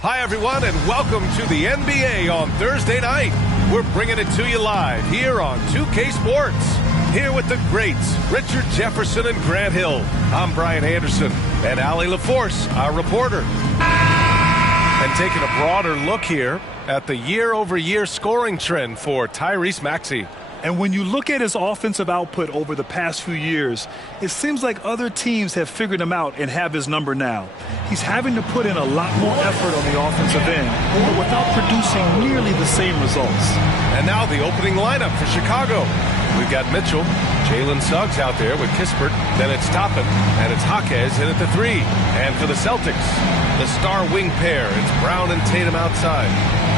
Hi, everyone, and welcome to the NBA on Thursday night. We're bringing it to you live here on 2K Sports. Here with the greats, Richard Jefferson and Grant Hill. I'm Brian Anderson, and Allie LaForce, our reporter. And taking a broader look here at the year-over-year scoring trend for Tyrese Maxey. And when you look at his offensive output over the past few years, it seems like other teams have figured him out and have his number now. He's having to put in a lot more effort on the offensive end, but without producing nearly the same results. And now the opening lineup for Chicago. We've got Mitchell, Jalen Suggs out there with Kispert. Then it's Toppin, and it's Jaquez in at the 3. And for the Celtics, the star wing pair, it's Brown and Tatum outside.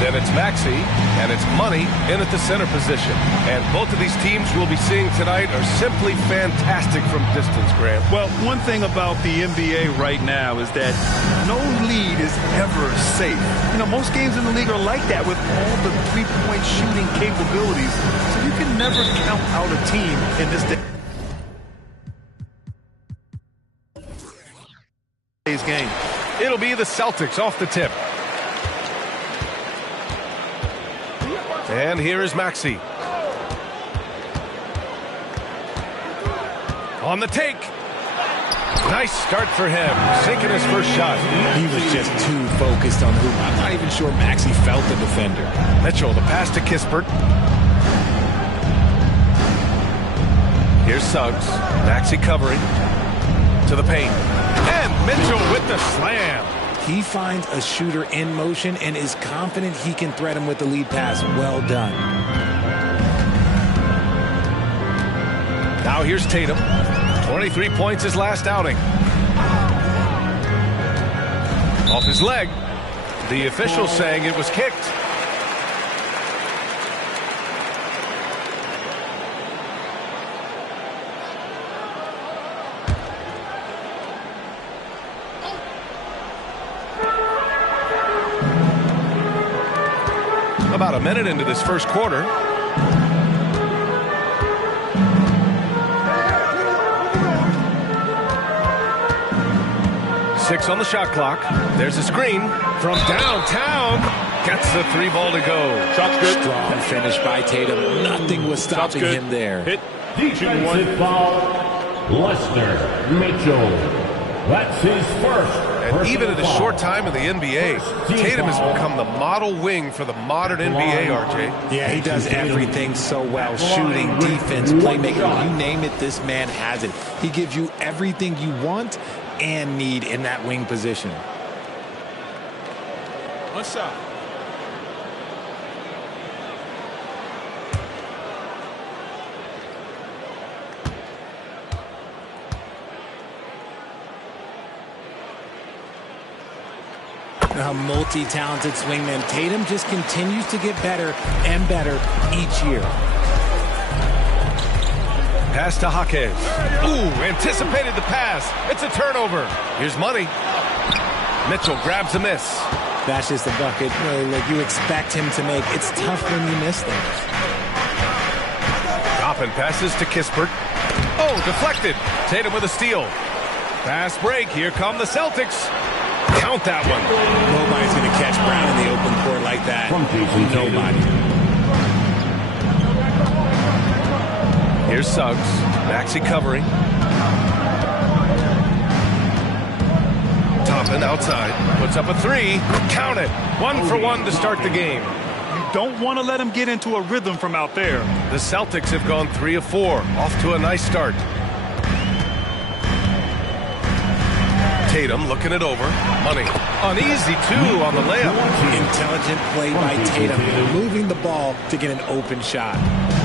Then it's Maxey, and it's Money in at the center position. And both of these teams we'll be seeing tonight are simply fantastic from distance, Grant. Well, one thing about the NBA right now is that no lead is ever safe. You know, most games in the league are like that with all the three-point shooting capabilities. So you can never count out a team in this day's game. It'll be the Celtics off the tip. And here is Maxey. On the take. Nice start for him. Sinking his first shot. He was just too focused on hoop. I'm not even sure Maxey felt the defender. Mitchell, the pass to Kispert. Here's Suggs. Maxey covering. To the paint. And Mitchell with the slam. He finds a shooter in motion and is confident he can threat him with the lead pass. Well done. Now here's Tatum. 23 points his last outing. Off his leg. The official saying it was kicked. About a minute into this first quarter. Six on the shot clock. There's a screen from downtown. Gets the 3 ball to go. Shot's good. Strong finish by Tatum. Nothing was stopping him there. Hit. Defensive foul. Lester Mitchell. That's his first. And even in a short time in the NBA, Tatum has become the model wing for the modern NBA, RJ. Yeah, he does everything so well. Shooting, defense, playmaking, you name it, this man has it. He gives you everything you want and need in that wing position. What's up? A multi-talented swingman. Tatum just continues to get better and better each year. Pass to Jaquez. Ooh, anticipated the pass. It's a turnover. Here's Money. Mitchell grabs a miss. That's just a bucket like you expect him to make. It's tough when you miss them. Toppin passes to Kispert. Oh, deflected. Tatum with a steal. Fast break. Here come the Celtics. Count that one. Nobody's going to catch Brown in the open court like that. Nobody. Here's Suggs. Maxey covering. Toppin outside. Puts up a 3. Count it. 1 for 1 to start the game. You don't want to let him get into a rhythm from out there. The Celtics have gone 3 of 4. Off to a nice start. Tatum looking it over. Money. Uneasy, too, on the layup. Intelligent play by Tatum, moving the ball to get an open shot.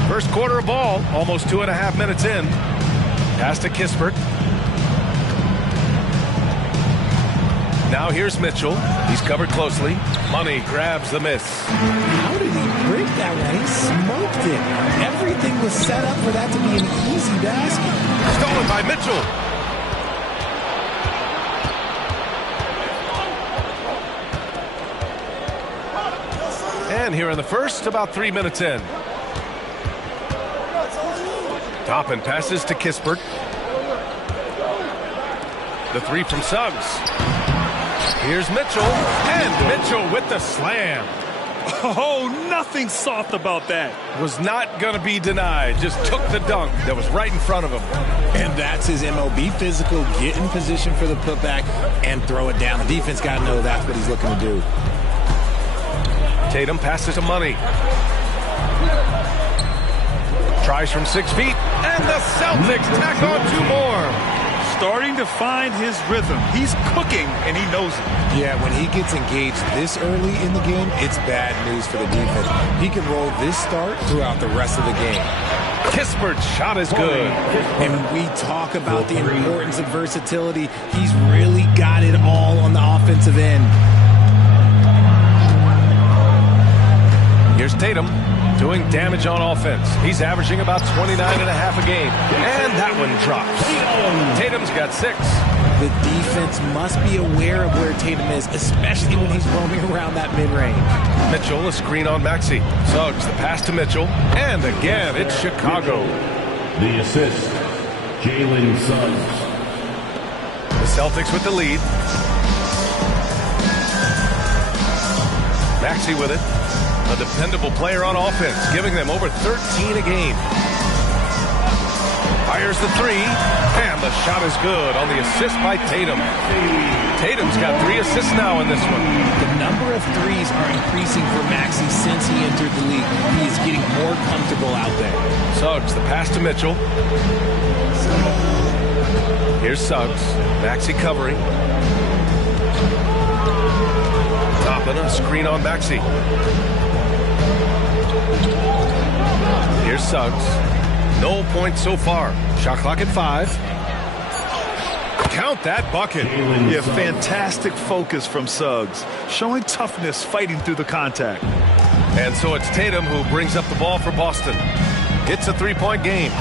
First quarter of ball, almost 2.5 minutes in. Pass to Kispert. Now here's Mitchell. He's covered closely. Money grabs the miss. How did he break that one? He smoked it. Everything was set up for that to be an easy basket. Stolen by Mitchell. And here in the first, about 3 minutes in. Toppin passes to Kispert. The 3 from Suggs. Here's Mitchell, and Mitchell with the slam. Oh, nothing soft about that. Was not going to be denied. Just took the dunk that was right in front of him. And that's his MO. Be physical, get in position for the putback, and throw it down. The defense got to know that's what he's looking to do. Tatum passes to Money. Tries from 6 feet, and the Celtics tack on 2 more. Starting to find his rhythm. He's cooking, and he knows it. Yeah, when he gets engaged this early in the game, it's bad news for the defense. He can roll this start throughout the rest of the game. Kispert's shot is good. And we talk about the importance of versatility. He's really got it all on the offensive end. Here's Tatum doing damage on offense. He's averaging about 29.5 a game. And that one drops. Tatum's got 6. The defense must be aware of where Tatum is, especially when he's roaming around that mid-range. Mitchell, a screen on Maxey. Suggs, the pass to Mitchell. And again, it's Chicago. The assist, Jalen Suggs. The Celtics with the lead. Maxey with it. A dependable player on offense, giving them over 13 a game. Fires the 3, and the shot is good on the assist by Tatum. Tatum's got 3 assists now in this one. The number of threes are increasing for Maxey since he entered the league. He is getting more comfortable out there. Suggs, the pass to Mitchell. Here's Suggs. Maxey covering. Toppin, a screen on Maxey. Here's Suggs. No points so far. Shot clock at 5. Count that bucket. Yeah, fantastic focus from Suggs. Showing toughness, fighting through the contact. And so it's Tatum who brings up the ball for Boston. It's a 3-point game.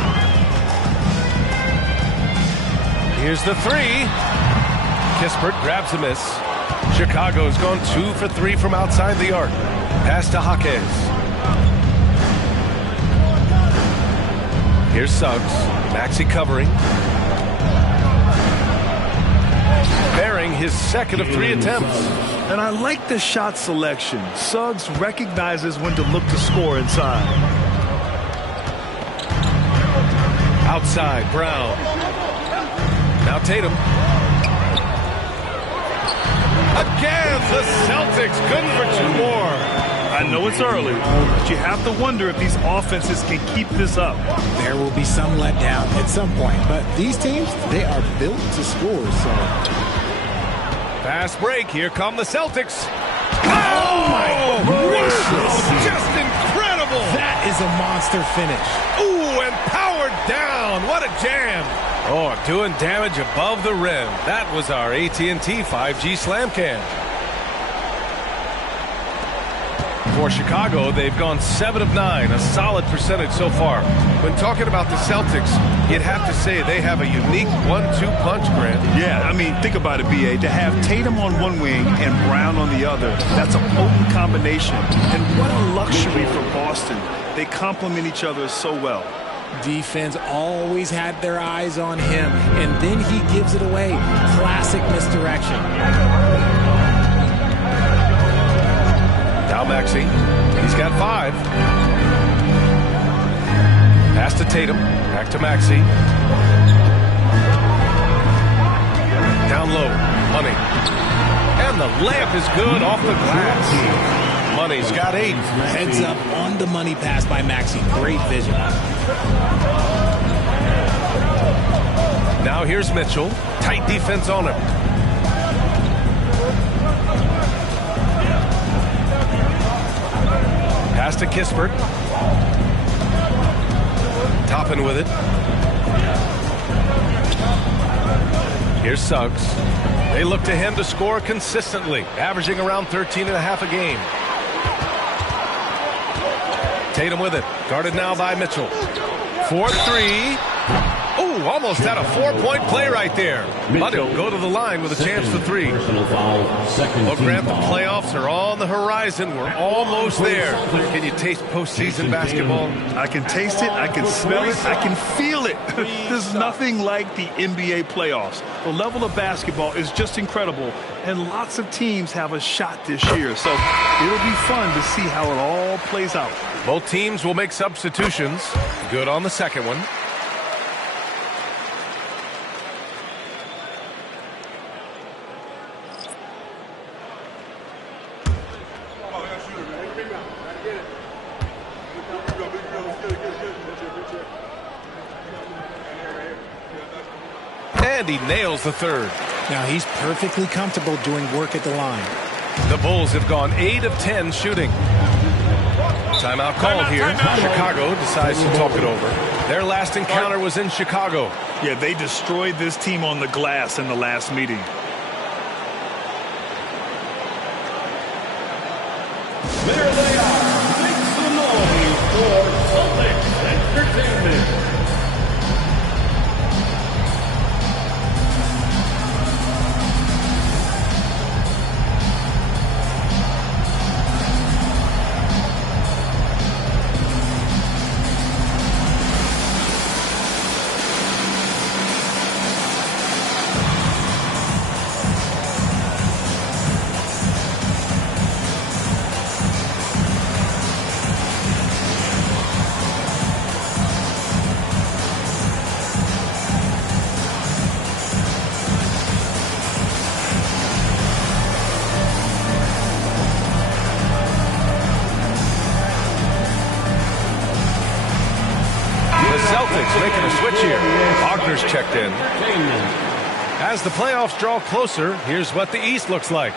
Here's the 3. Kispert grabs a miss. Chicago's gone 2 for 3 from outside the arc. Pass to Jaquez. Here's Suggs. Maxey covering. Bearing his second of 3 attempts. And I like the shot selection. Suggs recognizes when to look to score inside. Outside, Brown. Now Tatum. Again, the Celtics good for 2 more. I know it's early, but you have to wonder if these offenses can keep this up. There will be some letdown at some point, but these teams, they are built to score, so. Fast break, here come the Celtics. Oh my Wow! Just incredible! That is a monster finish. Ooh, and powered down. What a jam. Oh, doing damage above the rim. That was our AT&T 5G Slam Cam. For Chicago, they've gone 7 of 9, a solid percentage so far. When talking about the Celtics, you'd have to say they have a unique 1-2 punch, Grant. Yeah, I mean, think about it, B.A. To have Tatum on one wing and Brown on the other, that's a potent combination. And what a luxury for Boston. They complement each other so well. Defense always had their eyes on him, and then he gives it away. Classic misdirection. Now Maxey, he's got 5. Pass to Tatum, back to Maxey. Down low, Money. And the layup is good off the glass. Money's got 8. Heads up on the money pass by Maxey. Great vision. Now here's Mitchell. Tight defense on him. Pass to Kispert. Toppin with it. Here's Suggs. They look to him to score consistently, averaging around 13.5 a game. Tatum with it. Guarded now by Mitchell. 4-3. Oh, Ooh, almost had a 4-point play right there. But he'll go to the line with a chance for 3. Personal foul, second Well, team Grant, the foul. playoffs are on the horizon. We're almost there. Can you taste postseason basketball? I can taste it, I can smell it, I can feel it. There's nothing like the NBA playoffs. The level of basketball is just incredible, and lots of teams have a shot this year. So it'll be fun to see how it all plays out. Both teams will make substitutions. Good on the second one. And he nails the third. Now he's perfectly comfortable doing work at the line. The Bulls have gone 8 of 10 shooting. Timeout called here. Chicago decides to talk it over. Their last encounter was in Chicago. Yeah, they destroyed this team on the glass in the last meeting. There they are. Make some noise for Celtics Entertainment. Making a switch here. Wagner's checked in. As the playoffs draw closer, here's what the East looks like.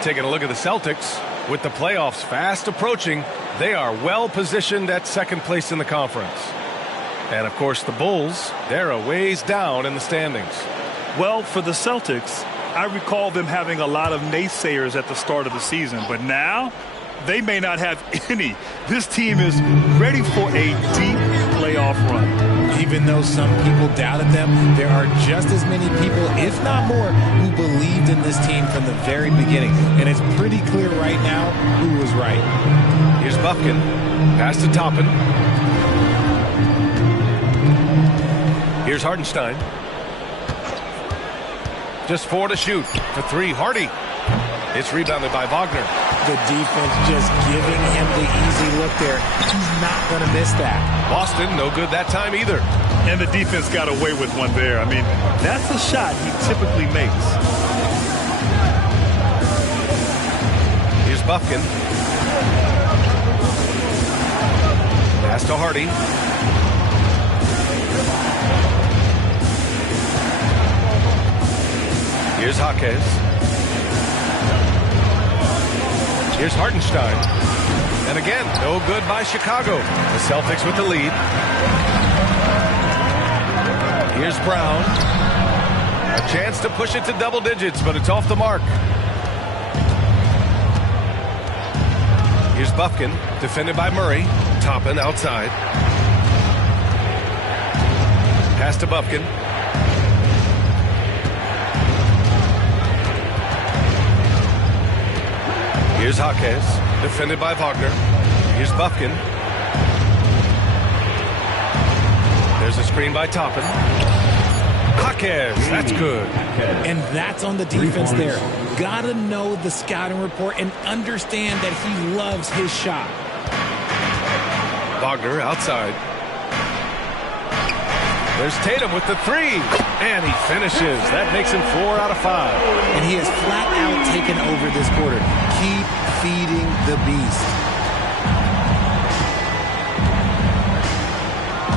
Taking a look at the Celtics. With the playoffs fast approaching, they are well positioned at second place in the conference. And of course the Bulls, they're a ways down in the standings. Well, for the Celtics, I recall them having a lot of naysayers at the start of the season, but now they may not have any. This team is ready for a deep playoff run. Even though some people doubted them, there are just as many people, if not more, who believed in this team from the very beginning. And it's pretty clear right now who was right. Here's Buffkin. Pass to Toppin. Here's Hardenstein. Just 4 to shoot. For 3, Hardy. It's rebounded by Wagner. The defense just giving him the easy look there. He's not going to miss that. Boston, no good that time either. And the defense got away with one there. I mean, that's a shot he typically makes. Here's Buffkin. Pass to Hardy. Here's Jaquez. Here's Hardenstein. And again, no good by Chicago. The Celtics with the lead. Here's Brown. A chance to push it to double digits, but it's off the mark. Here's Buffkin, defended by Murray. Toppin outside. Pass to Buffkin. Here's Jaquez, defended by Wagner. Here's Buffkin. There's a screen by Toppin. Jaquez, that's good. And that's on the defense there. Gotta know the scouting report and understand that he loves his shot. Wagner outside. There's Tatum with the 3. And he finishes. That makes him 4 out of 5. And he has flat out taken over this quarter. Keep feeding the beast.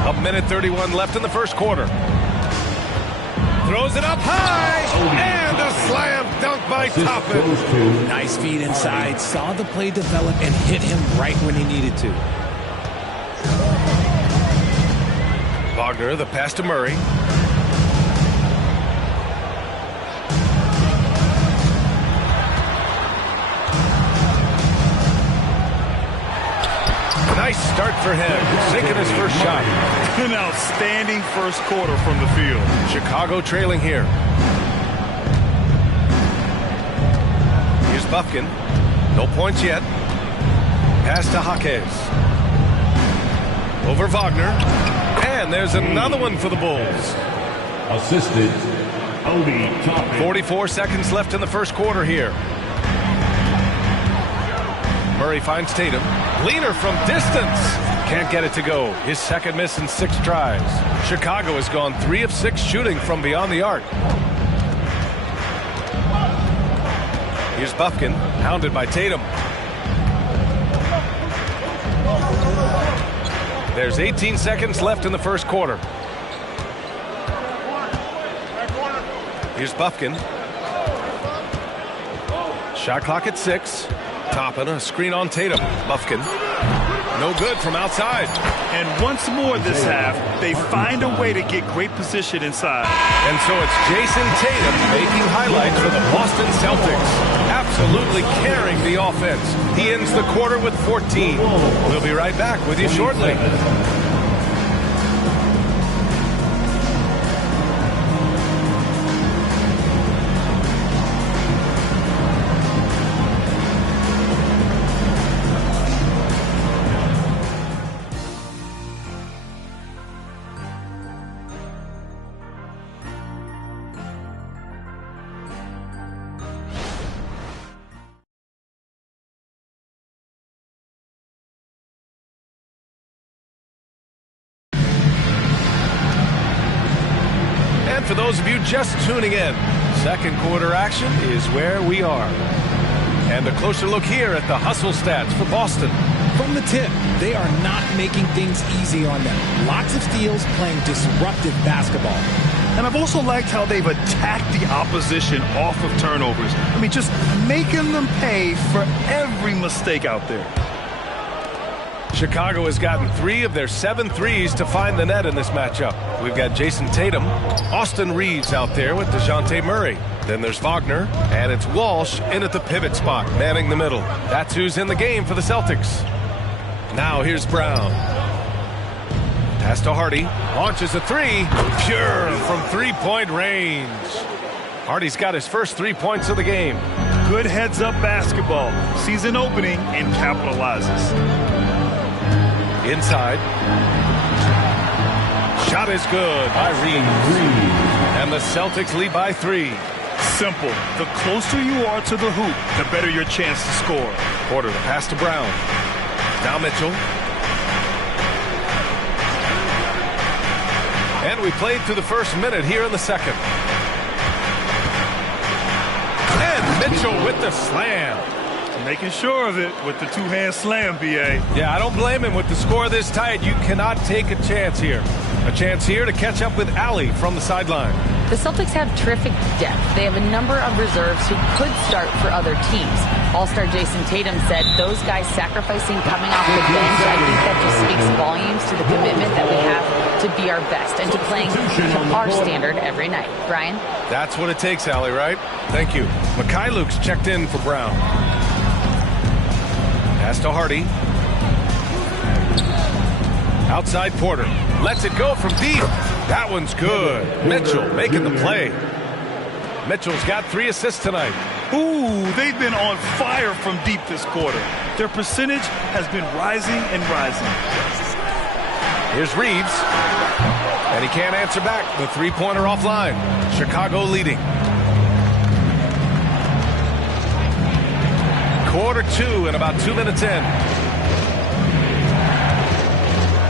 A minute 31 left in the first quarter. Throws it up high. And a slam dunk by Toppin. Nice feed inside. Saw the play develop and hit him right when he needed to. Wagner, the pass to Murray. Nice Nice start for him, sinking his first shot. An outstanding first quarter from the field. Chicago trailing here. Here's Buffkin. No points yet. Pass to Jaquez. Over Wagner. And there's another one for the Bulls. Assisted, Obi Toppin. 44 seconds left in the first quarter here. Murray finds Tatum. Leaner from distance. Can't get it to go. His second miss in 6 tries. Chicago has gone 3 of 6 shooting from beyond the arc. Here's Buffkin, hounded by Tatum. There's 18 seconds left in the first quarter. Here's Buffkin. Shot clock at 6. Toppin, a screen on Tatum. Buffkin. No good from outside. And once more this half, they find a way to get great position inside. And so it's Jason Tatum making highlights for the Boston Celtics. Absolutely carrying the offense. He ends the quarter with 14. We'll be right back with you shortly. For those of you just tuning in, second quarter action is where we are. And a closer look here at the hustle stats for Boston. From the tip, they are not making things easy on them. Lots of steals, playing disruptive basketball. And I've also liked how they've attacked the opposition off of turnovers. I mean, just making them pay for every mistake out there. Chicago has gotten 3 of their 7 threes to find the net in this matchup. We've got Jason Tatum, Austin Reeves out there with DeJounte Murray. Then there's Wagner, and it's Walsh in at the pivot spot, manning the middle. That's who's in the game for the Celtics. Now here's Brown. Pass to Hardy, launches a 3, pure from 3-point range. Hardy's got his first 3 points of the game. Good heads-up basketball. Sees an opening and capitalizes. Inside. Shot is good by Reeves. And the Celtics lead by 3. Simple. The closer you are to the hoop, the better your chance to score. Porter, the pass to Brown. Now Mitchell. And we played through the first minute here in the second. And Mitchell with the slam. Making sure of it with the two-hand slam, B.A. Yeah, I don't blame him. With the score this tight, you cannot take a chance here. A chance here to catch up with Allie from the sideline. The Celtics have terrific depth. They have a number of reserves who could start for other teams. All-star Jason Tatum said those guys sacrificing coming off the bench, I think that just speaks volumes to the commitment that we have to be our best and to playing to our standard every night. Brian? That's what it takes, Allie, right? Thank you. Mikhailuk's checked in for Brown. Pass to Hardy. Outside Porter. Lets it go from deep. That one's good. Mitchell making the play. Mitchell's got 3 assists tonight. Ooh, they've been on fire from deep this quarter. Their percentage has been rising and rising. Here's Reeves. And he can't answer back. The 3-pointer offline. Chicago leading. Quarter 2 and about 2 minutes in.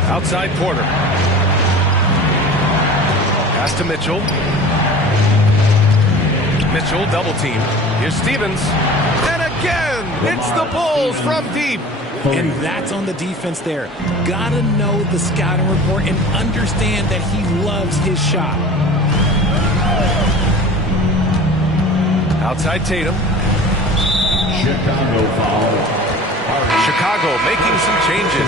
Outside Porter. Pass to Mitchell. Mitchell double team. Here's Stevens. And again, it's the Bulls from deep. And that's on the defense there. Gotta know the scouting report and understand that he loves his shot. Outside Tatum. Chicago foul. Chicago making some changes.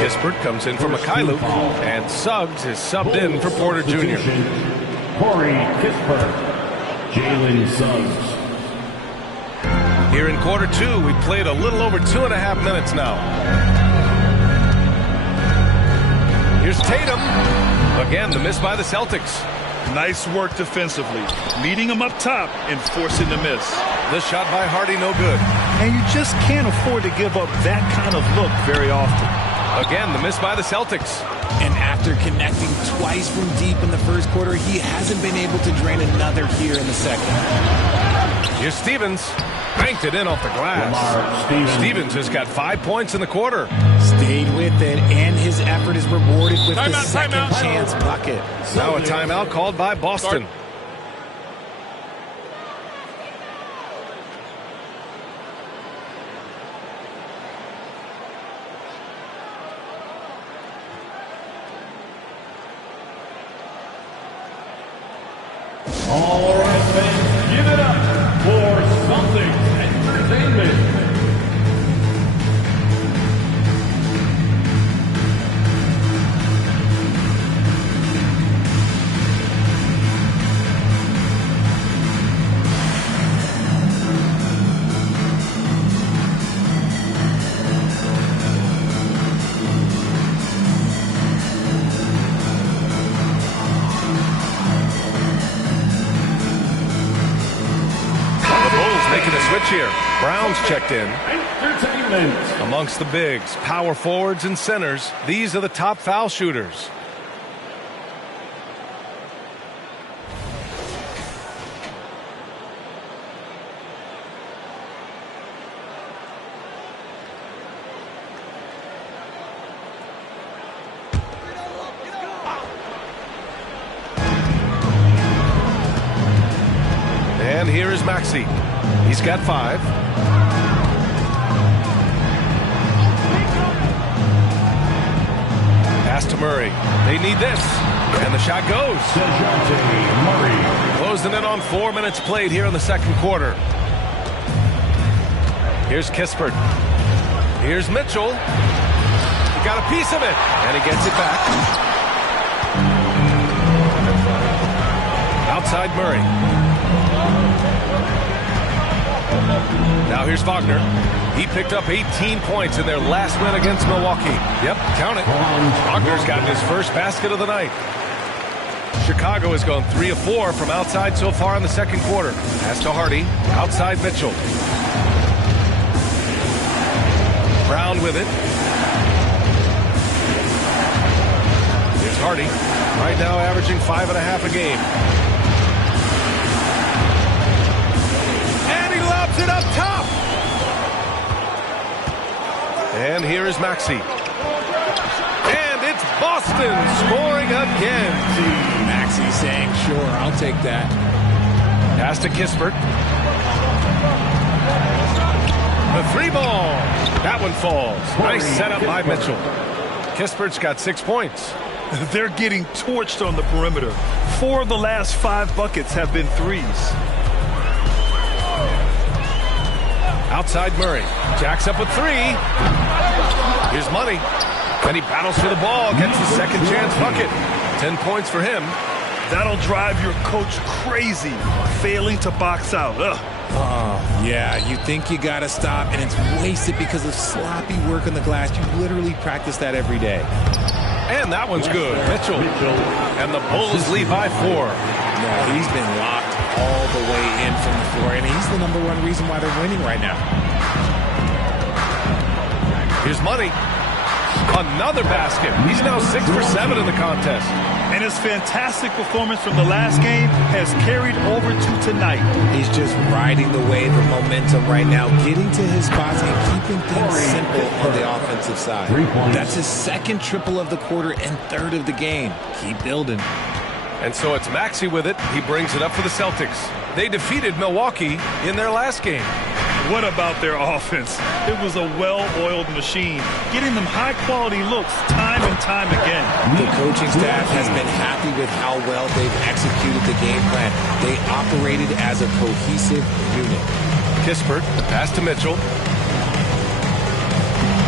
Kispert comes in for Mikhailuk, and Suggs is subbed in for Porter Jr. Corey Kispert, Jalen Suggs. Here in quarter 2, we played a little over 2.5 minutes now. Here's Tatum. Again, the miss by the Celtics. Nice work defensively, meeting him up top and forcing the miss. The shot by Hardy, no good. And you just can't afford to give up that kind of look very often. Again, the miss by the Celtics. And after connecting twice from deep in the first quarter, he hasn't been able to drain another here in the second. Here's Stevens. Banked it in off the glass. Stevens has got 5 points in the quarter. Stayed with it, and his effort is rewarded with the second chance bucket. Now a timeout called by Boston. All right, fans, give it up for something entertainment. Here, Brown's checked in. Entertainment. Amongst the bigs, power forwards, and centers, these are the top foul shooters. And here is Maxey. He's got 5. Pass to Murray. They need this. And the shot goes. Closing in on 4 minutes played here in the second quarter. Here's Kispert. Here's Mitchell. He got a piece of it. And he gets it back. Outside Murray. Now here's Wagner. He picked up 18 points in their last win against Milwaukee. Yep, count it. Wagner's gotten his first basket of the night. Chicago has gone 3 of 4 from outside so far in the second quarter. Pass to Hardy. Outside Mitchell. Brown with it. Here's Hardy. Right now averaging 5.5 a game. It up top. And here is Maxey. And it's Boston scoring again. Maxey saying, sure, I'll take that. Pass to Kispert. The 3 ball. That one falls. Nice setup by Mitchell. Kispert's got 6 points. They're getting torched on the perimeter. 4 of the last 5 buckets have been threes. Outside Murray. Jacks up with 3. Here's Money. And he battles for the ball. Gets the second chance bucket. 10 points for him. That'll drive your coach crazy. Failing to box out. Ugh. Oh, yeah. You think you got to stop, and it's wasted because of sloppy work on the glass. You literally practice that every day. And that one's good. Mitchell. And the Bulls lead by 4. No, he's been locked all the way in from the floor, and he's the #1 reason why they're winning right now. Here's Money. Another basket. He's now 6 for 7 in the contest. And his fantastic performance from the last game has carried over to tonight. He's just riding the wave of momentum right now, getting to his spots and keeping things simple on the offensive side. That's his second triple of the quarter and 3rd of the game. Keep building. And so it's Maxey with it. He brings it up for the Celtics. They defeated Milwaukee in their last game. What about their offense? It was a well-oiled machine, getting them high-quality looks time and time again. The coaching staff has been happy with how well they've executed the game plan. They operated as a cohesive unit. Kispert, pass to Mitchell.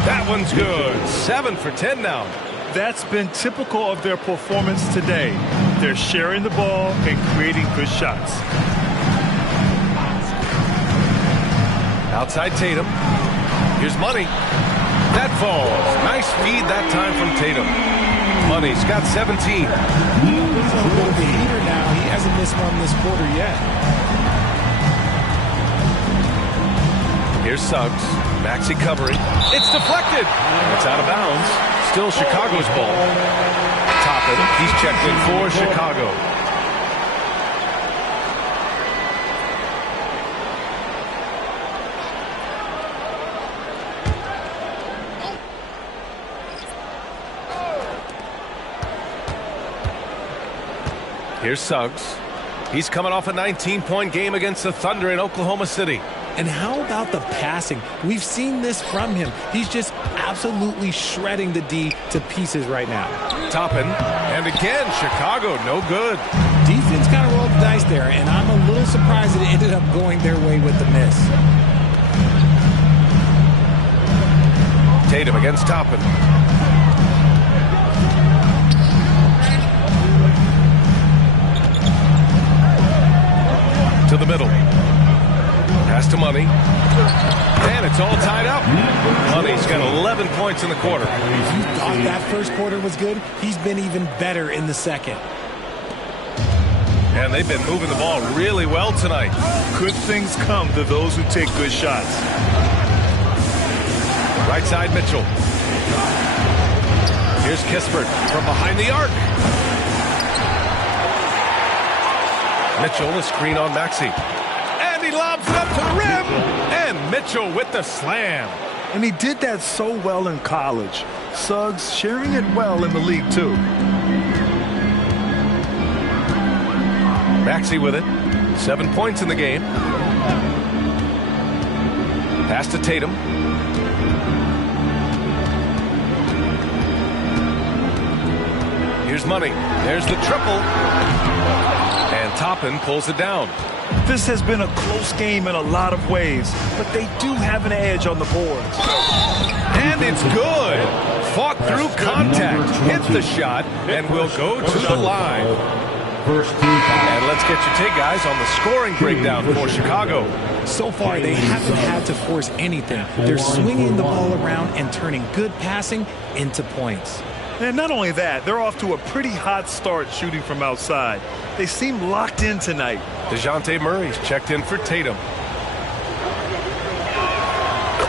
That one's good. 7 for 10 now. That's been typical of their performance today. They're sharing the ball and creating good shots. Outside Tatum. Here's Money. That falls. Nice feed that time from Tatum. Money's got 17. He's a little bit of a heater now. He hasn't missed one this quarter yet. Here's Suggs. Maxey covering. It's deflected. It's out of bounds. Still Chicago's ball. Toppin, he's checked in for Chicago. Here's Suggs. He's coming off a 19-point game against the Thunder in Oklahoma City. And how about the passing? We've seen this from him. He's just absolutely shredding the D to pieces right now. Toppin, and again, Chicago, no good. Defense kind of rolled the dice there, and I'm a little surprised it ended up going their way with the miss. Tatum against Toppin. To the middle. Pass to Money. And it's all tied up. Money's got 11 points in the quarter. If you thought that first quarter was good, he's been even better in the second. And they've been moving the ball really well tonight. Good things come to those who take good shots. Right side, Mitchell. Here's Kispert from behind the arc. Mitchell, a screen on Maxey. And he lobs it up to the rim. And Mitchell with the slam. And he did that so well in college. Suggs sharing it well in the league, too. Maxey with it. 7 points in the game. Pass to Tatum. Here's Money. There's the triple. And Toppin pulls it down. This has been a close game in a lot of ways, but they do have an edge on the boards. And it's good. Fought through contact, hit the shot, and will go to the line. And let's get your take, guys, on the scoring breakdown for Chicago. So far, they haven't had to force anything. They're swinging the ball around and turning good passing into points. And not only that, they're off to a pretty hot start shooting from outside. They seem locked in tonight. DeJounte Murray's checked in for Tatum.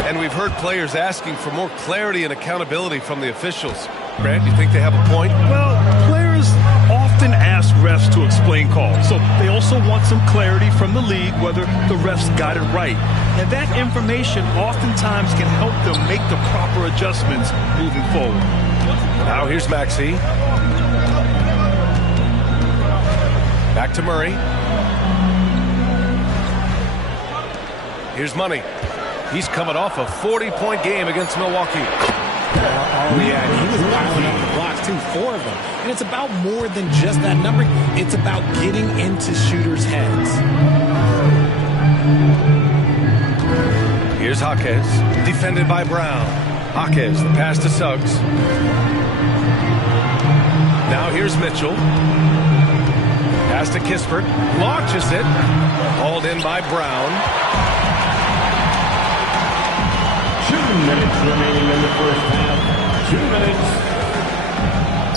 And we've heard players asking for more clarity and accountability from the officials. Grant, you think they have a point? Well, players often ask refs to explain calls, so they also want some clarity from the league whether the refs got it right. And that information oftentimes can help them make the proper adjustments moving forward. Now here's Maxey. Back to Murray. Here's Money. He's coming off a 40-point game against Milwaukee. Oh, yeah, and he was piling up the blocks, too, 4 of them. And it's about more than just that number. It's about getting into shooters' heads. Here's Jaquez, defended by Brown. Jaquez, the pass to Suggs. Now here's Mitchell. Pass to Kispert. Launches it. Hauled in by Brown. 2 minutes remaining in the first half. 2 minutes.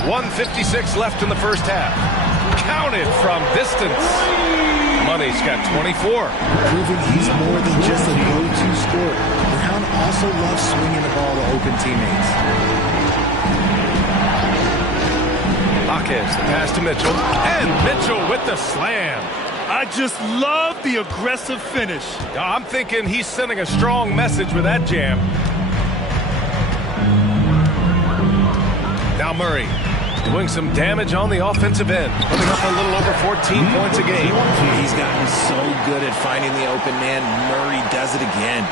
1:56 left in the first half. Counted from distance. Money's got 24. Proving he's more than just a go-to scorer. Brown also loves swinging the ball to open teammates. Jaquez, the pass to Mitchell. And Mitchell with the slam. I just love the aggressive finish. I'm thinking he's sending a strong message with that jam. Now Murray doing some damage on the offensive end, putting up a little over 14 points a game. He's gotten so good at finding the open man. Murray does it again.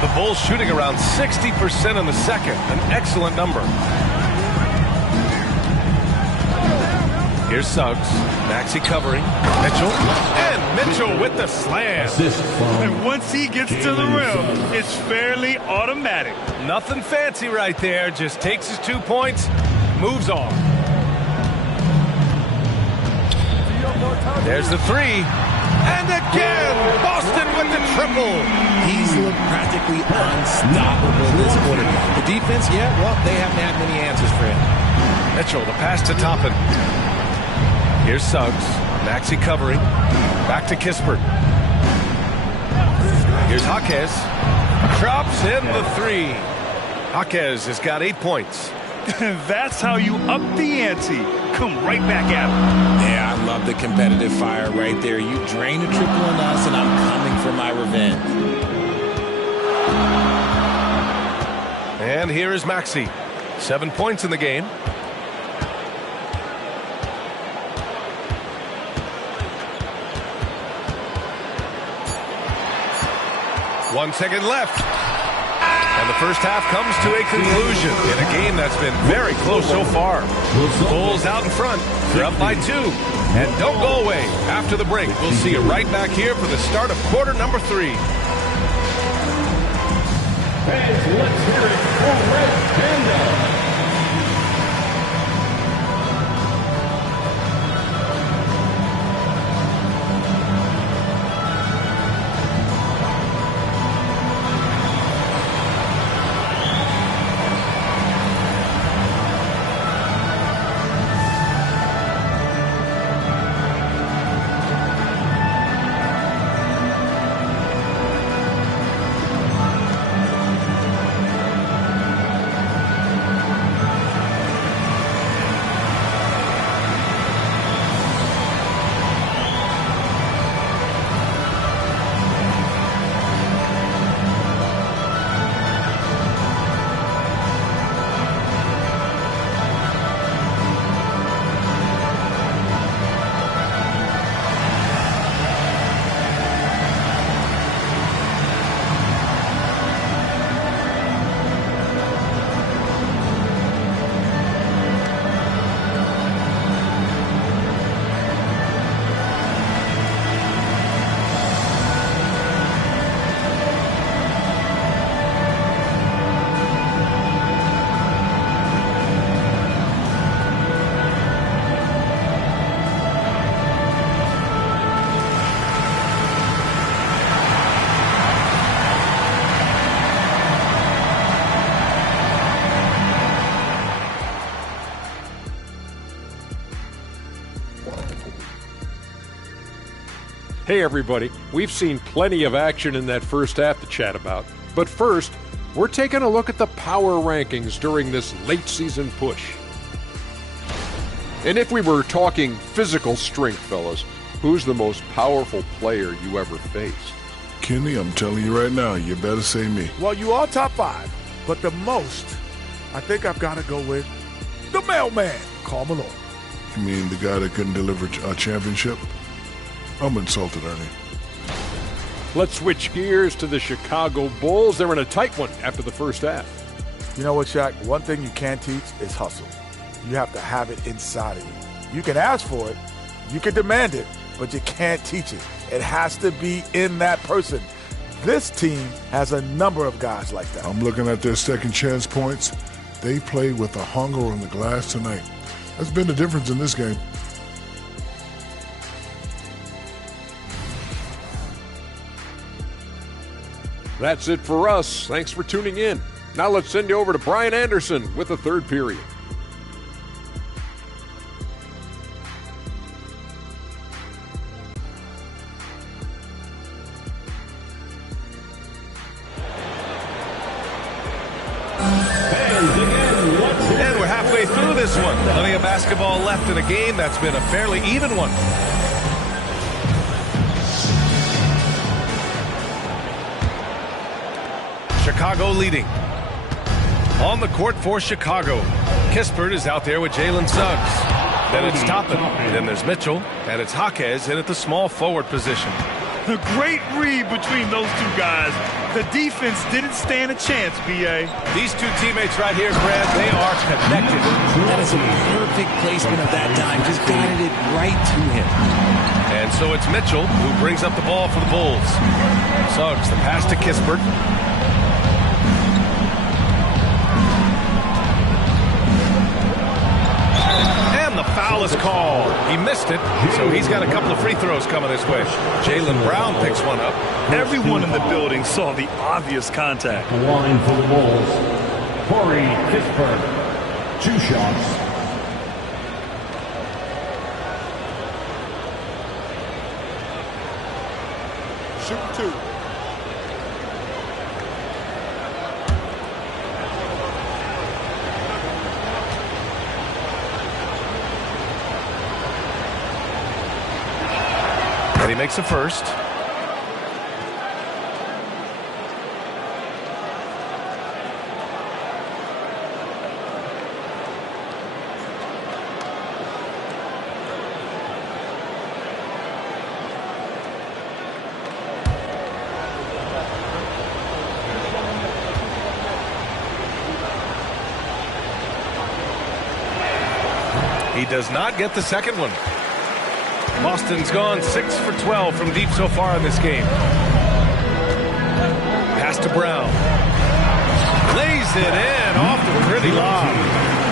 The Bulls shooting around 60% in the second, an excellent number. Here's Suggs. Maxey covering. Mitchell. And Mitchell with the slam. And once he gets to the rim, it's fairly automatic. Nothing fancy right there. Just takes his 2 points, moves on. There's the three. And again, Boston with the triple. He's looked practically unstoppable this quarter. The defense, yeah, well, they haven't had many answers for him. Mitchell, the pass to Toppin. Here's Suggs. Maxey covering. Back to Kispert. Here's Jaquez. Drops in the three. Jaquez has got 8 points. That's how you up the ante. Come right back at him. Yeah, I love the competitive fire right there. You drain a triple on us, and I'm coming for my revenge. And here is Maxey. 7 points in the game. One second left. And the first half comes to a conclusion in a game that's been very close so far. Bulls out in front. They're up by 2. And don't go away. After the break, we'll see you right back here for the start of quarter number 3. Fans, let's hear it for Red Panda. Hey everybody, we've seen plenty of action in that first half to chat about. But first, we're taking a look at the power rankings during this late season push. And if we were talking physical strength, fellas, who's the most powerful player you ever faced? Kenny, I'm telling you right now, you better say me. Well, you all top 5, but the most, I think I've got to go with the mailman, Karl Malone. You mean the guy that couldn't deliver a championship? I'm insulted, Ernie. Let's switch gears to the Chicago Bulls. They're in a tight one after the first half. You know what, Shaq? One thing you can't teach is hustle. You have to have it inside of you. You can ask for it, you can demand it, but you can't teach it. It has to be in that person. This team has a number of guys like that. I'm looking at their second chance points. They played with a hunger on the glass tonight. That's been the difference in this game. That's it for us. Thanks for tuning in. Now let's send you over to Brian Anderson with the third period. And we're halfway through this one. Plenty of basketball left in a game that's been a fairly even one. Chicago leading. On the court for Chicago. Kispert is out there with Jalen Suggs. Then it's Toppin. Then there's Mitchell. And it's Jaquez in at the small forward position. A great read between those two guys. The defense didn't stand a chance, B.A. These two teammates right here, Brad, they are connected. That is a perfect placement of that dime. Just guided it right to him. And so it's Mitchell who brings up the ball for the Bulls. Suggs, the pass to Kispert. a foul is called. He missed it, so he's got a couple of free throws coming this way. Jaylen Brown picks one up. Everyone in the building saw the obvious contact. The line for the Bulls, Corey Kispert, 2 shots. Shoot 2. And he makes the first. He does not get the second one. Boston's gone 6 for 12 from deep so far in this game. Pass to Brown. Lays it in off the pretty lob.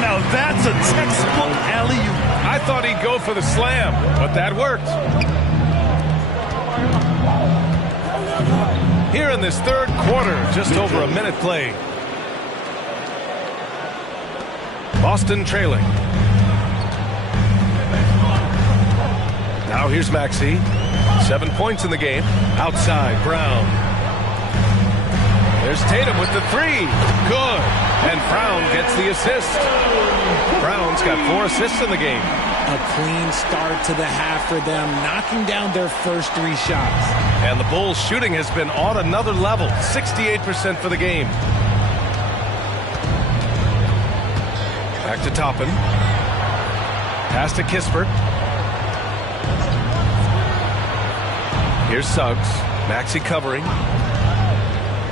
Now that's a textbook alley-oop. I thought he'd go for the slam, but that worked. Here in this third quarter, just over a minute played. Boston trailing. Now here's Maxey. 7 points in the game. Outside, Brown. There's Tatum with the 3. Good. And Brown gets the assist. Brown's got 4 assists in the game. A clean start to the half for them, knocking down their first 3 shots. And the Bulls' shooting has been on another level. 68% for the game. Back to Toppin. Pass to Kispert. Here's Suggs. Maxey covering.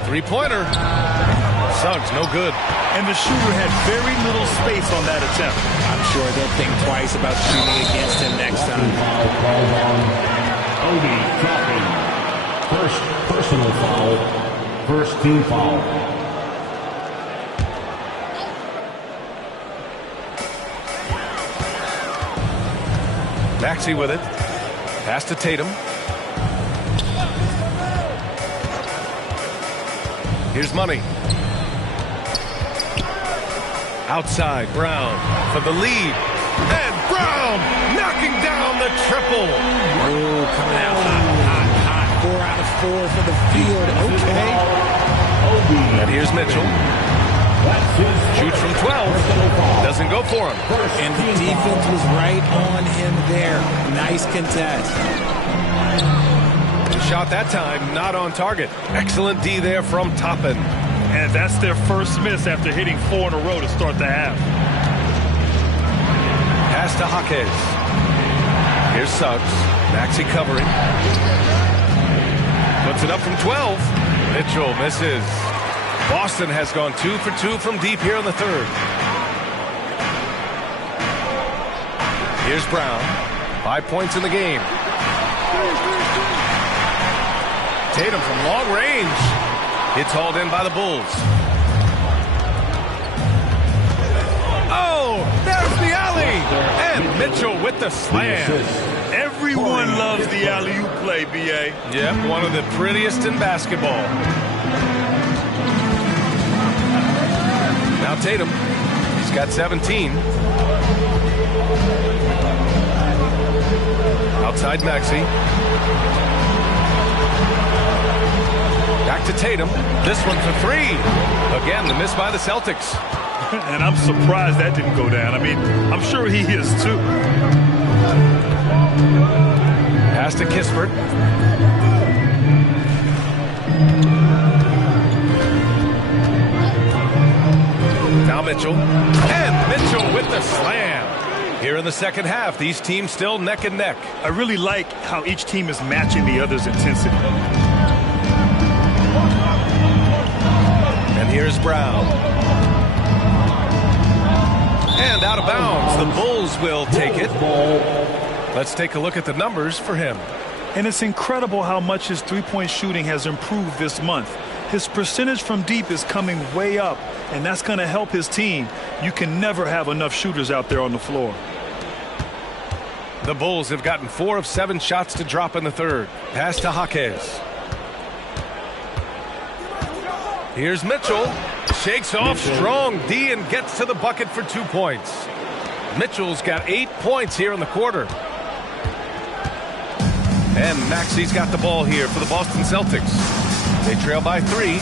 3-pointer. Suggs, no good. And the shooter had very little space on that attempt. I'm sure they'll think twice about shooting against him next time. Foul on Obi Toppin. First personal foul. First team foul. Maxey with it. Pass to Tatum. Here's Money. Outside, Brown for the lead. And Brown knocking down the triple. Oh, coming out hot. 4 out of 4 for the field. Okay. And here's Mitchell. Shoots from 12. Doesn't go for him. And the defense was right on him there. Nice contest. Shot that time, not on target. Excellent D there from Toppin. And that's their first miss after hitting 4 in a row to start the half. Pass to Jaquez. Here's Suggs. Maxey covering. Puts it up from 12. Mitchell misses. Boston has gone 2 for 2 from deep here in the third. Here's Brown. 5 points in the game. Tatum from long range. It's hauled in by the Bulls. Oh, there's the alley. And Mitchell with the slam. Everyone loves the alley-oop play, B.A. Yep, one of the prettiest in basketball. Now Tatum. He's got 17. Outside Maxey. Back to Tatum. This one for 3. Again, the miss by the Celtics. And I'm surprised that didn't go down. I mean, I'm sure he is too. Pass to Kispert. Now Mitchell. And Mitchell with the slam. Here in the second half, these teams still neck and neck. I really like how each team is matching the other's intensity. And here's Brown. And out of bounds. The Bulls will take it. Let's take a look at the numbers for him. And it's incredible how much his three-point shooting has improved this month. His percentage from deep is coming way up, and that's going to help his team. You can never have enough shooters out there on the floor. The Bulls have gotten 4 of 7 shots to drop in the third. Pass to Jaquez. Here's Mitchell. Shakes off strong D and gets to the bucket for 2 points. Mitchell's got 8 points here in the quarter. And Maxi's got the ball here for the Boston Celtics. They trail by 3.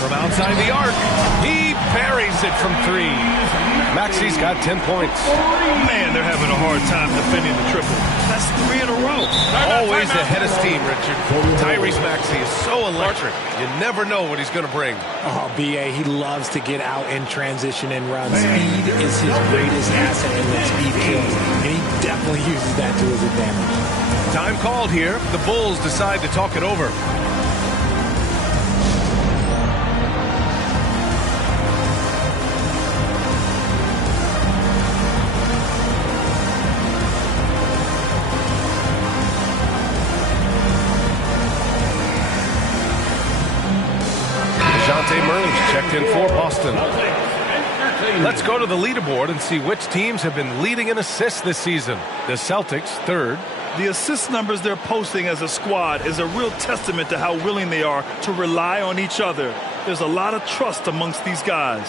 From outside the arc, he buries it from 3. Maxi's got 10 points. Man, they're having a hard time defending the triple. That's 3 in a row. Always ahead of steam, Richard. Tyrese Maxey is so electric. You never know what he's going to bring. Oh, B.A., he loves to get out in transition and run. Speed is his greatest asset, and when speed kills, and he definitely uses that to his advantage. Time called here. The Bulls decide to talk it over. Murray's checked in for Boston. Let's go to the leaderboard and see which teams have been leading in assists this season. The Celtics, 3rd. The assist numbers they're posting as a squad is a real testament to how willing they are to rely on each other. There's a lot of trust amongst these guys.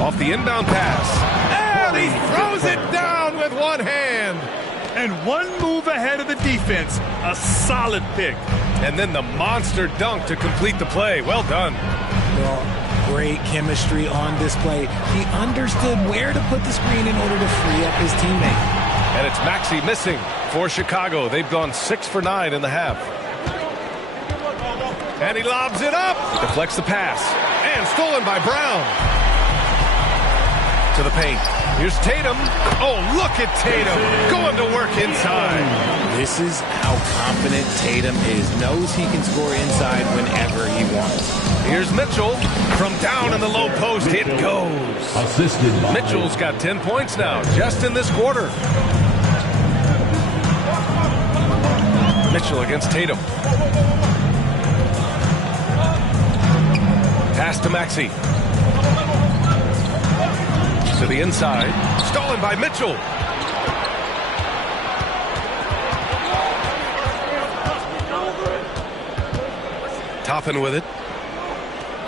Off the inbound pass. And he throws it down with one hand. And one move ahead of the defense. A solid pick. And then the monster dunk to complete the play. Well done. Well, great chemistry on display. He understood where to put the screen in order to free up his teammate. And it's Maxey missing for Chicago. They've gone 6 for 9 in the half. And he lobs it up. Deflects the pass. And stolen by Brown. To the paint. Here's Tatum. Oh, look at Tatum going to work inside. This is how confident Tatum is. Knows he can score inside whenever he wants. Here's Mitchell. From down in the low post, it goes. Assisted by Mitchell's got 10 points now, just in this quarter. Mitchell against Tatum. Pass to Maxey. To the inside. Stolen by Mitchell. Toppin with it.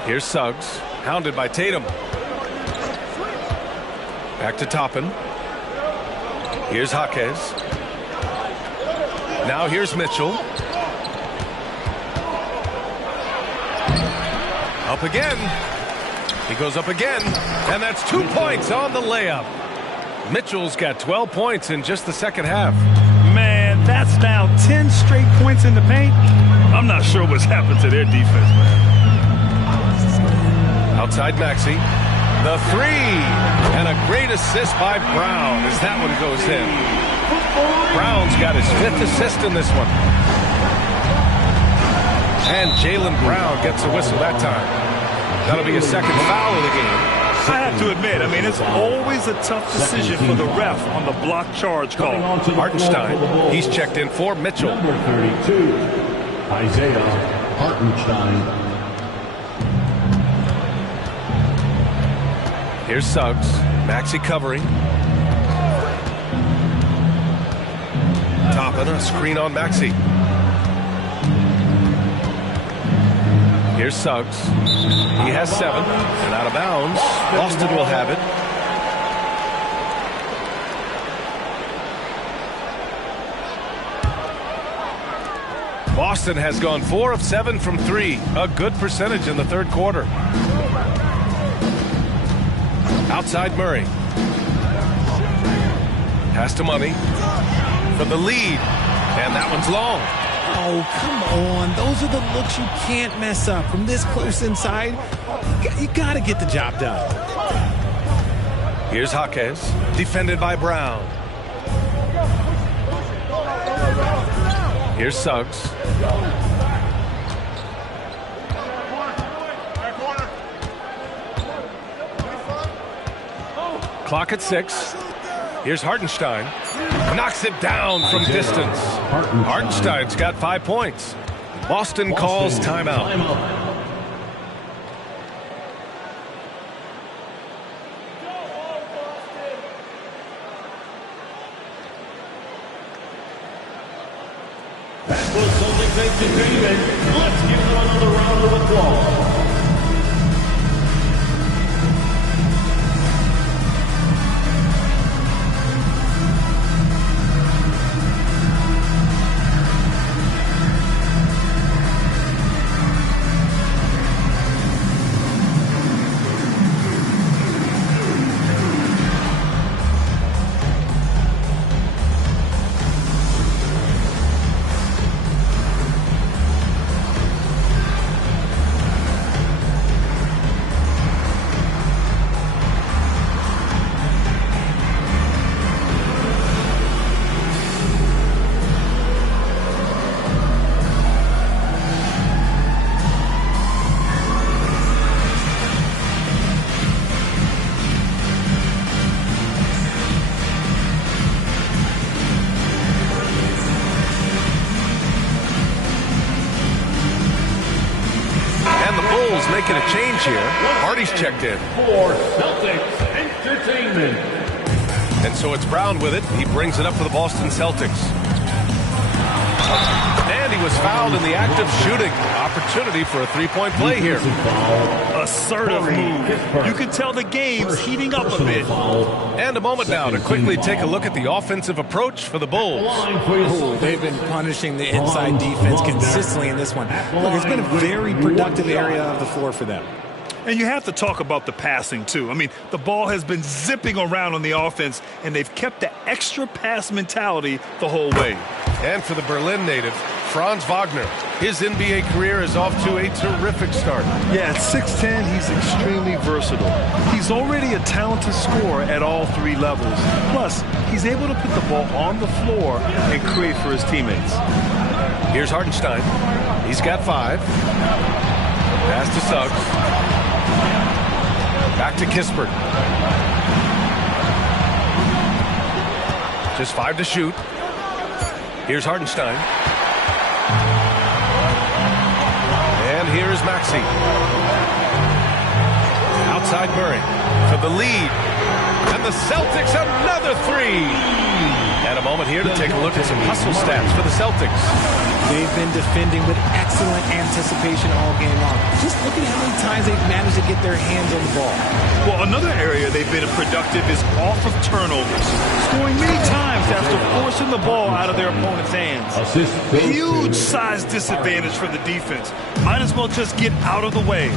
Here's Suggs. Hounded by Tatum. Back to Toppin. Here's Jaquez. Now here's Mitchell. Up again. He goes up again, and that's 2 points on the layup. Mitchell's got 12 points in just the second half. Man, that's now 10 straight points in the paint. I'm not sure what's happened to their defense, man. Outside Maxey. The 3. And a great assist by Brown as that one goes in. Brown's got his 5th assist in this one. And Jaylen Brown gets a whistle that time. That'll be a second foul of the game. I have to admit, I mean, it's always a tough decision for the ref on the block charge call. Hartenstein, he's checked in for Mitchell. Number 32, Isaiah Hartenstein. Here's Suggs. Maxey covering. Toppin, a screen on Maxey. Here's Suggs. He has 7 and out of bounds. Boston will have it. Boston has gone 4 of 7 from 3. A good percentage in the third quarter. Outside Murray. Pass to Money for the lead. And that one's long. Oh, come on. Those are the looks you can't mess up. From this close inside, you got to get the job done. Here's Jaquez, defended by Brown. Here's Suggs. clock at 6. Here's Hartenstein. Knocks it down from distance. Hartenstein's got 5 points. Boston calls timeout. That was Celtics entertainment. Let's give them another round of applause. Making a change here. Hardy's checked in. For Celtics Entertainment. And so it's Brown with it. He brings it up for the Boston Celtics. And he was fouled in the act of shooting. Opportunity for a three-point play here. Assertive move. You can tell the game's heating up a bit. And a moment now to quickly take a look at the offensive approach for the Bulls. Ooh, they've been punishing the inside defense consistently in this one. Look, it's been a very productive area of the floor for them. And you have to talk about the passing, too. I mean, the ball has been zipping around on the offense, and they've kept the extra pass mentality the whole way. And for the Berlin native, Franz Wagner. His NBA career is off to a terrific start. Yeah, at 6'10", he's extremely versatile. He's already a talented scorer at all 3 levels. Plus, he's able to put the ball on the floor and create for his teammates. Here's Hartenstein. He's got 5. Pass to Suggs. Back to Kispert. Just 5 to shoot. Here's Hartenstein. And here's Maxey. Outside Murray for the lead. And the Celtics another 3. And a moment here to take a look at some hustle stats for the Celtics. They've been defending with excellent anticipation all game long. Just look at how many times they've managed to get their hands on the ball. Well, another area they've been productive is off of turnovers, scoring many times after forcing the ball out of their opponent's hands. Huge size disadvantage for the defense. Might as well just get out of the way.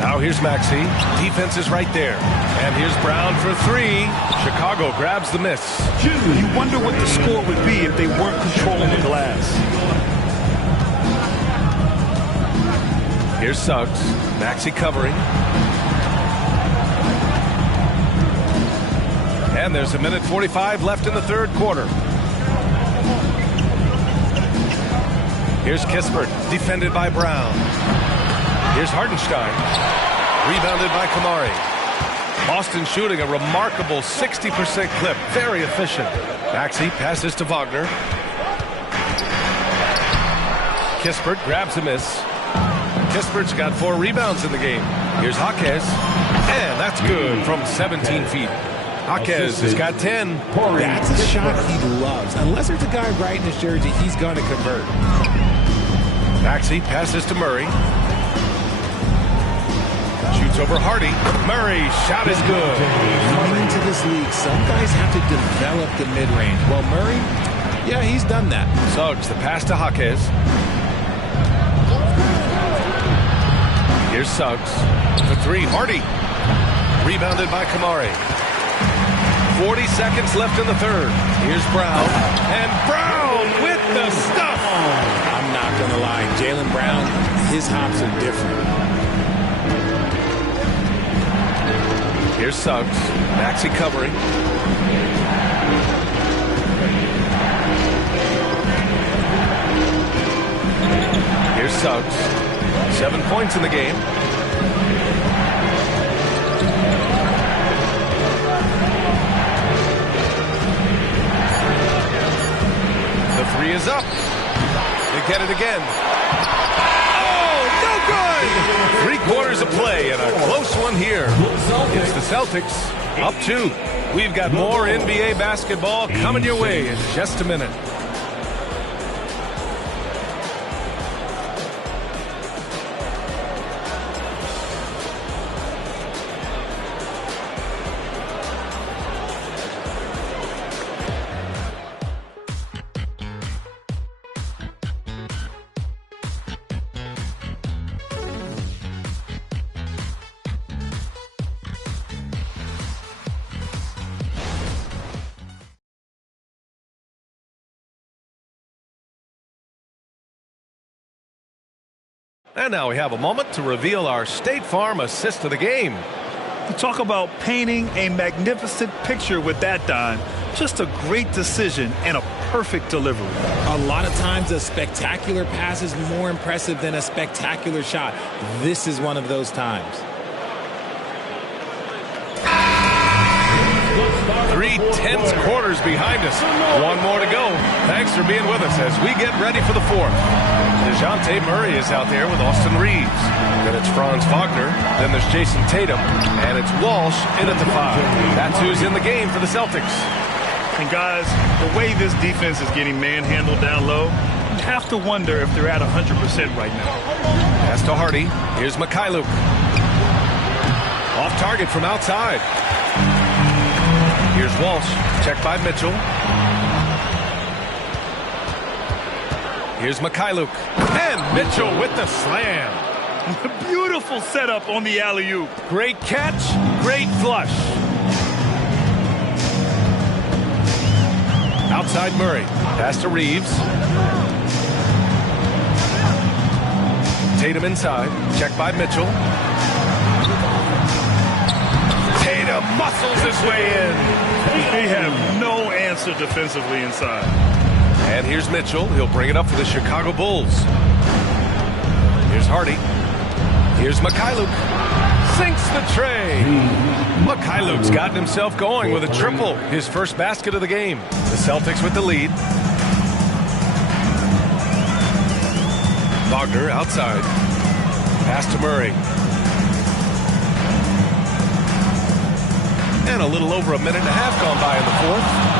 Now here's Maxey. Defense is right there. And here's Brown for 3. Chicago grabs the miss. You wonder what the score would be if they weren't controlling the glass. Here's Suggs. Maxey covering. And there's a minute 45 left in the third quarter. Here's Kispert, defended by Brown. Here's Hartenstein. Rebounded by Kamari. Boston shooting a remarkable 60% clip. Very efficient. Maxey passes to Wagner. Kispert grabs a miss. Kispert's got 4 rebounds in the game. Here's Jaquez. And that's good from 17 feet. Jaquez has got 10. That's a shot he loves. Unless there's a guy right in his jersey, he's going to convert. Maxey passes to Murray. Shoots over Hardy. Murray's shot is good. Coming into this league, some guys have to develop the mid-range. Well, Murray, yeah, he's done that. Suggs, the pass to Jaquez. Here's Suggs. For 3, Hardy. Rebounded by Kamari. 40 seconds left in the third. Here's Brown. And Brown with the stuff. I'm not going to lie. Jaylen Brown, his hops are different. Here's Suggs. Maxey covering. Here's Suggs. 7 points in the game. Three is up. They get it again. Oh, no good! 3 quarters of play and a close one here. It's the Celtics up 2. We've got more NBA basketball coming your way in just a minute. And now we have a moment to reveal our State Farm assist of the game. You talk about painting a magnificent picture with that dime. Just a great decision and a perfect delivery. A lot of times a spectacular pass is more impressive than a spectacular shot. This is one of those times. 3 tense quarters behind us. One more to go. Thanks for being with us as we get ready for the 4th. DeJounte Murray is out there with Austin Reeves. Then it's Franz Wagner. Then there's Jason Tatum. And it's Walsh in at the 5. That's who's in the game for the Celtics. And guys, the way this defense is getting manhandled down low, you have to wonder if they're at 100% right now. Pass to Hardy. Here's Mikhailuk. Off target from outside. Here's Walsh. Checked by Mitchell. Here's Mikhailuk. And Mitchell with the slam. Beautiful setup on the alley-oop. Great catch. Great flush. Outside Murray. Pass to Reeves. Tatum inside. Checked by Mitchell. Tatum muscles his way in. They have no answer defensively inside. And here's Mitchell. He'll bring it up for the Chicago Bulls. Here's Hardy. Here's Mikhailuk. Sinks the tray. Mikhailuk's gotten himself going with a triple. His first basket of the game. The Celtics with the lead. Wagner outside. Pass to Murray. And a little over a minute and a half gone by in the 4th.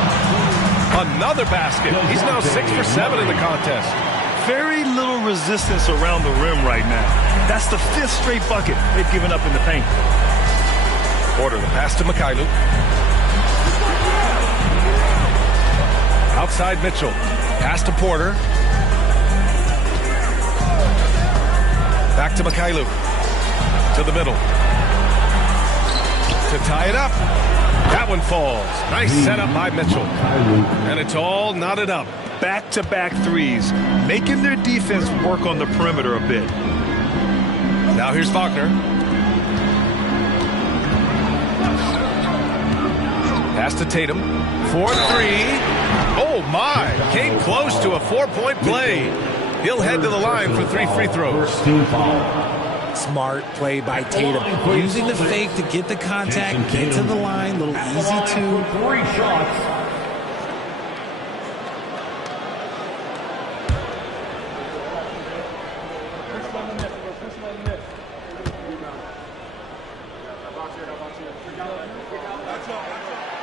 Another basket. He's now 6 for 7 in the contest. Very little resistance around the rim right now. That's the 5th straight bucket they've given up in the paint. Porter, the pass to Mikhailuk. Outside Mitchell. Pass to Porter. Back to Mikhailuk. To the middle. To tie it up. That one falls. Nice setup by Mitchell. And it's all knotted up. Back-to-back threes, making their defense work on the perimeter a bit. Now here's Wagner. Pass to Tatum. 4-3. Oh, my. Came close to a 4-point play. He'll head to the line for 3 free throws. Smart play by Tatum. Using the fake to get the contact, get to the line. Little easy 2. 3 shots.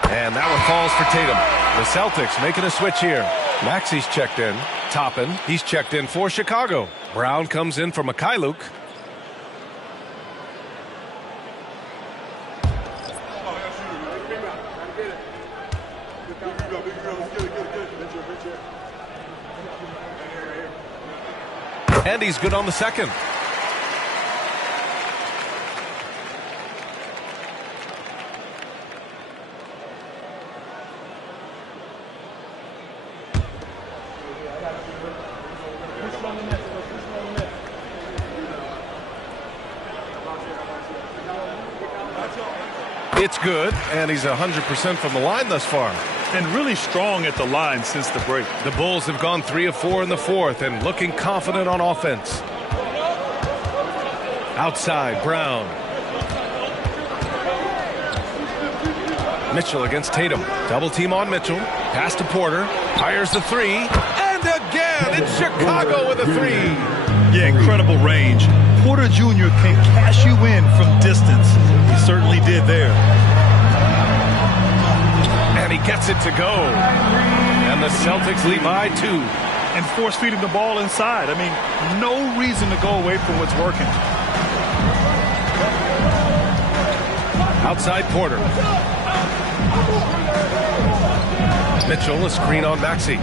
And that one falls for Tatum. The Celtics making a switch here. Maxi's checked in. Toppin, he's checked in for Chicago. Brown comes in for Mikhailuk. And he's good on the second. It's good, and he's 100% from the line thus far. And really strong at the line since the break. The Bulls have gone 3 of 4 in the 4th and looking confident on offense. Outside, Brown. Mitchell against Tatum. Double team on Mitchell. Pass to Porter. Fires the 3 and again. It's Chicago with a three. Yeah, incredible range. Porter Jr. can cash you in from distance. He certainly did there. And he gets it to go. And the Celtics lead by 2. And force feed him the ball inside. I mean, no reason to go away from what's working. Outside Porter. Mitchell, a screen on Maxey.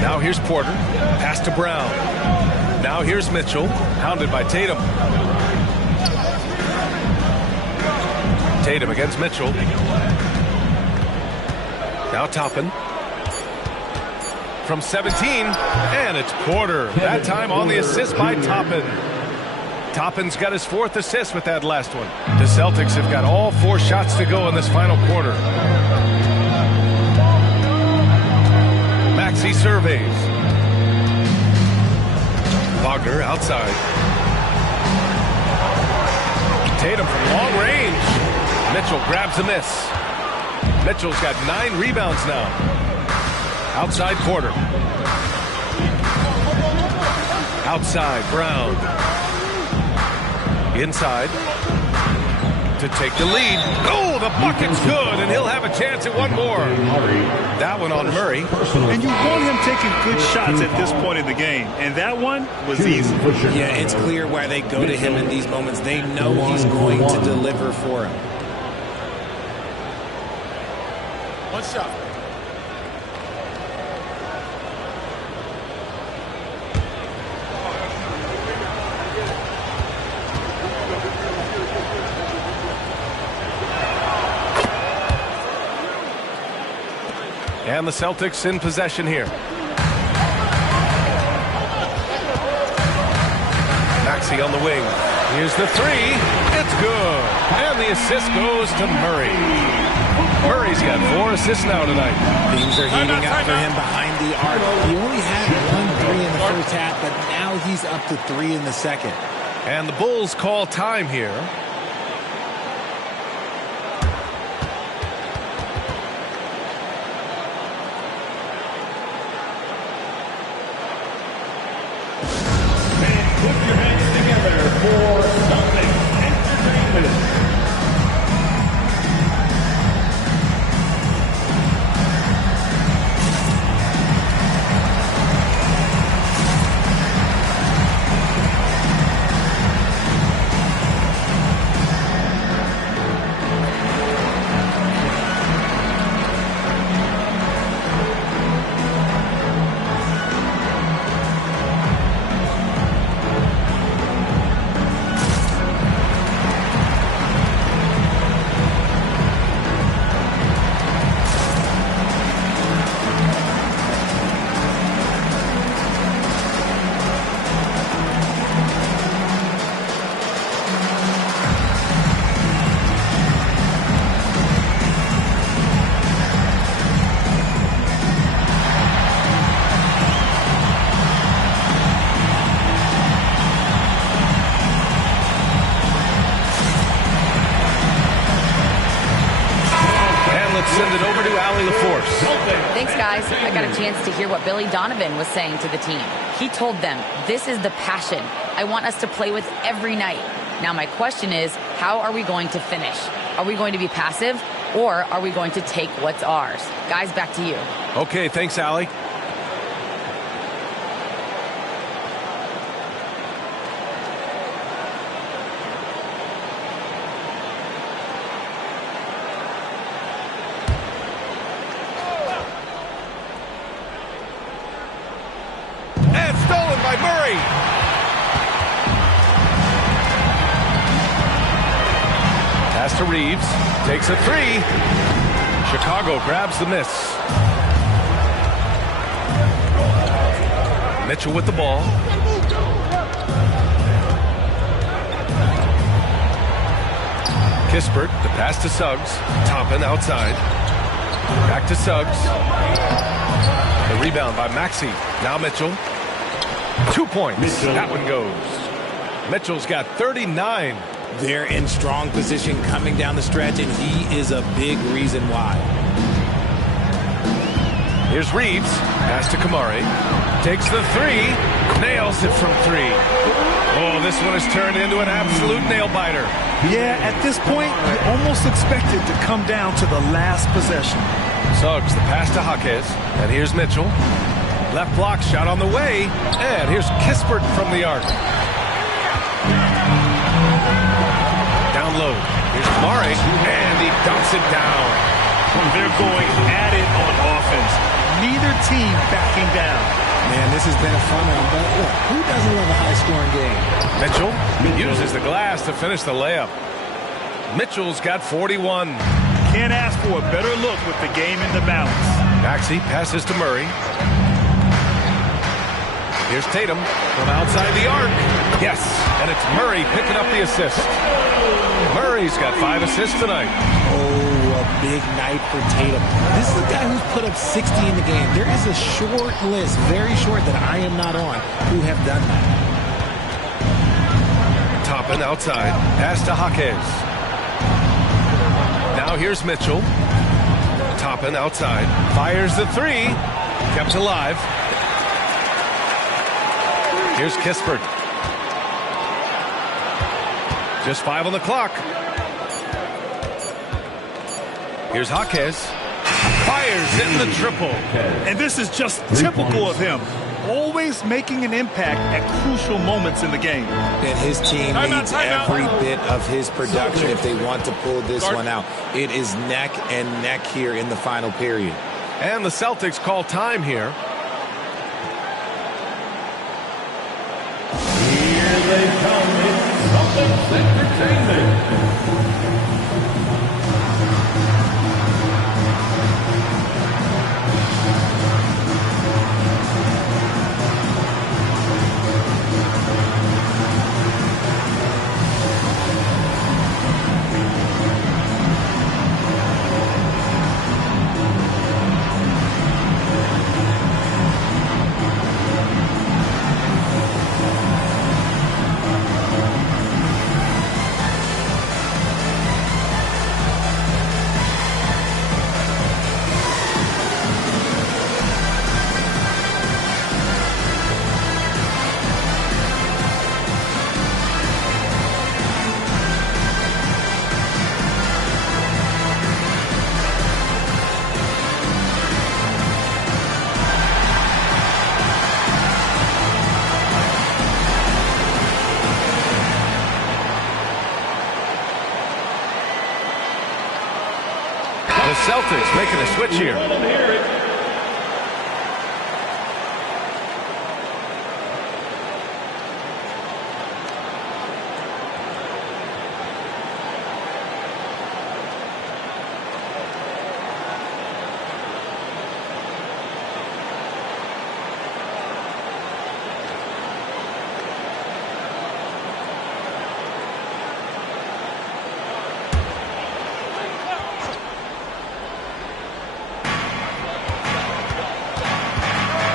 Now here's Porter. Pass to Brown. Now here's Mitchell. Hounded by Tatum. Tatum against Mitchell. Now Toppin. From 17. And it's Porter. That time on the assist by Toppin. Toppin's got his 4th assist with that last one. The Celtics have got all 4 shots to go in this final quarter. Maxey surveys. Wagner outside. Tatum from long range. Mitchell grabs a miss. Mitchell's got 9 rebounds now. Outside Porter. Outside Brown. Inside to take the lead. Oh, the bucket's good, and he'll have a chance at one more. That one on Murray. And you want him taking good shots at this point in the game, and that one was easy. Yeah, it's clear why they go to him in these moments. They know he's going to deliver for him. One shot. And the Celtics in possession here. Maxey on the wing. Here's the three. It's good. And the assist goes to Murray. Murray's got 4 assists now tonight. Things are heating up for him behind the arc. He only had 1 3 in the first half, but now he's up to 3 in the second. And the Bulls call time here. For Celtics Entertainment. Send it over to Allie LaForce. Thanks, guys. I got a chance to hear what Billy Donovan was saying to the team. He told them, this is the passion I want us to play with every night. Now, my question is, how are we going to finish? Are we going to be passive, or are we going to take what's ours? Guys, back to you. Okay, thanks, Allie. By Murray. Pass to Reeves. Takes a 3. Chicago grabs the miss. Mitchell with the ball. Kispert, the pass to Suggs. Toppin outside. Back to Suggs. The rebound by Maxey. Now Mitchell. 2 points. Mitchell. That one goes. Mitchell's got 39. They're in strong position coming down the stretch, and he is a big reason why. Here's Reeves. Pass to Kamari. Takes the three. Nails it from three. Oh, this one has turned into an absolute nail-biter. Yeah, at this point, you almost expect it to come down to the last possession. Suggs, the pass to Jaquez. And here's Mitchell. Left block shot on the way. And here's Kispert from the arc. Down low. Here's Kamari. And he dumps it down. They're going at it on offense. Neither team backing down. Man, this has been a fun one, but look, who doesn't love a high-scoring game? Mitchell uses the glass to finish the layup. Mitchell's got 41. Can't ask for a better look with the game in the balance. Maxey passes to Murray. Here's Tatum from outside the arc. Yes, and it's Murray picking up the assist. Murray's got 5 assists tonight. Oh, a big night for Tatum. This is a guy who's put up 60 in the game. There is a short list, very short, that I am not on, who have done that. Toppin outside. Pass to Jaquez. Now here's Mitchell. Toppin outside. Fires the three. Kept alive. Here's Kispert. Just 5 on the clock. Here's Jaquez. Fires in the triple. And this is just typical of him. Always making an impact at crucial moments in the game. And his team needs every bit of his production if they want to pull this one out. It is neck and neck here in the final period. And the Celtics call time here. Here they come. It's Celtics Entertainment. The Celtics making a switch here.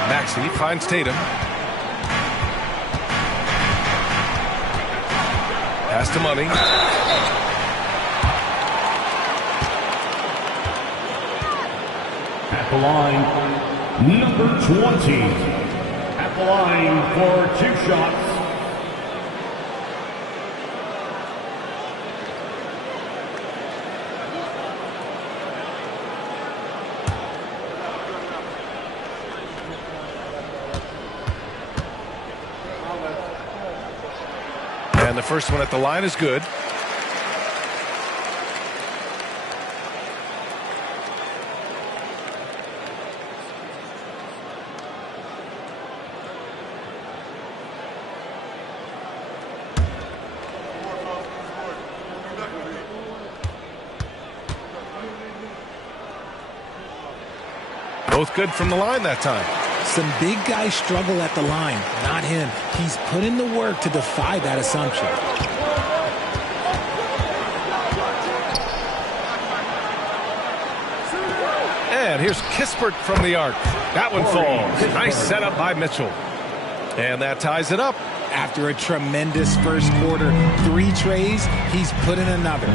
Maxey finds Tatum. Pass to Money. At the line, number 20. At the line for 2 shots. And the first one at the line is good. Both good from the line that time. Some big guys struggle at the line, not him. He's put in the work to defy that assumption. And here's Kispert from the arc. That one falls. Nice setup by Mitchell. And that ties it up. After a tremendous first quarter, 3 trays, he's put in another.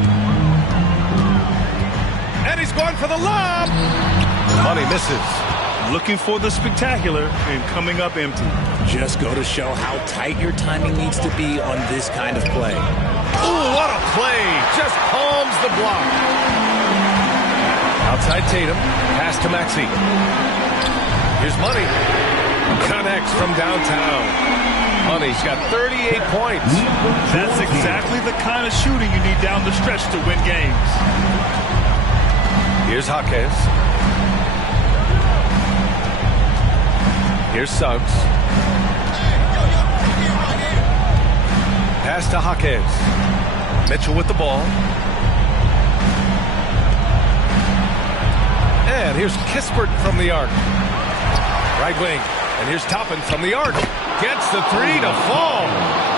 And he's going for the lob. Money misses. Looking for the spectacular and coming up empty. Just go to show how tight your timing needs to be on this kind of play. Ooh, what a play. Just palms the block. Outside Tatum. Pass to Maxey. Here's Money. Connects from downtown. Money's got 38 points. That's exactly the kind of shooting you need down the stretch to win games. Here's Jaquez. Here's Suggs. Pass to Jaquez. Mitchell with the ball. And here's Kispert from the arc. Right wing. And here's Toppin from the arc. Gets the three to fall.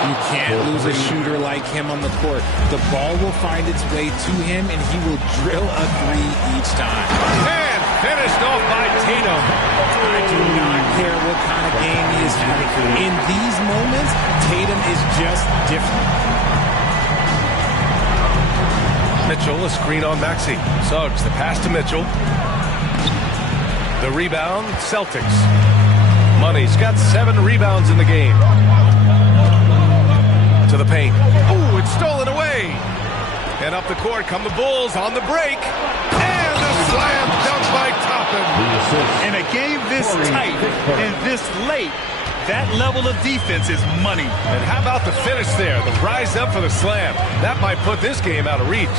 You can't lose a shooter like him on the court. The ball will find its way to him, and he will drill a three each time. And finished off by Tatum. I do not care what kind of game he is having. In these moments, Tatum is just different. Mitchell, a screen on Maxey. Suggs, the pass to Mitchell. The rebound, Celtics. Money's got 7 rebounds in the game. To the paint. Ooh, it's stolen away. And up the court come the Bulls on the break. And the slam dunk by Toppin. In a game this tight and this late, that level of defense is money. And how about the finish there? The rise up for the slam. That might put this game out of reach.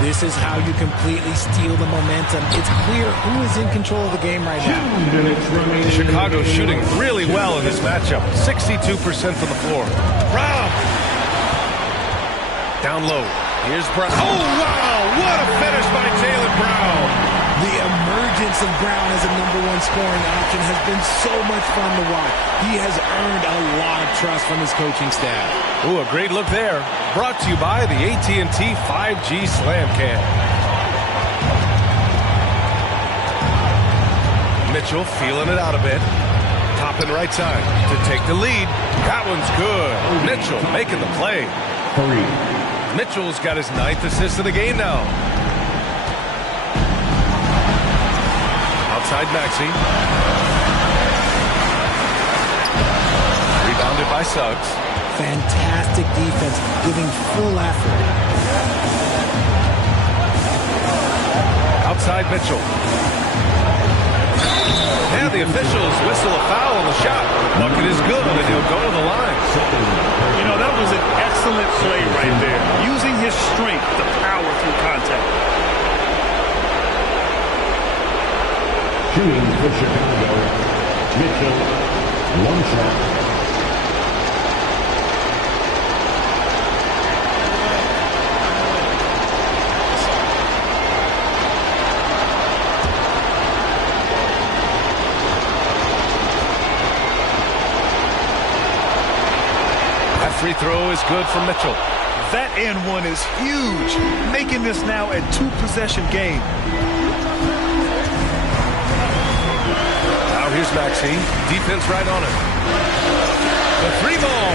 This is how you completely steal the momentum. It's clear who is in control of the game right now. Chicago shooting really well in this matchup. 62% from the floor. Brown. Down low. Here's Brown. Oh, wow. What a finish by Jaylen Brown. The emergence of Brown as a #1 scoring option has been so much fun to watch. He has earned a lot of trust from his coaching staff. Ooh, a great look there. Brought to you by the AT&T 5G Slam Cam. Mitchell feeling it out a bit. Toppin right side to take the lead. That one's good. Mitchell making the play. Mitchell's got his 9th assist of the game now. Outside Maxey. Rebounded by Suggs. Fantastic defense, giving full effort. Outside Mitchell. And the officials whistle a foul on the shot. Bucket is good, and he'll go to the line. You know, that was an excellent play right there. Using his strength to power through contact. Shooting for Chicago, Mitchell, 1 shot. That free throw is good for Mitchell. That and one is huge, making this now a 2-possession game. Here's Maxey. Defense right on him. The 3 ball.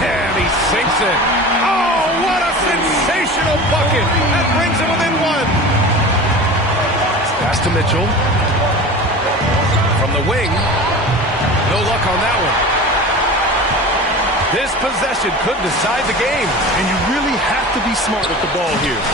And he sinks it. Oh, what a sensational bucket. That brings him within 1. Pass to Mitchell. From the wing. No luck on that one. This possession could decide the game. And you really have to be smart with the ball here.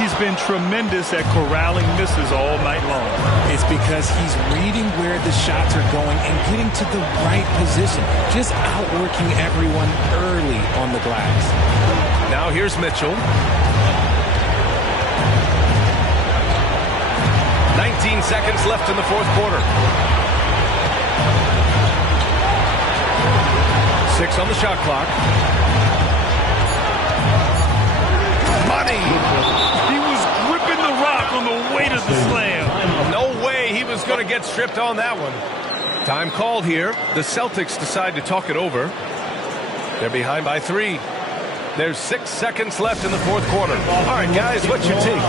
He's been tremendous at corralling misses all night long. It's because he's reading where the shots are going and getting to the right position, just outworking everyone early on the glass. Now here's Mitchell. 19 seconds left in the 4th quarter. 6 on the shot clock. Money! He was gripping the rock on the weight of the slam. No way he was going to get stripped on that one. Time called here. The Celtics decide to talk it over. They're behind by 3. There's 6 seconds left in the 4th quarter. All right, guys, what's your take?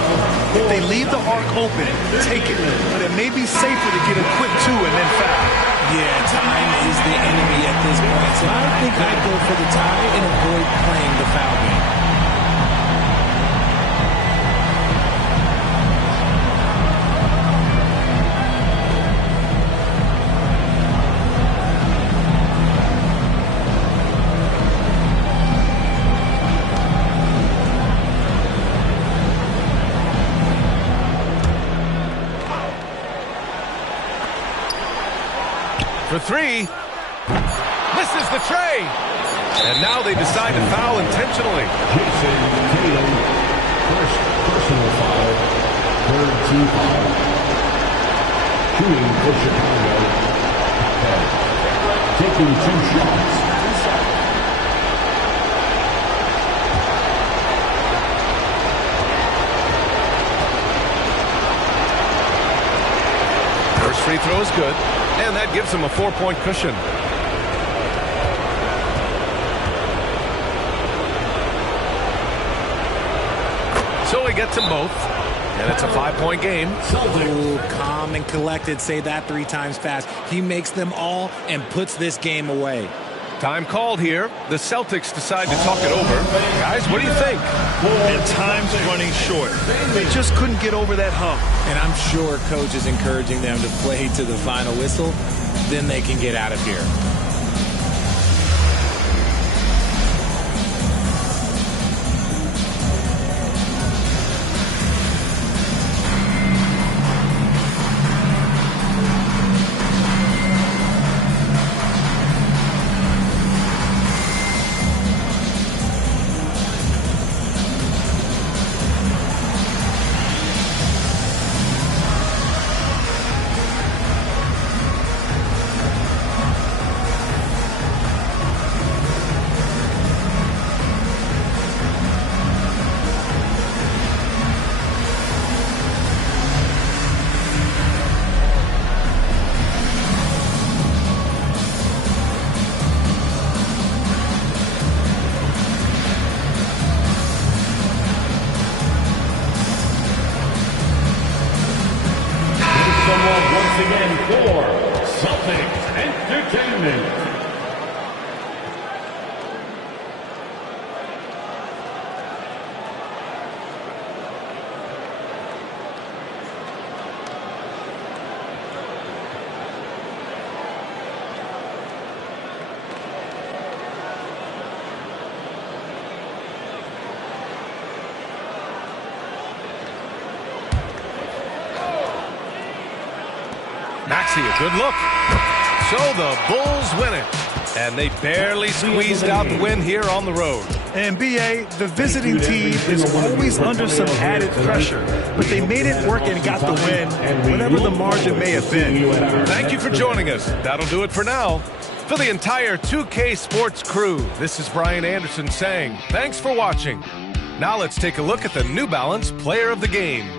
If they leave the arc open, take it. But it may be safer to get a quick 2 and then foul. Yeah, time is the enemy at this point. So I think I'd go for the tie and avoid playing the foul game. for three. Misses the tray. And now they decide to foul intentionally. Jason Tatum, first personal foul, third team foul. Shooting for Chicago. Taking 2 shots. First free throw is good, and that gives him a 4-point cushion. So he gets them both, and it's a 5-point game. Ooh, calm and collected. Say that 3 times fast. He makes them all and puts this game away. Time called here. The Celtics decide to talk it over. Guys, what do you think? And time's running short. They just couldn't get over that hump. And I'm sure coach is encouraging them to play to the final whistle. Then they can get out of here. Once again for Celtics Entertainment. Maxey, a good look. So the Bulls win it. And they barely squeezed out the win here on the road. And BA, the visiting team is always under some added pressure. But they made it work and got the win, whatever the margin may have been. Thank you for joining us. That'll do it for now. For the entire 2K Sports crew, this is Brian Anderson saying thanks for watching. Now let's take a look at the New Balance Player of the Game.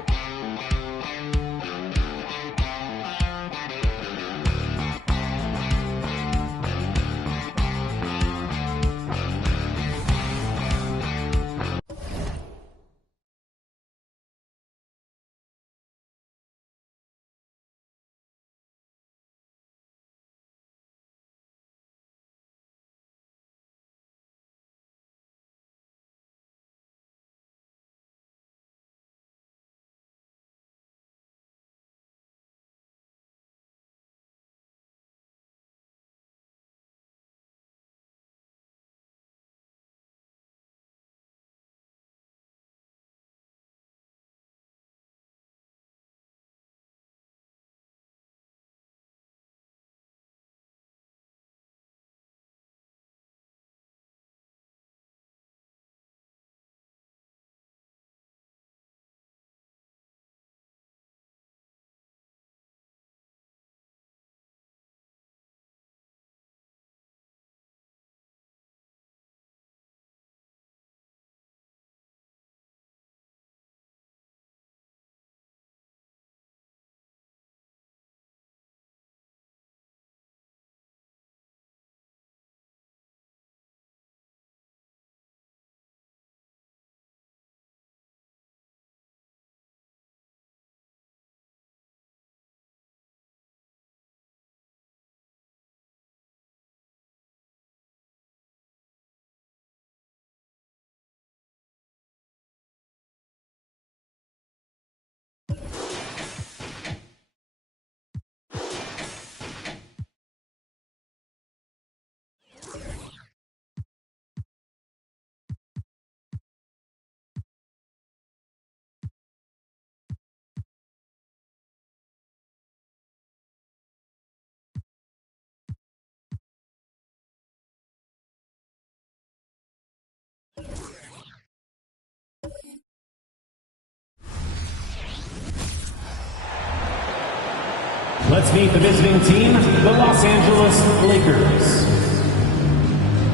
Let's meet the visiting team, the Los Angeles Lakers.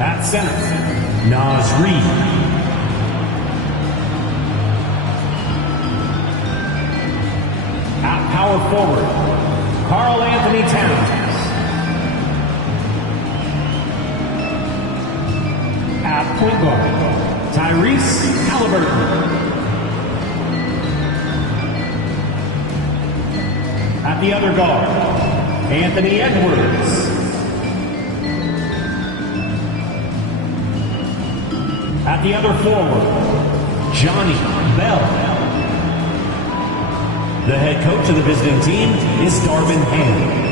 At center, Naz Reid. At power forward, Karl Anthony Towns. At point guard, Tyrese Halliburton. At the other guard, Anthony Edwards. At the other forward, Johnny Bell. The head coach of the visiting team is Darvin Ham.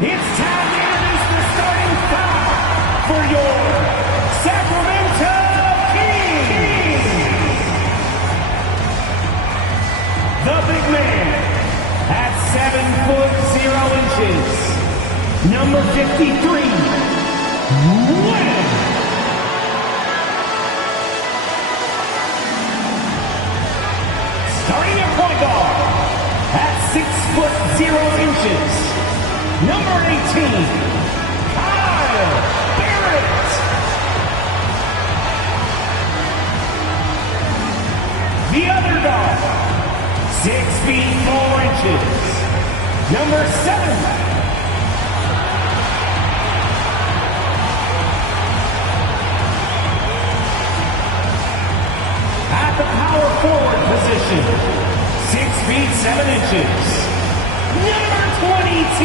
It's time to introduce the starting five for your Sacramento Kings. The big man at 7'0", number 53, Wham! Starting at point guard at 6'0", number 18, Kyle Barrett. The other guard, 6'4", number 7. At the power forward position, 6'7", number 22,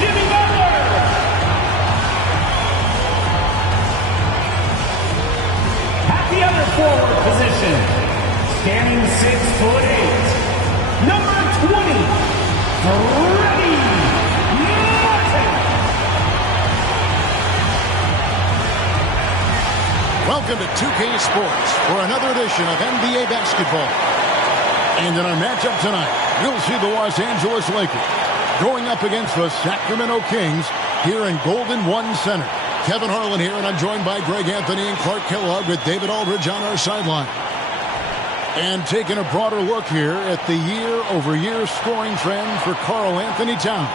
Jimmy Butler. At the other forward position, standing 6'8", number 20, Freddie Martin. Welcome to 2K Sports for another edition of NBA basketball. And in our matchup tonight, we'll see the Los Angeles Lakers going up against the Sacramento Kings here in Golden One Center. Kevin Harlan here, and I'm joined by Greg Anthony and Clark Kellogg with David Aldridge on our sideline. And taking a broader look here at the year-over-year scoring trend for Karl Anthony Towns.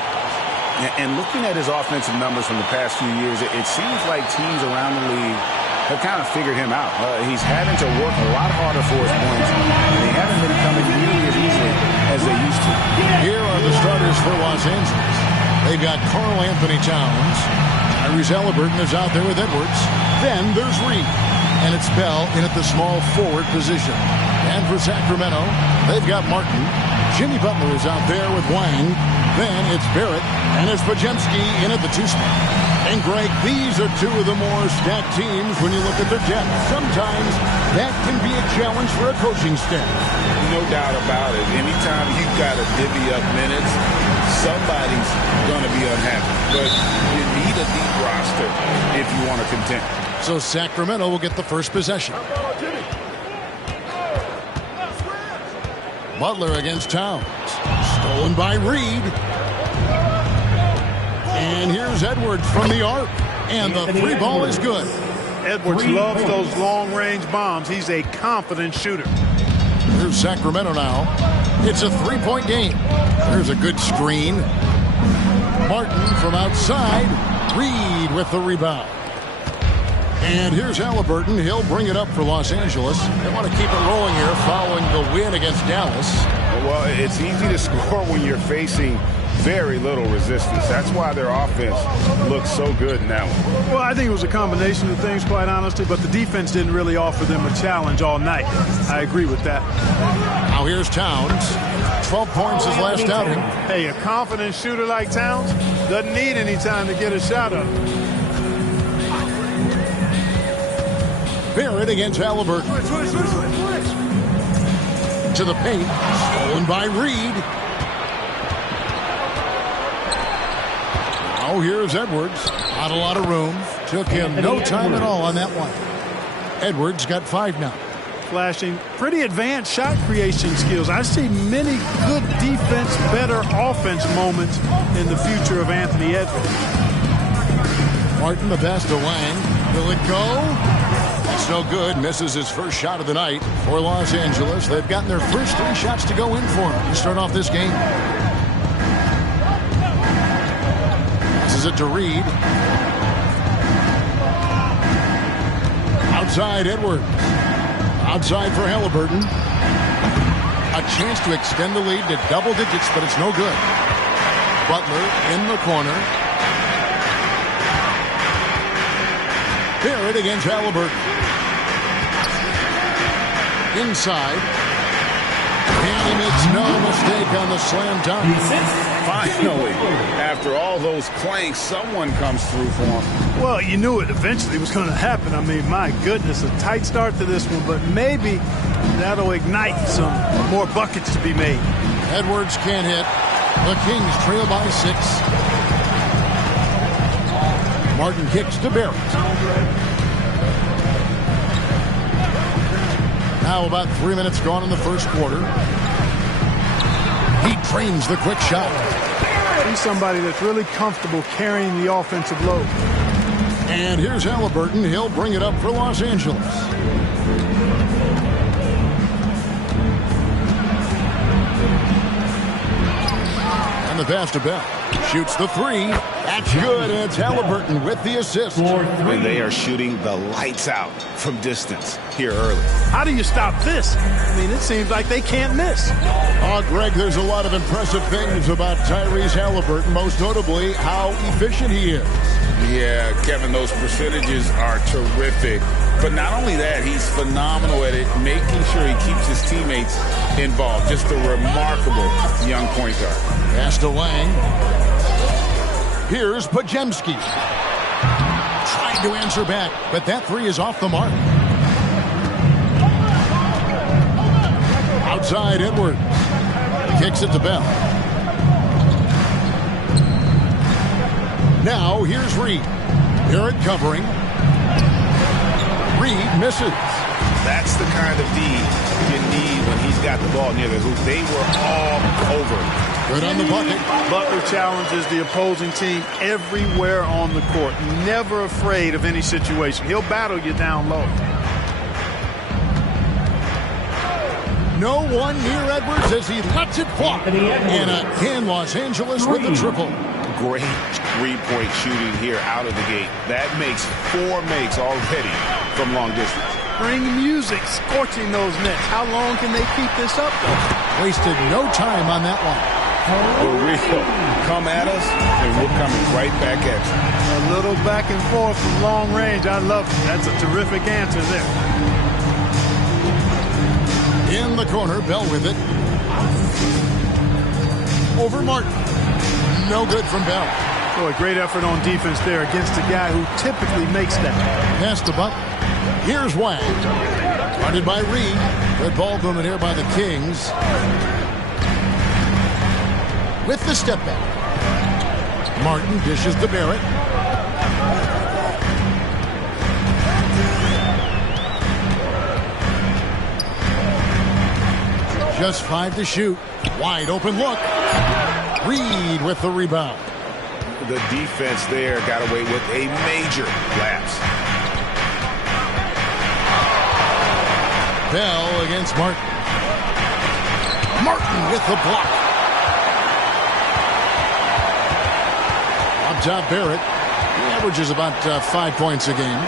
And looking at his offensive numbers from the past few years, it seems like teams around the league have kind of figured him out. He's having to work a lot harder for his points, and they haven't been coming nearly as easily as they used to. Here are the starters for Los Angeles. They've got Karl Anthony Towns. Tyrese Halliburton is out there with Edwards. Then there's Reid. And it's Bell in at the small forward position. And for Sacramento, they've got Martin. Jimmy Butler is out there with Wang. Then it's Barrett. And it's Podziemski in at the 2 spot. And Greg, these are two of the more stacked teams when you look at their depth. Sometimes that can be a challenge for a coaching staff. No doubt about it. Anytime you've got to divvy up minutes, somebody's going to be unhappy. But you need a deep roster if you want to contend. So Sacramento will get the first possession. Butler against Towns. Stolen by Reid. And here's Edwards from the arc. And the three ball is good. Edwards loves those long-range bombs. He's a confident shooter. Here's Sacramento now. It's a three-point game. There's a good screen. Martin from outside. Reid with the rebound. And here's Halliburton. He'll bring it up for Los Angeles. They want to keep it rolling here following the win against Dallas. Well, it's easy to score when you're facing very little resistance. That's why their offense looks so good now. Well, I think it was a combination of things, quite honestly, but the defense didn't really offer them a challenge all night. I agree with that. Now here's Towns. 12 points his last outing. Hey, a confident shooter like Towns doesn't need any time to get a shot up. Barrett against Halliburton. To the paint. Stolen by Reid. Now here's Edwards. Not a lot of room. Took him no time at all on that one. Edwards got 5 now. Flashing pretty advanced shot creation skills. I see many good defense, better offense moments in the future of Anthony Edwards. Martin, the pass to Wang. Will it go? It's no good. Misses his first shot of the night for Los Angeles. They've gotten their first 3 shots to go in for him to start off this game. Passes it to Reed. Outside Edwards. Outside for Halliburton. A chance to extend the lead to double digits, but it's no good. Butler in the corner. Barrett against Halliburton. Inside. And he makes no mistake on the slam dunk. Finally, after all those clanks, someone comes through for him. Well, you knew it eventually was going to happen. I mean, my goodness, a tight start to this one, but maybe that'll ignite some more buckets to be made. Edwards can't hit. The Kings trail by 6. Martin kicks to Barrett. Now about 3 minutes gone in the first quarter. He trains the quick shot. He's somebody that's really comfortable carrying the offensive load. And here's Halliburton. He'll bring it up for Los Angeles. And the pass to Bell. Shoots the 3. That's good. And it's Halliburton with the assist. And they are shooting the lights out from distance here early. How do you stop this? I mean, it seems like they can't miss. Oh, Greg, there's a lot of impressive things about Tyrese Halliburton, most notably how efficient he is. Yeah, Kevin, those percentages are terrific. But not only that, he's phenomenal at it, making sure he keeps his teammates involved. Just a remarkable young point guard. Pass to Lang. Here's Pajemski. Trying to answer back, but that 3 is off the mark. Outside Edwards. Kicks it to Bell. Now here's Reed. Barrett covering. Reed misses. That's the kind of D you need when he's got the ball near the hoop. They were all over. Good on the bucket. Butler challenges the opposing team everywhere on the court. Never afraid of any situation. He'll battle you down low. No one near Edwards as he lets it fly. And again, Los Angeles with the triple. Great three-point shooting here out of the gate. That makes 4 makes already from long distance. Bring music, scorching those nets. How long can they keep this up, though? Wasted no time on that one. For real. Come at us, and we're coming right back at you. A little back and forth from long range. I love it. That's a terrific answer there. In the corner, Bell with it. Over Martin. No good from Bell. Boy, great effort on defense there against a guy who typically makes that. Pass the buck. Here's Wang. Guarded by Reed. Good ball movement here by the Kings. With the step back. Martin dishes to Barrett. Just 5 to shoot. Wide open look. Reed with the rebound. The defense there got away with a major lapse. Bell against Martin. Martin with the block. Up top, Barrett. He averages about 5 points a game.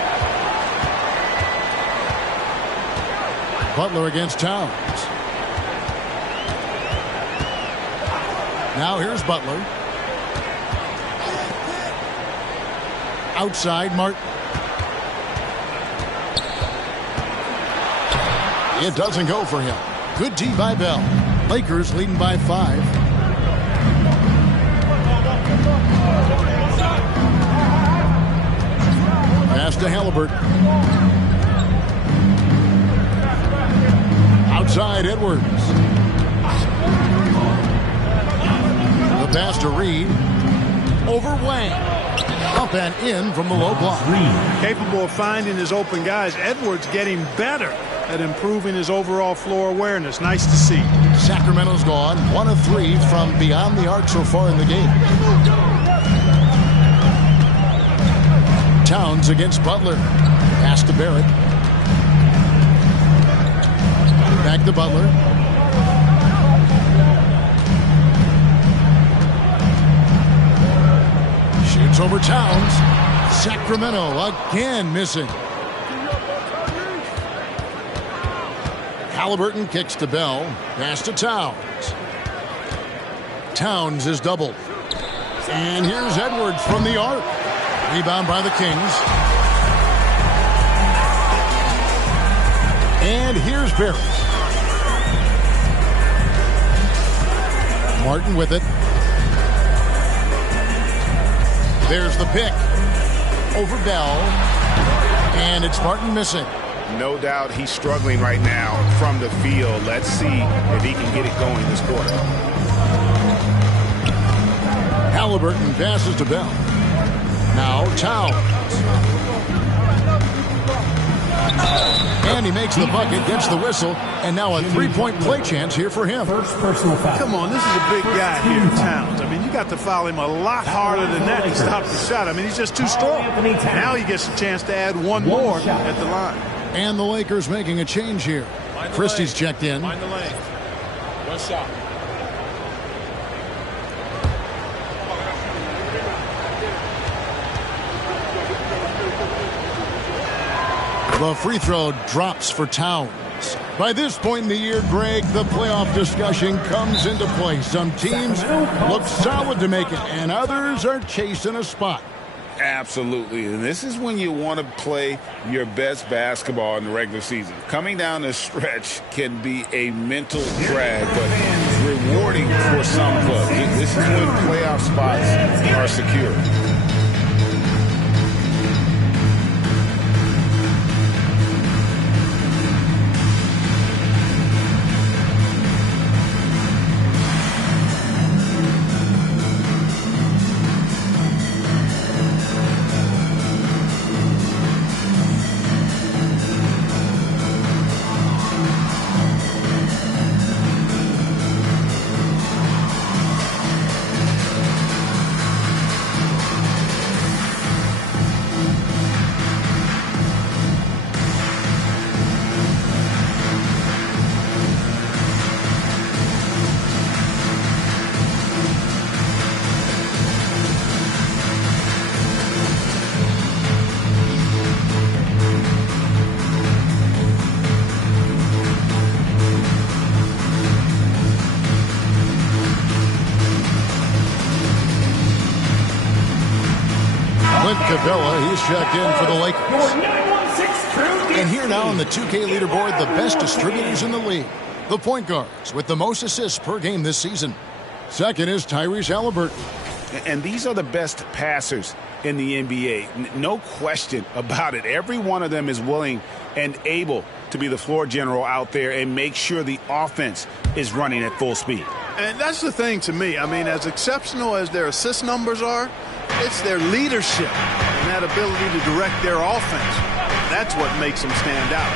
Butler against Towns. Now here's Butler. Outside, Martin. It doesn't go for him. Good D by Bell. Lakers leading by 5. Pass to Halliburton. Outside, Edwards. The pass to Reed. Over Wang. Up and in from the low block. Capable of finding his open guys. Edwards getting better at improving his overall floor awareness. Nice to see. Sacramento's gone 1 of 3 from beyond the arc so far in the game. Towns against Butler. Pass to Barrett. Back to Butler. Shoots over Towns. Sacramento again missing. Halliburton kicks to Bell. Pass to Towns. Towns is doubled. And here's Edwards from the arc. Rebound by the Kings. And here's Barrett. Martin with it. There's the pick. Over Bell. And it's Martin missing. No doubt he's struggling right now from the field. Let's see if he can get it going this quarter. Halliburton passes to Bell. Now Towns. And he makes the bucket, gets the whistle, and now a three-point play chance here for him. First personal foul. Come on, this is a big guy here, Towns. I mean, you got to foul him a lot harder than that to stop the shot. I mean, he's just too strong. Now he gets a chance to add one more at the line. And the Lakers making a change here. Christie's checked in. Find the lane. One shot. The free throw drops for Towns. By this point in the year, Greg, the playoff discussion comes into play. Some teams look solid to make it, and others are chasing a spot. Absolutely. And this is when you want to play your best basketball in the regular season. Coming down the stretch can be a mental drag, but rewarding for some clubs. This is when playoff spots are secure. He's checked in for the Lakers. And here now on the 2K leaderboard, the best distributors in the league. The point guards with the most assists per game this season. Second is Tyrese Halliburton. And these are the best passers in the NBA. No question about it. Every one of them is willing and able to be the floor general out there and make sure the offense is running at full speed. And that's the thing to me. I mean, as exceptional as their assist numbers are, it's their leadership and that ability to direct their offense. That's what makes them stand out.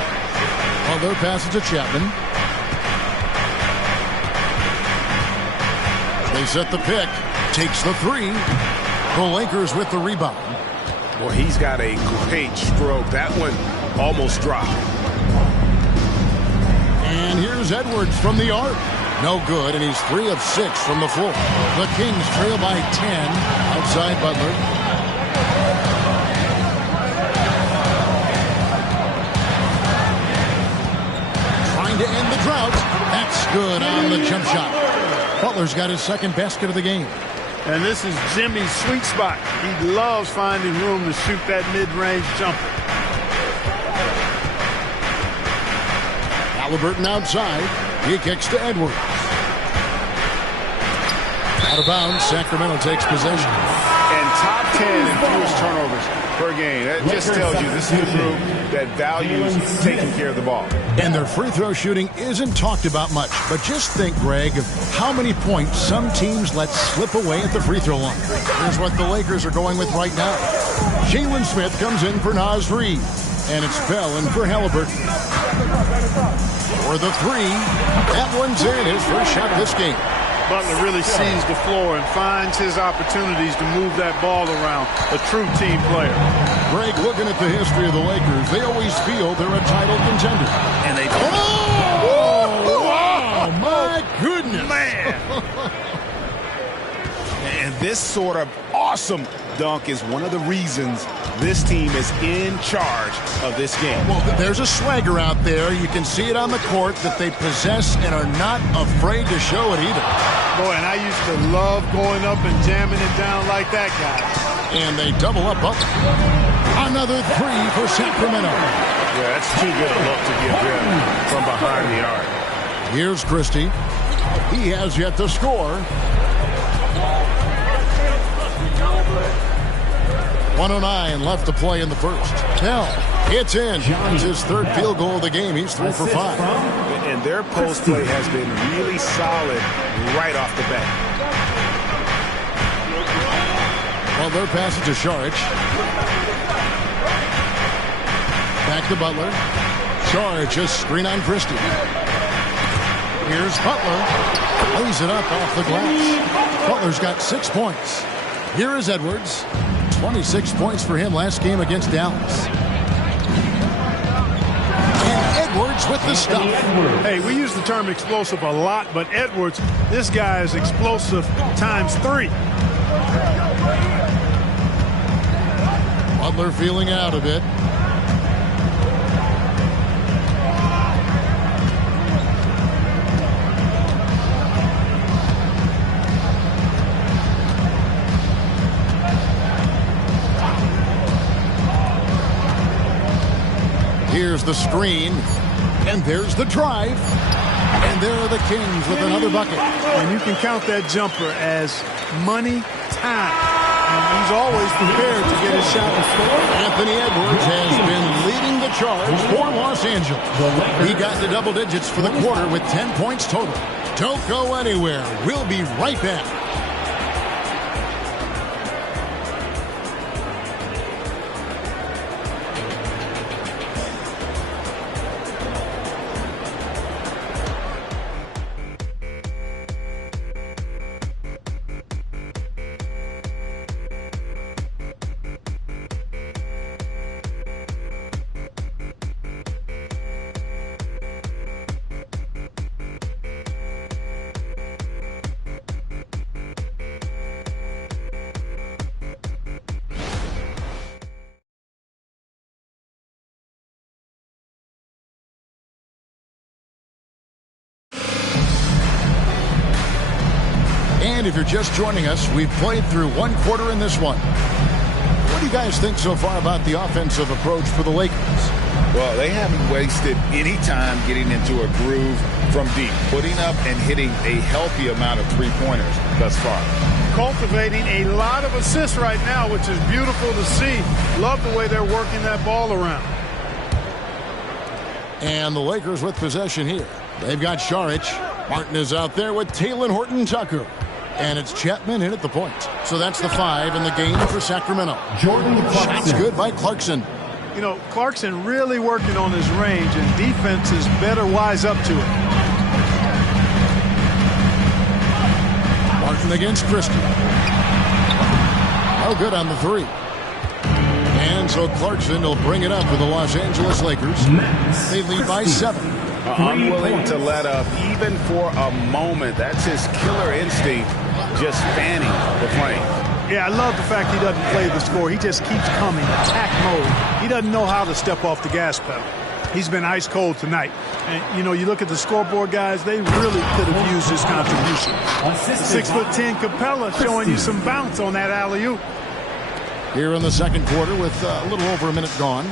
Although passes to Chapman. They set the pick. Takes the three. The Lakers with the rebound. Well, he's got a great stroke. That one almost dropped. And here's Edwards from the arc. No good, and he's 3 of 6 from the floor. The Kings trail by 10 outside Butler. Trying to end the drought. That's good on the jump shot. Butler's got his second basket of the game. And this is Jimmy's sweet spot. He loves finding room to shoot that mid-range jumper. Halliburton outside. He kicks to Edwards. Out of bounds, Sacramento takes possession. And top 10 in fewest turnovers per game. That just tells you this is a group that values taking care of the ball. And their free throw shooting isn't talked about much, but just think, Greg, of how many points some teams let slip away at the free throw line. Here's what the Lakers are going with right now. Jalen Smith comes in for Naz Reid, and it's Bell in for Halliburton. For the three, that one's in, his first shot this game. Butler really sees the floor and finds his opportunities to move that ball around. A true team player. Greg, looking at the history of the Lakers, they always feel they're a title contender. And they Oh, my goodness. Man. And this sort of awesome dunk is one of the reasons this team is in charge of this game. Well, there's a swagger out there. You can see it on the court that they possess and are not afraid to show it either. Boy, and I used to love going up and jamming it down like that guy. And they double up. Another three for Sacramento. Yeah, that's too good a look to give them from behind the arc. Here's Christie. He has yet to score. 1:09 left to play in the first. Bell, it's in. It's his third field goal of the game. He's 3 for 5. And their post play has been really solid right off the bat. Well, their pass it to Šarić. Back to Butler. Šarić just screen on Christie. Here's Butler. Lays it up off the glass. Butler's got 6 points. Here is Edwards. 26 points for him last game against Dallas. And Edwards with the stuff. Hey, we use the term explosive a lot, but Edwards, this guy is explosive times 3. Butler feeling out of it. Here's the screen, and there's the drive, and there are the Kings with another bucket. And you can count that jumper as money time. And he's always prepared to get his shot and score. Anthony Edwards has been leading the charge for Los Angeles. He got to double digits for the quarter with 10 points total. Don't go anywhere. We'll be right back. And if you're just joining us, we've played through one quarter in this one. What do you guys think so far about the offensive approach for the Lakers? Well, they haven't wasted any time getting into a groove from deep, putting up and hitting a healthy amount of three-pointers thus far. Cultivating a lot of assists right now, which is beautiful to see. Love the way they're working that ball around. And the Lakers with possession here. They've got Šarić. Martin is out there with Talen Horton-Tucker. And it's Chapman in at the point. So that's the 5 in the game for Sacramento. Shots good by Clarkson. You know, Clarkson really working on his range, and defenses better wise up to it. Martin against Christie. Oh, good on the 3. And so Clarkson will bring it up for the Los Angeles Lakers. They lead by 7. Unwilling to let up even for a moment. That's his killer instinct, just fanning the flame. Yeah, I love the fact he doesn't play the score. He just keeps coming, attack mode. He doesn't know how to step off the gas pedal. He's been ice cold tonight. And, you know, you look at the scoreboard, guys, they really could have used his contribution. 6'10" Capella showing you some bounce on that alley-oop. Here in the second quarter with a little over a minute gone.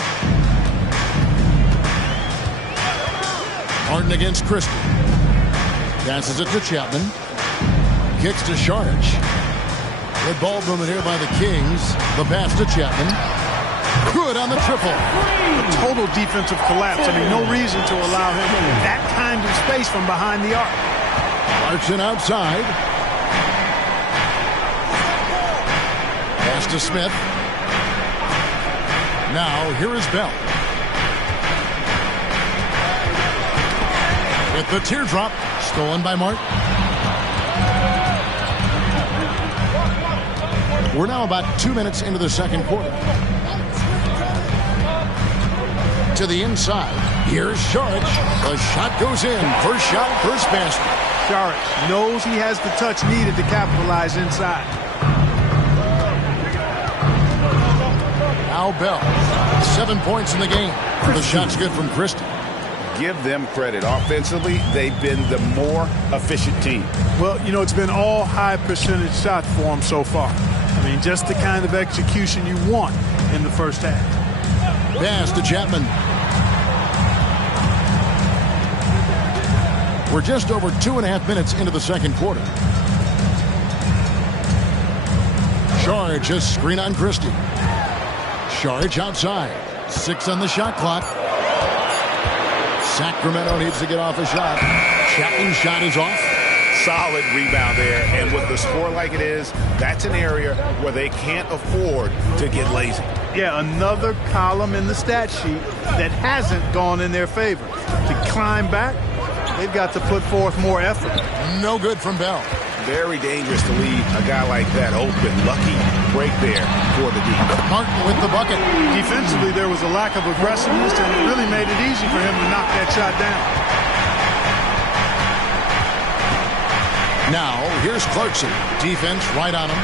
Martin against Christie. Passes it to Chapman. Kicks to Šarić. Good ball movement here by the Kings. The pass to Chapman. Good on the triple. A total defensive collapse. I mean, no reason to allow him that kind of space from behind the arc. Clarkson outside. Pass to Smith. Now, here is Bell. With the teardrop, stolen by Martin. We're now about 2 minutes into the second quarter. to the inside. Here's Saric. The shot goes in. First shot, first basket. Saric knows he has the touch needed to capitalize inside. Now Bell. 7 points in the game. The shot's good from Christie. Give them credit. Offensively, they've been the more efficient team. Well, you know, it's been all high percentage shots for them so far. I mean, just the kind of execution you want in the first half. Pass to Chapman. We're just over 2.5 minutes into the second quarter. Saric just screen on Christie. Saric outside. 6 on the shot clock. Sacramento needs to get off a shot. Chapman's shot is off. Solid rebound there, and with the score like it is, that's an area where they can't afford to get lazy. Yeah, another column in the stat sheet that hasn't gone in their favor. To climb back, they've got to put forth more effort. No good from Bell. Very dangerous to leave a guy like that open. Lucky break there for the deep. Martin with the bucket. Defensively, there was a lack of aggressiveness, and it really made it easy for him to knock that shot down. Now, here's Clarkson. Defense right on him.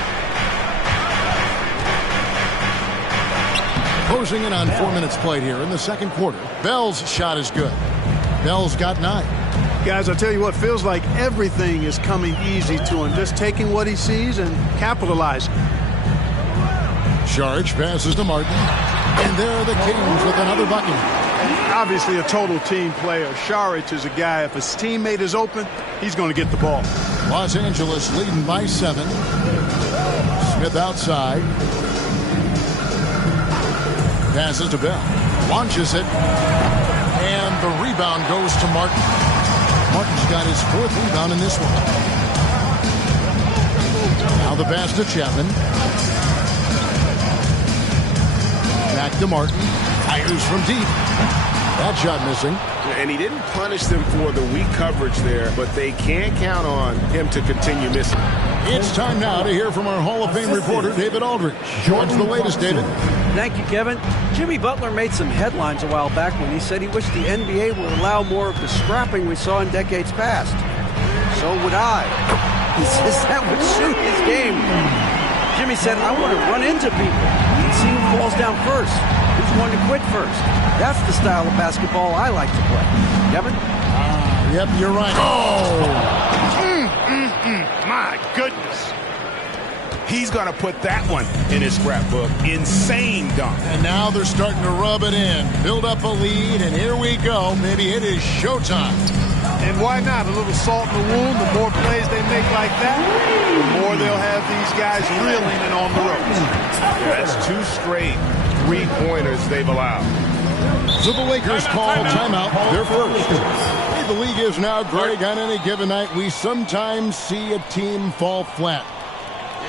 Closing in on 4 minutes played here in the second quarter. Bell's shot is good. Bell's got 9. Guys, I'll tell you what, feels like everything is coming easy to him. Just taking what he sees and capitalizing. Saric passes to Martin. And there are the Kings with another bucket. Obviously a total team player. Saric is a guy, if his teammate is open, he's going to get the ball. Los Angeles leading by 7. Smith outside. Passes to Bell. Launches it. And the rebound goes to Martin. Martin's got his 4th rebound in this one. Now the pass to Chapman. Back to Martin. Fires from deep. That shot missing. And he didn't punish them for the weak coverage there, but they can't count on him to continue missing. It's time now to hear from our Hall of Fame reporter, David Aldridge. What's the latest, David? Thank you, Kevin. Jimmy Butler made some headlines a while back when he said he wished the NBA would allow more of the scrapping we saw in decades past. So would I. He says that would suit his game. Jimmy said, I want to run into people and see who falls down first, who's going to quit first. That's the style of basketball I like to play. Kevin? Yep, you're right. My goodness. He's going to put that one in his scrapbook. Insane dunk. And now they're starting to rub it in. Build up a lead, and here we go. Maybe it is showtime. And why not? A little salt in the wound. The more plays they make like that, the more they'll have these guys reeling and on the ropes. That's 2 straight 3-pointers they've allowed. So the Lakers call timeout. They're first. Hey, the league is now, Greg, on any given night, we sometimes see a team fall flat.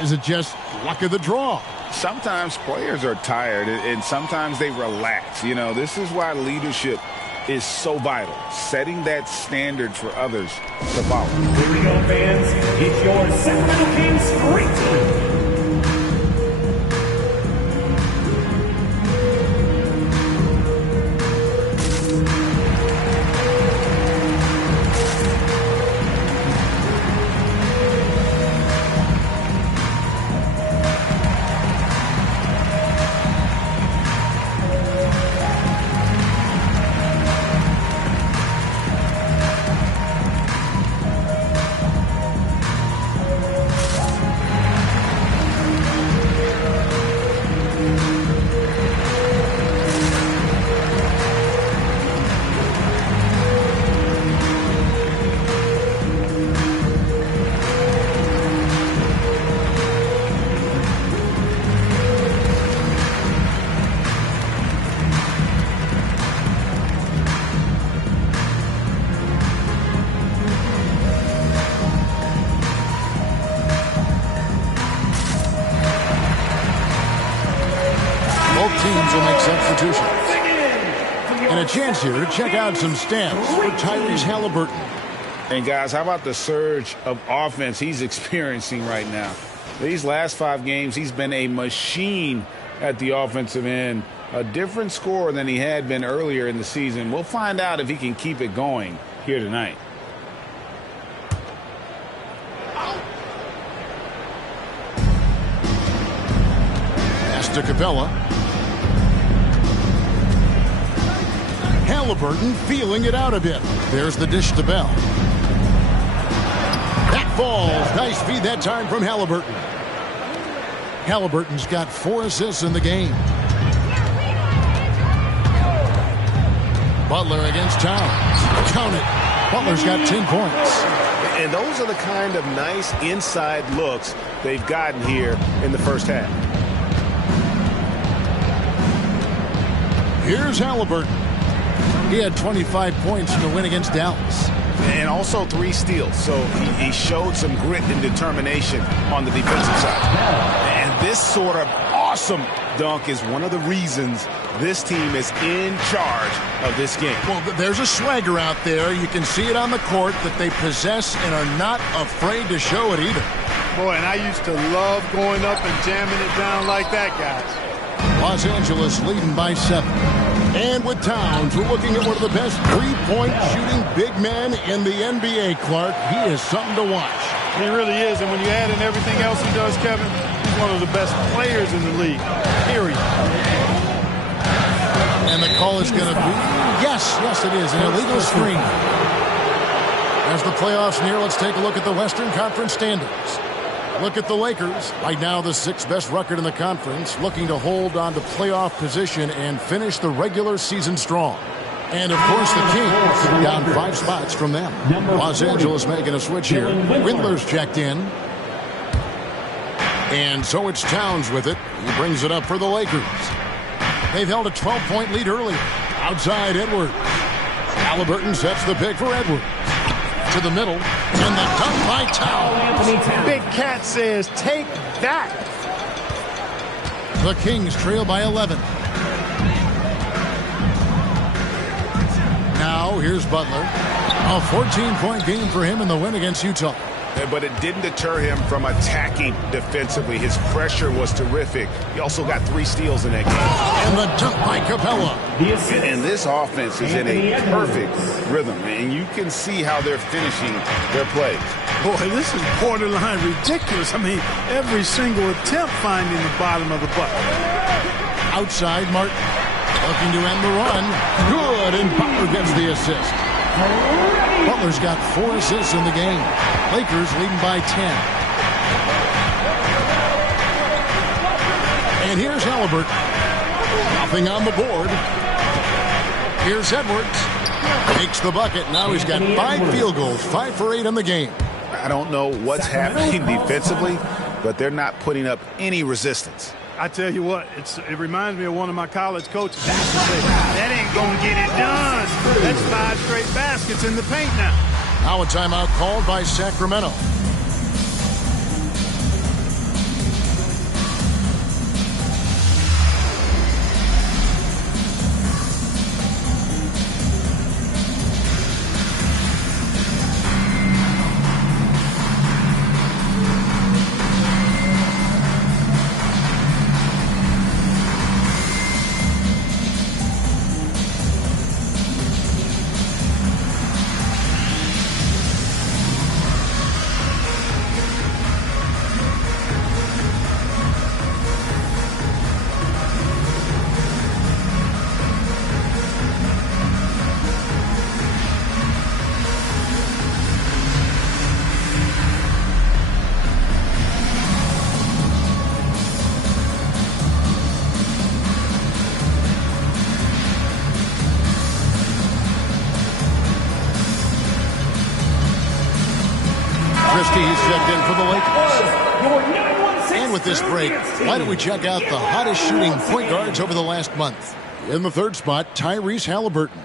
Is it just luck of the draw? Sometimes players are tired, and sometimes they relax. You know, this is why leadership is so vital, setting that standard for others to follow. Here we go, fans. It's your Sacramento Kings Great Team. Teams will make substitutions. And a chance here to check out some stats for Tyrese Halliburton. And guys, how about the surge of offense he's experiencing right now? These last 5 games, he's been a machine at the offensive end. A different scorer than he had been earlier in the season. We'll find out if he can keep it going here tonight. Pass to Capella. Halliburton feeling it out a bit. There's the dish to Bell. That falls. Nice feed that time from Halliburton. Halliburton's got 4 assists in the game. Butler against Towns. Count it. Butler's got 10 points. And those are the kind of nice inside looks they've gotten here in the first half. Here's Halliburton. He had 25 points in the win against Dallas. And also 3 steals. So he showed some grit and determination on the defensive side. And this sort of awesome dunk is one of the reasons this team is in charge of this game. Well, there's a swagger out there. You can see it on the court that they possess and are not afraid to show it either. Boy, and I used to love going up and jamming it down like that, guys. Los Angeles leading by 7. And with Towns, we're looking at one of the best three-point shooting big men in the NBA, Clark. He is something to watch. He really is, and when you add in everything else he does, Kevin, he's one of the best players in the league, period. And the call is going to be, yes, it is, an illegal screen. As the playoffs near, let's take a look at the Western Conference standings. Look at the Lakers, right now the 6th best record in the conference, looking to hold on to playoff position and finish the regular season strong. And, of course, the Kings down 5 spots from them. Los Angeles making a switch here. Windler's checked in. And so it's Towns with it. He brings it up for the Lakers. They've held a 12-point lead early. Outside Edwards. Halliburton sets the pick for Edwards. To the middle. And the dunk by Towns. Big Cat says, take that. The Kings trail by 11. Now, here's Butler. A 14-point game for him in the win against Utah. But it didn't deter him from attacking defensively. His pressure was terrific. He also got 3 steals in that game. And the dunk by Capella. And this offense is in a perfect rhythm. And you can see how they're finishing their plays. Boy, this is borderline ridiculous. I mean, every single attempt finding the bottom of the bucket. Outside, Martin. Looking to end the run. Good, and Butler gets the assist. Butler's got 4 assists in the game. Lakers leading by 10. And here's Halliburton. Nothing on the board. Here's Edwards. Makes the bucket. Now he's got 5 field goals, 5 for 8 in the game. I don't know what's happening defensively, but they're not putting up any resistance. I tell you what, it reminds me of one of my college coaches. He used to say, that ain't going to get it done. That's 5 straight baskets in the paint now. Now a timeout called by Sacramento. He's checked in for the Lakers. And with this break, why don't we check out the hottest shooting point guards over the last month? In the 3rd spot, Tyrese Halliburton.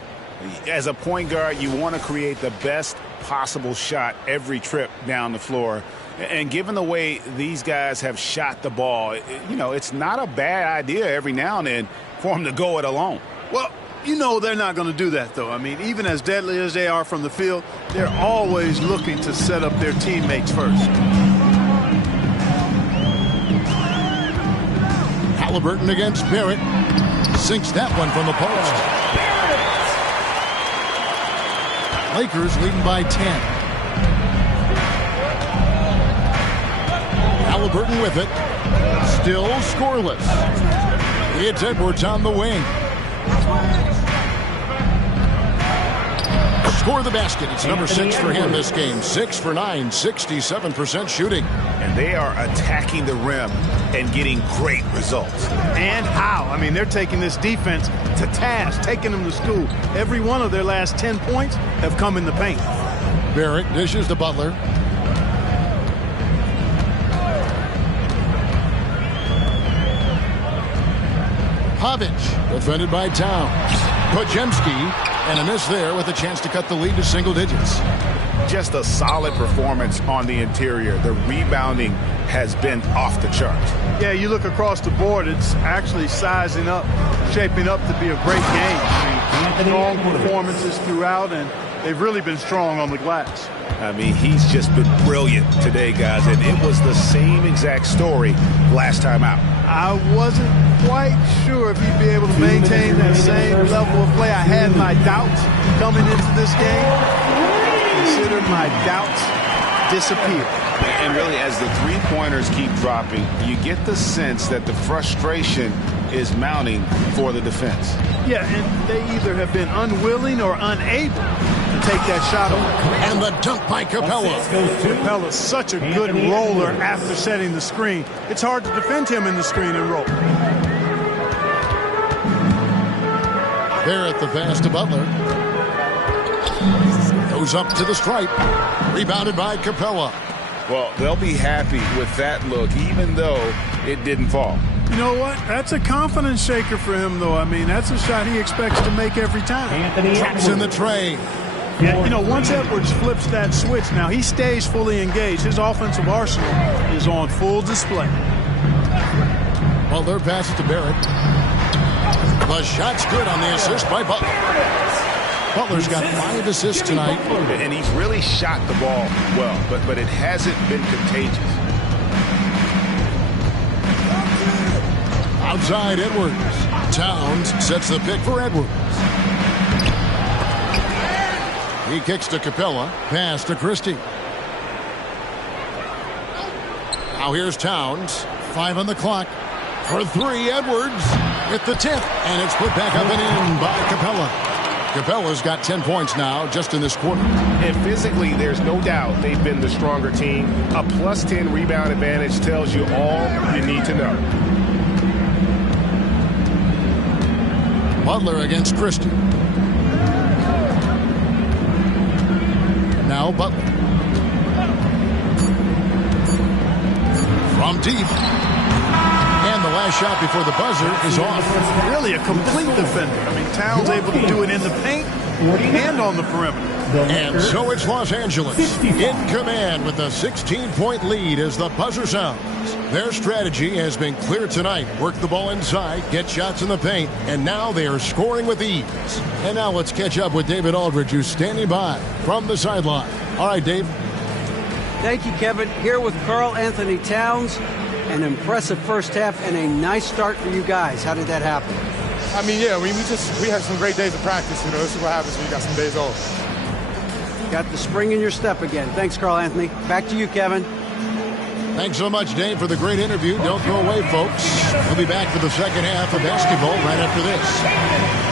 As a point guard, you want to create the best possible shot every trip down the floor. And given the way these guys have shot the ball, it's not a bad idea every now and then for them to go it alone. Well, you know they're not going to do that, though. I mean, even as deadly as they are from the field, they're always looking to set up their teammates first. Halliburton against Barrett. Sinks that one from the post. Lakers leading by 10. Halliburton with it. Still scoreless. It's Edwards on the wing. Score the basket. It's number 6 for him this game. 6 for 9, 67% shooting. And they are attacking the rim and getting great results. And how? I mean, they're taking this defense to task, taking them to school. Every one of their last 10 points have come in the paint. Barrett dishes to Butler. Pavic, defended by Towns. Podziemski, and a miss there with a chance to cut the lead to single digits. Just a solid performance on the interior. The rebounding has been off the charts. Yeah, you look across the board, it's actually sizing up, shaping up to be a great game. I mean, strong performances throughout, and they've really been strong on the glass. I mean, he's just been brilliant today, guys, and it was the same exact story last time out. I wasn't quite sure if he'd be able to maintain that same level of play. I had my doubts coming into this game. Consider my doubts disappear. And really, as the three-pointers keep dropping, you get the sense that the frustration is mounting for the defense. Yeah, and they either have been unwilling or unable to take that shot away. And the dunk by Capella. Capella's such a good roller after setting the screen. It's hard to defend him in the screen and roll. Barrett the pass to Butler. Goes up to the stripe. Rebounded by Capella. Well, they'll be happy with that look, even though it didn't fall. You know what? That's a confidence shaker for him, though. I mean, that's a shot he expects to make every time. Drops in the tray. Yeah, you know, once Edwards flips that switch, now he stays fully engaged. His offensive arsenal is on full display. Butler passes to Barrett. The shot's good on the assist by Butler. Butler's got 5 assists tonight. And he's really shot the ball well, but it hasn't been contagious. Outside Edwards. Towns sets the pick for Edwards. He kicks to Capella. Pass to Christie. Now here's Towns. 5 on the clock. For 3, Edwards at the tip. And it's put back up and in by Capella. Capella's got 10 points now just in this quarter. And physically, there's no doubt they've been the stronger team. A plus 10 rebound advantage tells you all you need to know. Butler against Christie. Now Butler. From deep. And the last shot before the buzzer is off. Really a complete defender. I mean, Towns able to do it in the paint and on the perimeter. And so it's Los Angeles in command with a 16-point lead as the buzzer sounds. Their strategy has been clear tonight. Work the ball inside, get shots in the paint, and now they are scoring with ease. And now let's catch up with David Aldridge, who's standing by from the sideline. All right, Dave. Thank you, Kevin. Here with Karl Anthony Towns. An impressive first half and a nice start for you guys. How did that happen? I mean, yeah, we had some great days of practice. You know, this is what happens when you got some days off. Got the spring in your step again. Thanks, Karl Anthony. Back to you, Kevin. Thanks so much, Dave, for the great interview. Don't go away, folks. We'll be back for the second half of basketball right after this.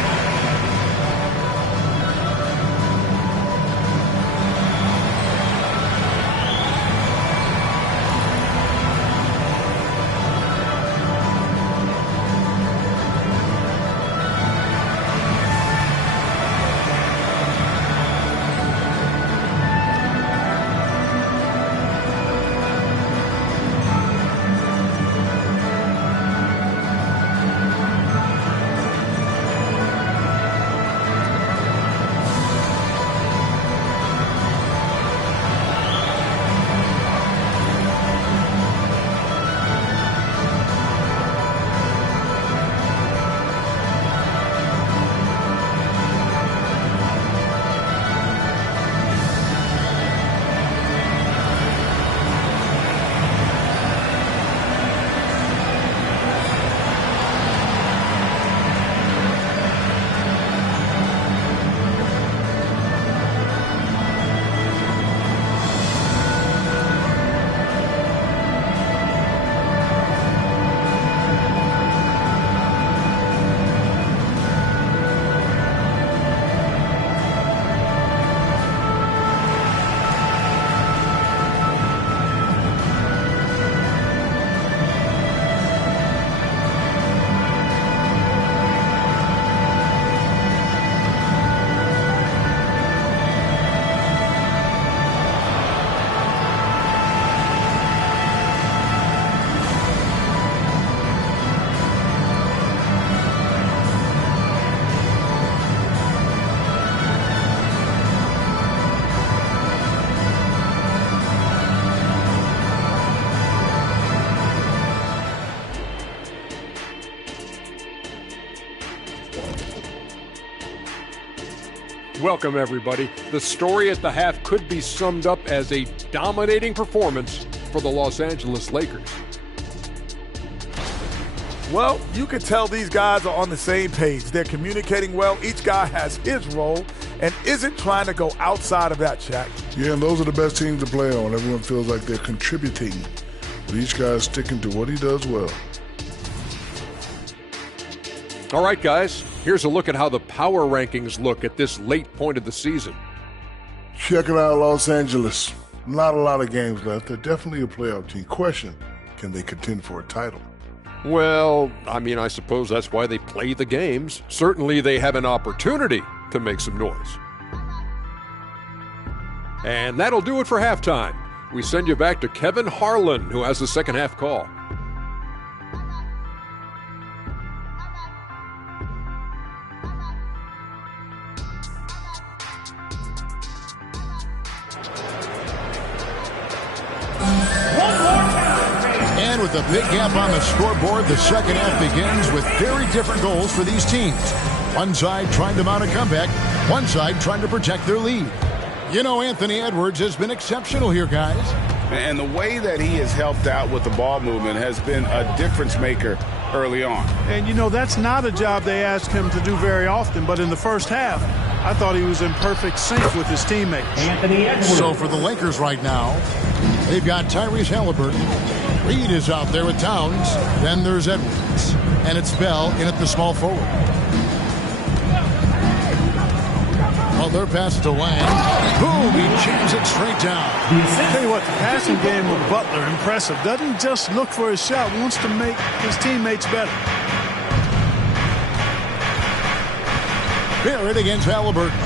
Welcome, everybody. The story at the half could be summed up as a dominating performance for the Los Angeles Lakers. Well, you can tell these guys are on the same page. They're communicating well. Each guy has his role and isn't trying to go outside of that, Shaq. Yeah, and those are the best teams to play on. Everyone feels like they're contributing, but each guy is sticking to what he does well. All right, guys, here's a look at how the power rankings look at this late point of the season. Check it out, Los Angeles. Not a lot of games left. They're definitely a playoff team. Question, can they contend for a title? Well, I suppose that's why they play the games. Certainly they have an opportunity to make some noise. And that'll do it for halftime. We send you back to Kevin Harlan, who has the second half call. And with a big gap on the scoreboard, the second half begins with very different goals for these teams. One side trying to mount a comeback, one side trying to protect their lead. You know, Anthony Edwards has been exceptional here, guys. And the way that he has helped out with the ball movement has been a difference maker early on. And, you know, that's not a job they ask him to do very often, but in the first half, I thought he was in perfect sync with his teammates. Anthony Edwards. So for the Lakers right now, they've got Tyrese Halliburton. Reed is out there with Towns. Then there's Edwards. And it's Bell in at the small forward. Butler passes to Lang. Boom, he jams it straight down. I'll tell you what, the passing game of Butler, impressive. Doesn't just look for his shot, wants to make his teammates better. Barrett against Halliburton.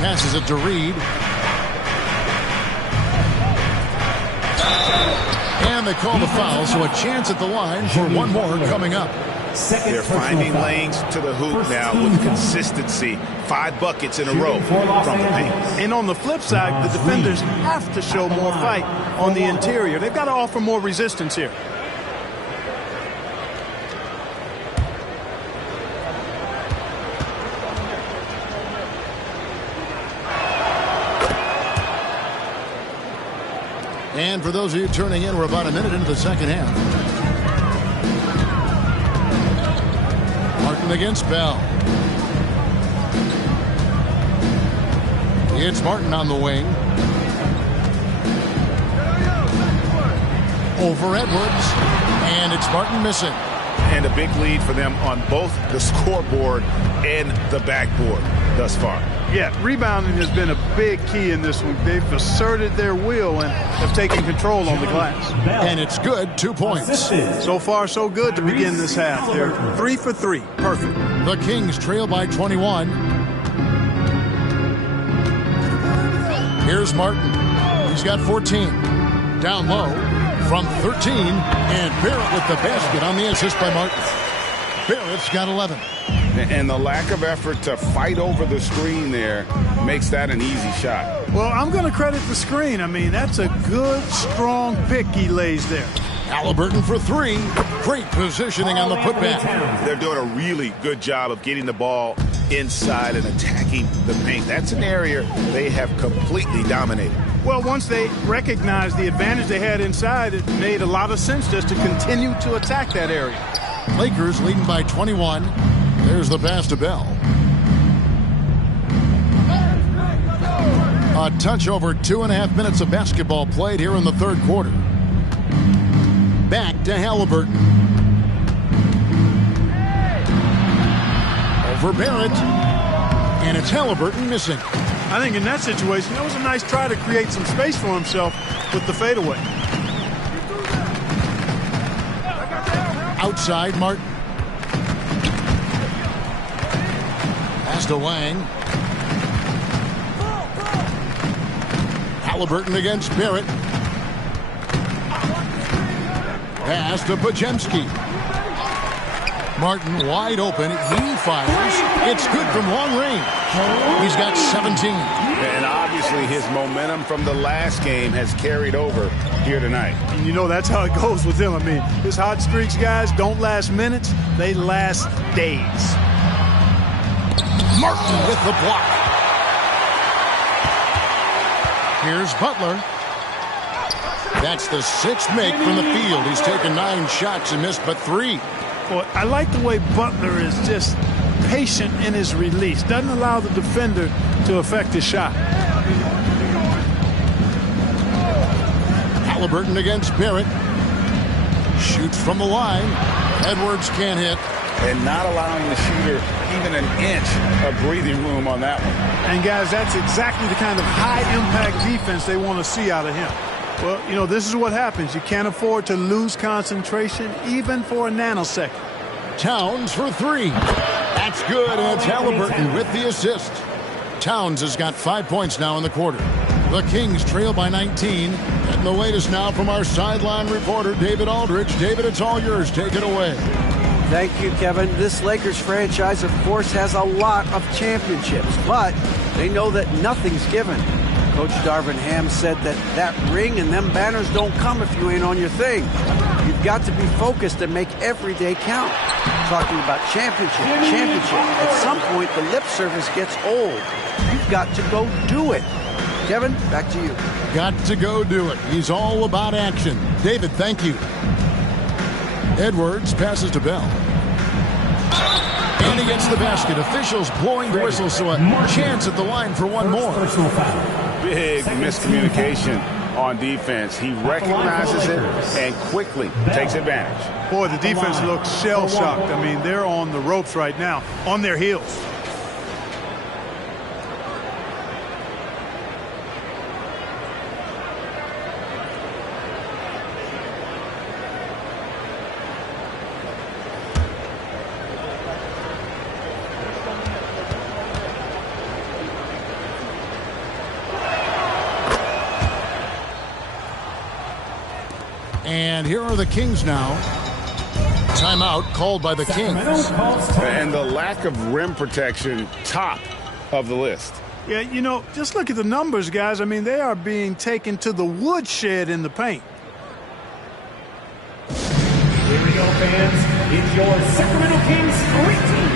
Passes it to Reed. And they call the foul, so a chance at the line for one more coming up. They're finding lanes to the hoop now with consistency. 5 buckets in a row from the paint. And on the flip side, the defenders have to show more fight on the interior. They've got to offer more resistance here. And for those of you turning in, we're about a minute into the second half. Martin against Bell. It's Martin on the wing. Over Edwards. And it's Martin missing. And a big lead for them on both the scoreboard and the backboard thus far. Yeah, rebounding has been a big key in this one. They've asserted their will and have taken control on the glass. And it's good, 2 points. So far, so good to begin this half. They're 3 for 3. Perfect. The Kings trail by 21. Here's Martin. He's got 14. Down low from 13. And Barrett with the basket on the assist by Martin. Barrett's got 11. And the lack of effort to fight over the screen there makes that an easy shot. Well, I'm going to credit the screen. I mean, that's a good, strong pick he lays there. Halliburton for 3. Great positioning on the putback. They're doing a really good job of getting the ball inside and attacking the paint. That's an area they have completely dominated. Well, once they recognized the advantage they had inside, it made a lot of sense just to continue to attack that area. Lakers leading by 21. There's the pass to Bell. A touch over 2.5 minutes of basketball played here in the third quarter. Back to Halliburton. Over Barrett. And it's Halliburton missing. I think in that situation, it was a nice try to create some space for himself with the fadeaway. Outside, Martin. Pass to Lang. Halliburton against Barrett. Pass to Pajemski. Martin wide open. He fires. It's good from long range. He's got 17. And obviously his momentum from the last game has carried over here tonight. And you know that's how it goes with him. I mean, his hot streaks, guys, don't last minutes. They last days. Martin with the block. Here's Butler. That's the sixth make from the field. He's taken 9 shots and missed but 3. Boy, I like the way Butler is just patient in his release. Doesn't allow the defender to affect his shot. Halliburton against Barrett. Shoots from the line. Edwards can't hit. And not allowing the shooter even an inch of breathing room on that one. And, guys, that's exactly the kind of high-impact defense they want to see out of him. Well, you know, this is what happens. You can't afford to lose concentration even for a nanosecond. Towns for 3. That's good, and it's Halliburton with the assist. Towns has got 5 points now in the quarter. The Kings trail by 19. Getting the latest now from our sideline reporter, David Aldridge. David, it's all yours. Take it away. Thank you, Kevin. This Lakers franchise, of course, has a lot of championships, but they know that nothing's given. Coach Darvin Ham said that ring and them banners don't come if you ain't on your thing. You've got to be focused and make every day count. Talking about championship. At some point, the lip service gets old. You've got to go do it. Kevin, back to you. Got to go do it. He's all about action. David, thank you. Edwards passes to Bell. And he gets the basket. Officials blowing the whistle, so a chance at the line for one more. Big miscommunication on defense. He recognizes it and quickly takes advantage. Boy, the defense looks shell-shocked. I mean, they're on the ropes right now, on their heels. And here are the Kings now. Timeout called by the Kings. And the lack of rim protection, top of the list. Yeah, you know, just look at the numbers, guys. I mean, they are being taken to the woodshed in the paint. Here we go, fans. It's your Sacramento Kings great team.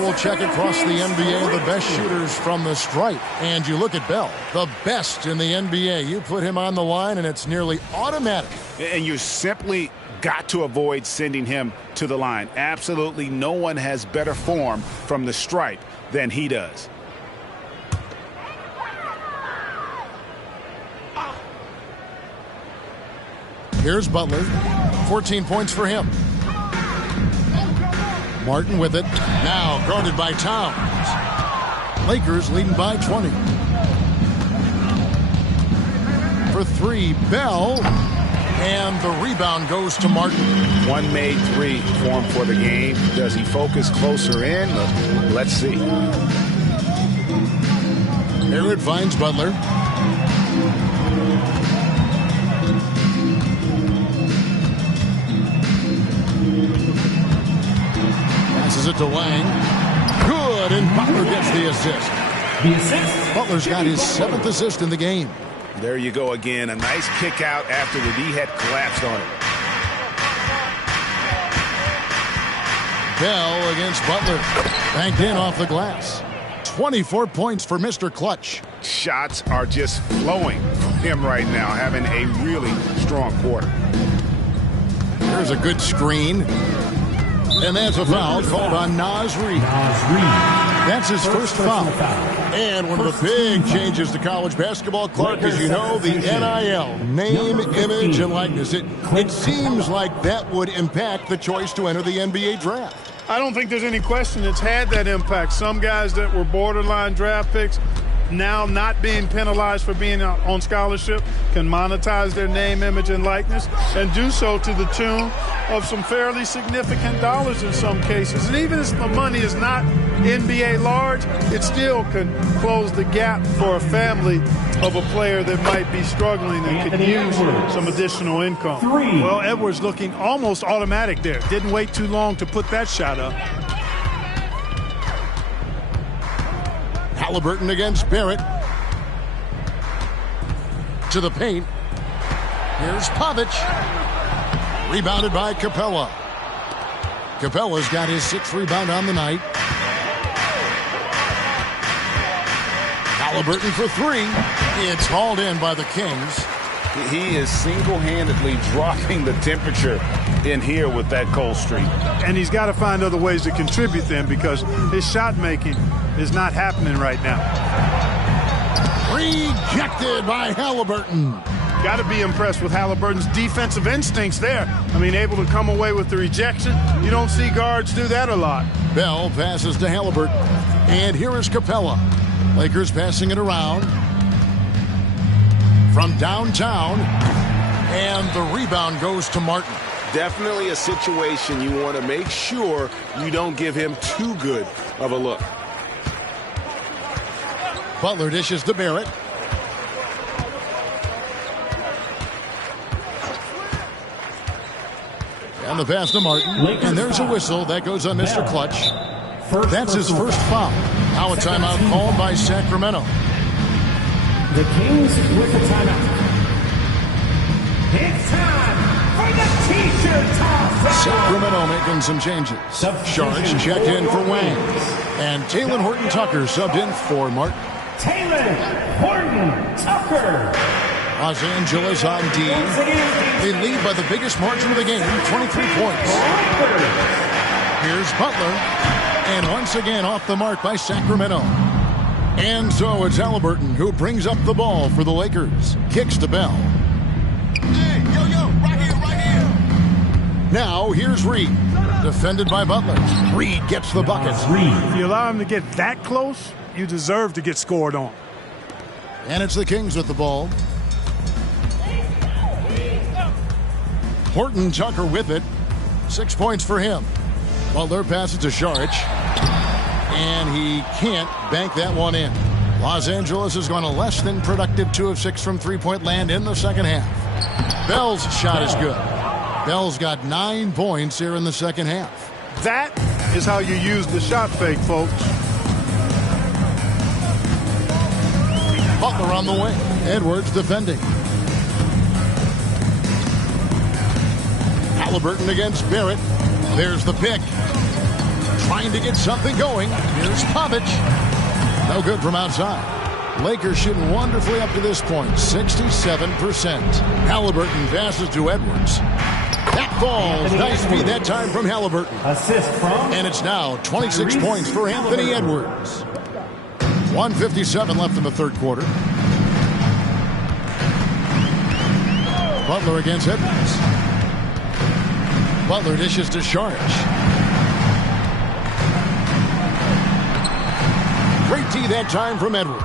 We'll check across the NBA, the best shooters from the stripe. And you look at Bell, the best in the NBA. You put him on the line, and it's nearly automatic. And you simply got to avoid sending him to the line. Absolutely no one has better form from the stripe than he does. Here's Butler. 14 points for him. Martin with it. Now guarded by Towns. Lakers leading by 20. For 3, Bell. And the rebound goes to Martin. One made 3 for him for the game. Does he focus closer in? Let's see. Barrett finds Butler. Passes it to Wang. Good, and Butler gets the assist. The assist. Butler's got his 7th assist in the game. There you go again. A nice kick out after the D had collapsed on it. Bell against Butler. Banked in off the glass. 24 points for Mr. Clutch. Shots are just flowing from him right now, having a really strong quarter. There's a good screen. And that's a foul called on Naz Reid. That's his first foul. And one of the big changes to college basketball, Clark, as you know, the NIL, name, image, and likeness. It seems like that would impact the choice to enter the NBA draft. I don't think there's any question it's had that impact. Some guys that were borderline draft picks now not being penalized for being on scholarship can monetize their name, image, and likeness and do so to the tune of some fairly significant dollars in some cases. And even if the money is not NBA large, it still can close the gap for a family of a player that might be struggling and could use some additional income. Well, Edwards looking almost automatic there. Didn't wait too long to put that shot up. Halliburton against Barrett. To the paint. Here's Pavic. Rebounded by Capella. Capella's got his 6th rebound on the night. Halliburton for 3. It's hauled in by the Kings. He is single-handedly dropping the temperature in here with that cold streak. And he's got to find other ways to contribute then, because his shot making is not happening right now. Rejected by Halliburton. Got to be impressed with Halliburton's defensive instincts there. I mean, able to come away with the rejection. You don't see guards do that a lot. Bell passes to Halliburton. And here is Capella. Lakers passing it around. From downtown. And the rebound goes to Martin. Definitely a situation you want to make sure you don't give him too good of a look. Butler dishes to Barrett. And the pass to Martin. And there's a whistle. That goes on Mr. Clutch. That's his first foul. Now a timeout called by Sacramento. The Kings with a timeout. It's time for the T-shirt toss. Sacramento making some changes. Sharge checked in for Wang. And Taylor Horton-Tucker subbed in for Martin. Taylor Horton-Tucker. Los Angeles on D. They lead by the biggest margin of the game, 23 points. Here's Butler. And once again off the mark by Sacramento. And so it's Halliburton who brings up the ball for the Lakers. Kicks to Bell. Hey, yo, right here. Now here's Reed. Defended by Butler. Reed gets the bucket. If you allow him to get that close, you deserve to get scored on. And it's the Kings with the ball. Horton-Tucker with it. 6 points for him. Butler passes to Saric. And he can't bank that one in. Los Angeles has gone a less than productive 2 of 6 from three-point land in the second half. Bell's shot is good. Bell's got 9 points here in the second half. That is how you use the shot fake, folks. Butler on the wing. Edwards defending. Halliburton against Barrett. There's the pick. Trying to get something going. Here's Pavic. No good from outside. Lakers shooting wonderfully up to this point. 67%. Halliburton passes to Edwards. That falls. Nice feed that time from Halliburton. Assist from. And it's now 26 points for Anthony Edwards. 1:57 left in the third quarter. Butler against Edwards. Butler dishes to Saric. Great tee that time from Edwards.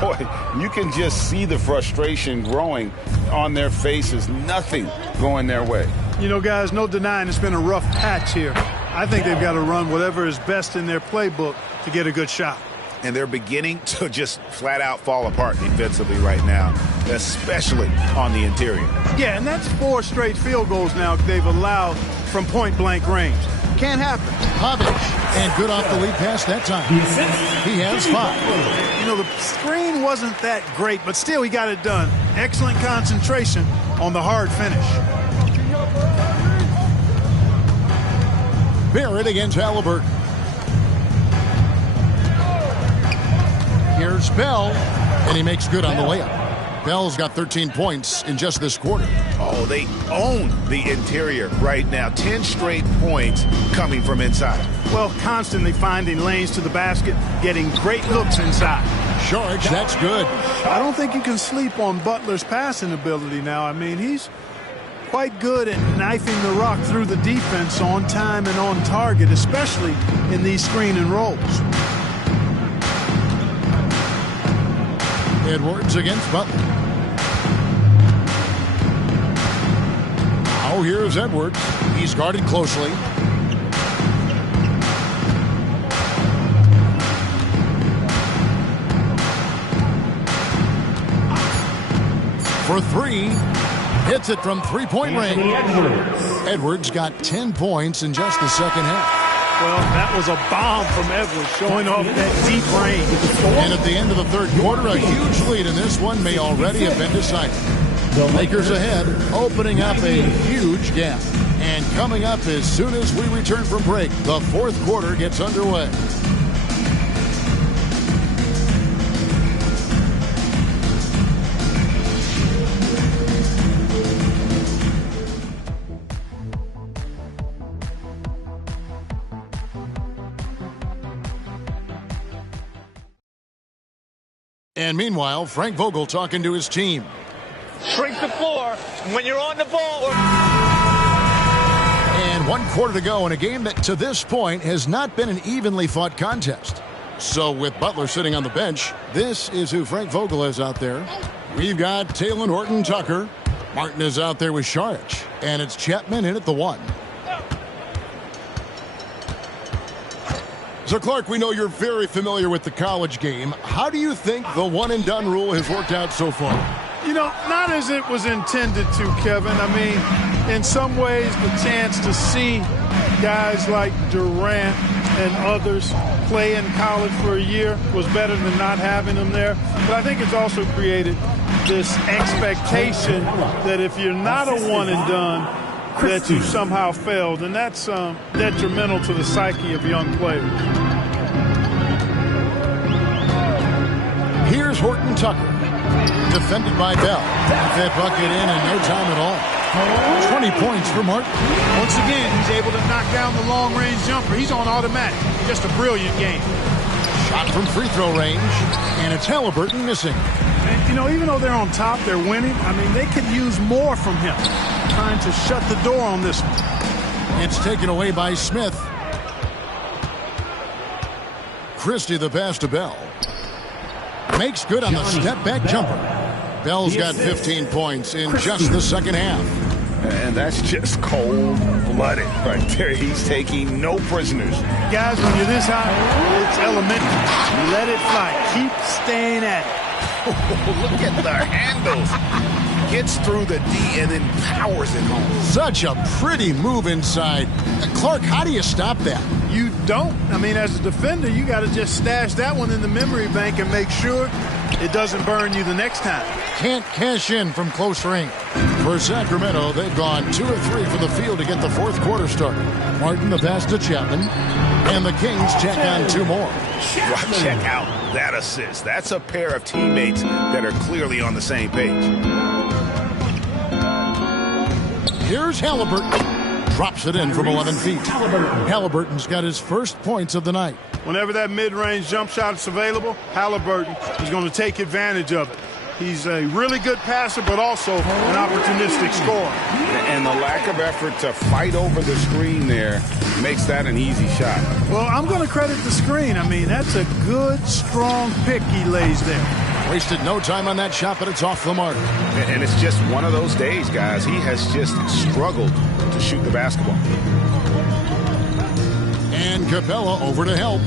Boy, you can just see the frustration growing on their faces. Nothing going their way. You know, guys, no denying it's been a rough patch here. I think they've got to run whatever is best in their playbook to get a good shot. And they're beginning to just flat out fall apart defensively right now, especially on the interior. Yeah, and that's 4 straight field goals now they've allowed from point-blank range. Can't happen. Pavic, and good off the lead pass that time. He has 5. You know, the screen wasn't that great, but still he got it done. Excellent concentration on the hard finish. Barrett against Halliburton. Here's Bell, and he makes good on the layup. Bell's got 13 points in just this quarter. Oh, they own the interior right now. 10 straight points coming from inside. Well, constantly finding lanes to the basket, getting great looks inside. Saric, that's good. I don't think you can sleep on Butler's passing ability now. I mean, he's quite good at knifing the rock through the defense on time and on target, especially in these screen and rolls. Edwards against Butler. Now here's Edwards. He's guarded closely. For 3. Hits it from three-point range. Edwards got 10 points in just the second half. Well, that was a bomb from Edwards, showing off that deep range. And at the end of the third quarter, a huge lead in this one may already have been decided. The Lakers ahead, opening up a huge gap. And coming up as soon as we return from break, the fourth quarter gets underway. And meanwhile, Frank Vogel talking to his team. Shrink the floor when you're on the ball. And 1 quarter to go in a game that to this point has not been an evenly fought contest. So with Butler sitting on the bench, this is who Frank Vogel has out there. We've got Talen Horton-Tucker. Martin is out there with Saric. And it's Chapman in at the 1. So, Clark, we know you're very familiar with the college game. How do you think the one-and-done rule has worked out so far? You know, not as it was intended to, Kevin. I mean, in some ways, the chance to see guys like Durant and others play in college for a year was better than not having them there. But I think it's also created this expectation that if you're not a one-and-done, that you somehow failed, and that's detrimental to the psyche of young players. Here's Horton-Tucker, defended by Bell. That bucket in no time at all. 20 points for Martin. Once again, he's able to knock down the long-range jumper. He's on automatic. Just a brilliant game. Shot from free throw range, and it's Halliburton missing. And, you know, even though they're on top, they're winning. I mean, they could use more from him. Trying to shut the door on this one. It's taken away by Smith. Christie the pass to Bell. Makes good on the step-back jumper. Bell's got 15 points in just the second half. And that's just cold-blooded right there. He's taking no prisoners. Guys, when you're this high, it's elementary. Let it fly. Keep staying at it. Look at the handles. Gets through the D and then powers it home. Such a pretty move inside. Clark, how do you stop that? You don't. I mean, as a defender, you got to just stash that one in the memory bank and make sure it doesn't burn you the next time. Can't cash in from close range. For Sacramento, they've gone 2 of 3 from the field to get the fourth quarter started. Martin the pass to Chapman. And the Kings check on 2 more. Well, check out that assist. That's a pair of teammates that are clearly on the same page. Here's Halliburton. Drops it in from 11 feet. Halliburton's got his first points of the night. Whenever that mid-range jump shot is available, Halliburton is going to take advantage of it. He's a really good passer, but also an opportunistic scorer. And the lack of effort to fight over the screen there makes that an easy shot. Well, I'm going to credit the screen. I mean, that's a good, strong pick he lays there. Wasted no time on that shot, but it's off the mark. And it's just one of those days, guys. He has just struggled to shoot the basketball. And Capella over to help.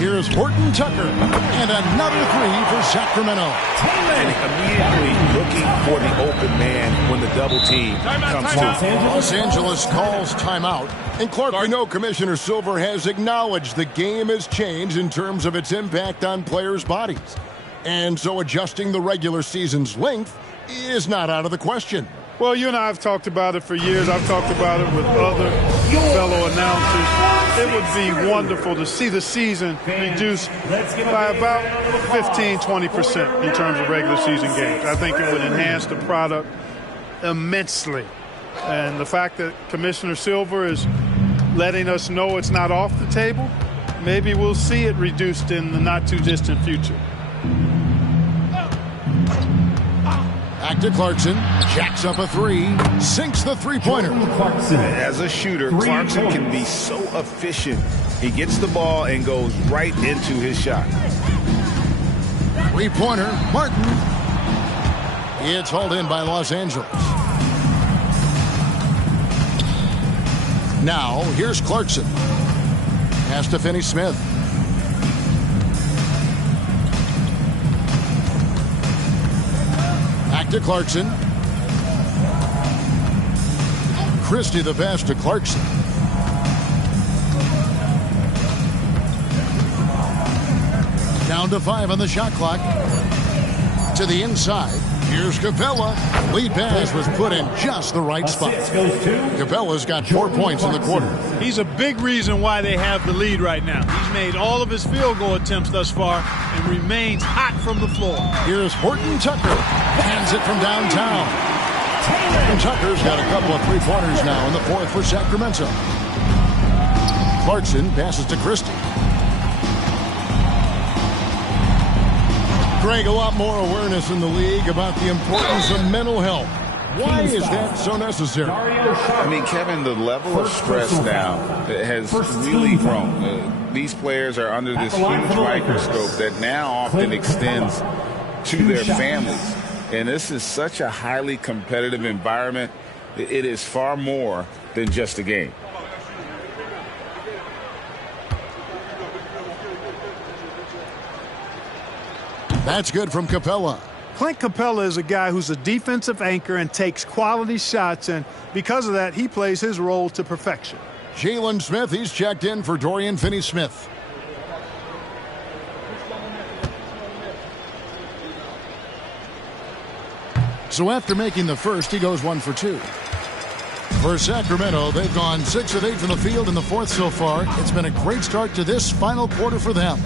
Here's Horton-Tucker. And another 3 for Sacramento. And immediately looking for the open man when the double team comes to. Los Angeles calls timeout. And Clark, we know Commissioner Silver has acknowledged the game has changed in terms of its impact on players' bodies. And so adjusting the regular season's length is not out of the question. Well, you and I have talked about it for years. I've talked about it with other fellow announcers. It would be wonderful to see the season reduced by about 15-20% in terms of regular season games. I think it would enhance the product immensely. And the fact that Commissioner Silver is letting us know it's not off the table, maybe we'll see it reduced in the not-too-distant future. Back to Clarkson, jacks up a 3, sinks the three-pointer. As a shooter, Clarkson can be so efficient. He gets the ball and goes right into his shot. Three-pointer, Martin. It's hauled in by Los Angeles. Now, here's Clarkson. Has to finish Smith. To Clarkson. Christie the pass to Clarkson. Down to 5 on the shot clock. To the inside. Here's Capella. Lead pass was put in just the right spot. Capella's got 4 points in the quarter. He's a big reason why they have the lead right now. He's made all of his field goal attempts thus far and remains hot from the floor. Here's Horton Tucker. Hands it from downtown. Horton Tucker's got a couple of three-pointers now in the fourth for Sacramento. Clarkson passes to Christie. Greg, a lot more awareness in the league about the importance of mental health. Why is that so necessary? I mean, Kevin, the level of stress now has really grown. These players are under this huge microscope that now often extends to their families. And this is such a highly competitive environment. It is far more than just a game. That's good from Capella. Clint Capella is a guy who's a defensive anchor and takes quality shots, and because of that, he plays his role to perfection. Jalen Smith, he's checked in for Dorian Finney-Smith. So after making the first, he goes 1 for 2. For Sacramento, they've gone 6 of 8 from the field in the fourth so far. It's been a great start to this final quarter for them.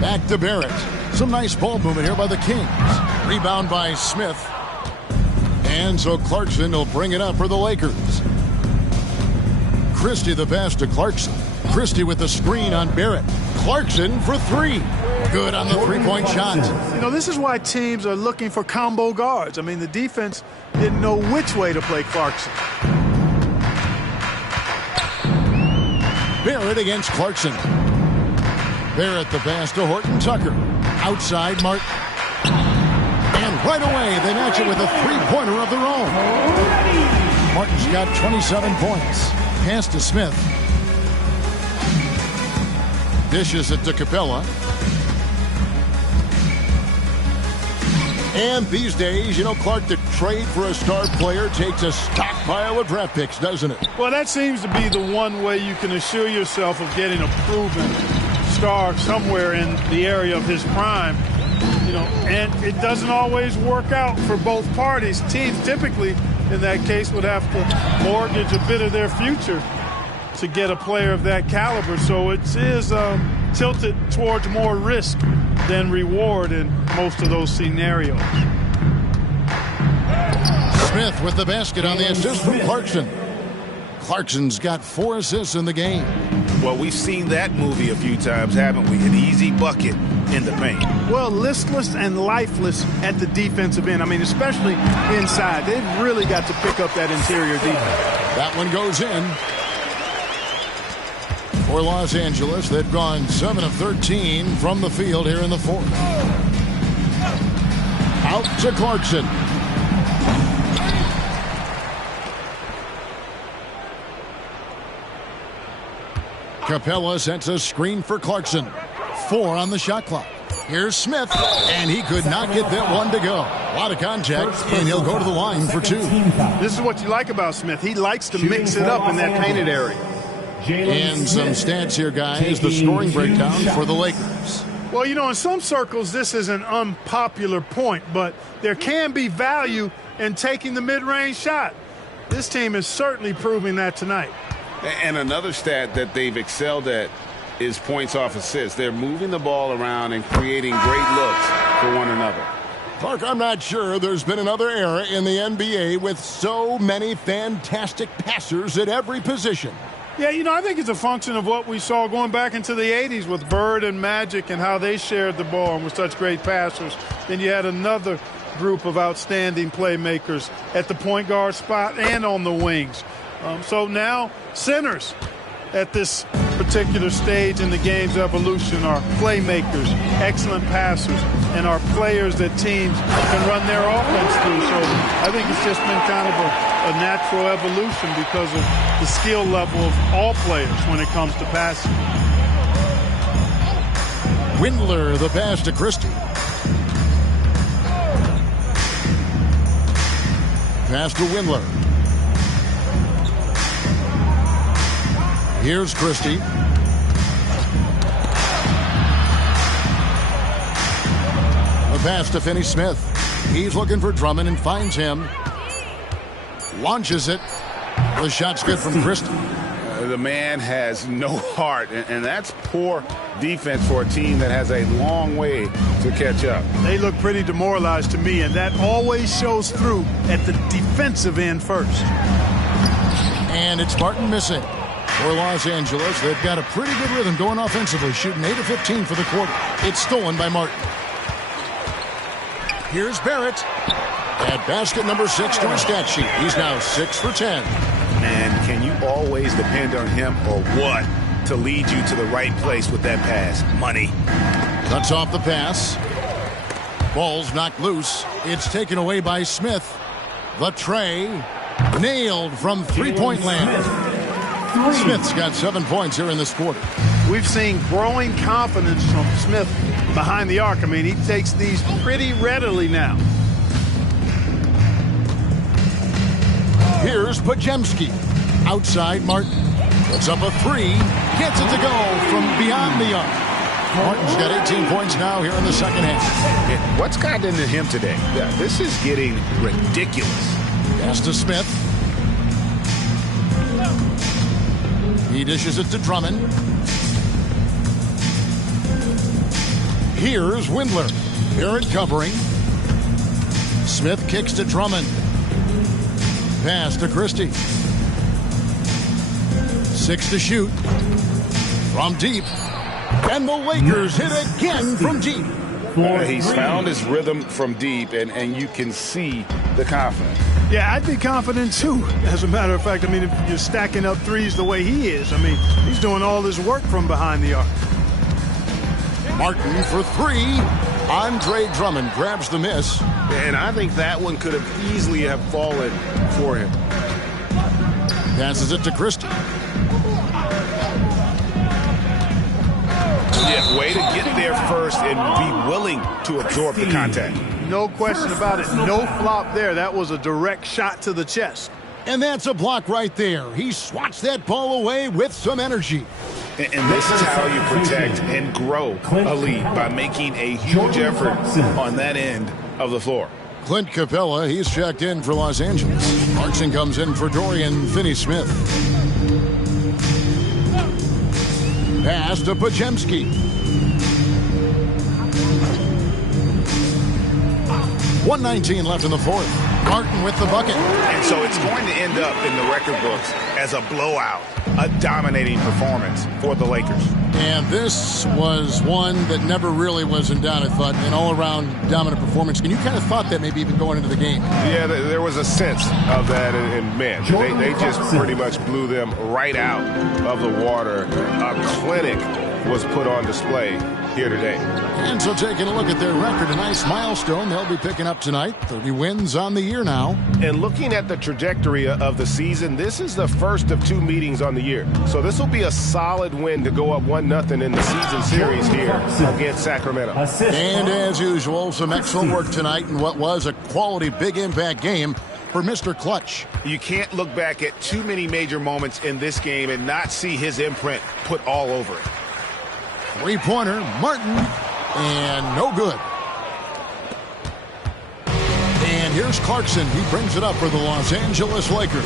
Back to Barrett. Some nice ball movement here by the Kings. Rebound by Smith. And so Clarkson will bring it up for the Lakers. Christie the pass to Clarkson. Christie with the screen on Barrett. Clarkson for 3. Good on the three-point shot. You know, this is why teams are looking for combo guards. I mean, the defense didn't know which way to play Clarkson. Barrett against Clarkson. Barrett the pass to Horton Tucker. Outside Martin. And right away they match it with a three-pointer of their own. Martin's got 27 points. Pass to Smith. Dishes it to Capella. And these days, you know, Clark, the trade for a star player takes a stockpile of draft picks, doesn't it? Well, that seems to be the one way you can assure yourself of getting a proven star somewhere in the area of his prime. You know, and it doesn't always work out for both parties. Teams typically, in that case, would have to mortgage a bit of their future to get a player of that caliber. So it is tilted towards more risk than reward in most of those scenarios. Smith with the basket on the assist from Clarkson. Clarkson's got 4 assists in the game. Well, we've seen that movie a few times, haven't we? An easy bucket in the paint. Well, listless and lifeless at the defensive end. I mean, especially inside. They've really got to pick up that interior defense. That one goes in. For Los Angeles, they've gone 7 of 13 from the field here in the fourth. Out to Clarkson. Capella sets a screen for Clarkson. 4 on the shot clock. Here's Smith, and he could not get that one to go. A lot of contact, and he'll go to the line for 2. This is what you like about Smith. He likes to mix it up in that painted area. And some stats here, guys. The scoring breakdown for the Lakers. Well, you know, in some circles, this is an unpopular point, but there can be value in taking the mid-range shot. This team is certainly proving that tonight. And another stat that they've excelled at is points off assists. They're moving the ball around and creating great looks for one another. Clark, I'm not sure there's been another era in the NBA with so many fantastic passers at every position. Yeah, you know, I think it's a function of what we saw going back into the 80s with Bird and Magic and how they shared the ball and were such great passers. Then you had another group of outstanding playmakers at the point guard spot and on the wings. So now centers at this particular stage in the game's evolution are playmakers, excellent passers, and are players that teams can run their offense through. So I think it's just been kind of a natural evolution because of the skill level of all players when it comes to passing. Windler, the pass to Christie. Pass to Windler. Here's Christie. The pass to Finney Smith. He's looking for Drummond and finds him. Launches it. The shot's good from Christie. The man has no heart, and that's poor defense for a team that has a long way to catch up. They look pretty demoralized to me, and that always shows through at the defensive end first. And it's Martin missing. For Los Angeles, they've got a pretty good rhythm going offensively, shooting 8 of 15 for the quarter. It's stolen by Martin. Here's Barrett. At basket number 6 to his stat sheet. He's now 6 for 10. And can you always depend on him or what to lead you to the right place with that pass? Money. Cuts off the pass. Ball's knocked loose. It's taken away by Smith. The tray. Nailed from three-point land. Smith's got 7 points here in this quarter. We've seen growing confidence from Smith behind the arc. I mean, he takes these pretty readily now. Here's Pajemski. Outside Martin. Puts up a 3. Gets it to go from beyond the arc. Martin's got 18 points now here in the second half. What's gotten into him today? Yeah, this is getting ridiculous. Pass to Smith. He dishes it to Drummond. Here's Windler. Barrett covering. Smith kicks to Drummond. Pass to Christie. 6 to shoot. From deep. And the Lakers hit again from deep. He's found his rhythm from deep, and you can see the confidence. Yeah, I'd be confident too. As a matter of fact, I mean, if you're stacking up threes the way he is, I mean, he's doing all this work from behind the arc. Martin for 3. Andre Drummond grabs the miss. And I think that one could have easily have fallen for him. Passes it to Christie. Yeah, way to get there first and be willing to absorb the contact. No question about it. No flop there. That was a direct shot to the chest. And that's a block right there. He swats that ball away with some energy. And this is how you protect and grow a lead, by making a huge effort on that end of the floor. Clint Capella, he's checked in for Los Angeles. Clarkson comes in for Dorian Finney-Smith. Pass to Pajemski. 1:19 left in the fourth. Martin with the bucket. And so it's going to end up in the record books as a blowout, a dominating performance for the Lakers. And this was one that never really was in doubt, I thought, an all-around dominant performance. And you kind of thought that maybe even going into the game. Yeah, there was a sense of that, and man, they just pretty much blew them right out of the water. A clinic was put on display here today. And so taking a look at their record, a nice milestone they'll be picking up tonight. 30 wins on the year now. And looking at the trajectory of the season, this is the first of 2 meetings on the year. So this will be a solid win to go up 1-0 in the season series here against Sacramento. And as usual, some excellent work tonight in what was a quality big impact game for Mr. Clutch. You can't look back at too many major moments in this game and not see his imprint put all over it. Three-pointer, Martin, and no good. And here's Clarkson. He brings it up for the Los Angeles Lakers.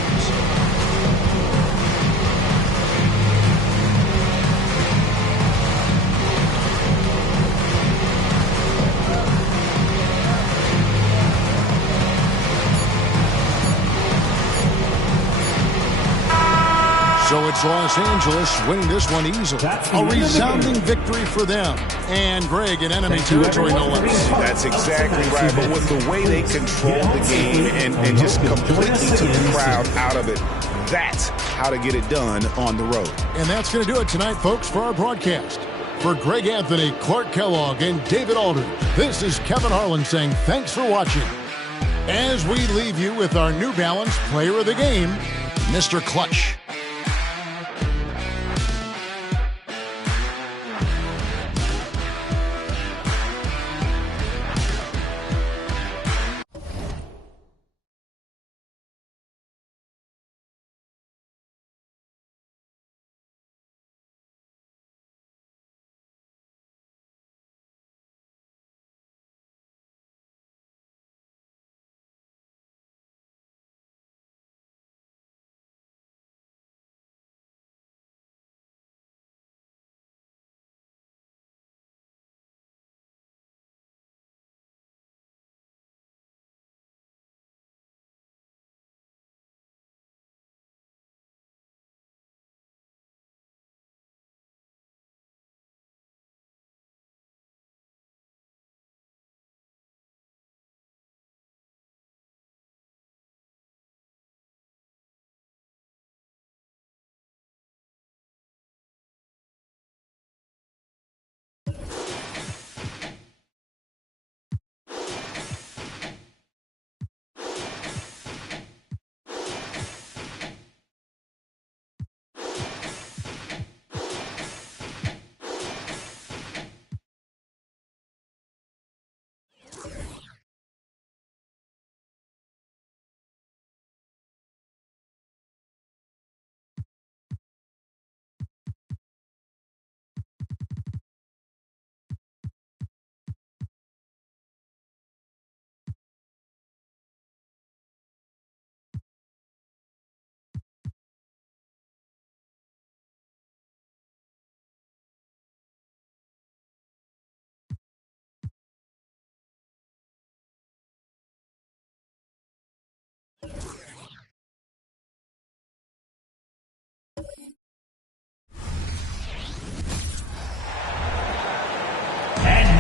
So it's Los Angeles winning this one easily. A resounding victory for them. And Greg in enemy territory, no less. That's exactly right. But with the way they controlled the game and just completely took the crowd out of it, that's how to get it done on the road. And that's going to do it tonight, folks, for our broadcast. For Greg Anthony, Clark Kellogg, and David Aldridge, this is Kevin Harlan saying thanks for watching. As we leave you with our New Balance Player of the Game, Mr. Clutch.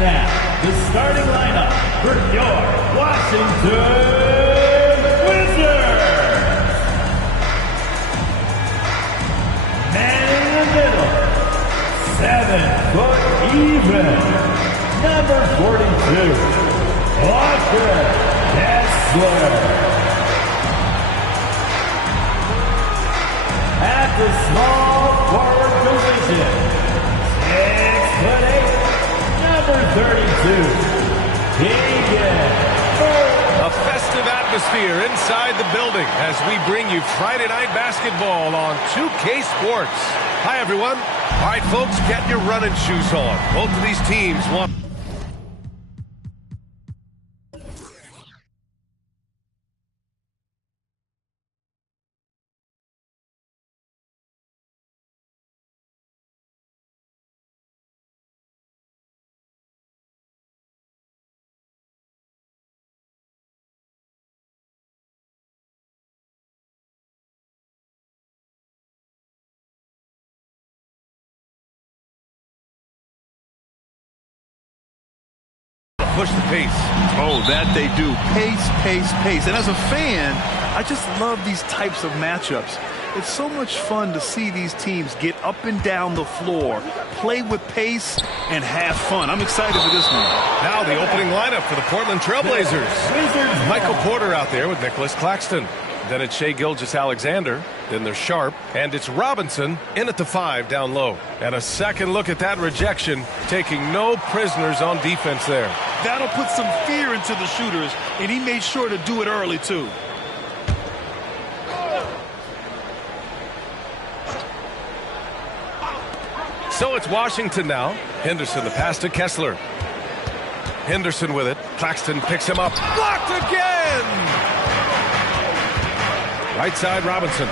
now, the starting lineup for your Washington Wizards. Man in the middle, 7 foot even, number 42, Walker Kessler. At the small forward position, 6'8", number 32, Keegan. A festive atmosphere inside the building as we bring you Friday Night Basketball on 2K Sports. Hi, everyone. All right, folks, get your running shoes on. Both of these teams want... push the pace. Oh, that they do. Pace, pace, pace. And as a fan, I just love these types of matchups. It's so much fun to see these teams get up and down the floor, play with pace, and have fun. I'm excited for this one. Now the opening lineup for the Portland Trailblazers. Michael Porter out there with Nicholas Claxton. Then it's Shai Gilgeous-Alexander. Then there's Sharp. And it's Robinson in at the 5 down low. And a second look at that rejection, taking no prisoners on defense there. That'll put some fear into the shooters, and he made sure to do it early, too. So it's Washington now. Henderson, the pass to Kessler. Henderson with it. Claxton picks him up. Blocked again! Right side, Robinson.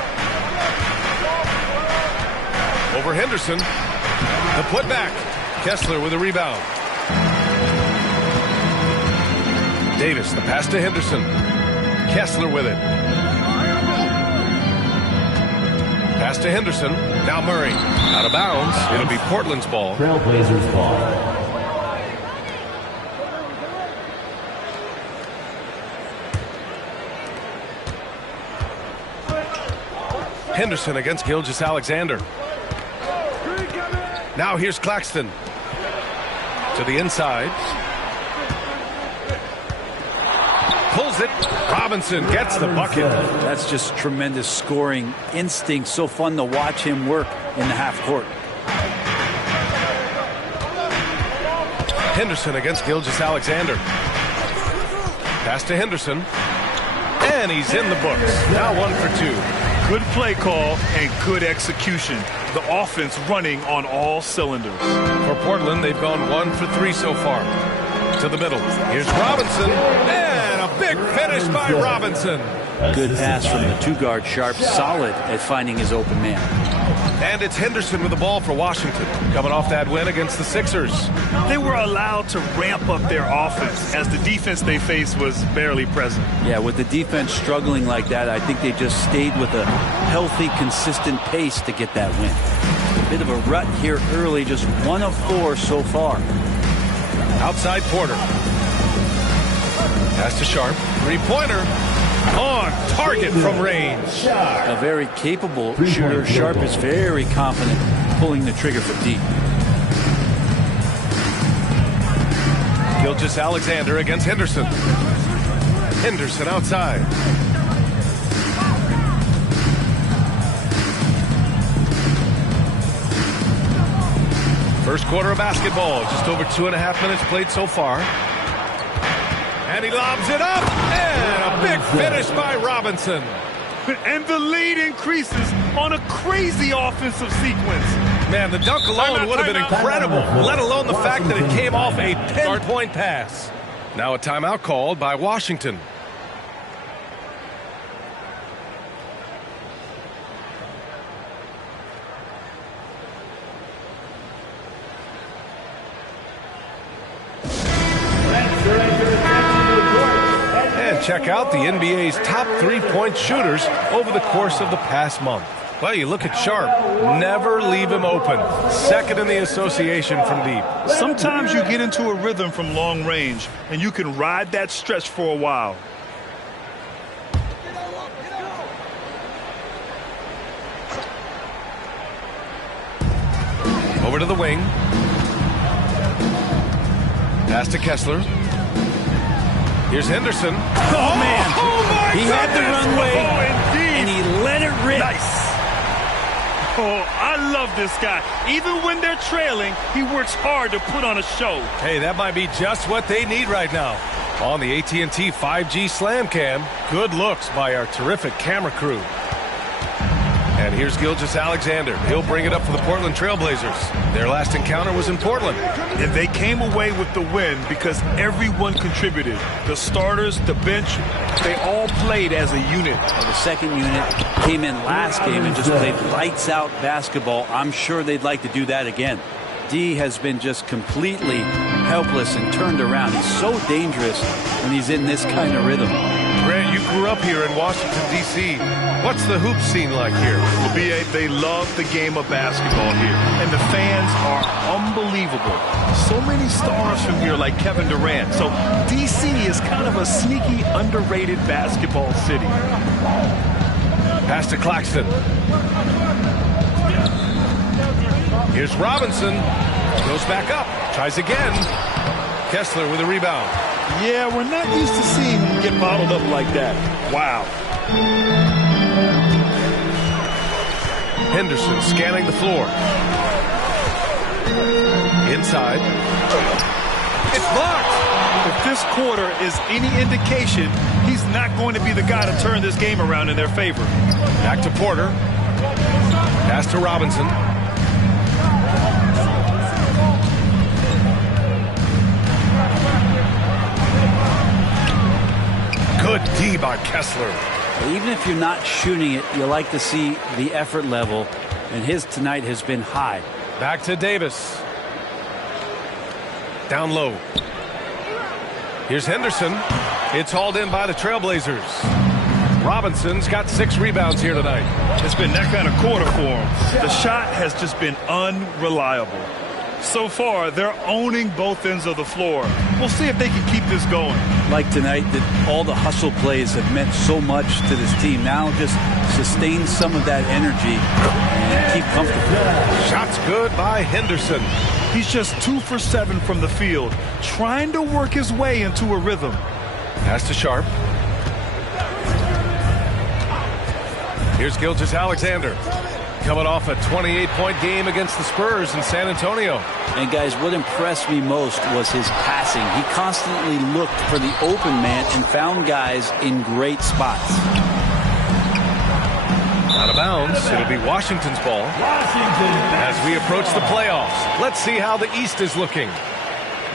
Over Henderson. The putback. Kessler with a rebound. Davis, the pass to Henderson. Kessler with it. Pass to Henderson. Now Murray. Out of bounds. It'll be Portland's ball. Trailblazers ball. Henderson against Gilgeous-Alexander. Now here's Claxton. To the inside. Pulls it. Robinson gets the bucket. That's just tremendous scoring instinct. So fun to watch him work in the half court. Henderson against Gilgeous-Alexander. Pass to Henderson. And he's in the books. Now 1 for 2. Good play call and good execution. The offense running on all cylinders. For Portland, they've gone 1 for 3 so far. To the middle. Here's Robinson. And a big finish by Robinson. Good pass from the 2-guard Sharp. Solid at finding his open man. And it's Henderson with the ball for Washington. Coming off that win against the Sixers. They were allowed to ramp up their offense as the defense they faced was barely present. Yeah, with the defense struggling like that, I think they just stayed with a healthy, consistent pace to get that win. A bit of a rut here early, just 1 of 4 so far. Outside Porter. Pass to Sharp. 3-pointer. On target from range. A very capable shooter. Sharp is very confident pulling the trigger from deep. Gilgeous-Alexander against Henderson. Henderson outside. First quarter of basketball. Just over 2.5 minutes played so far. And he lobs it up. And a big finish by Robinson. And the lead increases on a crazy offensive sequence. Man, the dunk alone would have been incredible, let alone the fact that it came off a pinpoint pass. Now a timeout called by Washington. Check out the NBA's top 3-point shooters over the course of the past month. Well, you look at Sharp. Never leave him open. Second in the association from deep. Sometimes you get into a rhythm from long range, and you can ride that stretch for a while. Over to the wing. Pass to Kessler. Here's Henderson. Oh, man. Oh, he had the runway, and he let it rip. Nice. Oh, I love this guy. Even when they're trailing, he works hard to put on a show. Hey, that might be just what they need right now. On the AT&T 5G Slam Cam, good looks by our terrific camera crew. And here's Gilgeous-Alexander. He'll bring it up for the Portland Trailblazers. Their last encounter was in Portland. And they came away with the win because everyone contributed. The starters, the bench, they all played as a unit. Well, the second unit came in last game and just played lights-out basketball. I'm sure they'd like to do that again. D has been just completely helpless and turned around. He's so dangerous when he's in this kind of rhythm. Grant, you grew up here in Washington, D.C. What's the hoop scene like here? Well, B.A., they love the game of basketball here, and the fans are unbelievable. So many stars from here like Kevin Durant. So D.C. is kind of a sneaky, underrated basketball city. Pass to Claxton. Here's Robinson. Goes back up. Tries again. Kessler with a rebound. Yeah, we're not used to seeing him get bottled up like that. Wow. Henderson scanning the floor. Inside. It's blocked. If this quarter is any indication, he's not going to be the guy to turn this game around in their favor. Back to Porter. Pass to Robinson. Good D by Kessler. Even if you're not shooting it, you like to see the effort level, and his tonight has been high. Back to Davis. Down low. Here's Henderson. It's hauled in by the Trailblazers. Robinson's got 6 rebounds here tonight. It's been that kind of quarter for him. The shot has just been unreliable. So far, they're owning both ends of the floor. We'll see if they can keep this going. Like tonight, that all the hustle plays have meant so much to this team. Now just sustain some of that energy and keep comfortable. Shot's good by Henderson. He's just 2 for 7 from the field, trying to work his way into a rhythm. Pass to Sharp. Here's Gilgeous-Alexander. Coming off a 28-point game against the Spurs in San Antonio. And guys, what impressed me most was his passing. He constantly looked for the open man and found guys in great spots. Out of bounds. It'll be Washington's ball. As we approach the playoffs, let's see how the East is looking.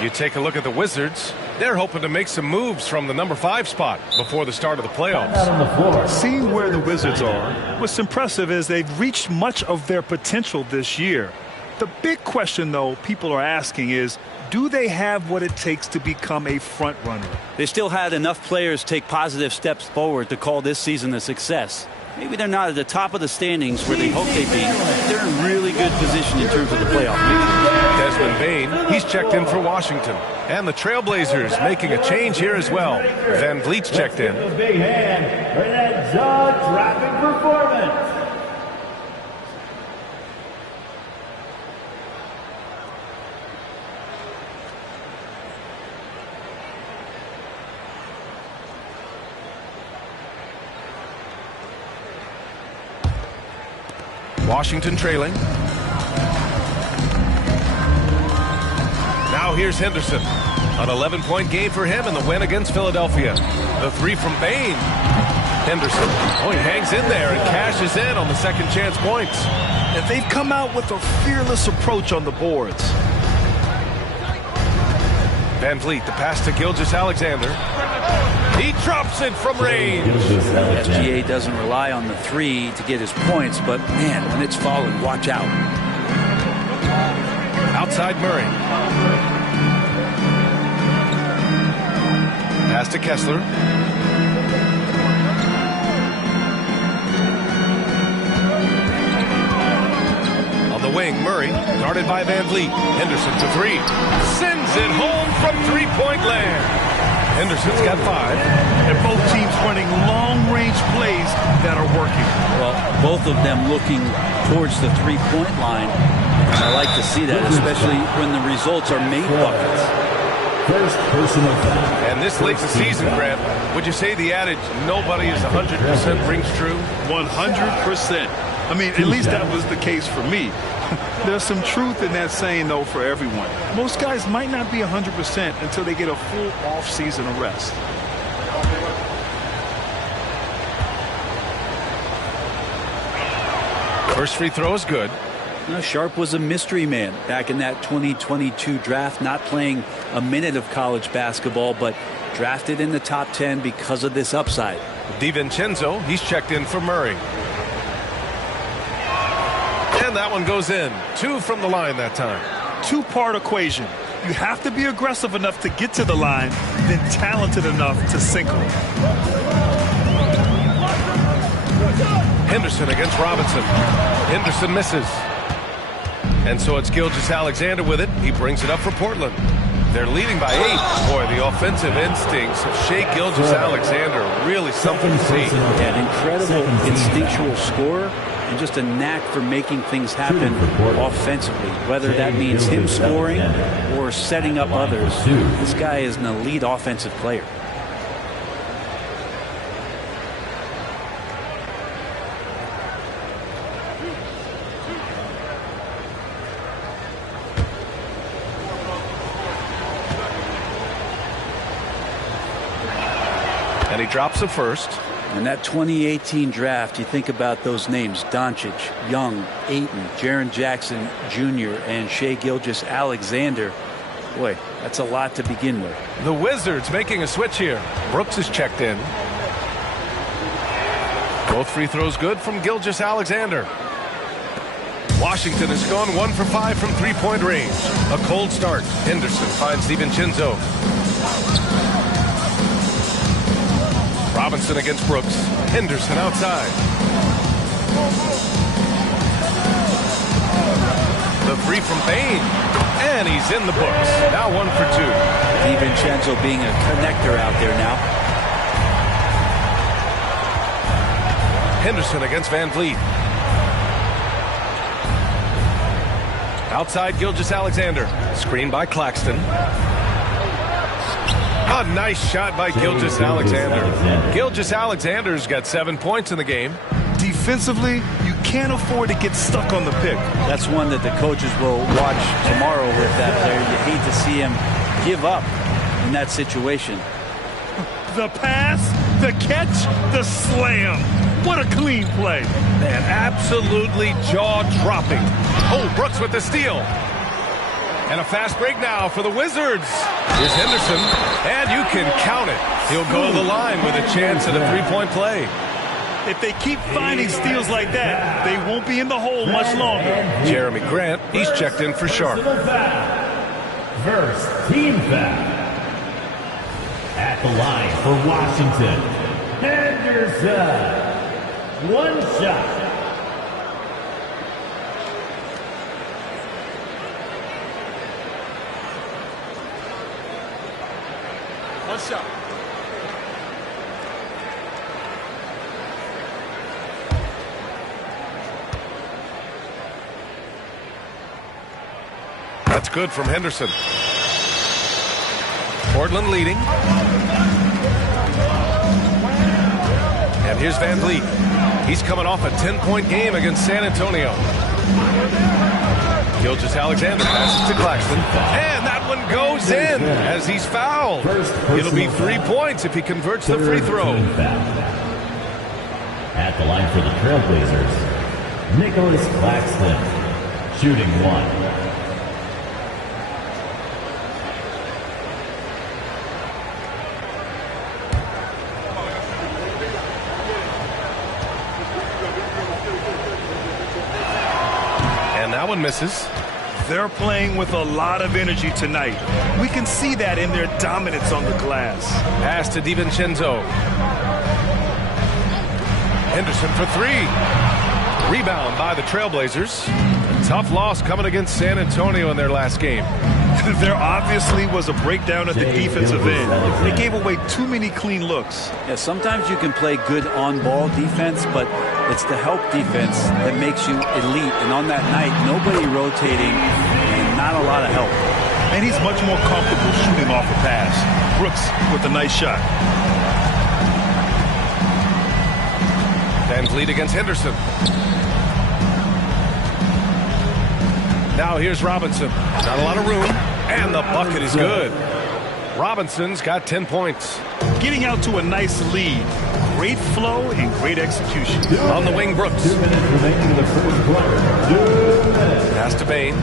You take a look at the Wizards. They're hoping to make some moves from the number 5 spot before the start of the playoffs. Seeing where the Wizards are, what's impressive is they've reached much of their potential this year. The big question, though, people are asking is, do they have what it takes to become a front runner? They still had enough players take positive steps forward to call this season a success. Maybe they're not at the top of the standings where they hope they'd be. They're in really good position in terms of the playoff picture. Desmond Bane, he's checked in for Washington. And the Trailblazers making a change here as well. Van Vliet's checked in. A big hand for that jaw-dropping performance. Washington trailing. Now here's Henderson. An 11-point game for him in the win against Philadelphia. The 3 from Bane. Henderson. Oh, he hangs in there and cashes in on the second chance points. And they've come out with a fearless approach on the boards. Van Vliet, the pass to Gilgeous-Alexander. He drops it from range. SGA doesn't rely on the 3 to get his points, but man, when it's falling, watch out. Outside Murray. Pass to Kessler. wing, Murray, guarded by Van Vliet. Henderson for three. Sends it home from three-point land. Henderson's got 5. And both teams running long-range plays that are working. Well, both of them looking towards the three-point line. I like to see that, especially when the results are made buckets. First personal foul. And this late in the season, Grant, would you say the adage, nobody is 100% rings true? 100%. I mean, at least that was the case for me. There's some truth in that saying, though, for everyone. Most guys might not be 100% until they get a full off-season of rest. First free throw is good. Now, Sharp was a mystery man back in that 2022 draft, not playing a minute of college basketball, but drafted in the top 10 because of this upside. DiVincenzo, he's checked in for Murray. And that one goes in. 2 from the line that time. Two-part equation. You have to be aggressive enough to get to the line, then talented enough to sink them. Henderson against Robinson. Henderson misses. And so it's Gilgeous-Alexander with it. He brings it up for Portland. They're leading by 8. Boy, the offensive instincts of Shai Gilgeous-Alexander, really something to see. Yeah, an incredible instinctual scorer and just a knack for making things happen offensively, whether that means him scoring or setting up others. This guy is an elite offensive player. And he drops the first. In that 2018 draft, you think about those names: Doncic, Young, Ayton, Jaren Jackson Jr., and Shai Gilgeous-Alexander. Boy, that's a lot to begin with. The Wizards making a switch here. Brooks is checked in. Both free throws good from Gilgeous-Alexander. Washington has gone 1 for 5 from three-point range. A cold start. Henderson finds DiVincenzo. Robinson against Brooks. Henderson outside. The three from Bain. And he's in the books. Now 1 for 2. DiVincenzo being a connector out there now. Henderson against Van Vliet. Outside Gilgeous-Alexander. Screen by Claxton. A nice shot by Gilgeous-Alexander. Gilgeous-Alexander's got 7 points in the game. Defensively, you can't afford to get stuck on the pick. That's one that the coaches will watch tomorrow with that player. You hate to see him give up in that situation. The pass, the catch, the slam. What a clean play. Man, absolutely jaw-dropping. Oh, Brooks with the steal. And a fast break now for the Wizards. Here's Henderson, and you can count it. He'll go to the line with a chance at a three-point play. If they keep finding steals like that, they won't be in the hole much longer. Jeremy Grant, he's checked in for Sharp. First team foul. At the line for Washington, Henderson. One shot. One shot. That's good from Henderson. Portland leading. And here's Van Vliet. He's coming off a 10-point game against San Antonio. Gilgeous-Alexander passes to Claxton. And that one goes in as he's fouled. It'll be 3 points if he converts the free throw. At the line for the Trailblazers, Nicholas Claxton, shooting 1. That one misses. They're playing with a lot of energy tonight. We can see that in their dominance on the glass. Pass to DiVincenzo. Henderson for 3. Rebound by the Trailblazers. Tough loss coming against San Antonio in their last game. There obviously was a breakdown at the defensive end. They gave away too many clean looks. Yeah, sometimes you can play good on-ball defense, but it's the help defense that makes you elite. And on that night, nobody rotating and not a lot of help. And he's much more comfortable shooting off a pass. Brooks with a nice shot. Van Vliet against Henderson. Now here's Robinson. Not a lot of room, and the bucket is good. Robinson's got 10 points. Getting out to a nice lead. Great flow and great execution. On the wing, Brooks. Pass to Bain.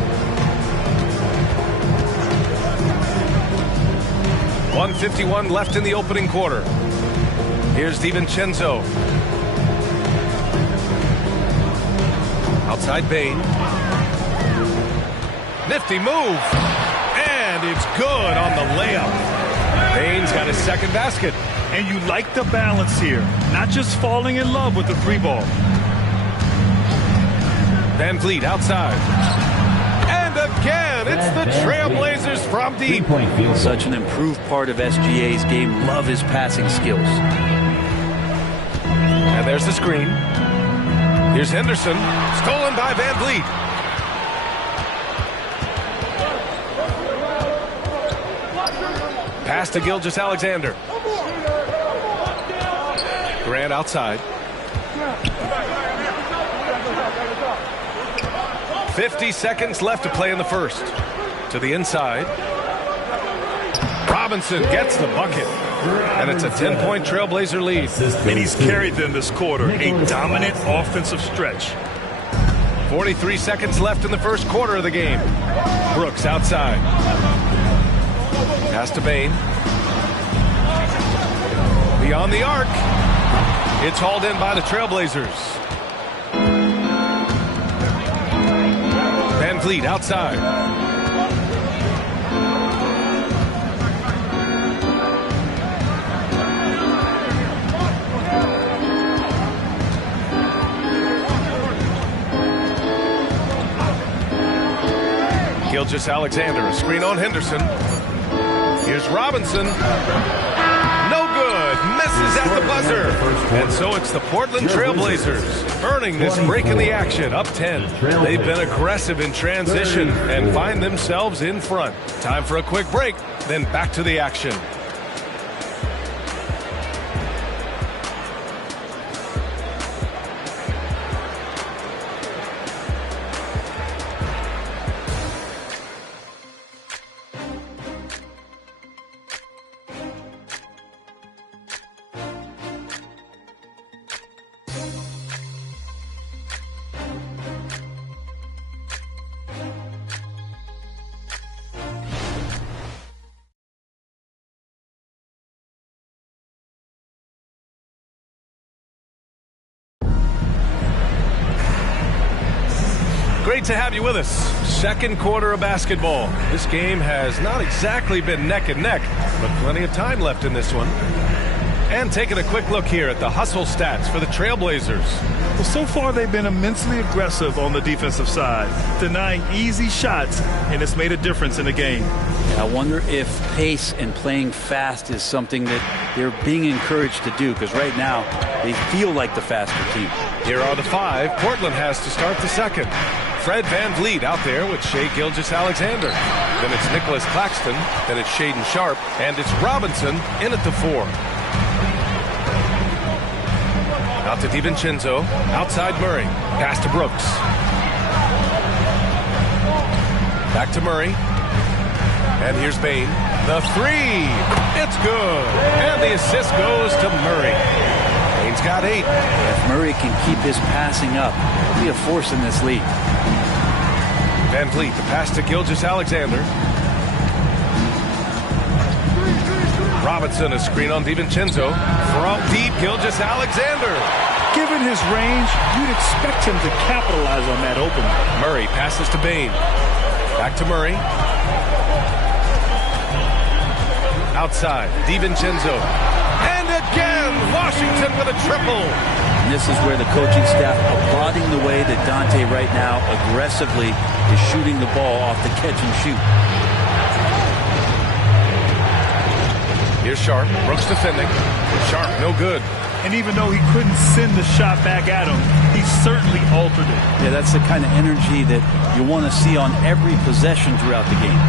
1:51 left in the opening quarter. Here's DiVincenzo. Outside Bain. Nifty move. And it's good on the layup. Bain's got his second basket. And you like the balance here. Not just falling in love with the free ball. Van Vliet outside. And again, it's the Trailblazers from deep. Such an improved part of SGA's game. Love his passing skills. And there's the screen. Here's Henderson. Stolen by Van Vliet. Pass to Gilgeous-Alexander. Grant outside. 50 seconds left to play in the first. To the inside. Robinson gets the bucket. And it's a 10-point Trailblazer lead. And he's carried them this quarter. A dominant offensive stretch. 43 seconds left in the first quarter of the game. Brooks outside. Pass to Bain. Beyond the arc. It's hauled in by the Trailblazers. Van Vliet outside. Gilgeous-Alexander, a screen on Henderson. Here's Robinson. No good. Misses at the buzzer. And so it's the Portland Trailblazers earning this break in the action, up 10. They've been aggressive in transition and find themselves in front. Time for a quick break, then back to the action. Great to have you with us. Second quarter of basketball. This game has not exactly been neck and neck, but plenty of time left in this one. And taking a quick look here at the hustle stats for the Trailblazers. Well, so far they've been immensely aggressive on the defensive side, denying easy shots, and it's made a difference in the game. I wonder if pace and playing fast is something that they're being encouraged to do, because right now they feel like the faster team. Here are the five Portland has to start the second. Fred Van Vliet out there with Shai Gilgeous-Alexander. Then it's Nicholas Claxton. Then it's Shaedon Sharpe. And it's Robinson in at the 4. Out to DiVincenzo. Outside Murray. Pass to Brooks. Back to Murray. And here's Bain. The 3. It's good. And the assist goes to Murray. Bain's got 8. If Murray can keep his passing up, he'll be a force in this league. Van Vliet, the pass to Gilgeous-Alexander. Robinson, a screen on DiVincenzo. From deep, Gilgeous-Alexander. Given his range, you'd expect him to capitalize on that opening. Murray passes to Bain. Back to Murray. Outside, DiVincenzo. And again, Washington with a triple. And this is where the coaching staff applauding the way that Dante right now aggressively is shooting the ball off the catch and shoot. Here's Sharp. Brooks defending. Sharp, no good. And even though he couldn't send the shot back at him, he certainly altered it. Yeah, that's the kind of energy that you want to see on every possession throughout the game.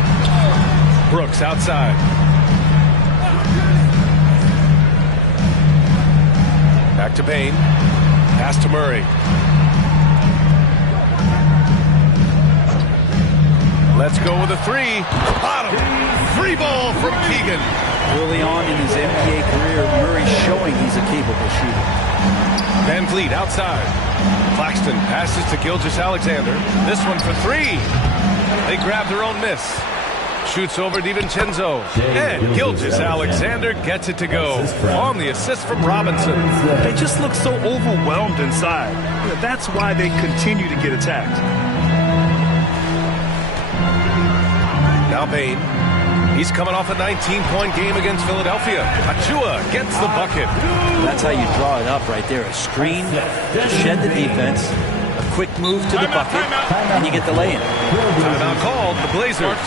Brooks outside. Back to Bain. Pass to Murray. Let's go with a three. Bottom. Free ball from Keegan. Early on in his NBA career, Murray's showing he's a capable shooter. Van Vliet outside. Claxton passes to Gilgeous-Alexander. This one for three. They grab their own miss. Shoots over DiVincenzo. And Gilgeous-Alexander gets it to go. On the assist from Robinson. They just look so overwhelmed inside. That's why they continue to get attacked. Now Bain. He's coming off a 19-point game against Philadelphia. Achua gets the bucket. That's how you draw it up right there. A screen, shed the defense, a quick move to the bucket, and you get the lay-in. Timeout called, the Blazers.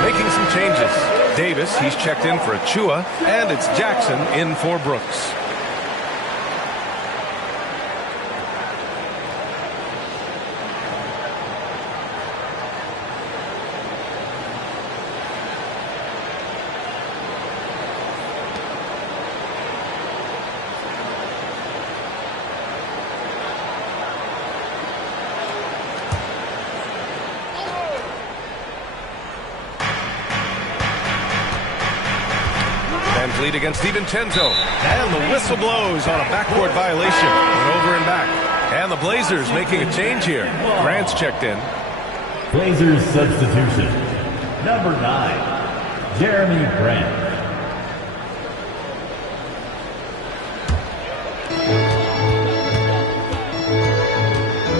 Making some changes. Davis, he's checked in for Achua, and it's Jackson in for Brooks. Lead against DiVincenzo, and the whistle blows on a backboard violation. Went over and back, and the Blazers making a change here. Grant's checked in. Blazers substitution. Number 9, Jeremy Grant.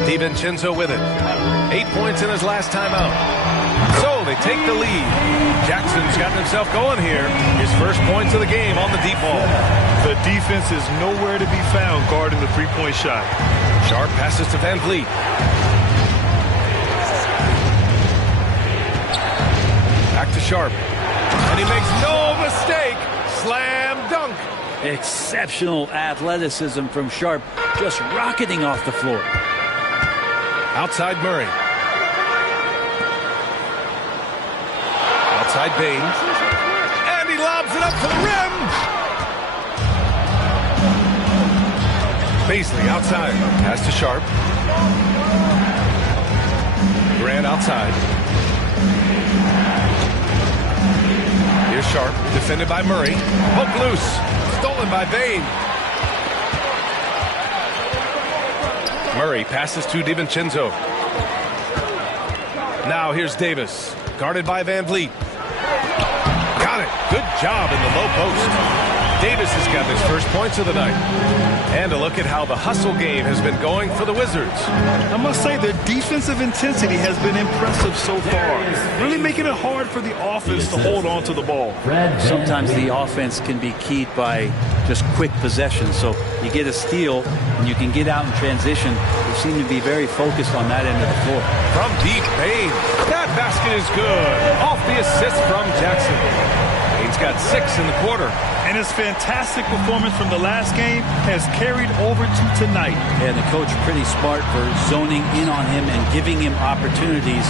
DiVincenzo with it. 8 points in his last timeout. So they take the lead. Jackson's gotten himself going here. His first points of the game on the deep ball. The defense is nowhere to be found guarding the three-point shot. Sharp passes to Van Vliet. Back to Sharp. And he makes no mistake. Slam dunk. Exceptional athleticism from Sharp, just rocketing off the floor. Outside Murray. Outside Bain. And he lobs it up to the rim. Beasley outside. Pass to Sharp. Grant outside. Here's Sharp. Defended by Murray. Hook loose. Stolen by Bain. Murray passes to DiVincenzo. Now here's Davis. Guarded by Van Vliet. Got it. Good job in the low post. Davis has got his first points of the night. And a look at how the hustle game has been going for the Wizards. I must say their defensive intensity has been impressive so far, really making it hard for the offense to hold on to the ball. Sometimes the offense can be keyed by just quick possession. So you get a steal and you can get out in transition. They seem to be very focused on that end of the floor. From deep, Bain. That basket is good. Off the assist from Jackson. Bain's got 6 in the quarter. And his fantastic performance from the last game has carried over to tonight. And the coach pretty smart for zoning in on him and giving him opportunities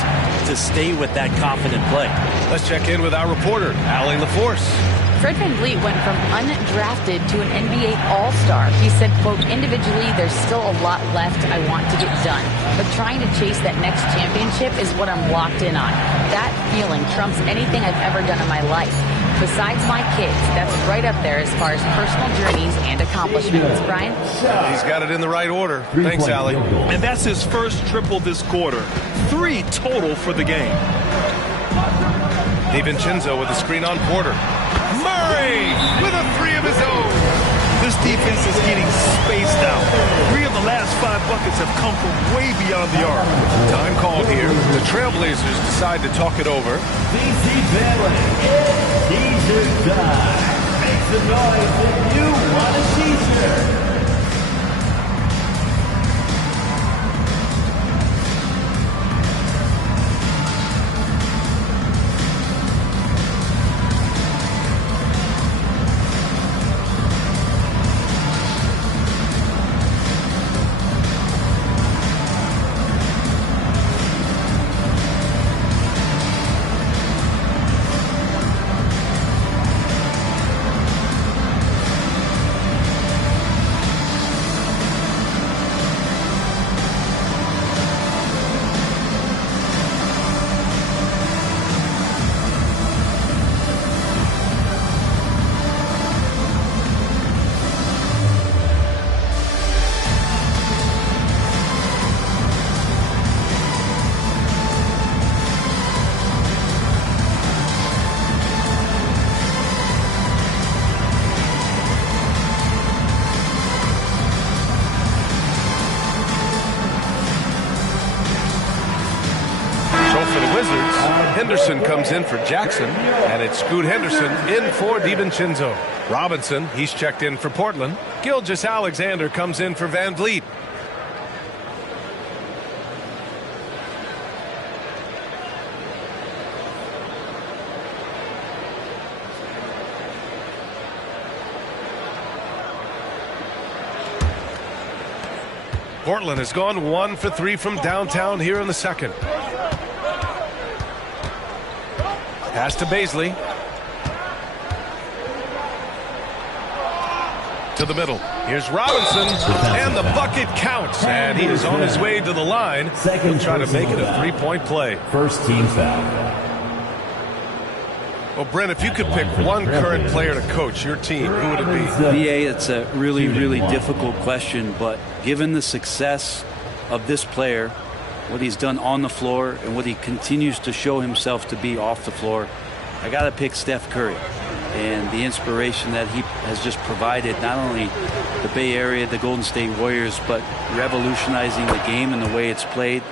to stay with that confident play. Let's check in with our reporter, Allie LaForce. Fred VanVleet went from undrafted to an NBA All-Star. He said, quote, individually, there's still a lot left I want to get done. But trying to chase that next championship is what I'm locked in on. That feeling trumps anything I've ever done in my life. Besides my kids, that's right up there as far as personal journeys and accomplishments. Brian? He's got it in the right order. Thanks, Allie. And that's his first triple this quarter. 3 total for the game. DiVincenzo with a screen on Porter. Murray with a 3 of his own. This defense is getting spaced out. 3 of the last 5 buckets have come from way beyond the arc. Time called here. The Trailblazers decide to talk it over. DC Bailey, it's teaser time. Make some noise if you want a teaser. Henderson comes in for Jackson, and it's Scoot Henderson in for DiVincenzo. Robinson, he's checked in for Portland. Gilgeous-Alexander comes in for VanVleet. Portland has gone 1 for 3 from downtown here in the second. Pass to Baisley. To the middle. Here's Robinson, and the bucket counts, and he is on his way to the line. He'll try to make it a 3-point play. First team foul. Well, Brent, if you could pick one current player to coach your team, who would it be? BA, it's a really, really difficult question, but given the success of this player, what he's done on the floor and what he continues to show himself to be off the floor, I got to pick Steph Curry. And the inspiration that he has just provided, not only the Bay Area, the Golden State Warriors, but revolutionizing the game and the way it's played.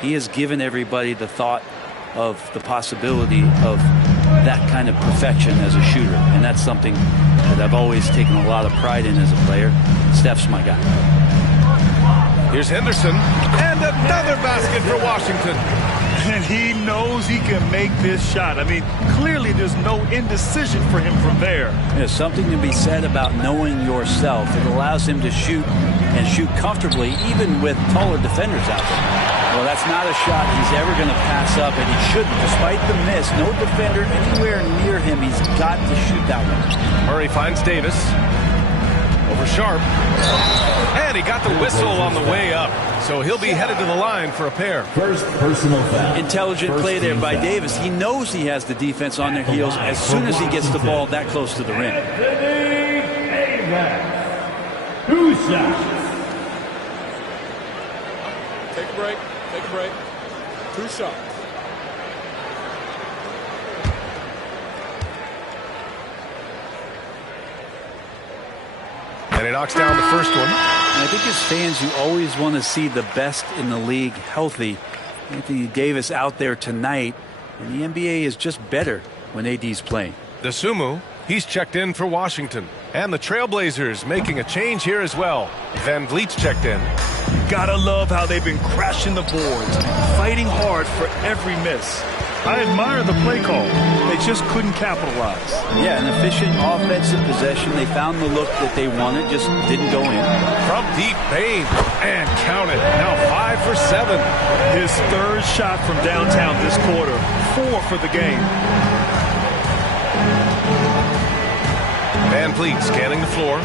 He has given everybody the thought of the possibility of that kind of perfection as a shooter. And that's something that I've always taken a lot of pride in as a player. Steph's my guy. Here's Henderson, and another basket for Washington. And he knows he can make this shot. I mean, clearly there's no indecision for him from there. There's something to be said about knowing yourself. It allows him to shoot and shoot comfortably, even with taller defenders out there. Well, that's not a shot he's ever going to pass up, and he shouldn't. Despite the miss, no defender anywhere near him. He's got to shoot that one. Murray finds Davis. Over Sharp. And he got the whistle on the way up. So he'll be headed to the line for a pair. First personal foul. Intelligent play there by Davis. He knows he has the defense on their heels as soon as he gets the ball that close to the rim. Two shots. Take a break. Take a break. 2 shots. And he knocks down the first one. And I think as fans, you always want to see the best in the league healthy. Anthony Davis out there tonight, and the NBA is just better when AD's playing. DeSumo, he's checked in for Washington. And the Trailblazers making a change here as well. Van Vliet's checked in. Gotta love how they've been crashing the boards, fighting hard for every miss. I admire the play call. They just couldn't capitalize. Yeah, an efficient offensive possession. They found the look that they wanted, just didn't go in. From deep, Bane, and count it. Now 5 for 7. His third shot from downtown this quarter. 4 for the game. Van Vliet scanning the floor.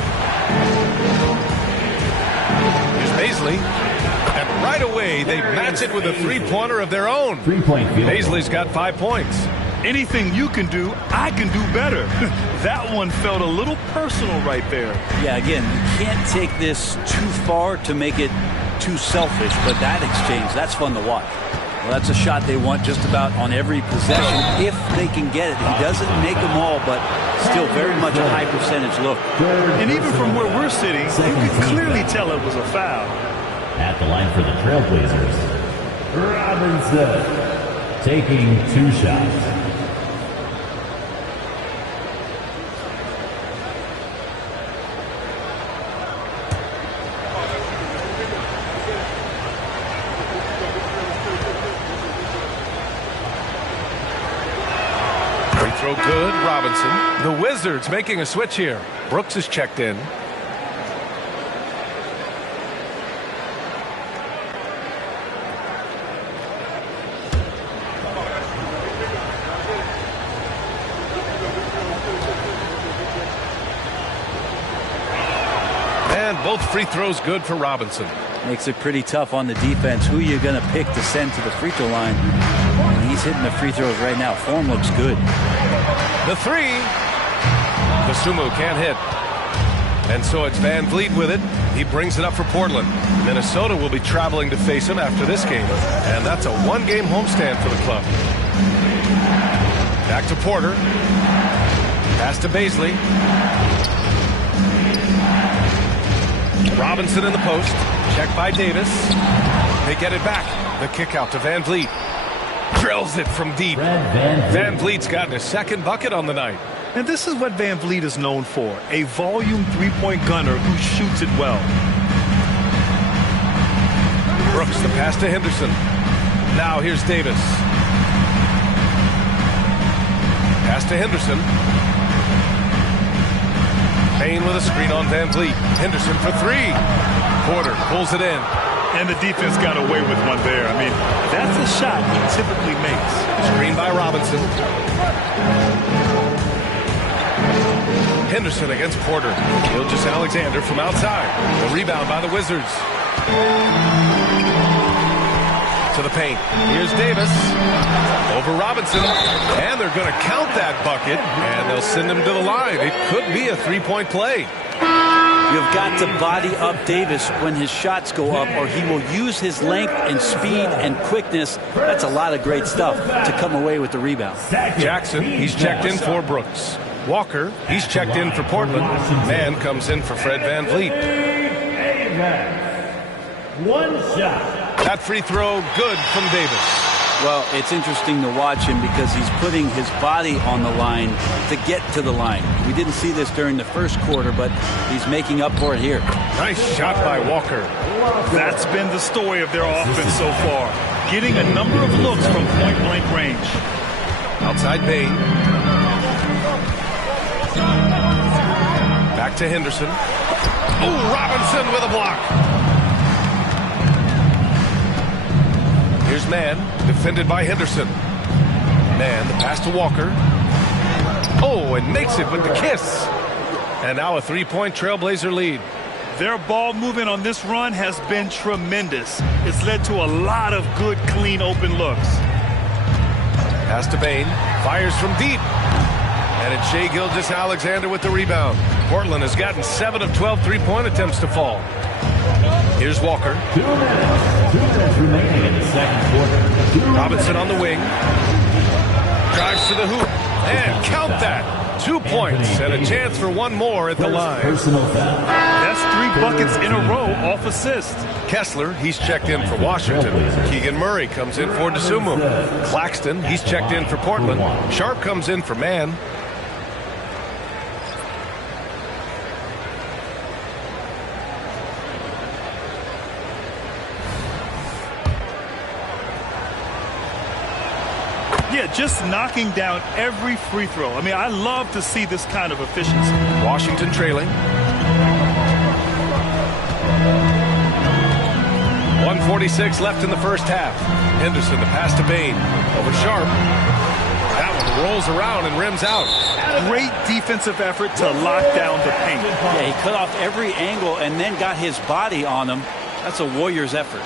Here's Baisley. And right away, they match it with a three-pointer of their own. Baisley's got 5 points. Anything you can do, I can do better. That one felt a little personal right there. Yeah, again, you can't take this too far to make it too selfish, but that exchange, that's fun to watch. Well, that's a shot they want just about on every possession if they can get it. He doesn't make them all, but still very much a high percentage look. And even from where we're sitting, you can clearly tell it was a foul. At the line for the Trailblazers, Robinson taking 2 shots. Free throw good, Robinson. The Wizards making a switch here. Brooks is checked in. And both free throws good for Robinson. Makes it pretty tough on the defense. Who are you going to pick to send to the free throw line? And he's hitting the free throws right now. Form looks good. The three. DeSumo can't hit. And so it's Van Vliet with it. He brings it up for Portland. Minnesota will be traveling to face him after this game. And that's a one-game homestand for the club. Back to Porter. Pass to Baisley. Robinson in the post. Checked by Davis. They get it back. The kick out to Van Vliet. Drills it from deep. Van Vliet's gotten his second bucket on the night. And this is what Van Vliet is known for. A volume three-point gunner who shoots it well. Brooks, the pass to Henderson. Now here's Davis. Pass to Henderson. Payne with a screen on Van Vliet. Henderson for 3. Porter pulls it in. And the defense got away with one there. I mean, that's a shot he typically makes. Screen by Robinson. Henderson against Porter. Gilgeous-Alexander from outside. The rebound by the Wizards. To the paint. Here's Davis. Over Robinson. And they're going to count that bucket. And they'll send him to the line. It could be a three-point play. You've got to body up Davis when his shots go up, or he will use his length and speed and quickness. That's a lot of great stuff to come away with the rebound. Jackson, he's checked in for Brooks. Walker, he's checked in for Portland. Man comes in for Fred Van Vliet. One shot. That free throw good from Davis. Well, it's interesting to watch him because he's putting his body on the line to get to the line. We didn't see this during the first quarter, but he's making up for it here. Nice shot by Walker. That's been the story of their offense so far. Getting a number of looks from point-blank range. Outside Bane. Back to Henderson. Oh, Robinson with a block. Here's Mann, defended by Henderson. Mann, the pass to Walker. Oh, and makes it with the kiss. And now a three-point Trailblazer lead. Their ball movement on this run has been tremendous. It's led to a lot of good, clean, open looks. Pass to Bane. Fires from deep. And it's Shai Gilgeous-Alexander with the rebound. Portland has gotten 7 of 12 three-point attempts to fall. Here's Walker. 2 minutes remaining in the second quarter. Robinson on the wing. Drives to the hoop. And count that. 2 points and a chance for one more at the line. That's 3 buckets in a row off assist. Kessler, he's checked in for Washington. Keegan Murray comes in for DeSumo. Claxton, he's checked in for Portland. Sharp comes in for Man. Yeah, just knocking down every free throw. I mean, I love to see this kind of efficiency. Washington trailing. 1:46 left in the first half. Henderson, the pass to Bain. Over Sharp. That one rolls around and rims out. Great defensive effort to lock down the paint. Yeah, he cut off every angle and then got his body on him. That's a Warriors effort.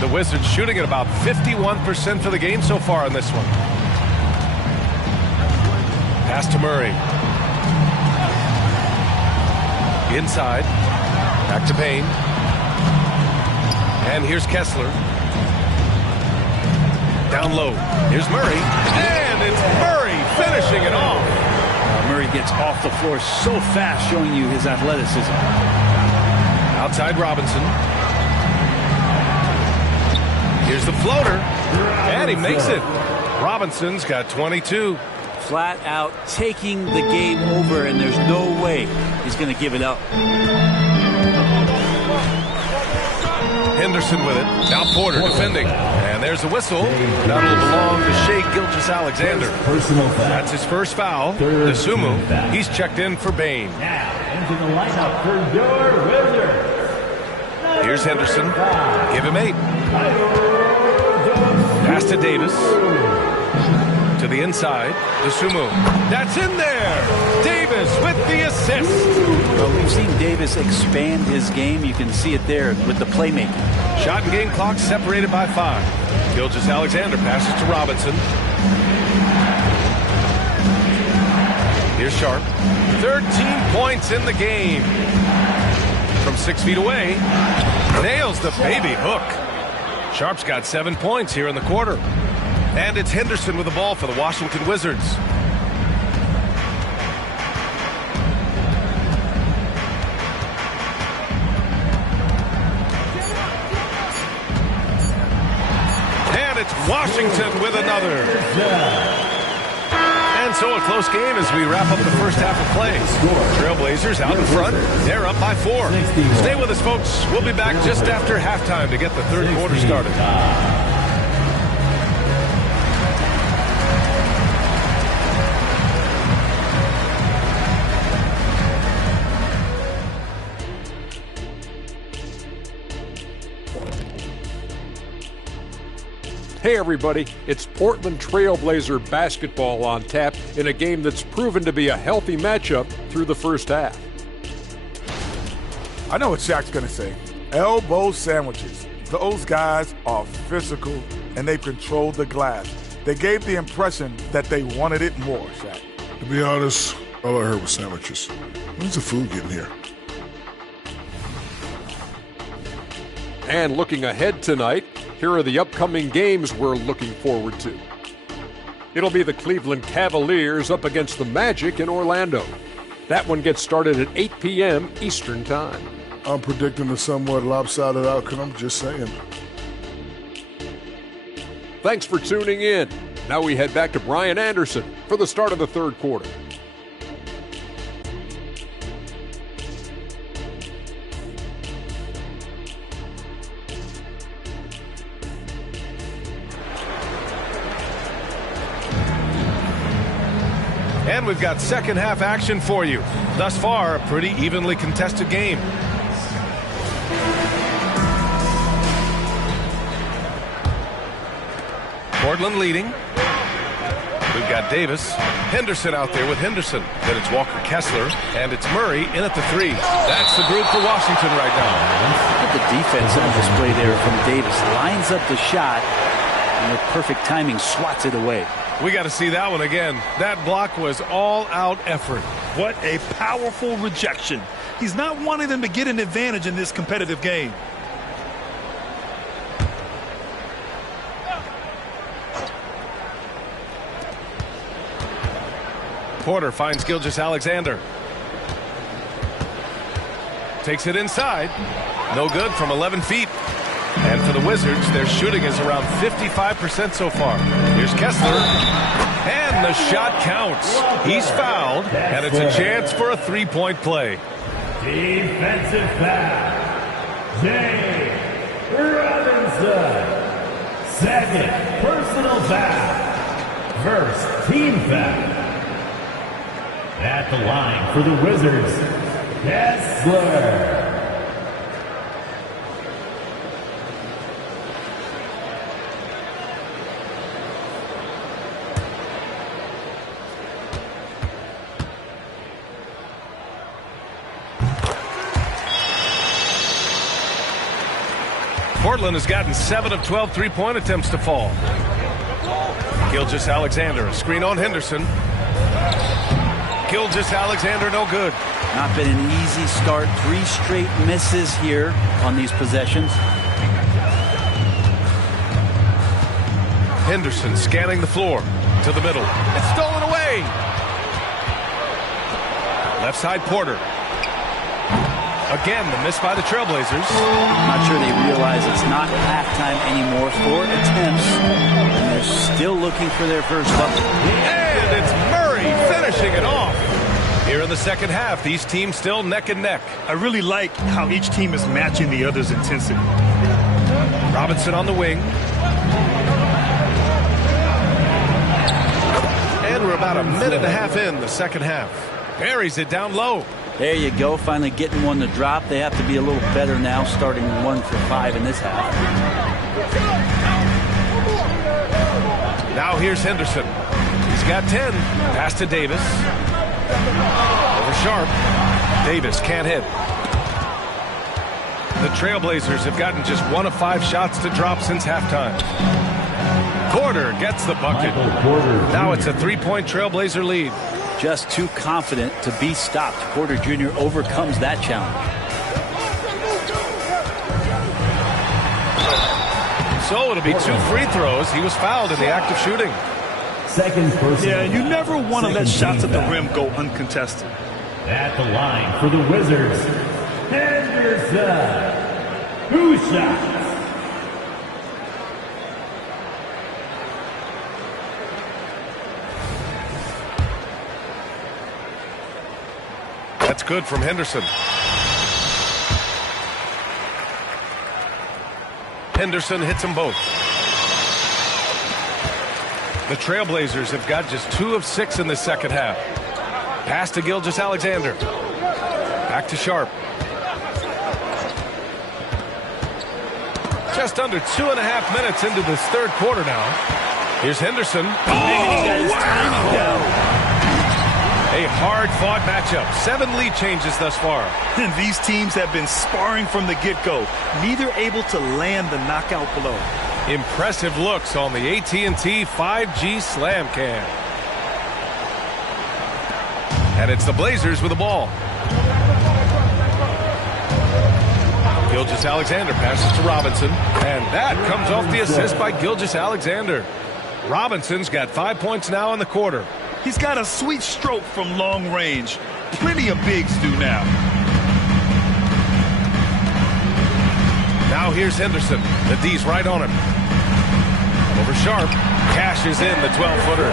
The Wizards shooting at about 51% for the game so far in this one. Pass to Murray. Inside. Back to Payne. And here's Kessler. Down low. Here's Murray. And it's Murray finishing it off. Murray gets off the floor so fast, showing you his athleticism. Outside Robinson. Here's the floater. And he makes it. Robinson's got 22. Flat out taking the game over, and there's no way he's going to give it up. Henderson with it. Now Porter defending. And there's the whistle. That'll belong to Shai Gilgeous-Alexander. That's his first foul. DeSumo, he's checked in for Bain. Into the lineup for your Wizards. Here's Henderson. Give him 8. Pass to Davis. To the inside. DeSumo. That's in there. Davis with the assist. Well, we've seen Davis expand his game. You can see it there with the playmaking. Shot and game clock separated by 5. Gilgeous-Alexander passes to Robinson. Here's Sharp. 13 points in the game. From 6 feet away. Nails the baby hook. Sharp's got 7 points here in the quarter. And it's Henderson with the ball for the Washington Wizards. And it's Washington with another. And so a close game as we wrap up the first half of play. Trailblazers out in front. They're up by 4. Stay with us, folks. We'll be back just after halftime to get the third quarter started. Hey everybody, it's Portland Trailblazer basketball on tap in a game that's proven to be a healthy matchup through the first half. I know what Shaq's going to say. Elbow sandwiches. Those guys are physical, and they've controlled the glass. They gave the impression that they wanted it more, Shaq. To be honest, all I heard was sandwiches. When's the food getting here? And looking ahead tonight, here are the upcoming games we're looking forward to. It'll be the Cleveland Cavaliers up against the Magic in Orlando. That one gets started at 8 p.m. Eastern Time. I'm predicting a somewhat lopsided outcome, just saying. Thanks for tuning in. Now we head back to Brian Anderson for the start of the third quarter. And we've got second half action for you. Thus far, a pretty evenly contested game. Portland leading. We've got Davis. Henderson out there with Henderson. Then it's Walker Kessler. And it's Murray in at the 3. That's the group for Washington right now. Look at the defense on display there from Davis. Lines up the shot. And with perfect timing, swats it away. We got to see that one again. That block was all-out effort. What a powerful rejection. He's not wanting them to get an advantage in this competitive game. Porter finds Gilgeous-Alexander. Takes it inside. No good from 11 feet. And for the Wizards, their shooting is around 55% so far. Here's Kessler. And the shot counts. He's fouled, and it's a chance for a three-point play. Defensive foul. Jay Robinson. Second personal foul. First team foul. At the line for the Wizards, Kessler. Portland has gotten 7 of 12 three-point attempts to fall. Gilgeous-Alexander, a screen on Henderson. Gilgeous-Alexander, no good. Not been an easy start. 3 straight misses here on these possessions. Henderson scanning the floor to the middle. It's stolen away. Left side, Porter. Again, the miss by the Trailblazers. I'm not sure they realize it's not halftime anymore. 4 attempts, and they're still looking for their first bucket. And it's Murray finishing it off. Here in the second half, these teams still neck and neck. I really like how each team is matching the other's intensity. Robinson on the wing. And we're about a minute and a half in the second half. Buries it down low. There you go, finally getting one to drop. They have to be a little better now, starting 1 for 5 in this half. Now here's Henderson. He's got 10. Pass to Davis. Over Sharp. Davis can't hit. The Trailblazers have gotten just 1 of 5 shots to drop since halftime. Porter gets the bucket. Now it's a 3-point Trailblazer lead. Just too confident to be stopped. Porter Jr. overcomes that challenge. So it'll be 2 free throws. He was fouled in the act of shooting. Second person. Yeah, you never want to let shots at the rim go uncontested. At the line for the Wizards, Henderson. 2 shots. That's good from Henderson. Henderson hits them both. The Trailblazers have got just 2 of 6 in the second half. Pass to Gilgeous-Alexander. Back to Sharp. Just under 2.5 minutes into this third quarter now. Here's Henderson. Oh, wow! A hard-fought matchup. 7 lead changes thus far. And these teams have been sparring from the get-go, neither able to land the knockout blow. Impressive looks on the AT&T 5G Slam Cam. And it's the Blazers with the ball. Gilgeous-Alexander passes to Robinson. And that comes off the assist by Gilgeous-Alexander. Robinson's got 5 points now in the quarter. He's got a sweet stroke from long range. Plenty of bigs do now. Now here's Henderson. The D's right on him. Over Sharp. Cashes in the 12-footer.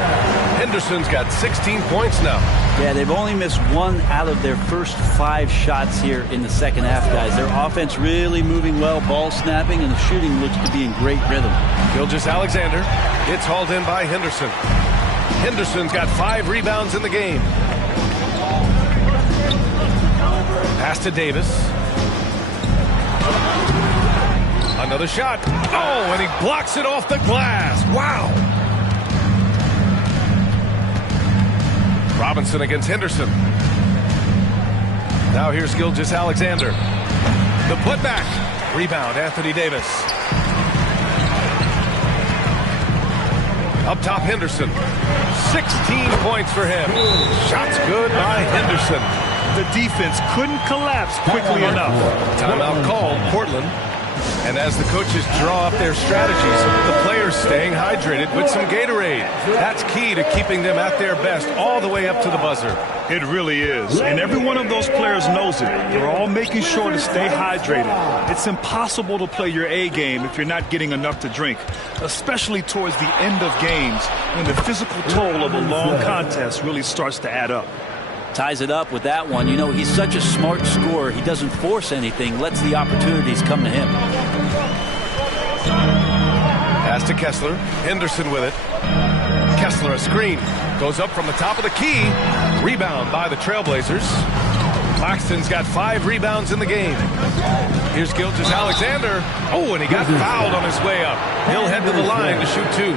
Henderson's got 16 points now. Yeah, they've only missed 1 out of their first 5 shots here in the second half, guys. Their offense really moving well, ball snapping, and the shooting looks to be in great rhythm. Gilgeous-Alexander. It's hauled in by Henderson. Henderson's got 5 rebounds in the game. Pass to Davis. Another shot. Oh, and he blocks it off the glass. Wow. Robinson against Henderson. Now here's Gilgeous-Alexander. The putback. Rebound, Anthony Davis. Up top, Henderson. 16 points for him. Shots good by Henderson. The defense couldn't collapse quickly enough. Timeout called, Portland. And as the coaches draw up their strategies, the players staying hydrated with some Gatorade. That's key to keeping them at their best all the way up to the buzzer. It really is. And every one of those players knows it. They're all making sure to stay hydrated. It's impossible to play your A game if you're not getting enough to drink, especially towards the end of games when the physical toll of a long contest really starts to add up. Ties it up with that one. You know, he's such a smart scorer. He doesn't force anything, lets the opportunities come to him. Pass to Kessler. Henderson with it. Kessler a screen. Goes up from the top of the key. Rebound by the Trailblazers. Claxton's got 5 rebounds in the game. Here's Gilgeous-Alexander. Oh, and he got fouled on his way up. He'll head to the line to shoot 2.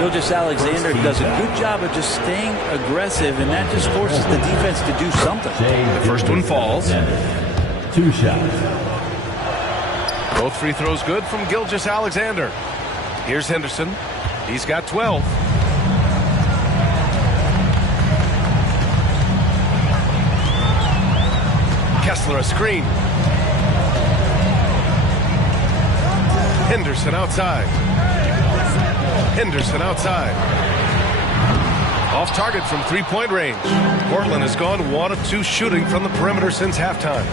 Gilgeous-Alexander does a good job of just staying aggressive, and that just forces the defense to do something. The first one falls. 2 shots. Both free throws good from Gilgeous-Alexander. Here's Henderson. He's got 12. Kessler a screen. Henderson outside. Henderson outside. Off target from three-point range. Portland has gone 1 of 2 shooting from the perimeter since halftime.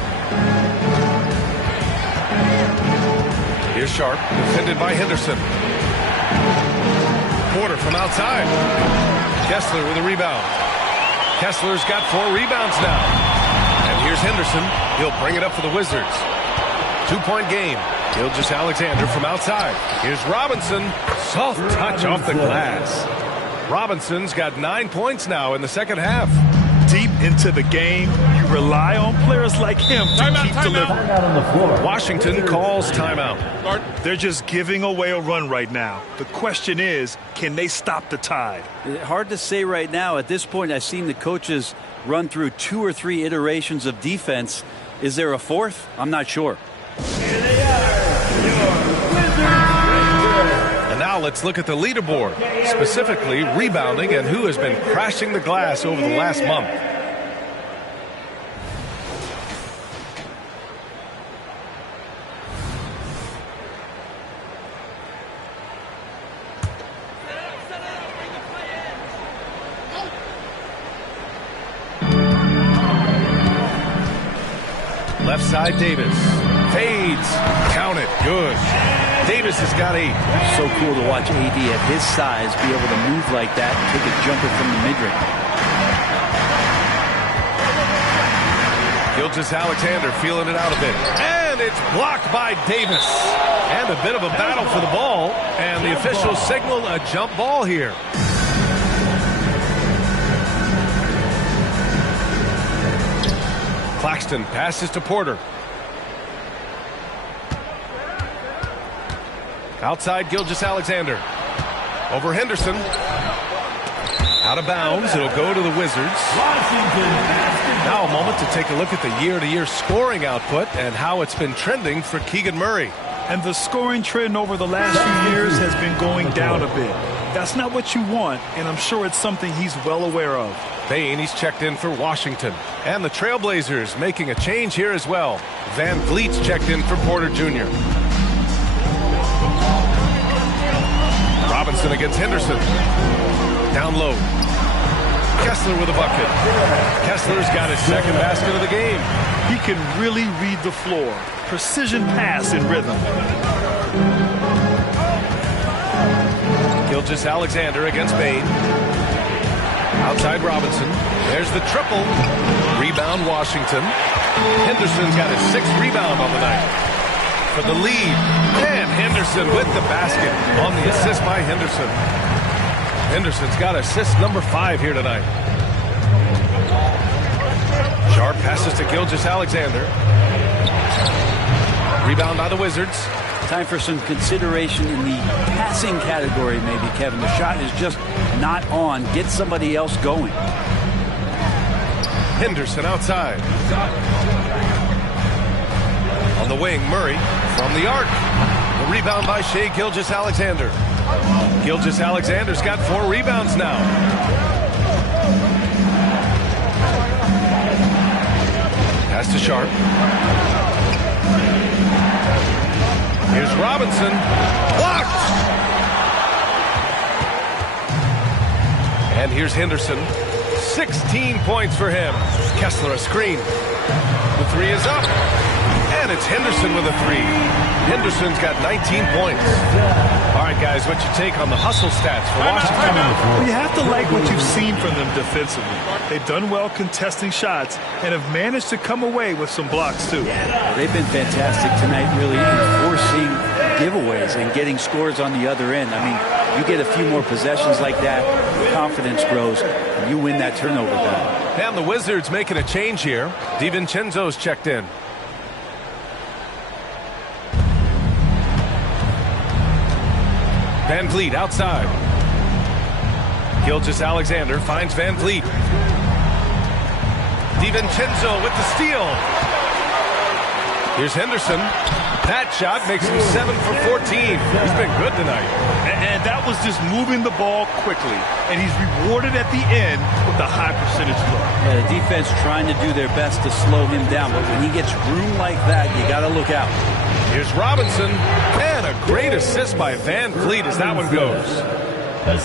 Here's Sharp, defended by Henderson. Porter from outside. Kessler with a rebound. Kessler's got 4 rebounds now. And here's Henderson. He'll bring it up for the Wizards. 2-point game. Gilgeous-Alexander from outside. Here's Robinson. Soft touch off the glass. Robinson's got 9 points now in the second half. Deep into the game, you rely on players like him to keep delivering. Washington calls timeout. They're just giving away a run right now. The question is, can they stop the tide? Hard to say right now. At this point, I've seen the coaches run through 2 or 3 iterations of defense. Is there a 4th? I'm not sure. And now let's look at the leaderboard, specifically rebounding and who has been crashing the glass over the last month. Left side, Davis. Fades. Count it. Good. Davis has got 8. So cool to watch AD at his size be able to move like that and take a jumper from the mid-range. Gilgeous-Alexander feeling it out a bit. And it's blocked by Davis. And a bit of a battle for the ball. And the officials signal a jump ball here. Claxton passes to Porter. Outside Gilgeous-Alexander. Over Henderson. Out of bounds. It'll go to the Wizards. Now a moment to take a look at the year-to-year scoring output and how it's been trending for Keegan Murray. And the scoring trend over the last few years has been going down a bit. That's not what you want, and I'm sure it's something he's well aware of. Payne, he's checked in for Washington. And the Trailblazers making a change here as well. Van Vliet's checked in for Porter Jr. Robinson against Henderson. Down low. Kessler with a bucket. Kessler's got his second basket of the game. He can really read the floor. Precision pass in rhythm. Gilgeous-Alexander against Payne. Outside Robinson. There's the triple. Rebound Washington. Henderson's got his 6th rebound on the night. For the lead. And Henderson with the basket on the assist by Henderson. Henderson's got assist number 5 here tonight. Sharp passes to Gilgeous-Alexander. Rebound by the Wizards. Time for some consideration in the passing category, maybe, Kevin. The shot is just not on. Get somebody else going. Henderson outside. On the wing, Murray from the arc. The rebound by Shai Gilgeous-Alexander. Gilgeous-Alexander's got 4 rebounds now. Pass to Sharp. Here's Robinson. Blocked! And here's Henderson. 16 points for him. Kessler a screen. The three is up. And it's Henderson with a three. Henderson's got 19 points. All right, guys, what's your take on the hustle stats for Washington? Well, you have to like what you've seen from them defensively. They've done well contesting shots and have managed to come away with some blocks, too. They've been fantastic tonight, really enforcing giveaways and getting scores on the other end. I mean, you get a few more possessions like that, your confidence grows, and you win that turnover battle. And the Wizards making a change here. DiVincenzo's checked in. Van Vliet outside. Gilgeous-Alexander finds Van Vliet. DiVincenzo with the steal. Here's Henderson. That shot makes him 7 for 14. He's been good tonight. And that was just moving the ball quickly. And he's rewarded at the end with a high percentage look. Yeah, the defense trying to do their best to slow him down. But when he gets room like that, you got to look out. Here's Robinson. And a great assist by Van Vliet as that one goes.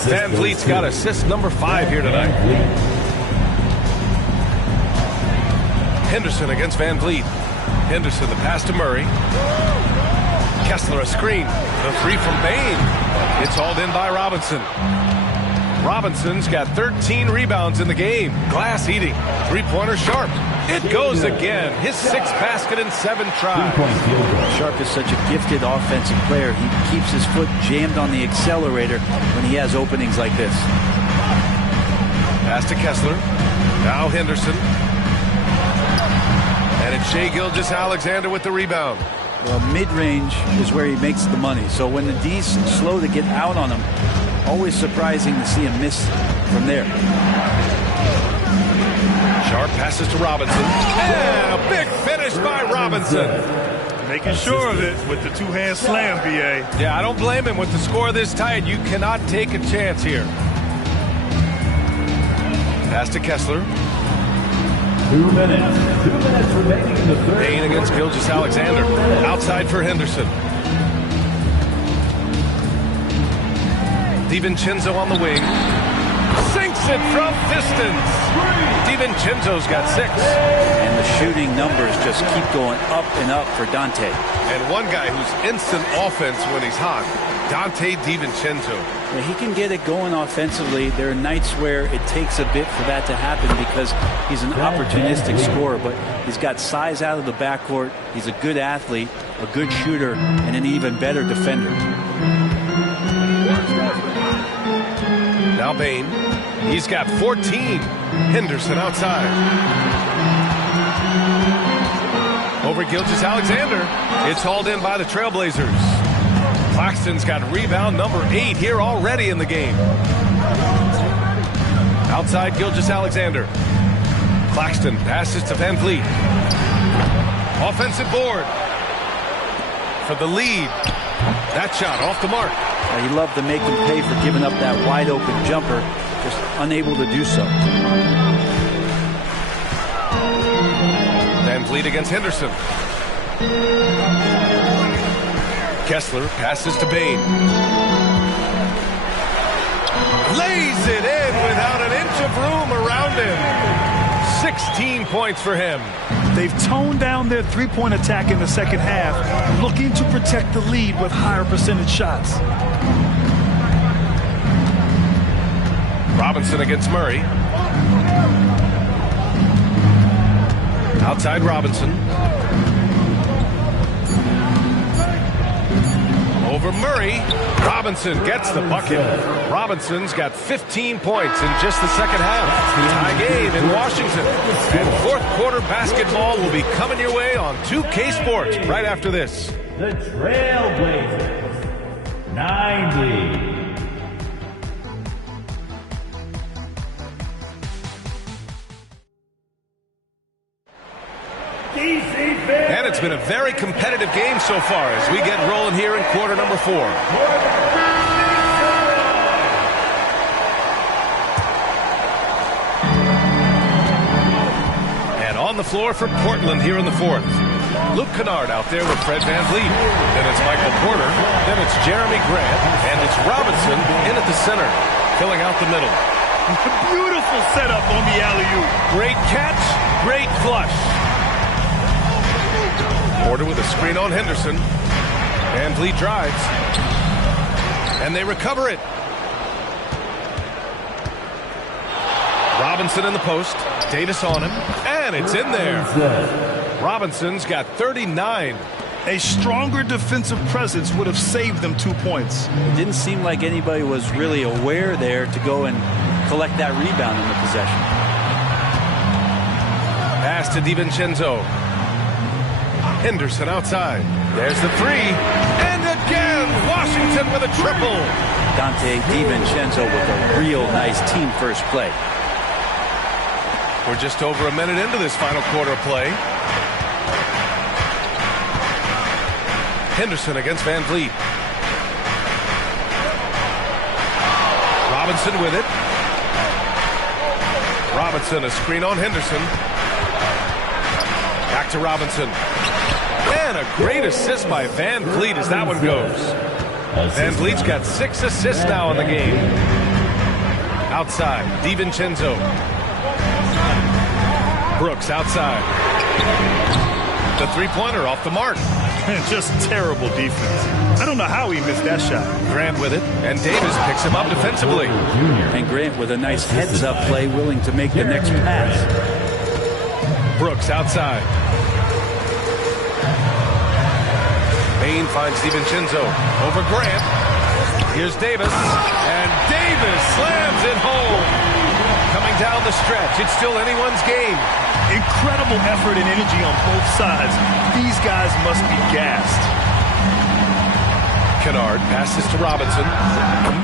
Van Vliet's got assist number 5 here tonight. Henderson against Van Vliet. Henderson, the pass to Murray. Kessler, a screen. The three from Bain. It's hauled in by Robinson. Robinson's got 13 rebounds in the game. Glass eating. Three-pointer Sharp. It goes again. His 6th basket in 7 tries. Sharp is such a gifted offensive player. He keeps his foot jammed on the accelerator when he has openings like this. Pass to Kessler. Now Henderson. And it's Shai Gilgeous-Alexander with the rebound. Well, mid-range is where he makes the money. So when the D's slow to get out on him, always surprising to see him miss from there. Sharp passes to Robinson. And a big finish by Robinson. Making sure of it with the two-hand slam, B.A. Yeah, I don't blame him with the score this tight. You cannot take a chance here. Pass to Kessler. 2 minutes. 2 minutes remaining in the third. Bain against Gilgeous-Alexander. Outside for Henderson. DiVincenzo on the wing. Sinks it from distance. DiVincenzo's got 6. And the shooting numbers just keep going up and up for Dante. And one guy who's instant offense when he's hot, Dante DiVincenzo. Yeah, he can get it going offensively. There are nights where it takes a bit for that to happen because he's an opportunistic scorer, but he's got size out of the backcourt. He's a good athlete, a good shooter, and an even better defender. Now Bain. He's got 14. Henderson outside. Over Gilgeous-Alexander. It's hauled in by the Trailblazers. Claxton's got rebound number 8 here already in the game. Outside Gilgeous-Alexander. Claxton passes to Van Vliet. Offensive board for the lead. That shot off the mark. He loved to make him pay for giving up that wide open jumper, just unable to do so. Van Vliet against Henderson. Kessler passes to Bain. Lays it in without an inch of room around him. 16 points for him. They've toned down their three-point attack in the second half, looking to protect the lead with higher percentage shots. Robinson against Murray. Outside Robinson. Over Murray. Robinson gets the bucket. Robinson's got 15 points in just the second half. Tie game in Washington. And fourth quarter basketball will be coming your way on 2K Sports right after this. The Trailblazers, 90. And it's been a very competitive game so far as we get rolling here in quarter number 4. And on the floor for Portland here in the fourth. Luke Kennard out there with Fred VanVleet. Then it's Michael Porter. Then it's Jeremy Grant. And it's Robinson in at the center, filling out the middle. Beautiful setup on the alley-oop. Great catch, great flush. Porter with a screen on Henderson. VanVleet drives. And they recover it. Robinson in the post. Davis on him. And it's in there. Robinson's got 39. A stronger defensive presence would have saved them 2 points. It didn't seem like anybody was really aware there to go and collect that rebound in the possession. Pass to DiVincenzo. Henderson outside. There's the three. And again, Washington with a triple. Dante DiVincenzo with a real nice team first play. We're just over a minute into this final quarter of play. Henderson against VanVleet. Robinson with it. Robinson, a screen on Henderson. Back to Robinson. And a great assist by VanVleet as that one goes. VanVleet's got 6 assists now in the game. Outside, DiVincenzo. Brooks outside. The three-pointer off the mark. Just terrible defense. I don't know how he missed that shot. Grant with it, and Davis picks him up defensively. And Grant with a nice heads-up play, willing to make the next pass. Brooks outside. Bain finds DiVincenzo over Grant. Here's Davis, and Davis slams it home. Coming down the stretch, it's still anyone's game. Incredible effort and energy on both sides. These guys must be gassed. Kennard passes to Robinson.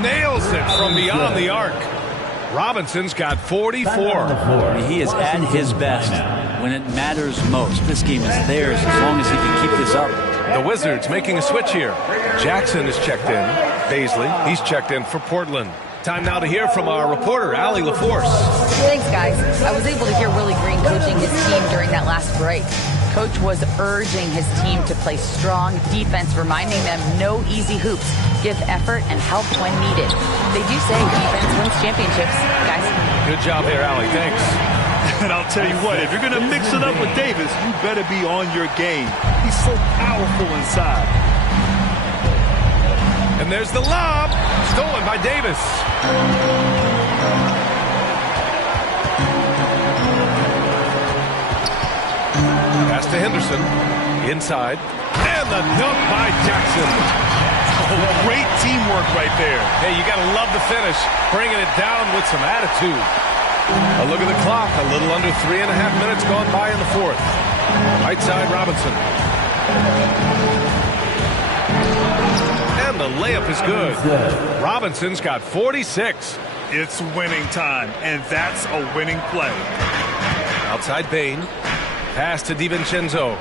Nails it from beyond the arc. Robinson's got 44. He is at his best when it matters most. This game is theirs as long as he can keep this up. The Wizards making a switch here. Jackson is checked in. Baisley, he's checked in for Portland. Time now to hear from our reporter, Allie LaForce. Thanks, guys. I was able to hear Willie Green coaching his team during that last break. Coach was urging his team to play strong defense, reminding them no easy hoops, give effort, and help when needed. They do say defense wins championships, guys. Good job there, Allie. Thanks. And I'll tell you what, if you're going to mix it up with Davis, you better be on your game. He's so powerful inside. And there's the lob, stolen by Davis. Pass to Henderson, inside, and the dunk by Jackson. Oh, great teamwork right there. Hey, you got to love the finish, bringing it down with some attitude. A look at the clock, a little under 3.5 minutes gone by in the fourth. Right side, Robinson. And the layup is good. Robinson's got 46. It's winning time, and that's a winning play. Outside Bain. Pass to DiVincenzo.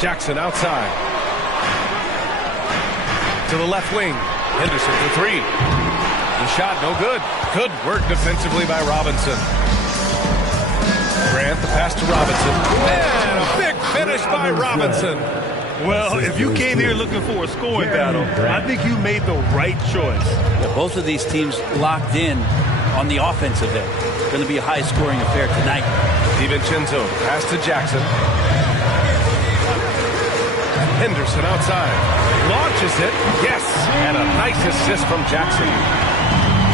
Jackson outside. To the left wing. Henderson for three. The shot no good. Good work defensively by Robinson. Grant, the pass to Robinson. And a big finish by Robinson. Well, if you came here looking for a scoring battle, I think you made the right choice. Yeah, both of these teams locked in on the offensive end. Going to be a high-scoring affair tonight. DiVincenzo, pass to Jackson. Henderson outside. Launches it. Yes. And a nice assist from Jackson.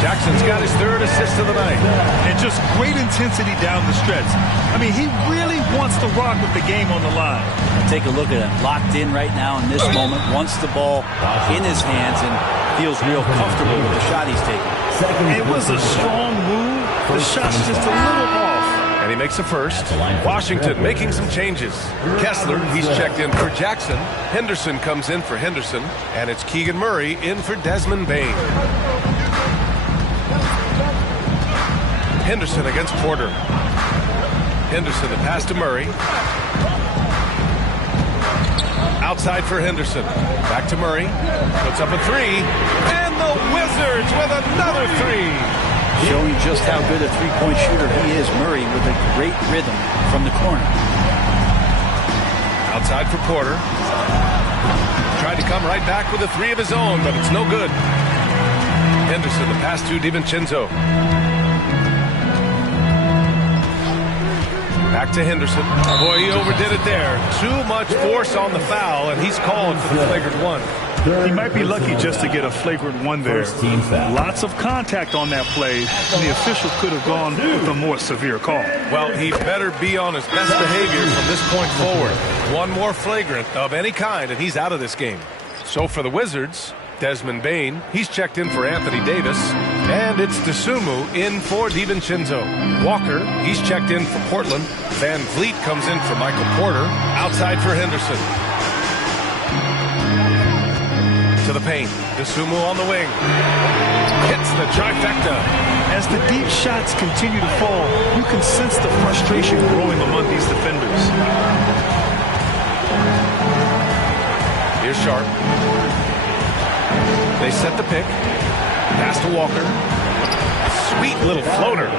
Jackson's got his third assist of the night. And just great intensity down the stretch. I mean, he really wants to rock with the game on the line. Take a look at it. Locked in right now in this moment. Wants the ball in his hands and feels real comfortable with the shot he's taking. It was a strong move. The shot's just a little off. And he makes a first. Washington making some changes. Kessler, he's checked in for Jackson. Henderson comes in for Henderson. And it's Keegan Murray in for Desmond Bain. Henderson against Porter. Henderson, the pass to Murray. Outside for Henderson. Back to Murray. Puts up a three. And the Wizards with another three. Showing just how good a three-point shooter he is, Murray, with a great rhythm from the corner. Outside for Porter. Tried to come right back with a three of his own, but it's no good. Henderson, the pass to DiVincenzo. Back to Henderson. Boy, he overdid it there. Too much force on the foul, and he's called for the flagrant one. He might be lucky just to get a flagrant one there. Lots of contact on that play, and the officials could have gone with a more severe call. Well, he better be on his best behavior from this point forward. One more flagrant of any kind, and he's out of this game. So for the Wizards, Desmond Bane, he's checked in for Anthony Davis, and it's DeSumo in for DiVincenzo. Walker, he's checked in for Portland. Van Vliet comes in for Michael Porter. Outside for Henderson. To the paint. DeSumo on the wing. Hits the trifecta. As the deep shots continue to fall, you can sense the frustration growing among these defenders. Here's Sharp. They set the pick. Pass to Walker. Sweet little floater.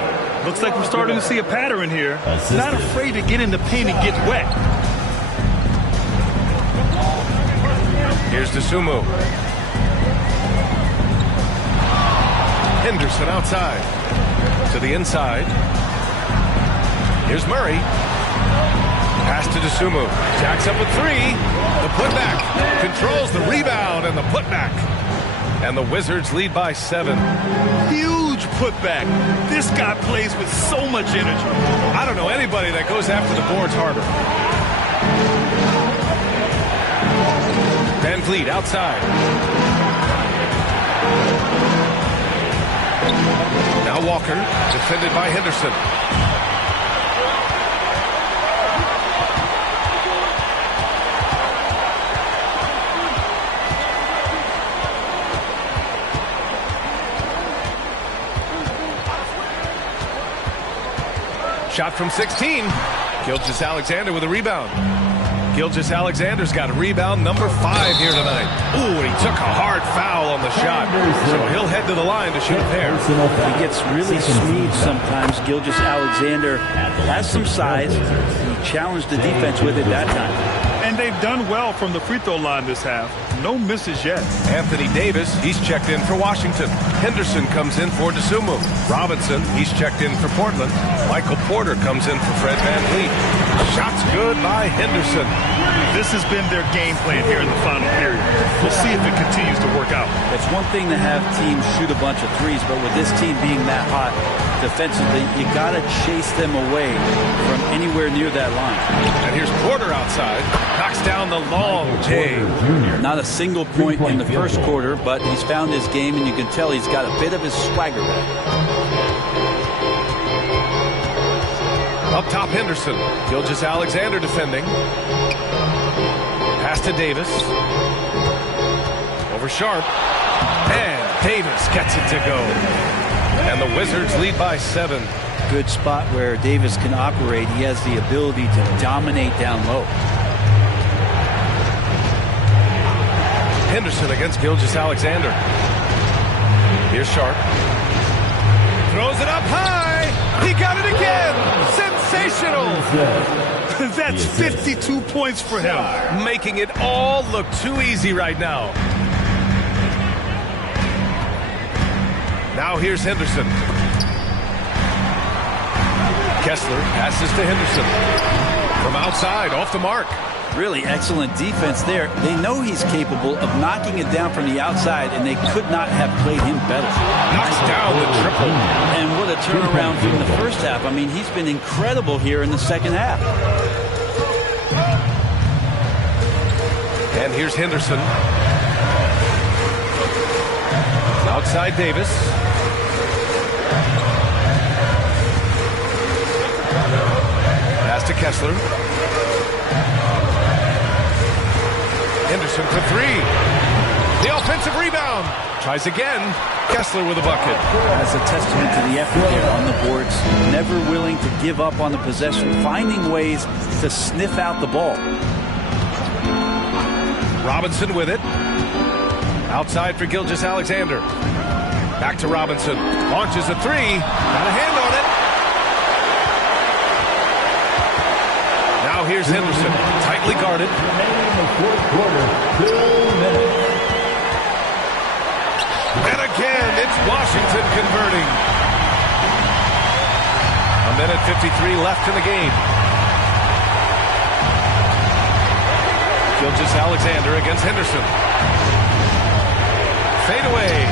Looks like we're starting to see a pattern here. Not afraid to get in the paint and get wet. Here's DeSumo. Henderson outside. To the inside. Here's Murray. Pass to DeSumo. Jacks up with three. The putback. Controls the rebound and the putback. And the Wizards lead by 7. Huge putback. This guy plays with so much energy. I don't know anybody that goes after the boards harder. Van Vliet outside. Now Walker, defended by Henderson. Shot from 16. Gilgeous-Alexander with a rebound. Gilgeous-Alexander's got a rebound number 5 here tonight. Ooh, and he took a hard foul on the shot. So he'll head to the line to shoot a pair. He gets really smooth sometimes. Gilgeous-Alexander has some size. He challenged the defense with it that time. And they've done well from the free throw line this half. No misses yet. Anthony Davis, he's checked in for Washington. Henderson comes in for DeSumo. Robinson, he's checked in for Portland. Michael Porter comes in for Fred Van Vliet. Shots good by Henderson. This has been their game plan here in the final period. We'll see if it continues to work out. It's one thing to have teams shoot a bunch of threes, but with this team being that hot defensively, you got to chase them away from anywhere near that line. And here's Porter outside. Knocks down the long J. Not a single point in the first quarter, but he's found his game, and you can tell he's got a bit of his swagger back. Up top, Henderson. Gilgeous-Alexander defending. Pass to Davis. Over Sharp. And Davis gets it to go. And the Wizards lead by 7. Good spot where Davis can operate. He has the ability to dominate down low. Henderson against Gilgeous-Alexander. Here's Sharp. Throws it up high. He got it again. Sensational. That's 52 points for him. Making it all look too easy right now. Now here's Henderson. Kessler passes to Henderson. From outside, off the mark. Really excellent defense there. They know he's capable of knocking it down from the outside, and they could not have played him better. Knocks down the triple. And what a turnaround from the first half. I mean, he's been incredible here in the second half. And here's Henderson. Outside Davis. Pass to Kessler. Henderson for 3. The offensive rebound. Tries again. Kessler with a bucket. That's a testament to the effort there on the boards. Never willing to give up on the possession. Finding ways to sniff out the ball. Robinson with it. Outside for Gilgeous-Alexander. Back to Robinson. Launches a three. Got a hand on it. Now here's Henderson. Tightly guarded. Remaining in the fourth quarter, 2 minutes. And again, it's Washington converting. A minute 53 left in the game. Gilgeous-Alexander against Henderson. Fade away.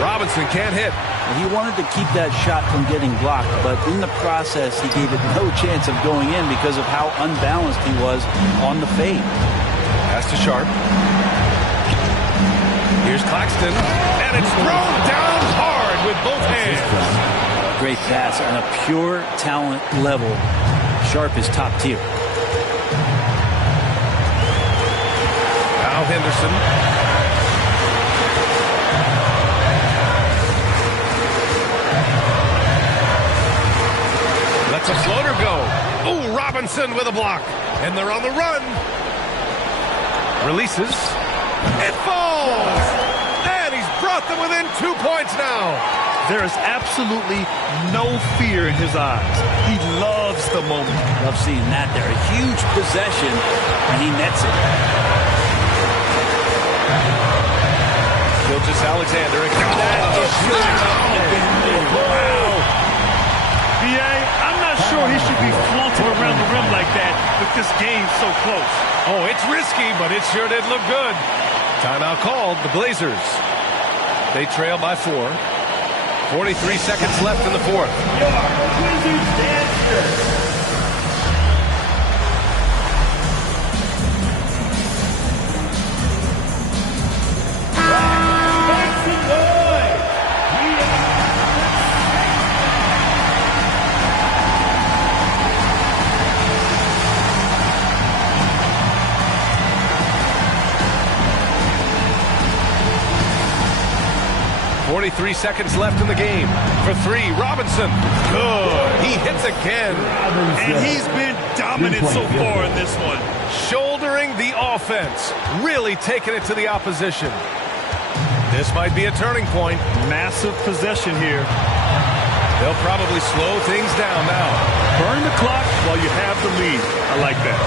Robinson can't hit. He wanted to keep that shot from getting blocked, but in the process, he gave it no chance of going in because of how unbalanced he was on the fade. Pass to Sharp. Here's Claxton, and it's thrown down hard with both hands. Great pass on a pure talent level. Sharp is top tier. Now Henderson. Lets a floater go. Oh, Robinson with a block. And they're on the run. Releases. It falls! And he's brought them within 2 points now. There is absolutely no fear in his eyes. He loves the moment. Love seeing that there. A huge possession, and he nets it. Gilgeous-Alexander again. That is good. Wow. B.A., I'm not sure he should be flaunting around the rim like that with this game so close. Oh, it's risky, but it sure did look good. Timeout called, the Blazers. They trail by 4. 43 seconds left in the fourth. Your Wizards answer. Three seconds left in the game. For 3, Robinson. Good. He hits again. And he's been dominant so far in this one. Shouldering the offense. Really taking it to the opposition. This might be a turning point. Massive possession here. They'll probably slow things down now. Burn the clock while you have the lead. I like that.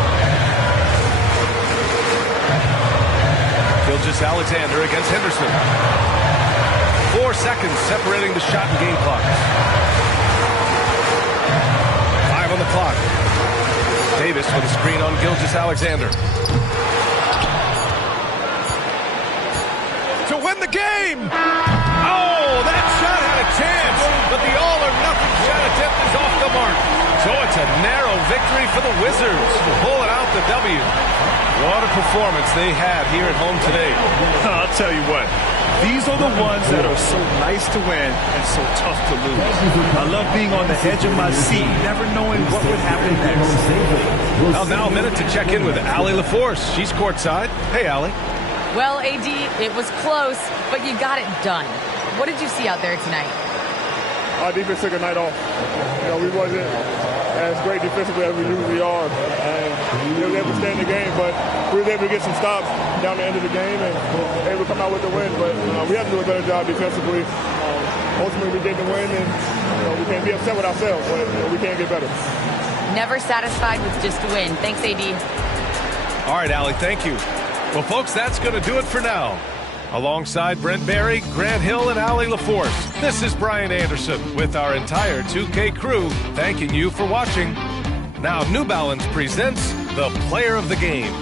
Gilgeous-Alexander against Henderson. 4 seconds separating the shot and game clock. 5 on the clock. Davis with a screen on Gilgeous-Alexander. To win the game! Oh, that shot had a chance, but the all-or-nothing shot attempt is off the mark. So it's a narrow victory for the Wizards, pulling out the W. What a performance they had here at home today. I'll tell you what. These are the ones that are so nice to win and so tough to lose. I love being on the edge of my seat, never knowing what would happen next. Well, now a minute to check in with Allie LaForce. She's courtside. Hey, Allie. Well, AD, it was close, but you got it done. What did you see out there tonight? Our defense took a night off. We wasn't as great defensively as we usually are. And we were able to stay in the game, but we were able to get some stops down the end of the game and able to come out with the win. But we have to do a better job defensively. Ultimately, we get the win, and we can't be upset with ourselves, but we can't get better. Never satisfied with just a win. Thanks, AD. All right, Allie, thank you. Well, folks, that's going to do it for now. Alongside Brent Barry, Grant Hill, and Allie LaForce, this is Brian Anderson with our entire 2K crew thanking you for watching. Now, New Balance presents the Player of the Game.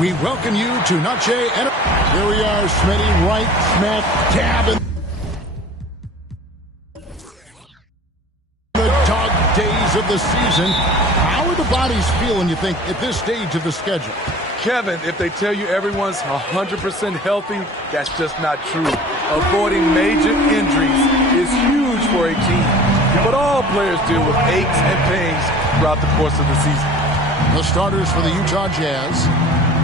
We welcome you to Nache and here we are, Schmitty, right smack dab in the dog days of the season. How are the bodies feeling, you think, at this stage of the schedule? Kevin, if they tell you everyone's 100% healthy, that's just not true. Avoiding major injuries is huge for a team. But all players deal with aches and pains throughout the course of the season. The starters for the Utah Jazz.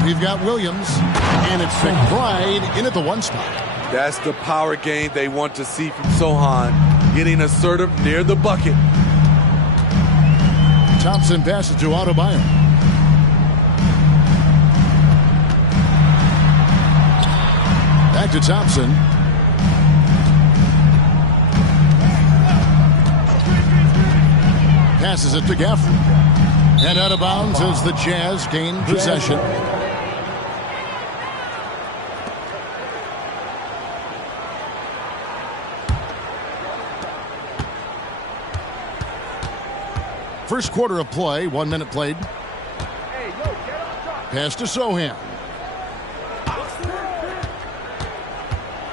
We've got Williams, and it's McBride in at the 1 spot. That's the power game they want to see from Sohan, getting assertive near the bucket. Thompson passes to Adebayo. Back to Thompson. Passes it to Gafford. And out of bounds as the Jazz gain possession. First quarter of play, 1 minute played. Pass to Sohan.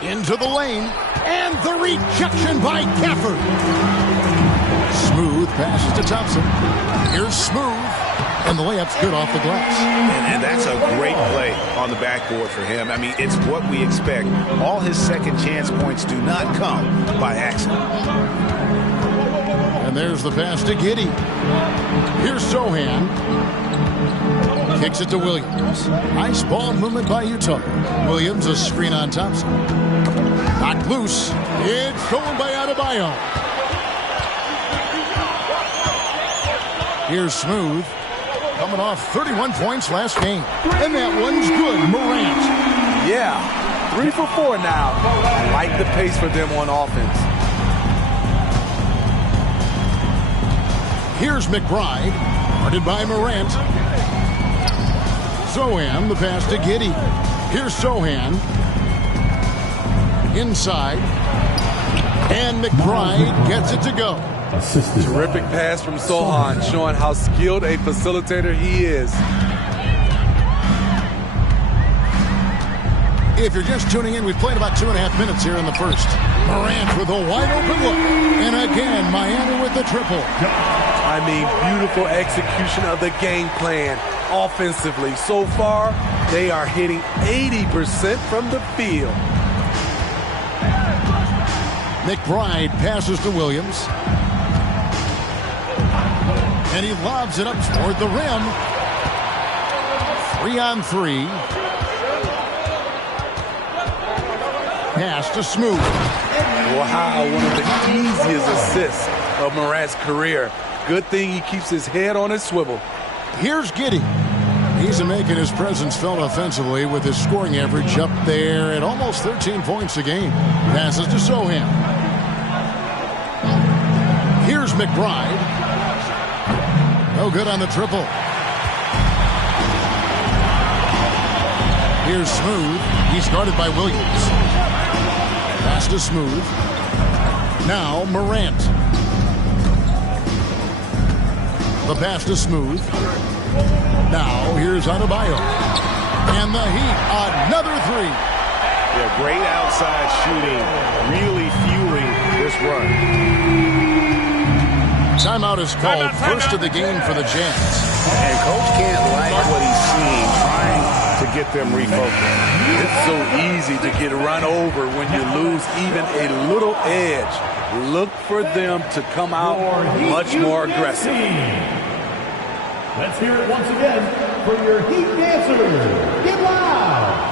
Into the lane, and the rejection by Gafford. Smooth passes to Thompson. Here's Smooth, and the layup's good off the glass. And that's a great play on the backboard for him. I mean, it's what we expect. All his second chance points do not come by accident. And there's the pass to Giddey. Here's Sohan. Kicks it to Williams. Nice ball movement by Utah. Williams, a screen on Thompson. Knocked loose. It's stolen by Adebayo. Here's Smooth. Coming off 31 points last game. And that one's good. Morant. Yeah, 3 for 4 now. I like the pace for them on offense. Here's McBride. Guarded by Morant. Sohan, the pass to Giddey. Here's Sohan. Inside. And McBride gets it to go. Terrific pass from Sohan, showing how skilled a facilitator he is. If you're just tuning in, we've played about 2.5 minutes here in the first. Morant with a wide open look. And again, Miami with the triple. I mean, beautiful execution of the game plan offensively. So far, they are hitting 80% from the field. McBride passes to Williams. And he lobs it up toward the rim. 3-on-3. Pass to Smooth. Wow, one of the easiest assists of Morant's career. Good thing he keeps his head on his swivel. Here's Giddey. He's making his presence felt offensively with his scoring average up there at almost 13 points a game. Passes to Sohan. Here's McBride. No good on the triple. Here's Smooth. He's guarded by Williams. Pass to Smooth. Now Morant. The pass to Smooth. Now here's Adebayo. And the Heat, another three. Yeah, great outside shooting, really fueling this run. Timeout is called, first of the game for the Jazz. And Coach can't like what he's seeing, trying to get them refocused. It's so easy to get run over when you lose even a little edge. Look for them to come out much more aggressive. Let's hear it once again for your Heat dancers. Get loud!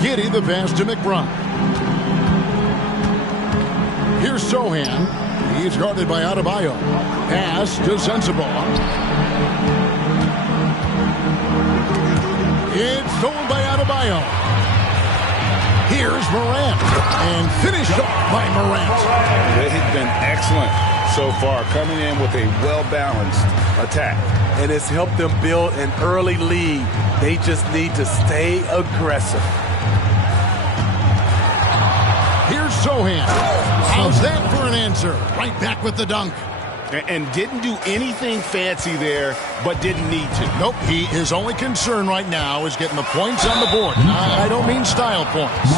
Giddey, the pass to McBride. Here's Sohan. He's guarded by Adebayo. Pass to Sensabaugh. It's stolen by Adebayo. Here's Morant, and finished off by Morant. They've been excellent so far, coming in with a well-balanced attack. And it's helped them build an early lead. They just need to stay aggressive. Here's Sohan. How's that for an answer? Right back with the dunk. And didn't do anything fancy there, but didn't need to. Nope, his only concern right now is getting the points on the board. I don't mean style points.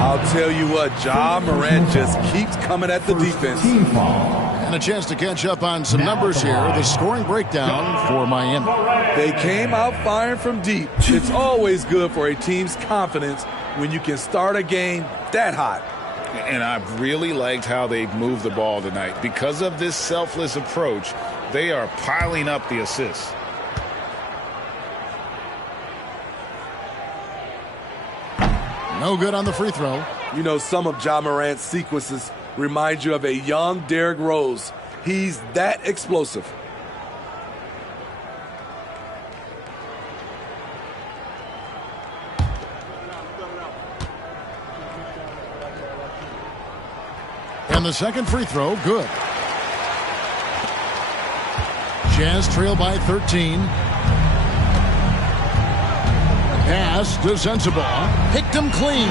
I'll tell you what, Ja Morant just keeps coming at the defense. And a chance to catch up on some numbers here. The scoring breakdown for Miami. They came out firing from deep. It's always good for a team's confidence when you can start a game that hot. And I've really liked how they've moved the ball tonight. Because of this selfless approach, they are piling up the assists. No good on the free throw. You know, some of Ja Morant's sequences remind you of a young Derrick Rose. He's that explosive. And the second free throw, good. Jazz trail by 13. Pass to Sensabaugh. Picked him clean.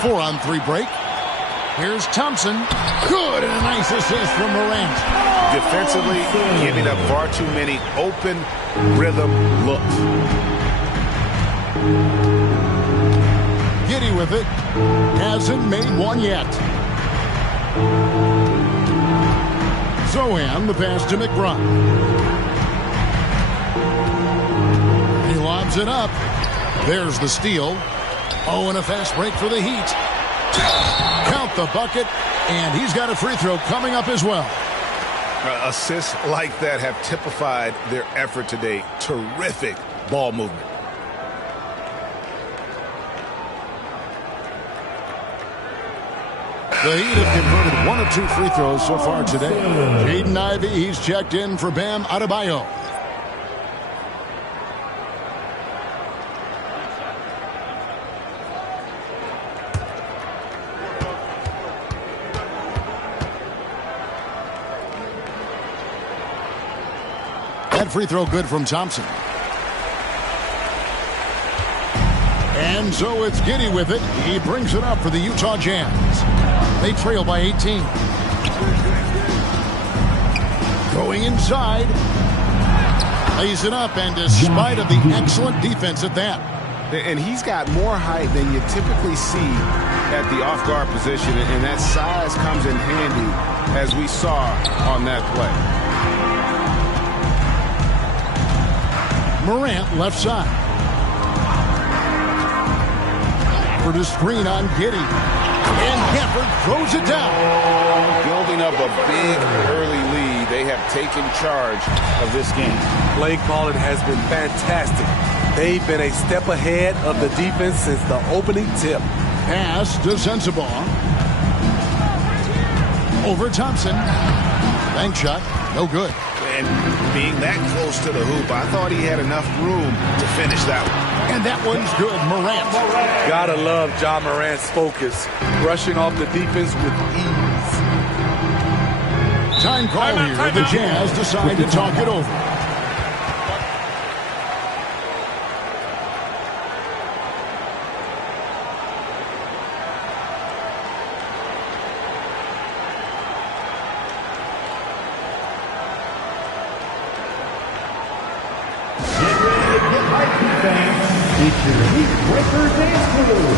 4-on-3 break. Here's Thompson. Good, and a nice assist from Morant. Defensively, giving up far too many open rhythm looks. Giddy with it. Hasn't made one yet. Zohan, the pass to McBride. He lobs it up. There's the steal. Oh, and a fast break for the Heat. Count the bucket, and he's got a free throw coming up as well. Assists like that have typified their effort today. Terrific ball movement. The Heat have converted 1 of 2 free throws so far today. Jaden Ivey, he's checked in for Bam Adebayo. That free throw good from Thompson. And so it's Giddy with it. He brings it up for the Utah Jazz. They trail by 18. Going inside. Lays it up, and despite of the excellent defense at that. And he's got more height than you typically see at the off-guard position, and that size comes in handy, as we saw on that play. Morant left side. For the screen on Giddy. And Kemper throws it down. Building up a big early lead, they have taken charge of this game. Play calling has been fantastic. They've been a step ahead of the defense since the opening tip. Pass to Sensabaugh. Over Thompson. Bank shot, no good. And being that close to the hoop, I thought he had enough room to finish that one. And that one's good, Morant. Gotta love Ja Morant's focus, brushing off the defense with ease. Time call here. The Jazz decide to talk it over. It's your Heat Breaker Dance Crew.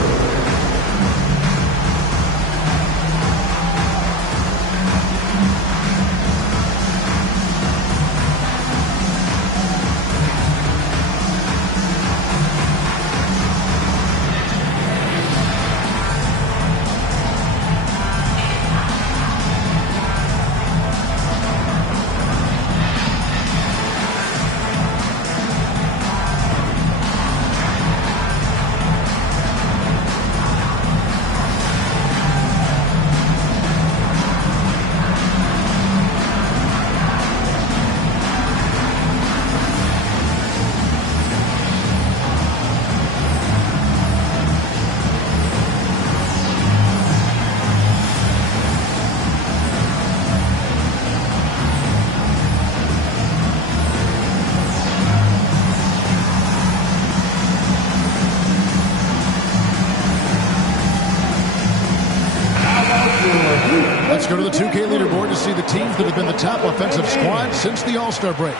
Let's go to the 2K leaderboard to see the teams that have been the top offensive squad since the All-Star break.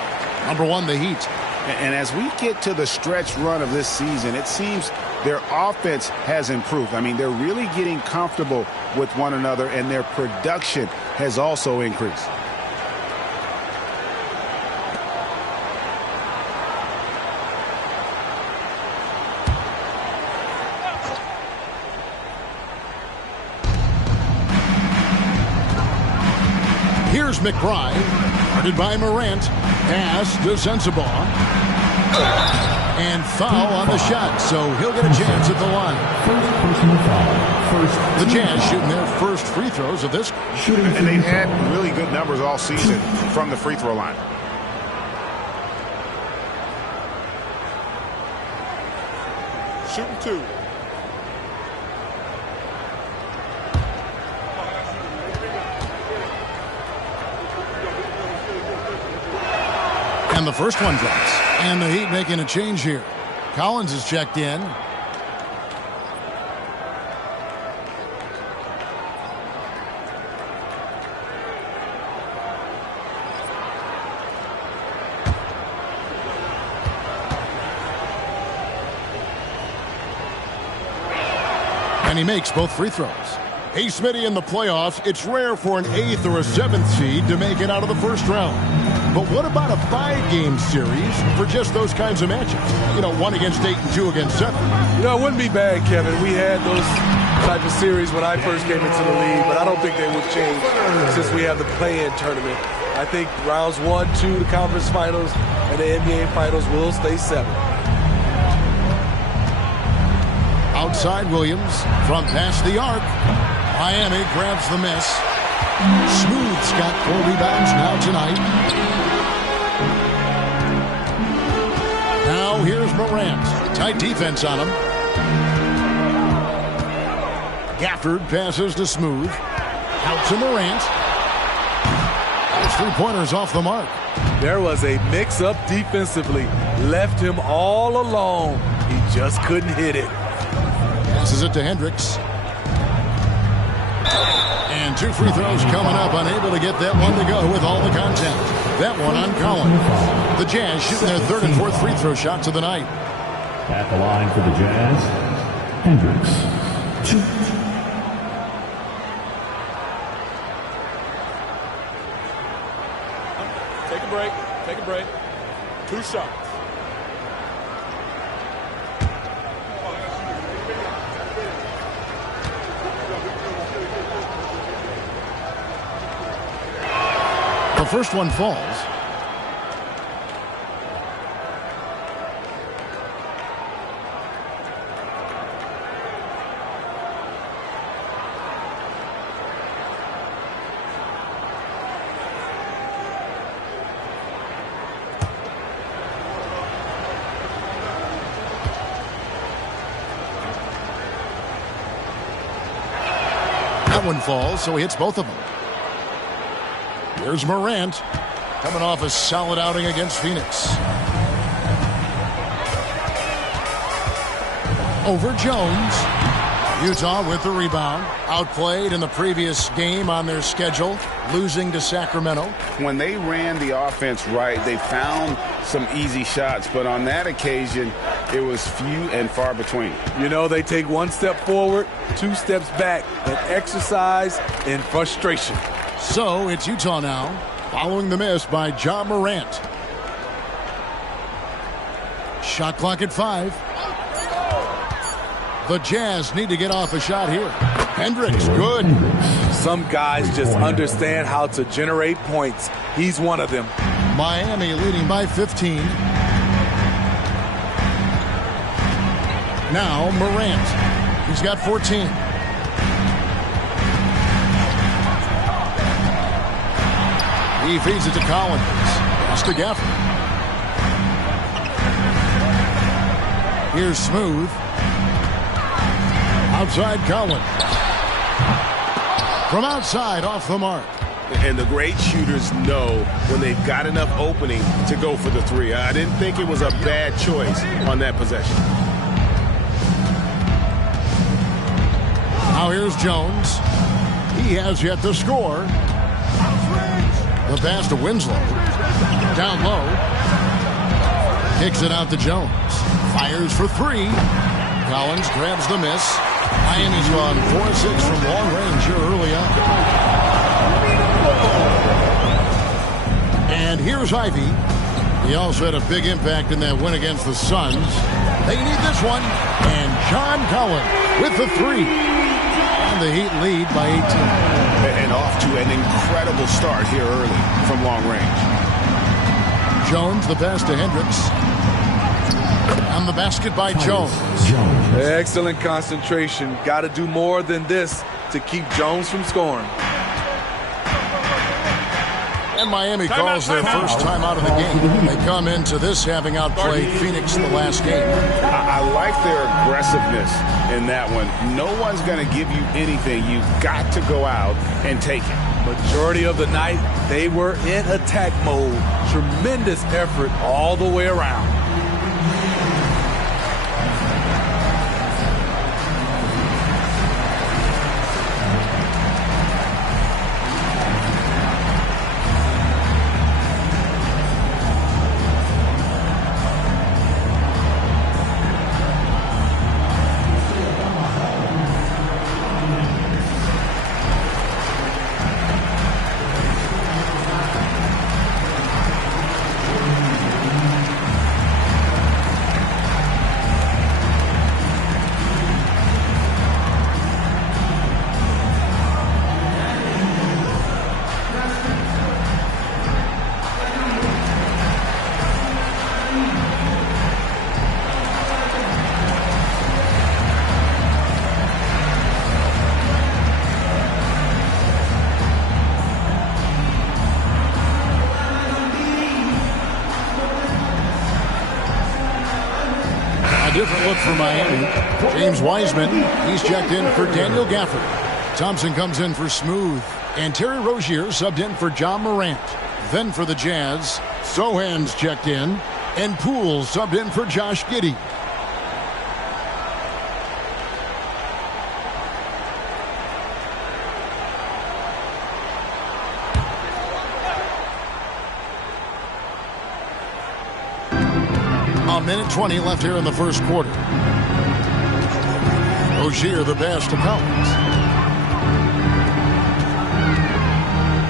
Number 1, the Heat. And as we get to the stretch run of this season, it seems their offense has improved. I mean, they're really getting comfortable with one another, and their production has also increased. Here's McBride, guarded by Morant. Pass to Sensabaugh. And foul on the shot, so he'll get a chance at the line. The Jazz shooting their first free throws of this. And they've had really good numbers all season from the free throw line. Shooting 2. And the first one drops. And the Heat making a change here. Collins is checked in. And he makes both free throws. Hey, Smitty, in the playoffs, it's rare for an 8th or a 7th seed to make it out of the first round. But what about a 5-game series for just those kinds of matchups? You know, 1 against 8 and 2 against 7. You know, it wouldn't be bad, Kevin. We had those type of series when I first came into the league, but I don't think they would change since we have the play-in tournament. I think rounds 1, 2, the conference finals, and the NBA finals will stay 7. Outside Williams from past the arc. Miami grabs the miss. Smooth's got 4 rebounds now tonight. Now here's Morant. Tight defense on him. Gafford passes to Smooth. Out to Morant. Those 3-pointers off the mark. There was a mix-up defensively. Left him all alone. He just couldn't hit it. Passes it to Hendricks. And 2 free throws coming up. Unable to get that one to go with all the contact. That one on Collins. The Jazz shooting their 3rd and 4th free throw shots of the night. At the line for the Jazz, Hendricks. 2. Take a break. Take a break. 2 shots. The first one falls. That one falls, so he hits both of them. Here's Morant, coming off a solid outing against Phoenix. Over Jones. Utah with the rebound. Outplayed in the previous game on their schedule, losing to Sacramento. When they ran the offense right, they found some easy shots, but on that occasion, it was few and far between. You know, they take 1 step forward, 2 steps back, an exercise in frustration. So it's Utah now, following the miss by Ja Morant. Shot clock at 5. The Jazz need to get off a shot here. Hendricks, good. Some guys just understand how to generate points. He's one of them. Miami leading by 15. Now Morant. He's got 14. He feeds it to Collins. Pass to Gafford. Here's Smooth. Outside Collins. From outside, off the mark. And the great shooters know when they've got enough opening to go for the 3. I didn't think it was a bad choice on that possession. Now here's Jones. He has yet to score. The pass to Winslow. Down low. Kicks it out to Jones. Fires for three. Collins grabs the miss. Miami's gone 4-6 from long range here early on. And here's Ivy. He also had a big impact in that win against the Suns. They need this one. And John Collins with the three. And the Heat lead by 18. And off to an incredible start here early from long range. Jones, the pass to Hendricks. And the basket by Jones. Excellent concentration. Got to do more than this to keep Jones from scoring. And Miami calls their first time out of the game. They come into this having outplayed Phoenix in the last game. I like their aggressiveness in that one. No one's going to give you anything. You've got to go out and take it. Majority of the night, they were in attack mode. Tremendous effort all the way around. Different look for Miami. James Wiseman, he's checked in for Daniel Gafford. Thompson comes in for Smooth. And Terry Rozier subbed in for John Morant. Then for the Jazz, Sohan's checked in. And Poole subbed in for Josh Giddey. A minute 20 left here in the first quarter. Rozier the pass to Collins.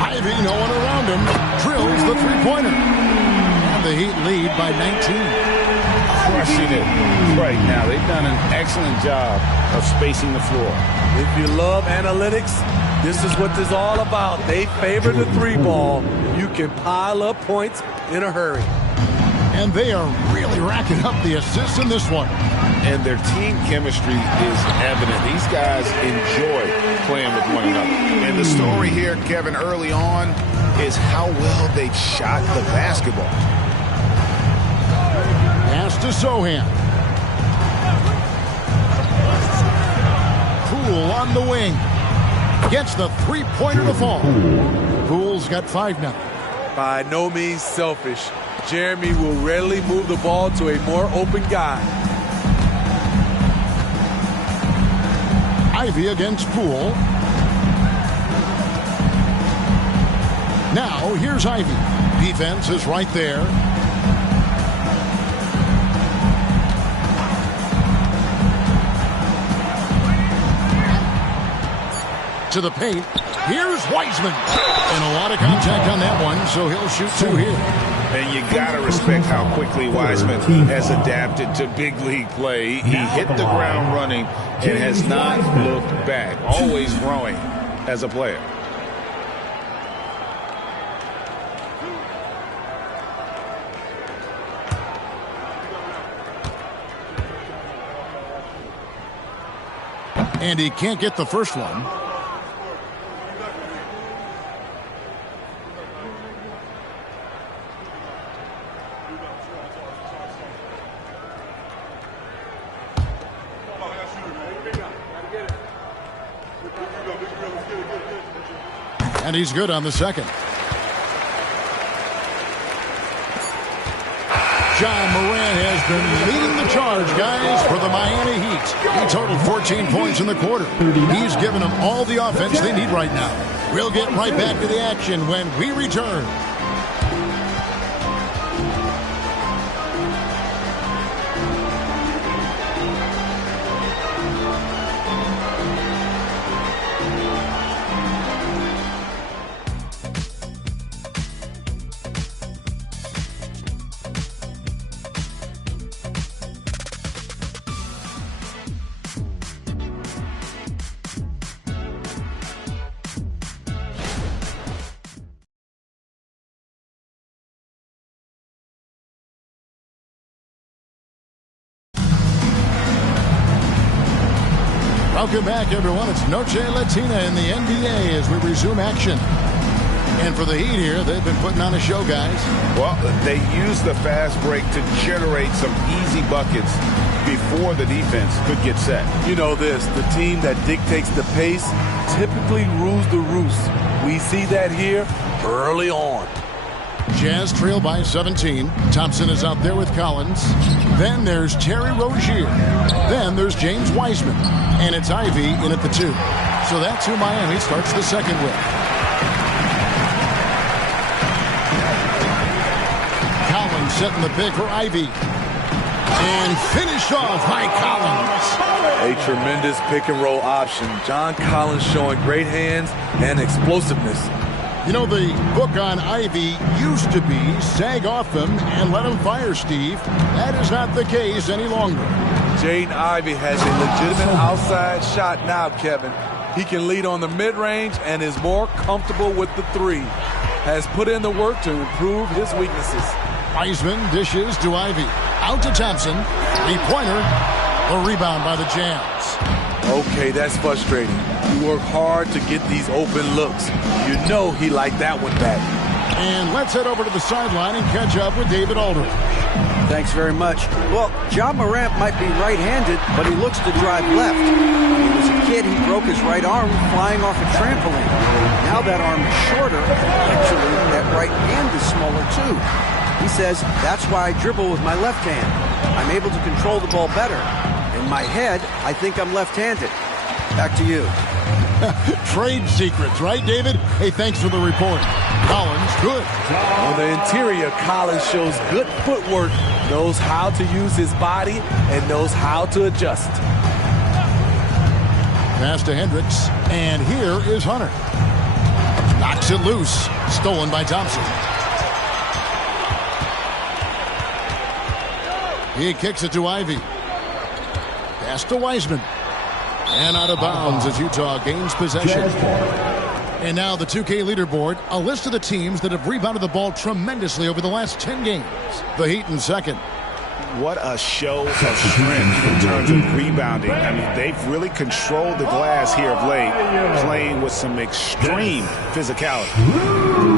Ivy, no one around him, drills the three-pointer. And the Heat lead by 19. Crushing it right now. They've done an excellent job of spacing the floor. If you love analytics, this is what this is all about. They favor the three ball. You can pile up points in a hurry. And they are really racking up the assists in this one. And their team chemistry is evident. These guys enjoy playing with one another. And the story here, Kevin, early on is how well they shot the basketball. Pass to Sohan. Poole on the wing. Gets the three-pointer to fall. Poole's got 5 now. By no means selfish. Jeremy will readily move the ball to a more open guy. Ivy against Poole. Now, here's Ivy. Defense is right there. To the paint. Here's Wiseman. And a lot of contact on that one, so he'll shoot 2 here. And you got to respect how quickly Wiseman has adapted to big league play. He hit the ground running and has not looked back. Always growing as a player. And he can't get the first one. And he's good on the second. John Morant has been leading the charge, guys, for the Miami Heat. He totaled 14 points in the quarter. He's given them all the offense they need right now. We'll get right back to the action when we return. Welcome back, everyone. It's Noche Latina in the NBA as we resume action. And for the Heat here, they've been putting on a show, guys. Well, they use the fast break to generate some easy buckets before the defense could get set. You know this, the team that dictates the pace typically rules the roost. We see that here early on. Jazz trail by 17. Thompson is out there with Collins. Then there's Terry Rozier. Then there's James Wiseman. And it's Ivy in at the 2. So that's who Miami starts the second with. Collins setting the pick for Ivy. And finished off by Collins. A tremendous pick and roll option. John Collins showing great hands and explosiveness. You know, the book on Ivy used to be sag off him and let him fire, Steve. That is not the case any longer. Jaden Ivey has a legitimate outside shot now, Kevin. He can lead on the mid-range and is more comfortable with the 3. Has put in the work to improve his weaknesses. Wiseman dishes to Ivy. Out to Thompson. Three-pointer. The rebound by the Jazz. Okay, that's frustrating. You work hard to get these open looks. You know he liked that one back. And let's head over to the sideline and catch up with David Aldridge. Thanks very much. Well, Ja Morant might be right-handed, but he looks to drive left. When he was a kid, he broke his right arm flying off a trampoline. Now that arm is shorter. Actually, that right hand is smaller, too. He says, that's why I dribble with my left hand. I'm able to control the ball better. In my head, I think I'm left-handed. Back to you. Trade secrets, right, David? Hey, thanks for the report. Collins, good. On the interior, Collins shows good footwork, knows how to use his body, and knows how to adjust. Pass to Hendricks, and here is Hunter. Knocks it loose. Stolen by Thompson. He kicks it to Ivy. Pass to Wiseman. And out of bounds as Utah gains possession. And now the 2K leaderboard, a list of the teams that have rebounded the ball tremendously over the last 10 games. The Heat in second. What a show of strength in terms of rebounding. I mean, they've really controlled the glass here of late, playing with some extreme physicality.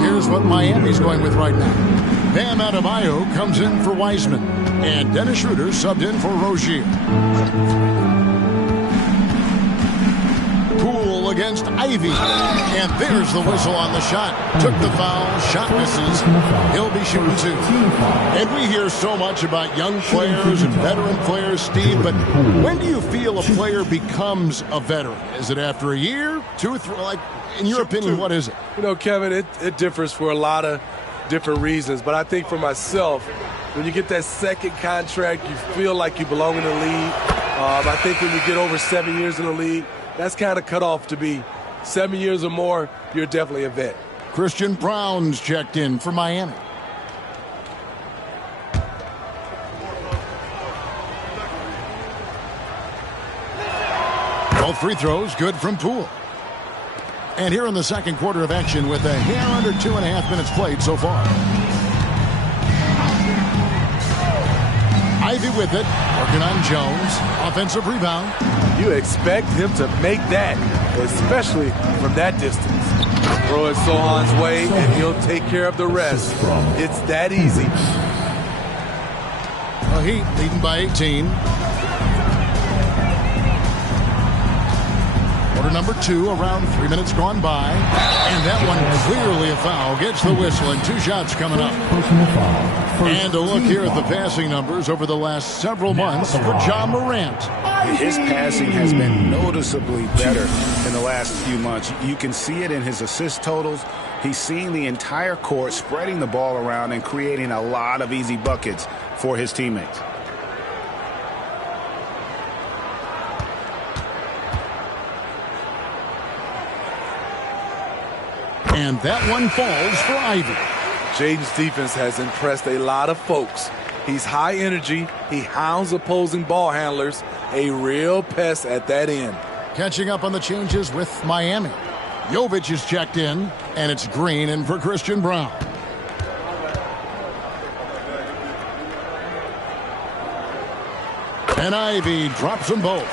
Here's what Miami's going with right now. Bam Adebayo comes in for Wiseman. And Dennis Schroeder subbed in for Rozier. Poole against Ivy. And there's the whistle on the shot. Took the foul. Shot misses. He'll be shooting 2. And we hear so much about young players and veteran players, Steve, but when do you feel a player becomes a veteran? Is it after a year, 2 or 3? Like, in your opinion, what is it? You know, Kevin, it differs for a lot of different reasons. But I think for myself, when you get that second contract, you feel like you belong in the league. I think when you get over 7 years in the league, that's kind of cut off to be 7 years or more, you're definitely a vet. Christian Brown's checked in for Miami. Both free throws good from Poole. And here in the second quarter of action with a hair under 2.5 minutes played so far. Ivy with it, working on Jones. Offensive rebound. You expect him to make that, especially from that distance. Throw it Sohan's way, and he'll take care of the rest. It's that easy. The Heat leading by 18. Quarter number 2, around 3 minutes gone by. And that one clearly a foul. Gets the whistle, and 2 shots coming up. And a look here at the passing numbers over the last several months for John Morant. His passing has been noticeably better in the last few months. You can see it in his assist totals. He's seeing the entire court, spreading the ball around and creating a lot of easy buckets for his teammates. And that one falls for Ivy. Jaden's defense has impressed a lot of folks. He's high energy. He hounds opposing ball handlers. A real pest at that end. Catching up on the changes with Miami. Jovic is checked in, and it's Green in for Christian Brown. And Ivy drops them both.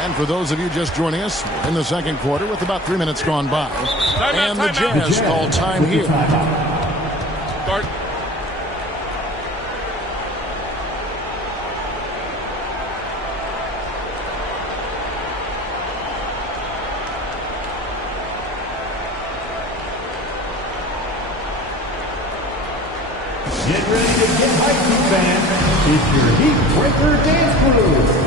And for those of you just joining us, in the second quarter with about 3 minutes gone by. And the Jazz call time here. Start. Get ready to get hyped, fans. It's your Heat Breaker Dance Crew.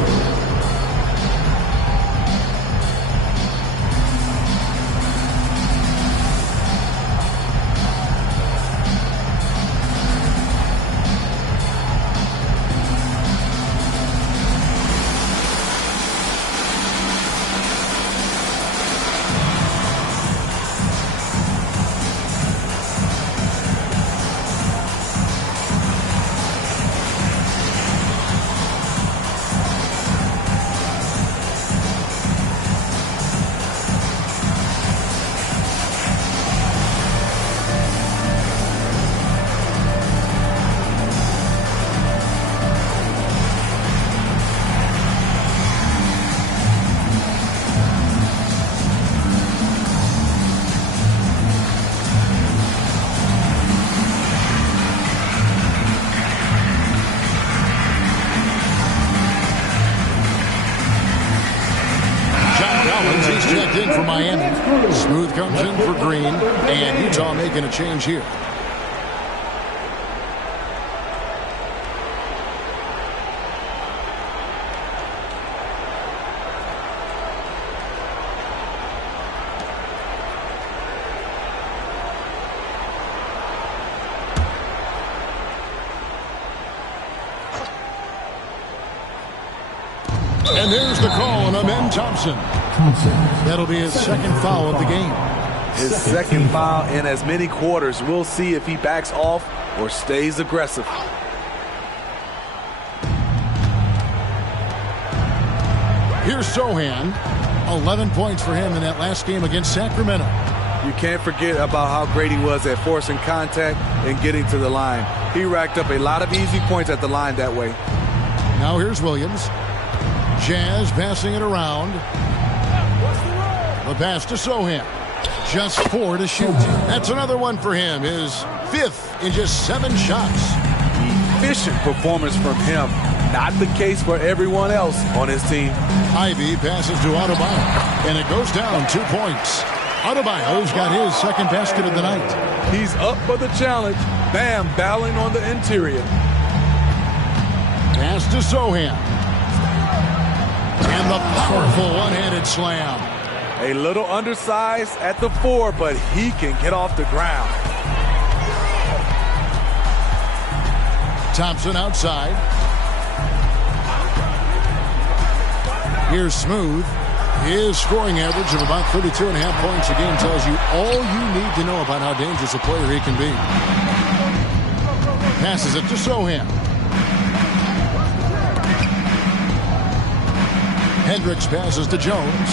In for Miami. Smooth comes in for Green, and Utah making a change here. And there's the call on Amen Thompson. That'll be his second foul of the game. His second foul in as many quarters. We'll see if he backs off or stays aggressive. Here's Sohan. 11 points for him in that last game against Sacramento. You can't forget about how great he was at forcing contact and getting to the line. He racked up a lot of easy points at the line that way. Now here's Williams. Jazz passing it around. The pass to Sohan. Just 4 to shoot. That's another one for him. His 5th in just 7 shots. Efficient performance from him. Not the case for everyone else on his team. Ivy passes to Adebayo, and it goes down 2 points. Adebayo's got his second basket of the night. He's up for the challenge. Bam, battling on the interior. Pass to Sohan. And the powerful one-handed slam. A little undersized at the 4, but he can get off the ground. Thompson outside. Here's Smooth. His scoring average of about 32.5 points a game tells you all you need to know about how dangerous a player he can be. Passes it to Sohan. Hendricks passes to Jones.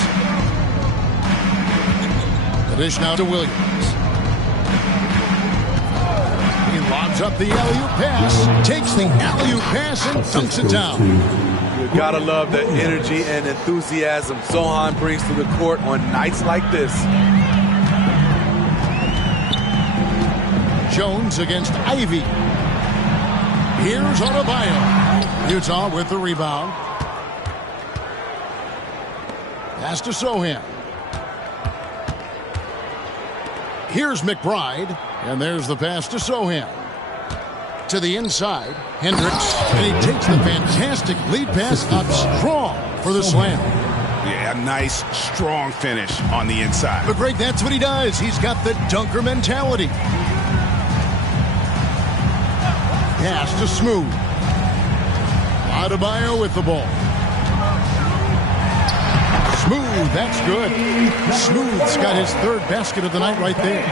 The dish now to Williams. He lobs up the alley-oop pass, takes the alley-oop pass and dunks it down. You gotta love the energy and enthusiasm Sohan brings to the court on nights like this. Jones against Ivy. Here's Adebayo. Utah with the rebound. Pass to Sohan. Here's McBride, and there's the pass to Sohan. To the inside, Hendricks, and he takes the fantastic lead pass up strong for the slam. Yeah, nice, strong finish on the inside. But Greg, that's what he does. He's got the dunker mentality. Pass to Smooth. Adebayo with the ball. Smooth, that's good. Smooth's got his third basket of the night right there.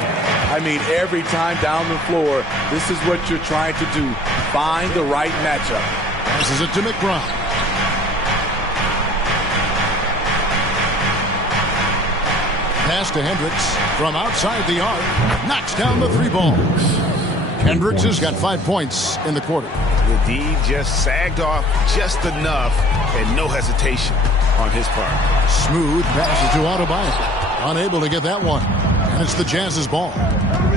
I mean, every time down the floor, this is what you're trying to do. Find the right matchup. Passes it to McBride. Pass to Hendricks from outside the arc. Knocks down the three balls. Hendricks has got 5 points in the quarter. The D just sagged off just enough and no hesitation on his part. Smooth passes to Adebayo. Unable to get that one. And it's the Jazz's ball.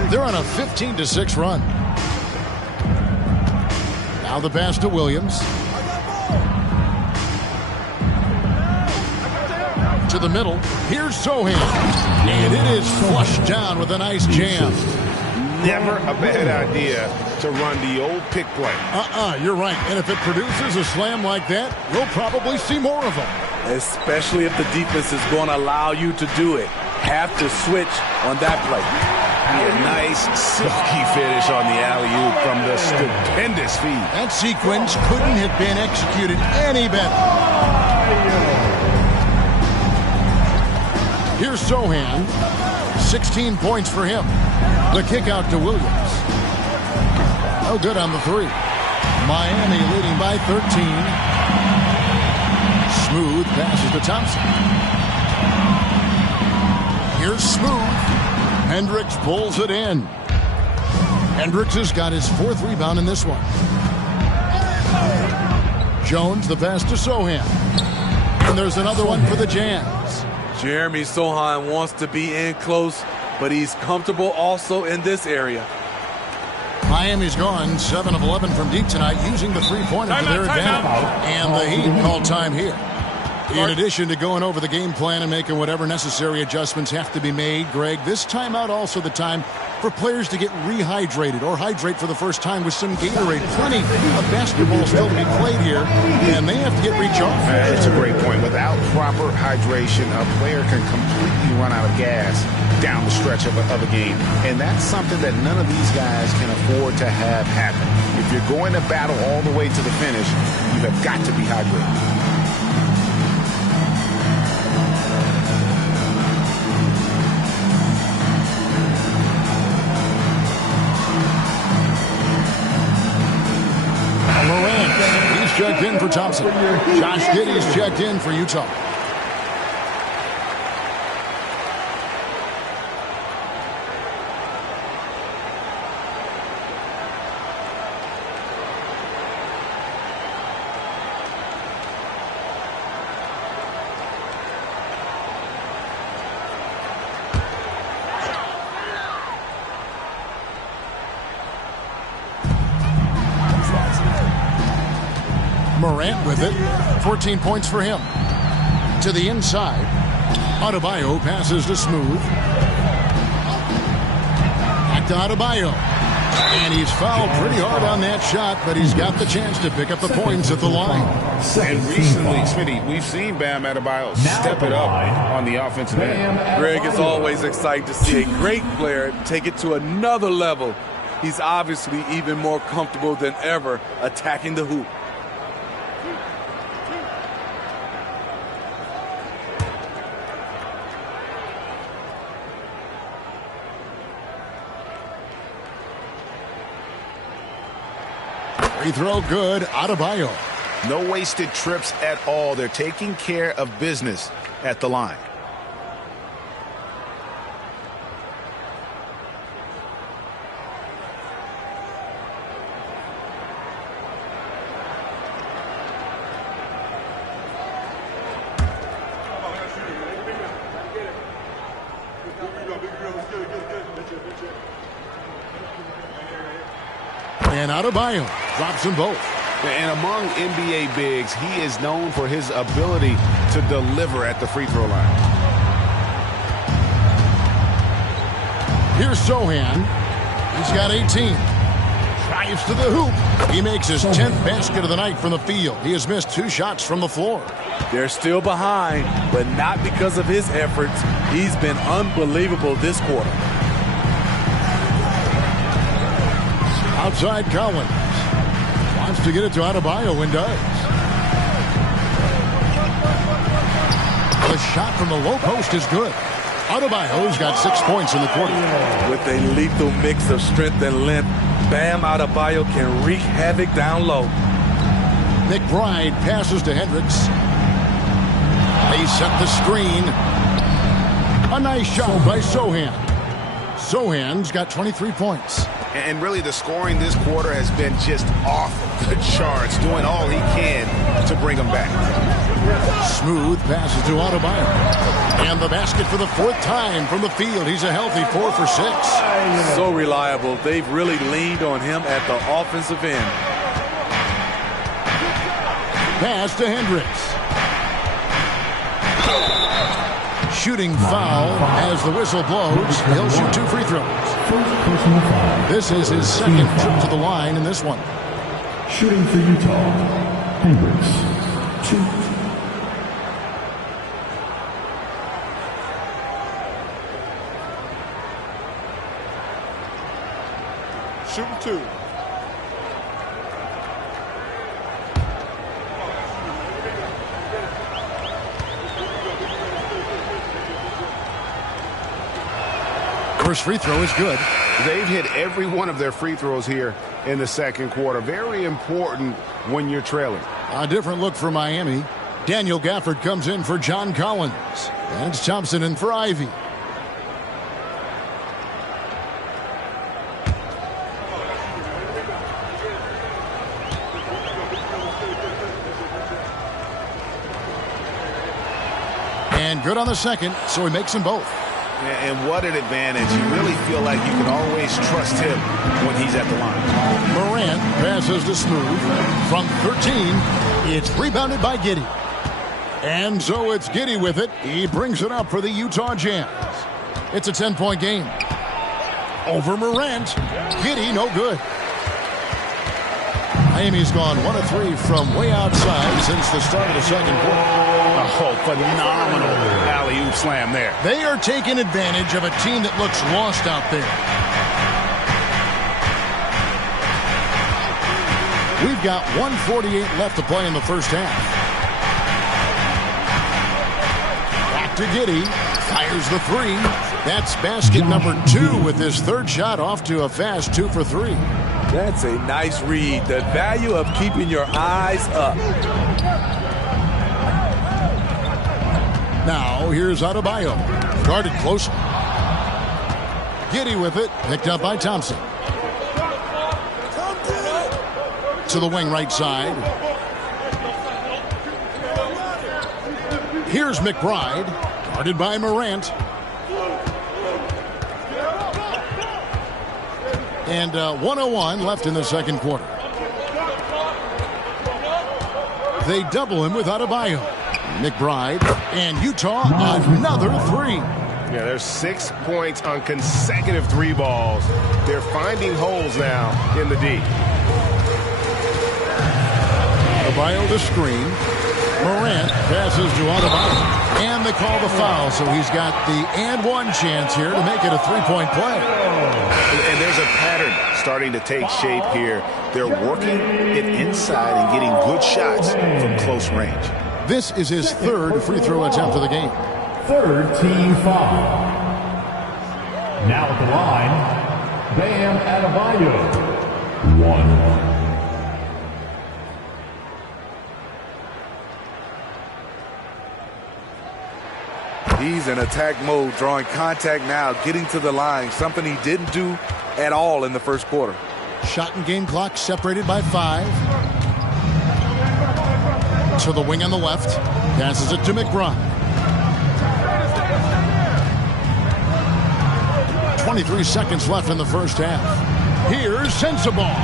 They're on a 15-6 run. Now the pass to Williams. To the middle. Here's Sohan. And it is flushed down with a nice jam. Never a bad idea to run the old pick play. You're right. And if it produces a slam like that, we'll probably see more of them. Especially if the defense is going to allow you to do it. Have to switch on that play. A nice, silky finish on the alley-oop from the stupendous feed. That sequence couldn't have been executed any better. Here's Sohan. 16 points for him. The kick out to Williams. Oh, good on the three. Miami leading by 13. Smooth passes to Thompson. Here's Smooth. Hendricks pulls it in. Hendricks has got his fourth rebound in this one. Jones, the pass to Sohan. And there's another one for the Jazz. Jeremy Sohan wants to be in close, but he's comfortable also in this area. Miami's gone 7 of 11 from deep tonight, using the three-pointer to their advantage. And the Heat call time here. In addition to going over the game plan and making whatever necessary adjustments have to be made, Greg, this timeout also the time for players to get rehydrated or hydrate for the first time with some Gatorade. Plenty of basketball still to be played here, and they have to get recharged. That's a great point. Without proper hydration, a player can completely run out of gas down the stretch of a game. And that's something that none of these guys can afford to have happen. If you're going to battle all the way to the finish, you have got to be hydrated. Checked in for Thompson. Josh Giddey's checked in for Utah. Morant with it. 14 points for him. To the inside. Adebayo passes to Smooth. Back to Adebayo. And he's fouled pretty hard on that shot, but he's got the chance to pick up the points at the line. And recently, Smitty, we've seen Bam Adebayo step it up on the offensive end. Greg, it's always exciting to see a great player take it to another level. He's obviously even more comfortable than ever attacking the hoop. Free throw good. Adebayo. No wasted trips at all. They're taking care of business at the line. And Adebayo drops them both. And among NBA bigs, he is known for his ability to deliver at the free throw line. Here's Sohan. He's got 18. Drives to the hoop. He makes his 10th basket of the night from the field. He has missed 2 shots from the floor. They're still behind, but not because of his efforts. He's been unbelievable this quarter. Outside Collins. Wants to get it to Adebayo and does. The shot from the low post is good. Adebayo's got 6 points in the quarter. With a lethal mix of strength and length, Bam Adebayo can wreak havoc down low. McBride passes to Hendricks. They set the screen. A nice shot by Sohan. Sohan's got 23 points. And really the scoring this quarter has been just off the charts, doing all he can to bring them back. Smooth passes to Adebayo. And the basket for the 4th time from the field. He's a healthy 4 for 6. So reliable. They've really leaned on him at the offensive end. Pass to Hendricks. Shooting foul as the whistle blows. He'll shoot 2 free throws. This is his 2nd trip to the line in this one. Shooting for Utah, Hendricks, 2. Shooting 2. First free throw is good. They've hit every one of their free throws here in the 2nd quarter. Very important when you're trailing. A different look for Miami. Daniel Gafford comes in for John Collins. And it's Thompson in for Ivy. And good on the 2nd, so he makes them both. And what an advantage. You really feel like you can always trust him when he's at the line. Morant passes to Smooth. From 13, it's rebounded by Giddey. And so it's Giddey with it. He brings it up for the Utah Jazz. It's a 10-point game. Over Morant. Giddey, no good. Miami's gone 1 of 3 from way outside since the start of the 2nd quarter. Oh, phenomenal alley-oop slam there. They are taking advantage of a team that looks lost out there. We've got 1:48 left to play in the first half. Back to Giddey. Fires the 3. That's basket number 2 with his 3rd shot off to a fast 2 for 3. That's a nice read. The value of keeping your eyes up. Now, here's Adebayo. Guarded closely. Giddey with it. Picked up by Thompson. To the wing right side. Here's McBride. Guarded by Morant. And 1:01 left in the 2nd quarter. They double him with Adebayo. McBride, and Utah, another 3. Yeah, there's 6 points on consecutive 3 balls. They're finding holes now in the D. Adebayo the screen. Morant passes to Adebayo. And they call the foul, so he's got the and one chance here to make it a 3-point play. And there's a pattern starting to take shape here. They're working it inside and getting good shots from close range. This is his 3rd free throw attempt of the game. 3rd team foul. Now at the line, Bam Adebayo. 1. He's in attack mode, drawing contact now, getting to the line, something he didn't do at all in the 1st quarter. Shot and game clock separated by 5. To the wing on the left. Passes it to McBride. 23 seconds left in the first half. Here's Sensabaugh.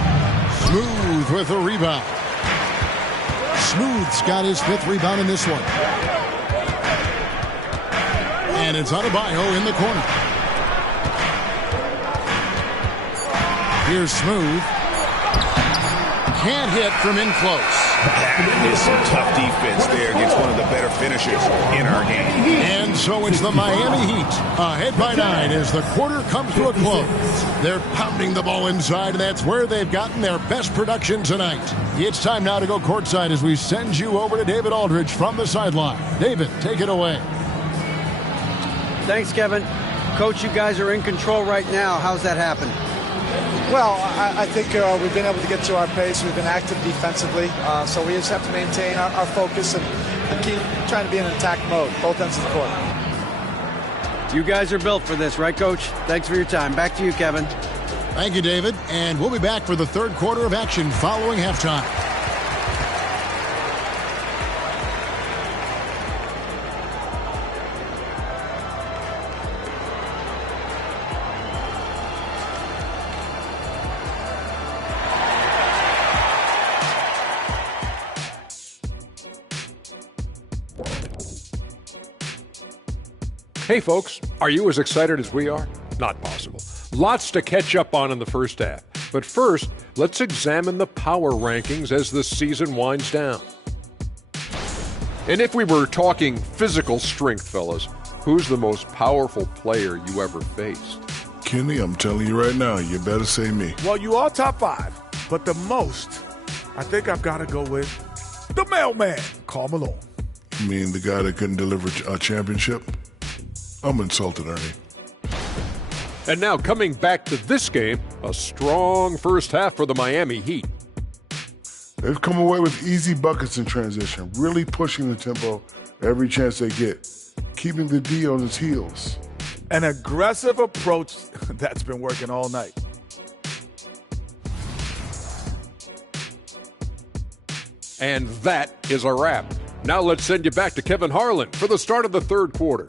Smooth with a rebound. Smooth's got his 5th rebound in this one. And it's Adebayo in the corner. Here's Smooth. Can't hit from in close. That is some tough defense there against one of the better finishers in our game. And so it's the Miami Heat ahead by 9 as the quarter comes to a close. They're pounding the ball inside, and that's where they've gotten their best production tonight. It's time now to go courtside as we send you over to David Aldridge from the sideline. David, take it away. Thanks, Kevin. Coach, you guys are in control right now. How's that happen? Well, I think we've been able to get to our pace. We've been active defensively, so we just have to maintain our focus and keep trying to be in attack mode, both ends of the court. You guys are built for this, right, Coach? Thanks for your time. Back to you, Kevin. Thank you, David. And we'll be back for the third quarter of action following halftime. Hey folks, are you as excited as we are? Not possible. Lots to catch up on in the first half. But first, let's examine the power rankings as the season winds down. And if we were talking physical strength, fellas, who's the most powerful player you ever faced? Kenny, I'm telling you right now, you better say me. Well, you all top 5, but the most, I think I've got to go with the mailman, Karl Malone. You mean the guy that couldn't deliver a championship? I'm insulted, Ernie. And now coming back to this game, a strong first half for the Miami Heat. They've come away with easy buckets in transition, really pushing the tempo every chance they get, keeping the D on his heels. An aggressive approach that's been working all night. And that is a wrap. Now let's send you back to Kevin Harlan for the start of the third quarter.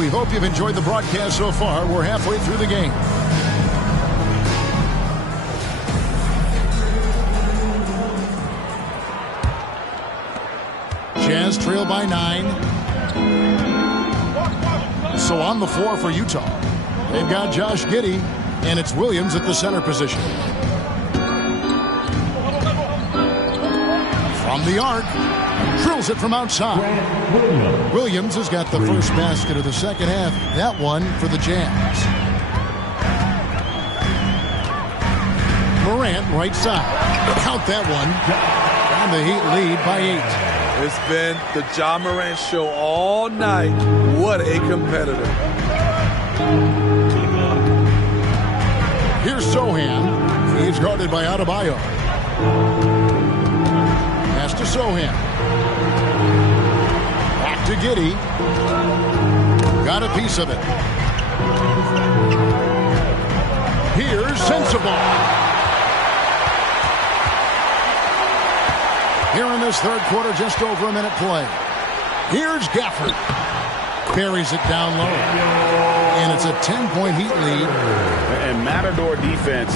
We hope you've enjoyed the broadcast so far. We're halfway through the game. Jazz trail by 9. So on the floor for Utah, they've got Josh Giddey, and it's Williams at the center position. From the arc. Drills it from outside. Williams has got the first basket of the second half. That one for the Jazz. Morant right side. Count that one. And the Heat lead by 8. It's been the Ja Morant show all night. What a competitor. Here's Sohan. He's guarded by Adebayo. Pass to Sohan. Back to Giddey. Got a piece of it. Here's Sensible. Here in this third quarter, just over a minute play. Here's Gafford. Buries it down low. And it's a 10-point Heat lead. And Matador defense,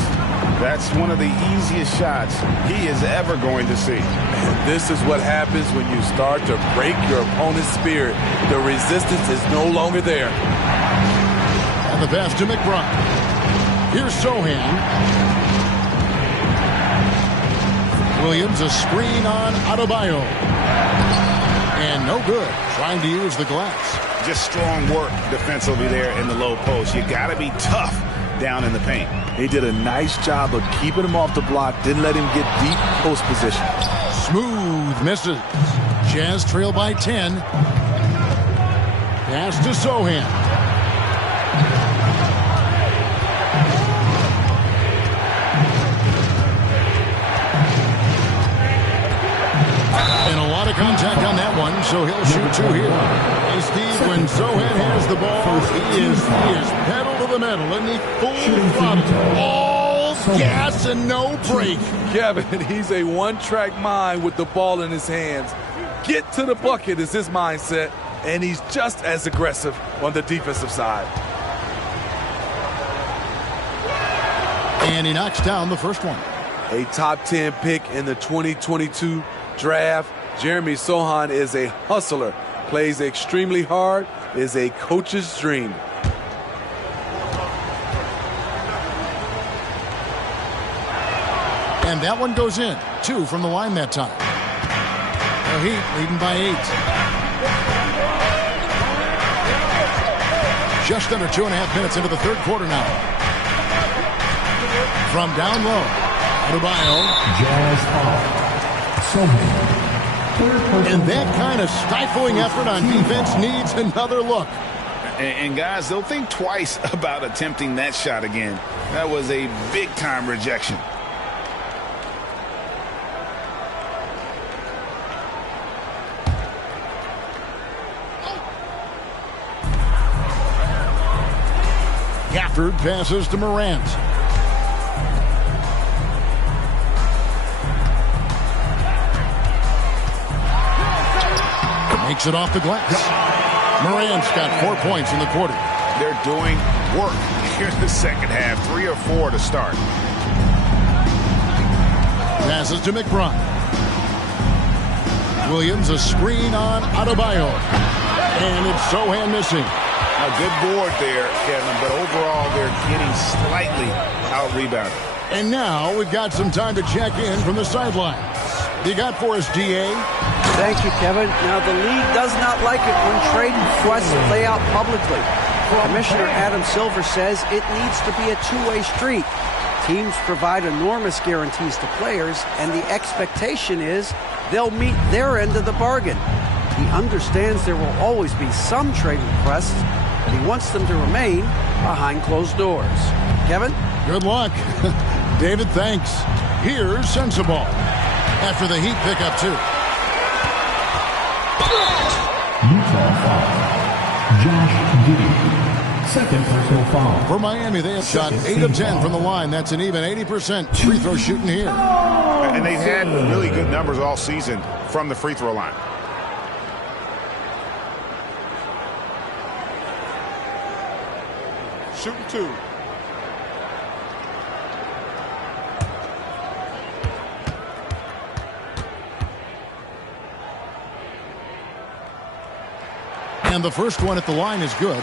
that's one of the easiest shots he is ever going to see. And this is what happens when you start to break your opponent's spirit. The resistance is no longer there. And the pass to McBride. Here's Sohan. Williams, a screen on Adebayo. And no good. Trying to use the glass. Just strong work defensively there in the low post. You got to be tough down in the paint. They did a nice job of keeping him off the block. Didn't let him get deep post position. Smooth misses. Jazz trail by 10. Pass to Sohan. And a lot of contact on that one, so he'll shoot 2 here. Hey, Steve, when Sohan has the ball, he is pedal to the metal, and he full throttle. All gas and no break. Kevin, he's a one-track mind with the ball in his hands. Get to the bucket is his mindset. and he's just as aggressive on the defensive side. And he knocks down the first one. A top 10 pick in the 2022 draft. Jeremy Sohan is a hustler, plays extremely hard, is a coach's dream. And that one goes in. 2 from the line that time. The Heat leading by 8. Just under 2.5 minutes into the third quarter now. From down low, Adebayo. Jazz off. Sohan. And that kind of stifling effort on defense needs another look. And guys, they'll think twice about attempting that shot again. That was a big-time rejection. Gafford passes to Morant. Makes it off the glass. Morant's got 4 points in the quarter. They're doing work here in the second half. 3 or 4 to start. Passes to McBride. Williams, a screen on Adebayo. And it's Sohan missing. A good board there, Kevin, but overall they're getting slightly out-rebounded. And now we've got some time to check in from the sidelines. You got for us, DA? Thank you, Kevin. Now, the league does not like it when trade requests play out publicly. Commissioner Adam Silver says it needs to be a two-way street. Teams provide enormous guarantees to players, and the expectation is they'll meet their end of the bargain. He understands there will always be some trade requests, but he wants them to remain behind closed doors. Kevin? Good luck. David, thanks. Here's Sensible. After the Heat pick up 2. Utah foul. Josh Giddey. Second personal foul. For Miami, they have shot 8 of 10 from the line. That's an even 80% free throw shooting here. And they've had really good numbers all season from the free throw line. Shooting 2. And the first one at the line is good.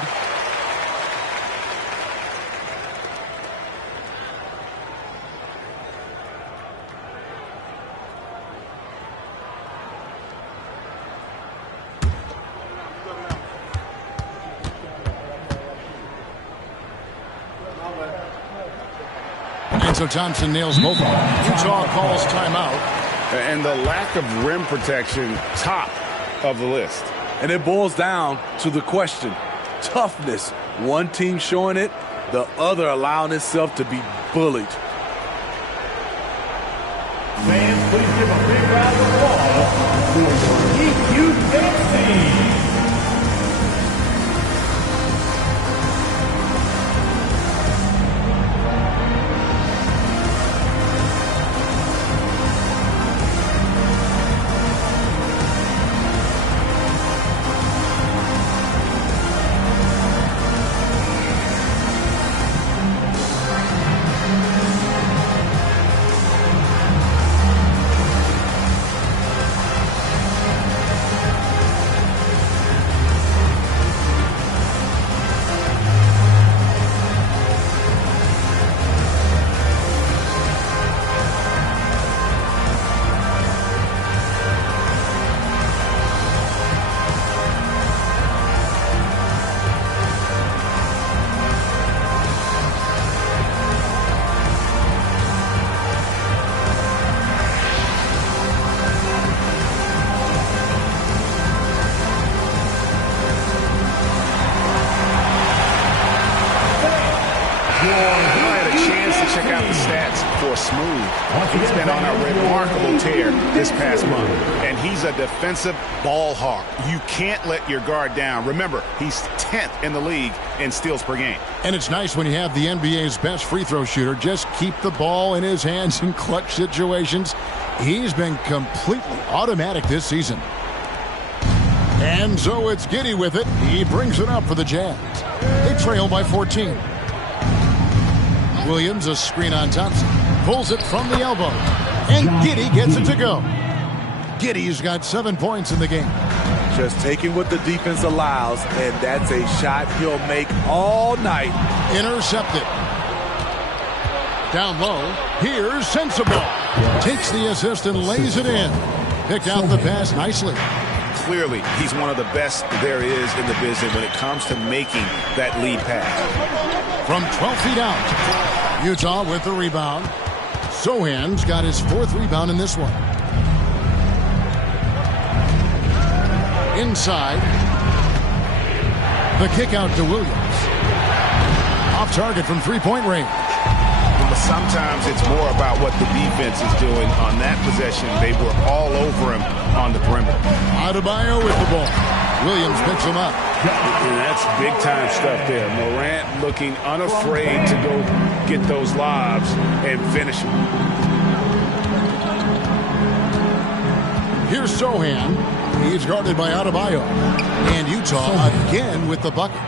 And so Thompson nails both of them. Utah calls timeout. And the lack of rim protection, top of the list. And it boils down to the question, toughness. One team showing it, the other allowing itself to be bullied. Fans, please give a big round of applause for EQFC. He's been on a remarkable tear this past month, and he's a defensive ball hawk. You can't let your guard down. Remember, he's 10th in the league in steals per game. And it's nice when you have the NBA's best free throw shooter just keep the ball in his hands in clutch situations. He's been completely automatic this season. And so it's Giddey with it. He brings it up for the Jazz. They trail by 14. Williams, a screen on Thompson. Pulls it from the elbow. And Giddey gets it to go. Giddey's got 7 points in the game. Just taking what the defense allows, and that's a shot he'll make all night. Intercepted. Down low. Here's Sensible. Takes the assist and lays it in. Picked out the pass nicely. Clearly, he's one of the best there is in the business when it comes to making that lead pass. From 12 feet out, Utah with the rebound. Sohan's got his 4th rebound in this one. Inside. The kick out to Williams. Off target from three-point range. But sometimes it's more about what the defense is doing on that possession. They were all over him on the perimeter. Adebayo with the ball. Williams picks him up. And that's big-time stuff there. Morant looking unafraid to go get those lobs and finish them. Here's Sohan. He's guarded by Adebayo. And Utah again with the bucket.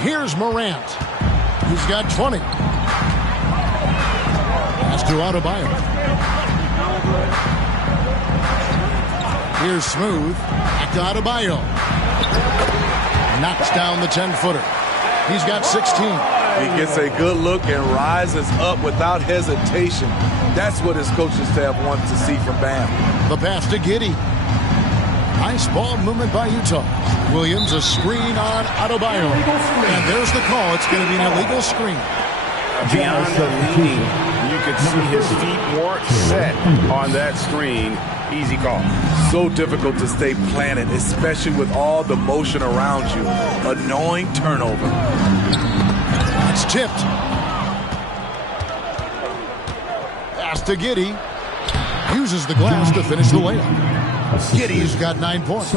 Here's Morant. He's got 20. Pass to Adebayo. Here's Smooth. Back to Adebayo. Knocks down the 10-footer. He's got 16. He gets a good look and rises up without hesitation. That's what his coaching staff wants to see from Bam. The pass to Giddey. Nice ball movement by Utah. Williams, a screen on Adebayo. And there's the call. It's going to be an illegal screen. Beyond the leaning, you could see his feet weren't set on that screen. Easy call. So difficult to stay planted, especially with all the motion around you. Annoying turnover. It's tipped. Pass to Giddey. Uses the glass to finish the layup. Giddey's got 9 points.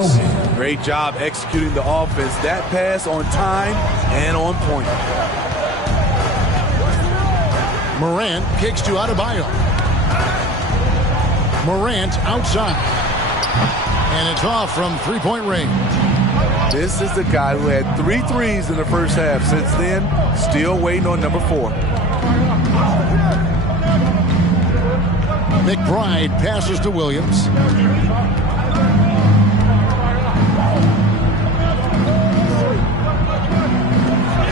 Great job executing the offense. That pass on time and on point. Morant kicks to Adebayo. Morant outside. And it's off from three-point range. This is the guy who had 3 threes in the first half. Since then, still waiting on number 4. McBride passes to Williams.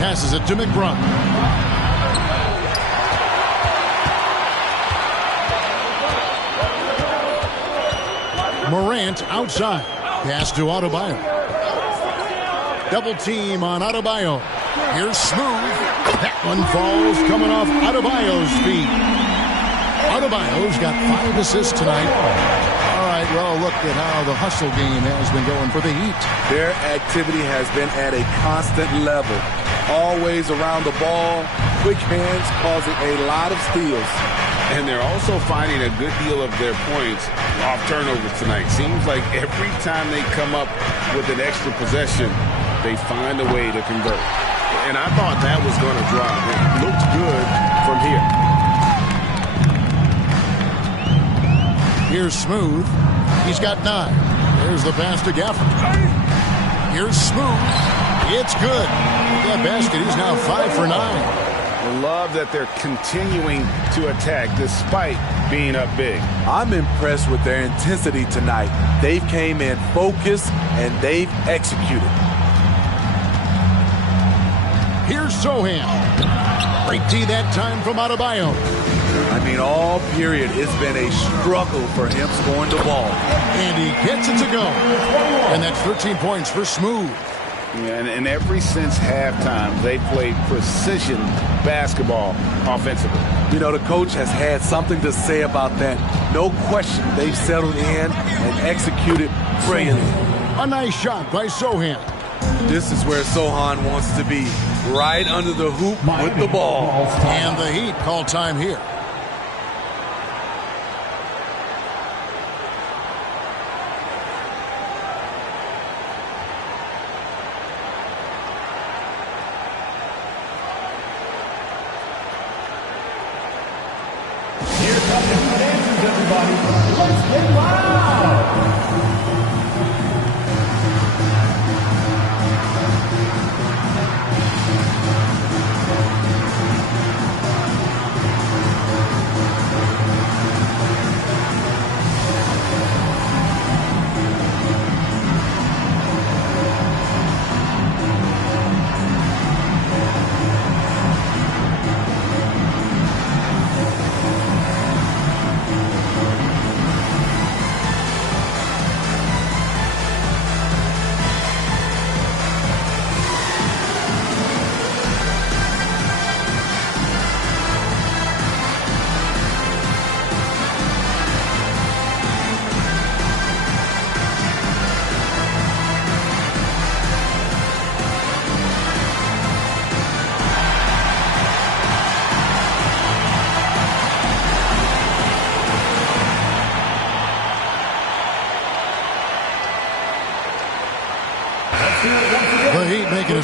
Passes it to McBride. Morant outside. Pass to Adebayo. Double team on Adebayo. Here's Smooth. That one falls coming off Adebayo's feet. Adebayo's got 5 assists tonight. All right, well, look at how the hustle game has been going for the Heat. Their activity has been at a constant level. Always around the ball, quick hands causing a lot of steals. And they're also finding a good deal of their points off turnovers tonight. Seems like every time they come up with an extra possession, they find a way to convert. And I thought that was going to drop. It looked good from here. Here's Smooth. He's got 9. There's the pass to Gafford. Here's Smooth. It's good. That basket, he's now 5 for 9. Love that they're continuing to attack despite being up big. I'm impressed with their intensity tonight. They've came in focused and they've executed. Here's Sohan. Great D that time from Adebayo. I mean, all period, it's been a struggle for him scoring the ball. And he gets it to go. And that's 13 points for Smooth. Yeah, and ever since halftime, they played precision basketball offensively. You know, the coach has had something to say about that. No question, they've settled in and executed brilliantly. A nice shot by Sohan. This is where Sohan wants to be, right under the hoop with the ball. And the Heat call time here.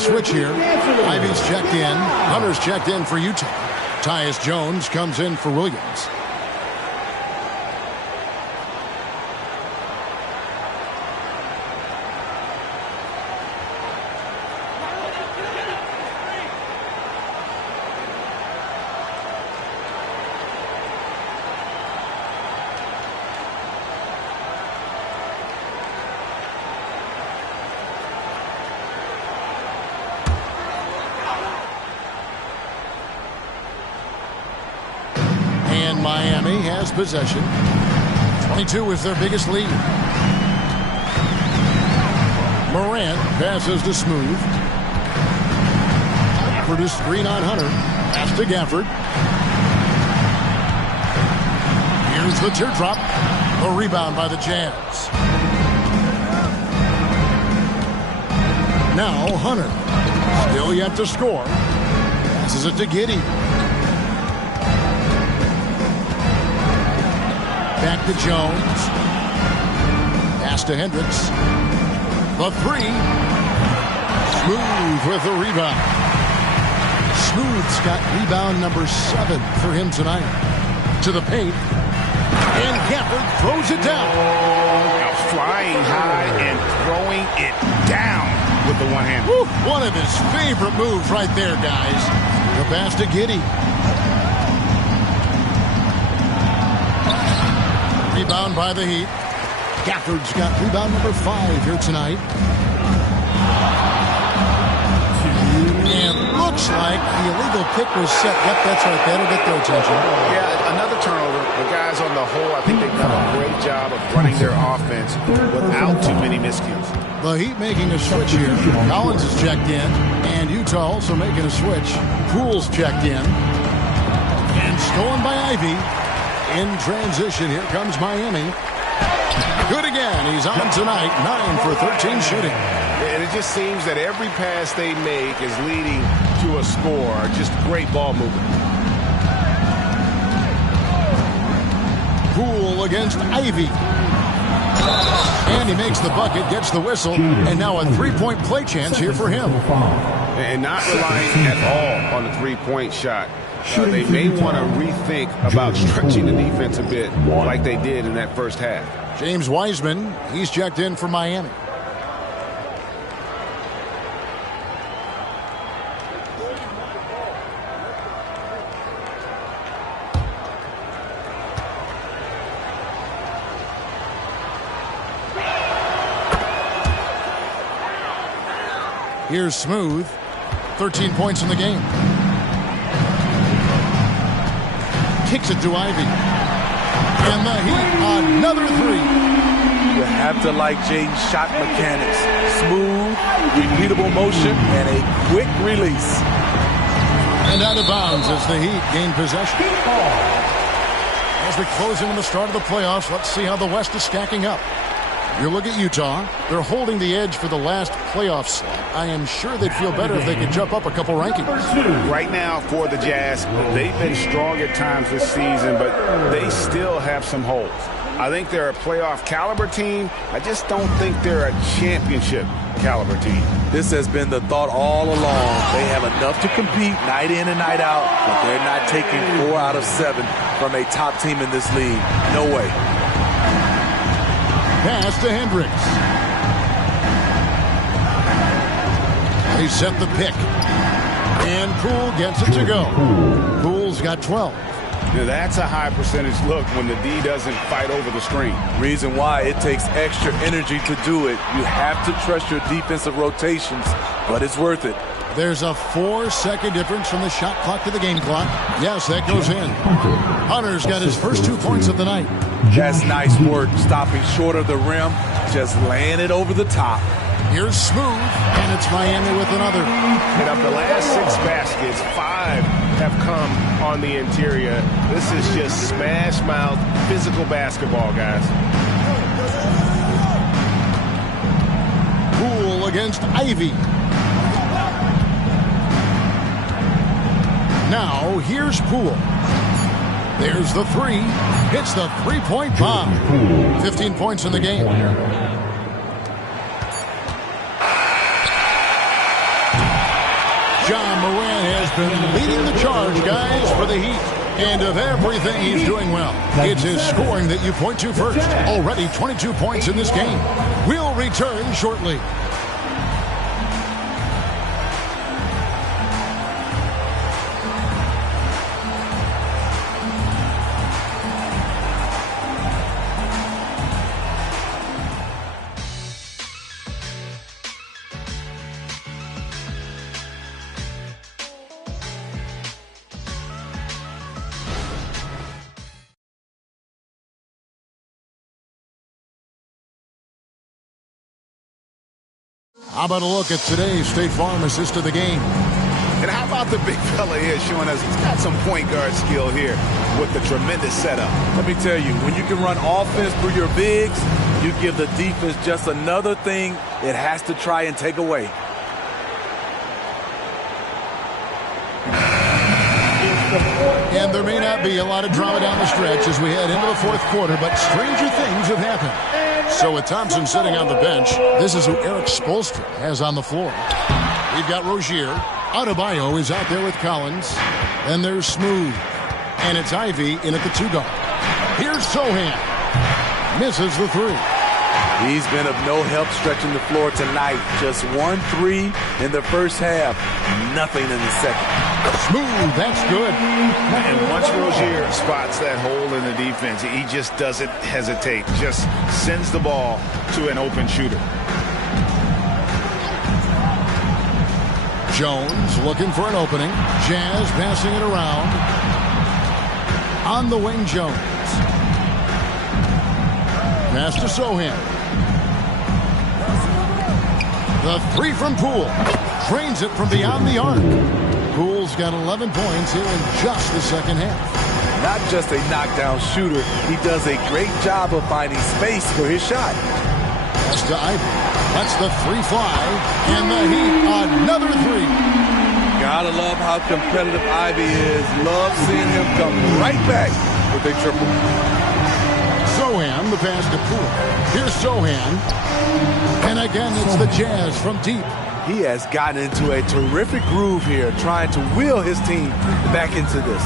switch here. Ivy's checked in. Hunter's checked in for Utah. Tyus Jones comes in for Williams. Miami has possession. 22 is their biggest lead. Morant passes to Smooth. Gafford is screen on Hunter. Pass to Gafford. Here's the teardrop. A rebound by the Jazz. Now Hunter. Still yet to score. Passes it to Giddey. Back to Jones. Pass to Hendricks. The three. Smooth with the rebound. Smooth's got rebound number 7 for him tonight. To the paint. And Gafford throws it down. Now flying high and throwing it down with the one hand. One of his favorite moves right there, guys. The pass to Giddey. Rebound by the Heat. Gafford's got rebound number 5 here tonight. And looks like the illegal pick was set. Yep, that's right. That'll get their attention. Yeah, another turnover. The guys on the whole, I think they've done a great job of running their offense without too many miscues. The Heat making a switch here. Collins is checked in. And Utah also making a switch. Poole's checked in. And stolen by Ivy. In transition, here comes Miami. Good again. He's on tonight. 9 for 13 shooting. And it just seems that every pass they make is leading to a score. Just great ball movement. Poole against Ivy. And he makes the bucket, gets the whistle, and now a three-point play chance here for him. And not relying at all on the three-point shot. They may want to rethink about stretching the defense a bit like they did in that first half. James Wiseman, he's checked in for Miami. Here's Smooth. 13 points in the game. Kicks it to Ivy. And the Heat, another three. You have to like Jaden's shot mechanics. Smooth, repeatable motion, and a quick release. And out of bounds as the Heat gain possession. As we close in on the start of the playoffs, let's see how the West is stacking up. You look at Utah. They're holding the edge for the last playoff slot. I am sure they'd feel better if they could jump up a couple rankings. Right now for the Jazz, they've been strong at times this season, but they still have some holes. I think they're a playoff caliber team. I just don't think they're a championship caliber team. This has been the thought all along. They have enough to compete night in and night out, but they're not taking 4 out of 7 from a top team in this league. No way. Pass to Hendricks. They set the pick. And Poole gets it to go. Poole's got 12. Now that's a high percentage look when the D doesn't fight over the screen. Reason why it takes extra energy to do it. You have to trust your defensive rotations, but it's worth it. There's a 4-second difference from the shot clock to the game clock. Yes, that goes in. Hunter's got his first 2 points of the night. That's nice work, stopping short of the rim, just laying it over the top. Here's Smooth, and it's Miami with another. And of the last 6 baskets, 5 have come on the interior. This is just smash mouth, physical basketball, guys. Poole against Ivy. Now, here's Poole. There's the three. Hits the three-point bomb. 15 points in the game. John Moran has been leading the charge, guys, for the Heat. And of everything he's doing well, it's his scoring that you point to first. Already 22 points in this game. We'll return shortly. How about a look at today's State Farm assist of the game? And how about the big fella here showing us he's got some point guard skill here with the tremendous setup. Let me tell you, when you can run offense through your bigs, you give the defense just another thing it has to try and take away. And there may not be a lot of drama down the stretch as we head into the fourth quarter, but stranger things have happened. So with Thompson sitting on the bench, this is who Eric Spoelstra has on the floor. We've got Rozier. Adebayo is out there with Collins. Then there's Smooth. And it's Ivy in at the 2-guard. Here's Sohan. Misses the 3. He's been of no help stretching the floor tonight. Just 1 3 in the first half. Nothing in the second. Smooth, that's good. And once Rozier spots that hole in the defense, he just doesn't hesitate. Just sends the ball to an open shooter. Jones looking for an opening. Jazz passing it around. On the wing, Jones. Pass to Sohan. The 3 from Poole. Trains it from beyond the arc. Poole's got 11 points here in just the second half. Not just a knockdown shooter, he does a great job of finding space for his shot. Pass to Ivy. That's the 3 fly. And the Heat, another 3. Gotta love how competitive Ivy is. Love seeing him come right back with a triple. Sohan, the pass to Poole. Here's Sohan. And again, it's the Jazz from deep. He has gotten into a terrific groove here, trying to wheel his team back into this.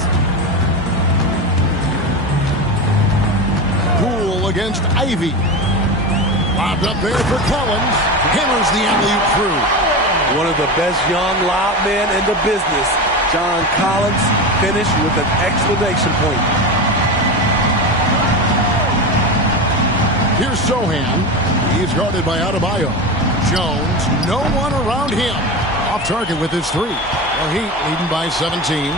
Poole against Ivy. Lobbed up there for Collins. Hammers the alley-oop through. One of the best young lob men in the business. John Collins finished with an exclamation point. Here's Sohan. He's guarded by Adebayo. Jones, no one around him. Off target with his 3. The Heat leading by 17.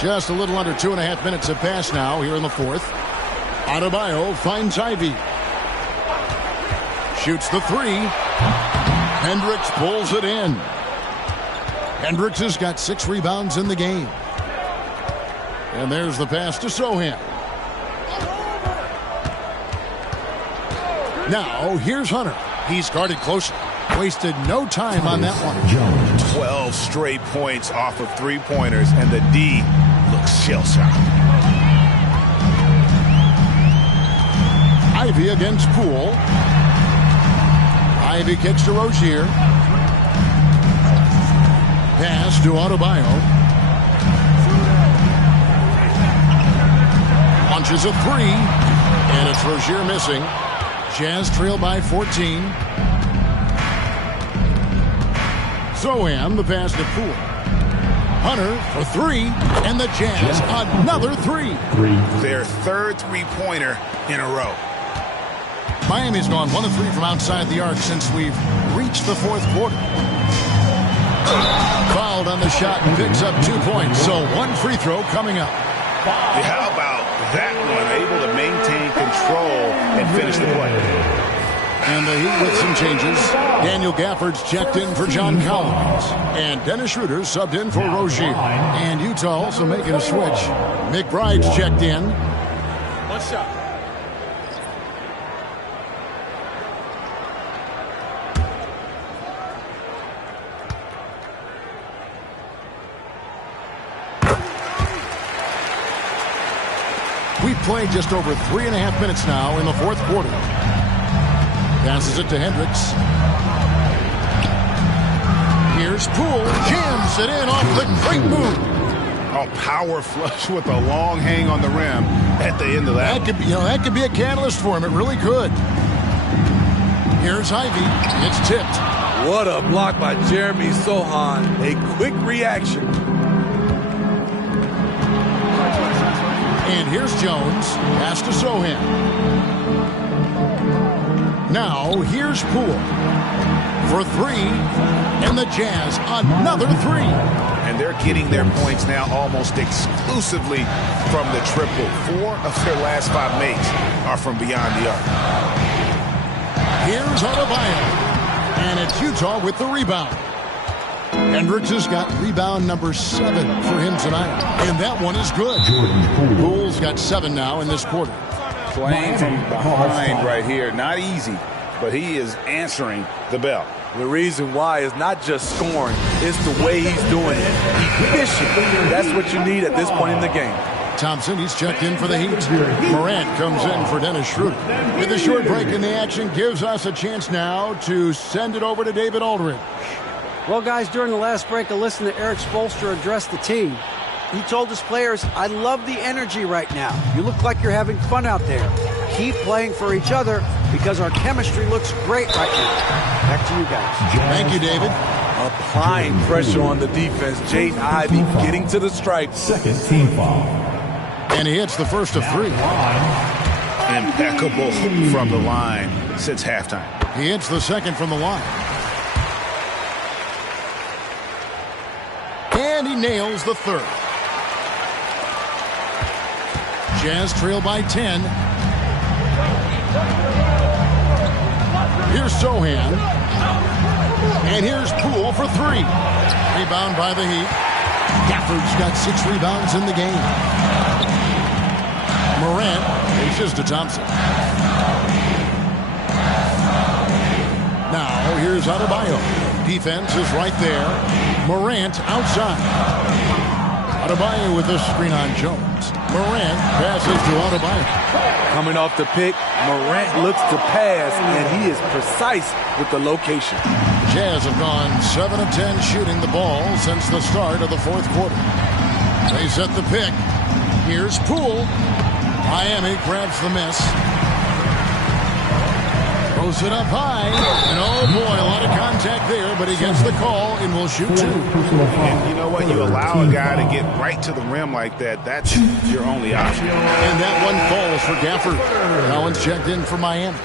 Just a little under 2.5 minutes have passed now here in the fourth. Adebayo finds Ivy. Shoots the 3. Hendricks pulls it in. Hendricks has got 6 rebounds in the game. And there's the pass to Sohan. Now, here's Hunter. He's guarded closely. Wasted no time on that one. 12 straight points off of 3-pointers, and the D looks shell-shocked. Ivy against Poole. Ivy kicks to Rozier. Pass to Adebayo. Launches a 3. And it's Rozier missing. Jazz trail by 14. Sohan, the pass to Poole. Hunter for 3. And the Jazz, another 3. Their third 3-pointer in a row. Miami's gone 1 of 3 from outside the arc since we've reached the fourth quarter. Fouled on the shot and picks up 2 points. So 1 free throw coming up. How about that one? Able to maintain control and finish the play. And the Heat with some changes. Daniel Gafford's checked in for John Collins. And Dennis Schroeder subbed in for Rozier. And Utah also making a switch. McBride's checked in. 1 shot. We've played just over 3.5 minutes now in the fourth quarter. Passes it to Hendricks. Here's Poole, jams it in off the great move. A power flush with a long hang on the rim at the end of that. That could be a catalyst for him. It really could. Here's Ivy. It's tipped. What a block by Jeremy Sohan. A quick reaction. And here's Jones. Pass to Sohan. Now here's Poole for three. And the Jazz, another three. And they're getting their points now almost exclusively from the triple. 4 of their last 5 makes are from beyond the arc. Here's Adebayo. And it's Utah with the rebound. Hendricks has got rebound number 7 for him tonight. And that one is good. Poole's got 7 now in this quarter. Playing from behind right here. Not easy, but he is answering the bell. The reason why is not just scoring, it's the way he's doing it. Efficient. That's what you need at this point in the game. Thompson, he's checked in for the Heat. Morant comes in for Dennis Schroeder. With a short break in the action, gives us a chance now to send it over to David Aldridge. Well, guys, during the last break, I listened to Eric Spoelstra address the team. He told his players, I love the energy right now. You look like you're having fun out there. Keep playing for each other because our chemistry looks great right now. Back to you guys. Thank you, David. Applying pressure on the defense. Jaden Ivey getting to the stripe. Second team foul. And he hits the first of 3. Impeccable from the line since halftime. He hits the second from the line. And he nails the third. Jazz trail by 10. Here's Sohan. And here's Poole for 3. Rebound by the Heat. Gafford's got 6 rebounds in the game. Morant reaches to Thompson. Now here's Adebayo. Defense is right there. Morant outside. Adebayo with the screen on Jones. Morant passes to Adebayo. Coming off the pick, Morant looks to pass, and he is precise with the location. Jazz have gone 7 of 10 shooting the ball since the start of the fourth quarter. They set the pick. Here's Poole. Miami grabs the miss. Throws it up high. And oh boy, a lot of contact there, but he gets the call and will shoot 2. And you know what? You allow a guy to get right to the rim like that. That's your only option. And that one falls for Gafford. Allen's checked in for Miami.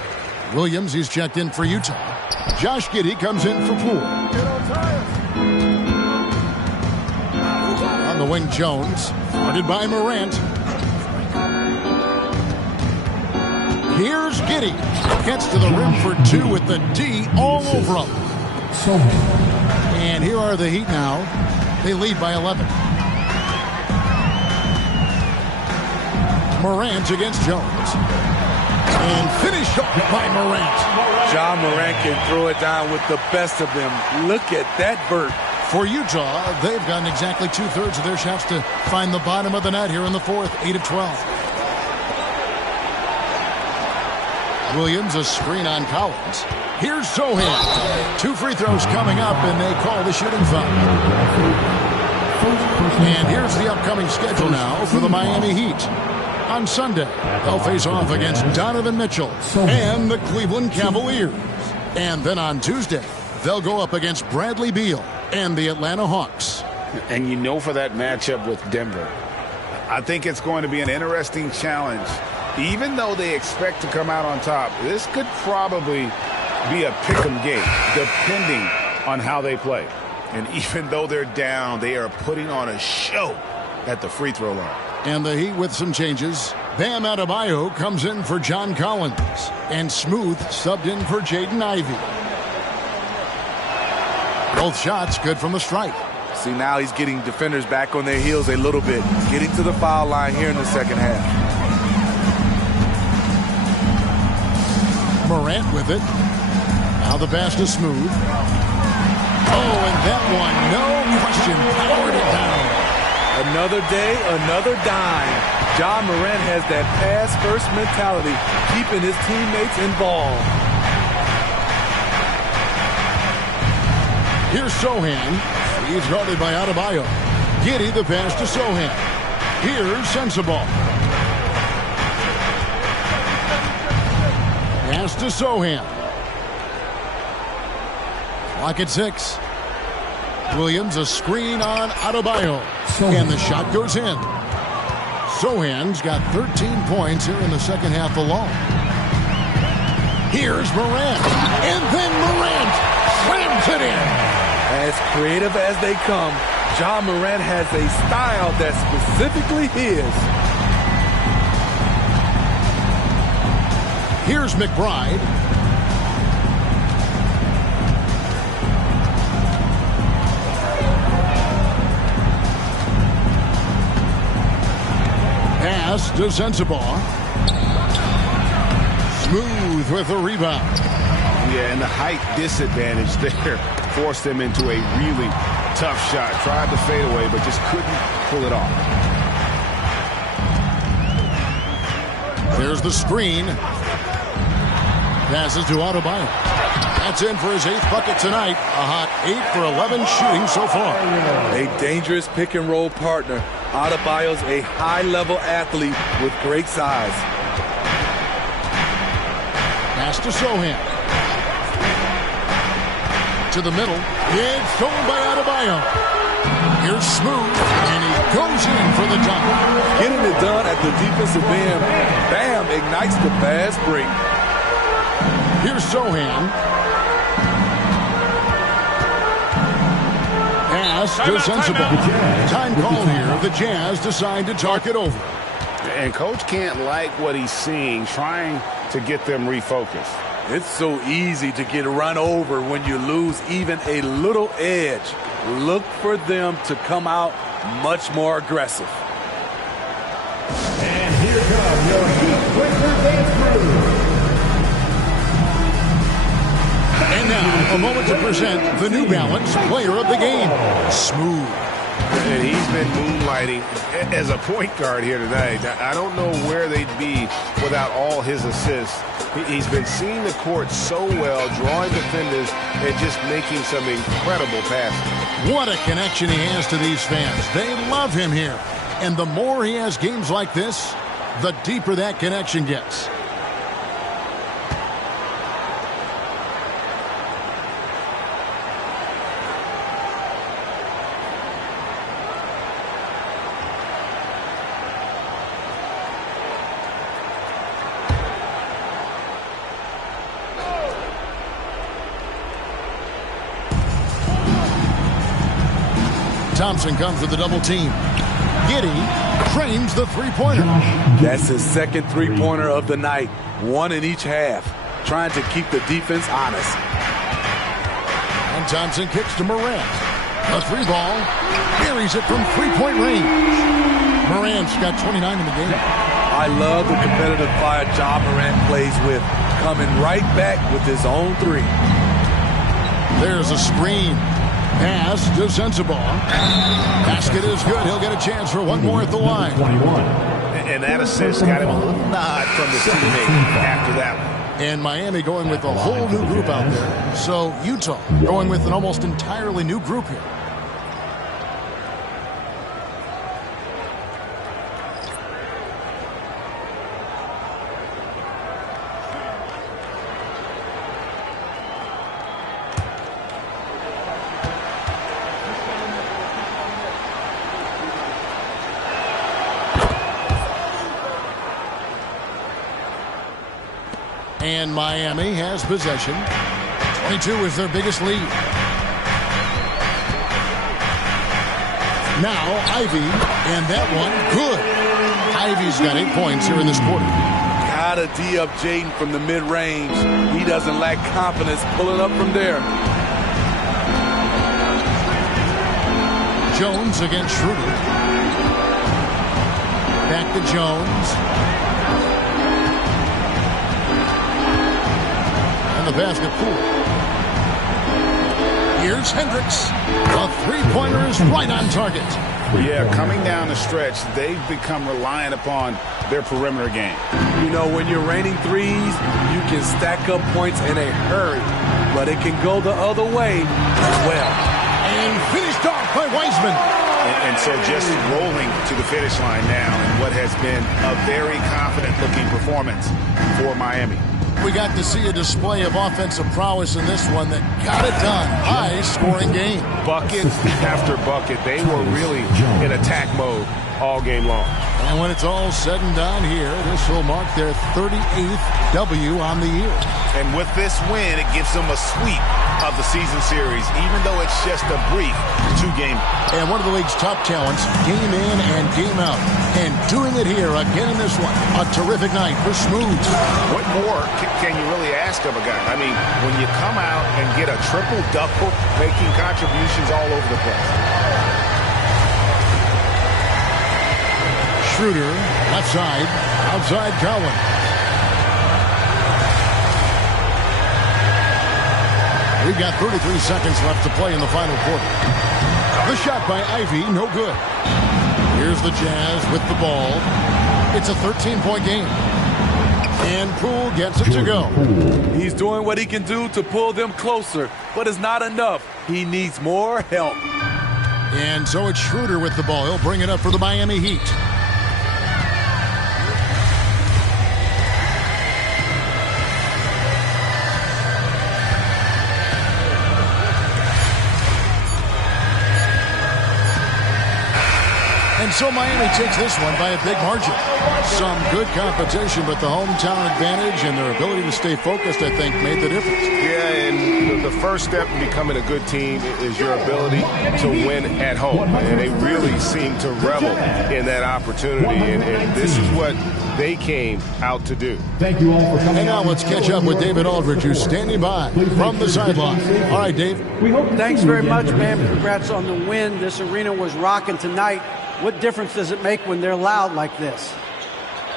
Williams, he's checked in for Utah. Josh Giddey comes in for Poole. On the wing, Jones. Guarded by Morant. Here's Giddey. Gets to the rim for 2 with the D all over him. And here are the Heat now. They lead by 11. Morant against Jones. And finished off by Morant. John Morant can throw it down with the best of them. Look at that vert. For Utah, they've gotten exactly 2/3 of their shots to find the bottom of the net here in the fourth, 8 of 12. Williams, a screen on Collins. Here's Sohan. 2 free throws coming up, and they call the shooting foul. And here's the upcoming schedule now for the Miami Heat. On Sunday, they'll face off against Donovan Mitchell and the Cleveland Cavaliers. And then on Tuesday, they'll go up against Bradley Beal and the Atlanta Hawks. And you know, for that matchup with Denver, I think it's going to be an interesting challenge. Even though they expect to come out on top, this could probably be a pick-em game, depending on how they play. And even though they're down, they are putting on a show at the free throw line. And the Heat with some changes. Bam Adebayo comes in for John Collins. And Smooth subbed in for Jaden Ivey. Both shots good from the stripe. See, now he's getting defenders back on their heels a little bit. Getting to the foul line here in the second half. Morant with it. Now the pass to Smooth. Oh, and that one, no question, powered it down. Another day, another dime. Ja Morant has that pass-first mentality, keeping his teammates involved. Here's Sohan. He's guarded by Adebayo. Giddey the pass to Sohan. Here's Sensabaugh. Pass to Sohan. Clock at 6. Williams a screen on Adebayo. And the shot goes in. Sohan's got 13 points here in the second half alone. Here's Morant. And then Morant slams it in. As creative as they come, Ja Morant has a style that's specifically his. Here's McBride. Pass to Sensabaugh. Smooth with the rebound. Yeah, and the height disadvantage there forced him into a really tough shot. Tried to fade away, but just couldn't pull it off. There's the screen. Passes to Adebayo. That's in for his 8th bucket tonight. A hot 8 for 11 shooting so far. A dangerous pick-and-roll partner. Adebayo's a high-level athlete with great size. Pass to Sohan. To the middle. It's stolen by Adebayo. Here's Smooth, and he goes in for the dunk. Getting it done at the defensive end. Bam ignites the fast break. Here's Sohan. Pass to Sensabaugh. Time call here. The Jazz decide to talk it over. And Coach can't like what he's seeing, trying to get them refocused. It's so easy to get run over when you lose even a little edge. Look for them to come out much more aggressive. And here come your Heat Quakers and crew. And now, a moment to present the New Balance Player of the Game. Smooth. And he's been moonlighting as a point guard here tonight. I don't know where they'd be without all his assists. He's been seeing the court so well, drawing defenders and just making some incredible passes. What a connection he has to these fans. They love him here. And the more he has games like this, the deeper that connection gets. Thompson comes with the double team. Giddey frames the three-pointer. That's his second three-pointer of the night. One in each half. Trying to keep the defense honest. And Thompson kicks to Morant. The three ball. Buries it from three-point range. Morant's got 29 in the game. I love the competitive fire Ja Morant plays with. Coming right back with his own three. There's a screen. Pass to Sensabaugh. Basket is good. He'll get a chance for one more at the line. And that assist got him a little nod from the teammate after that one. And Miami going with a whole new group out there. So Utah going with an almost entirely new group here. And Miami has possession. 22 is their biggest lead. Now Ivy, and that one good. Ivy's got 8 points here in this quarter. Gotta D up Jaden from the mid-range. He doesn't lack confidence pulling up from there. Jones against Schroeder. Back to Jones. The basket pool. Here's Hendricks. The three-pointer is right on target. Yeah, coming down the stretch, they've become reliant upon their perimeter game. You know, when you're raining threes, you can stack up points in a hurry. but it can go the other way as well. And finished off by Wiseman. And so just rolling to the finish line now in what has been a very confident-looking performance for Miami. We got to see a display of offensive prowess in this one that got it done. High-scoring game. Bucket after bucket. They were really in attack mode all game long. And when it's all said and done here, this will mark their 38th W on the year. And with this win, it gives them a sweep of the season series, even though it's just a brief 2-game. And one of the league's top talents, game in and game out. And doing it here again in this one. A terrific night for Smooth. What more can you really ask of a guy? I mean, when you come out and get a triple-double, making contributions all over the place. Schroeder, left side, outside Cowan. We've got 33 seconds left to play in the final quarter. The shot by Ivy, no good. Here's the Jazz with the ball. It's a 13-point game. And Poole gets it to go. He's doing what he can do to pull them closer, but it's not enough. He needs more help. And so it's Schroeder with the ball. He'll bring it up for the Miami Heat. And so Miami takes this one by a big margin. Some good competition, but the hometown advantage and their ability to stay focused, I think, made the difference. Yeah, and the first step in becoming a good team is your ability to win at home. And they really seem to revel in that opportunity, and this is what they came out to do. Thank you all for coming. And now let's catch up with David Aldridge, who's standing by from the sideline. All right, Dave. Thanks very much, man. Congrats on the win. This arena was rocking tonight. What difference does it make when they're loud like this?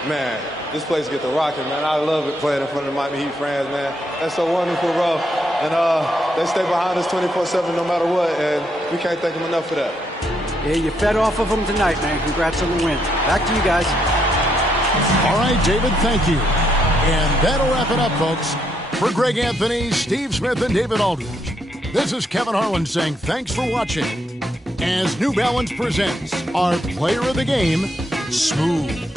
Man, this place get the rocking, man. I love it playing in front of the Miami Heat fans, man. That's so wonderful, bro. And they stay behind us 24/7 no matter what, and we can't thank them enough for that. Yeah, you fed off of them tonight, man. Congrats on the win. Back to you guys. All right, David, thank you. And that'll wrap it up, folks. For Greg Anthony, Steve Smith, and David Aldridge, this is Kevin Harlan saying thanks for watching as New Balance presents our player of the game, Smooth.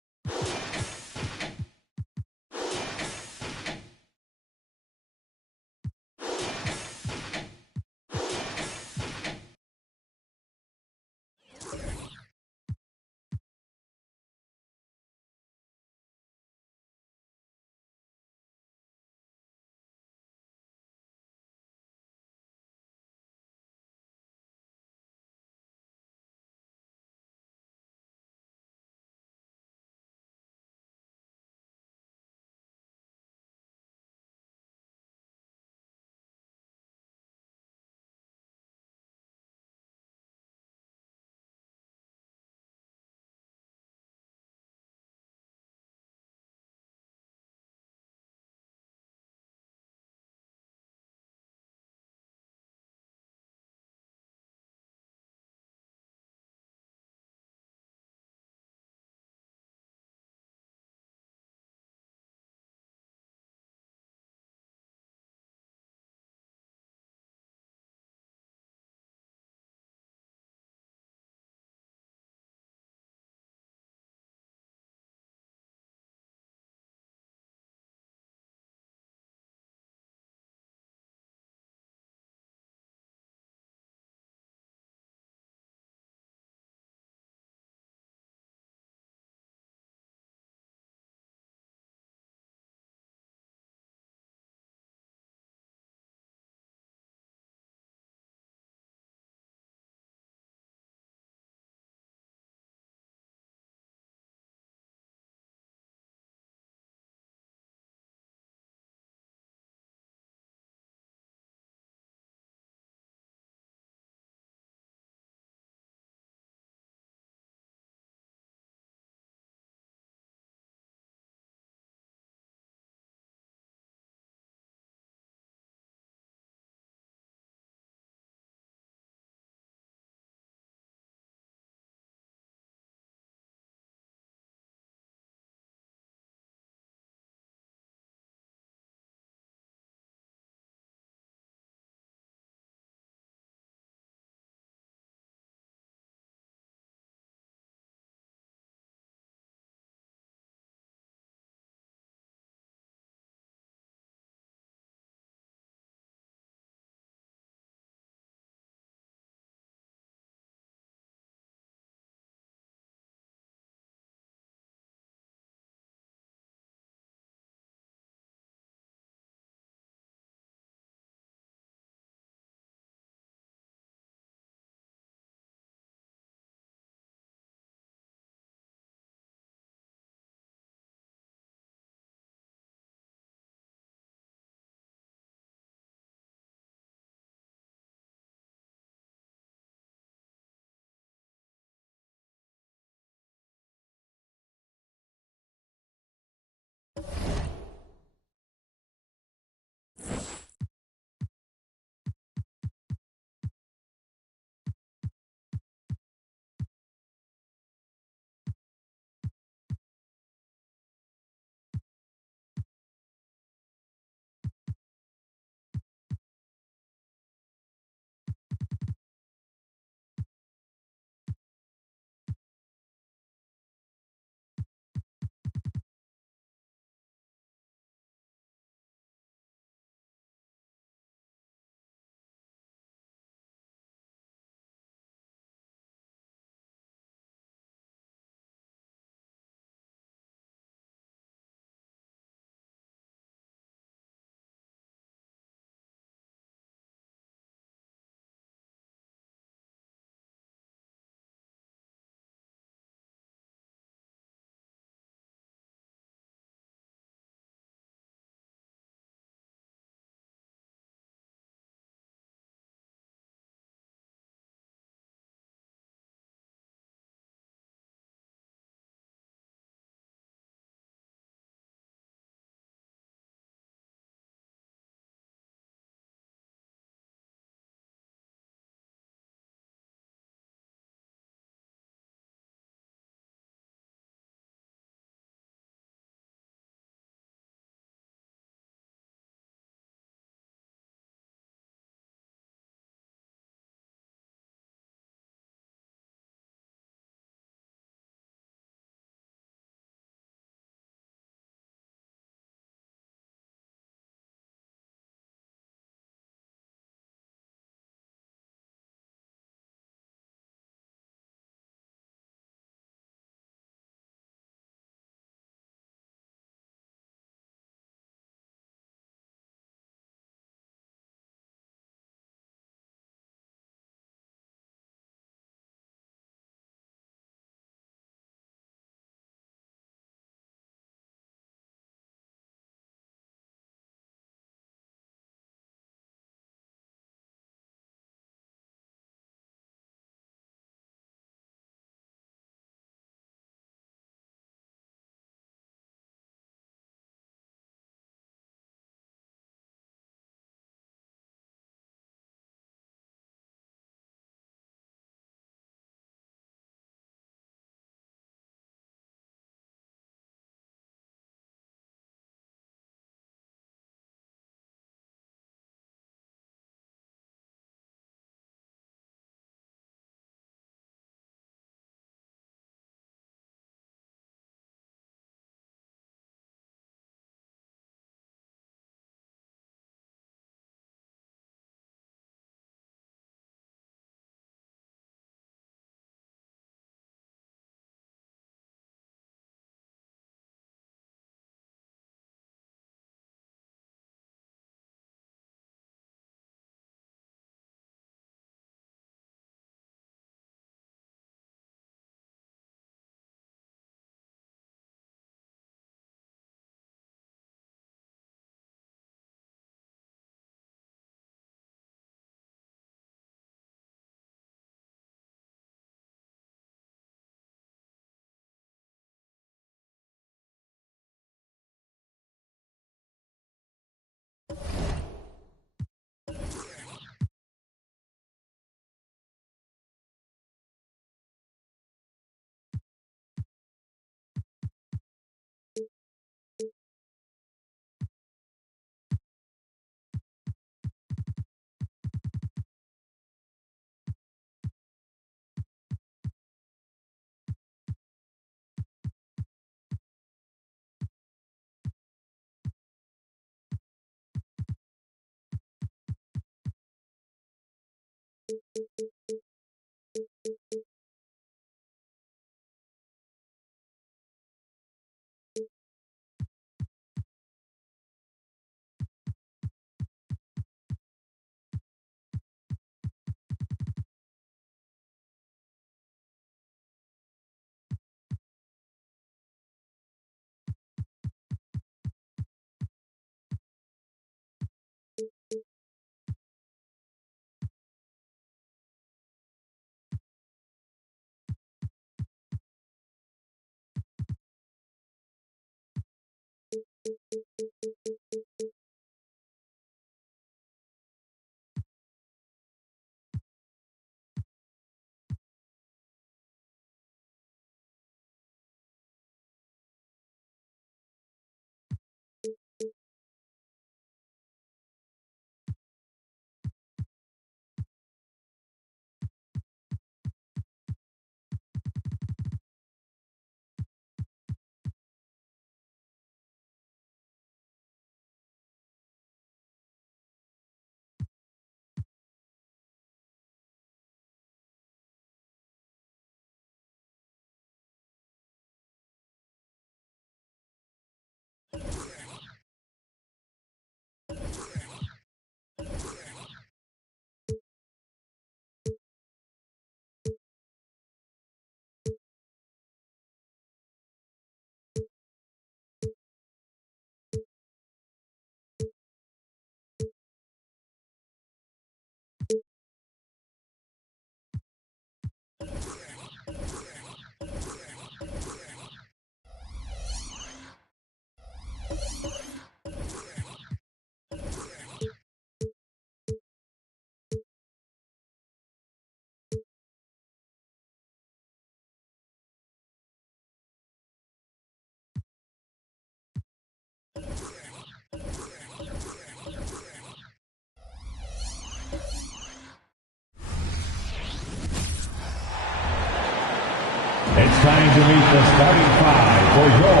It's time to meet the starting five for your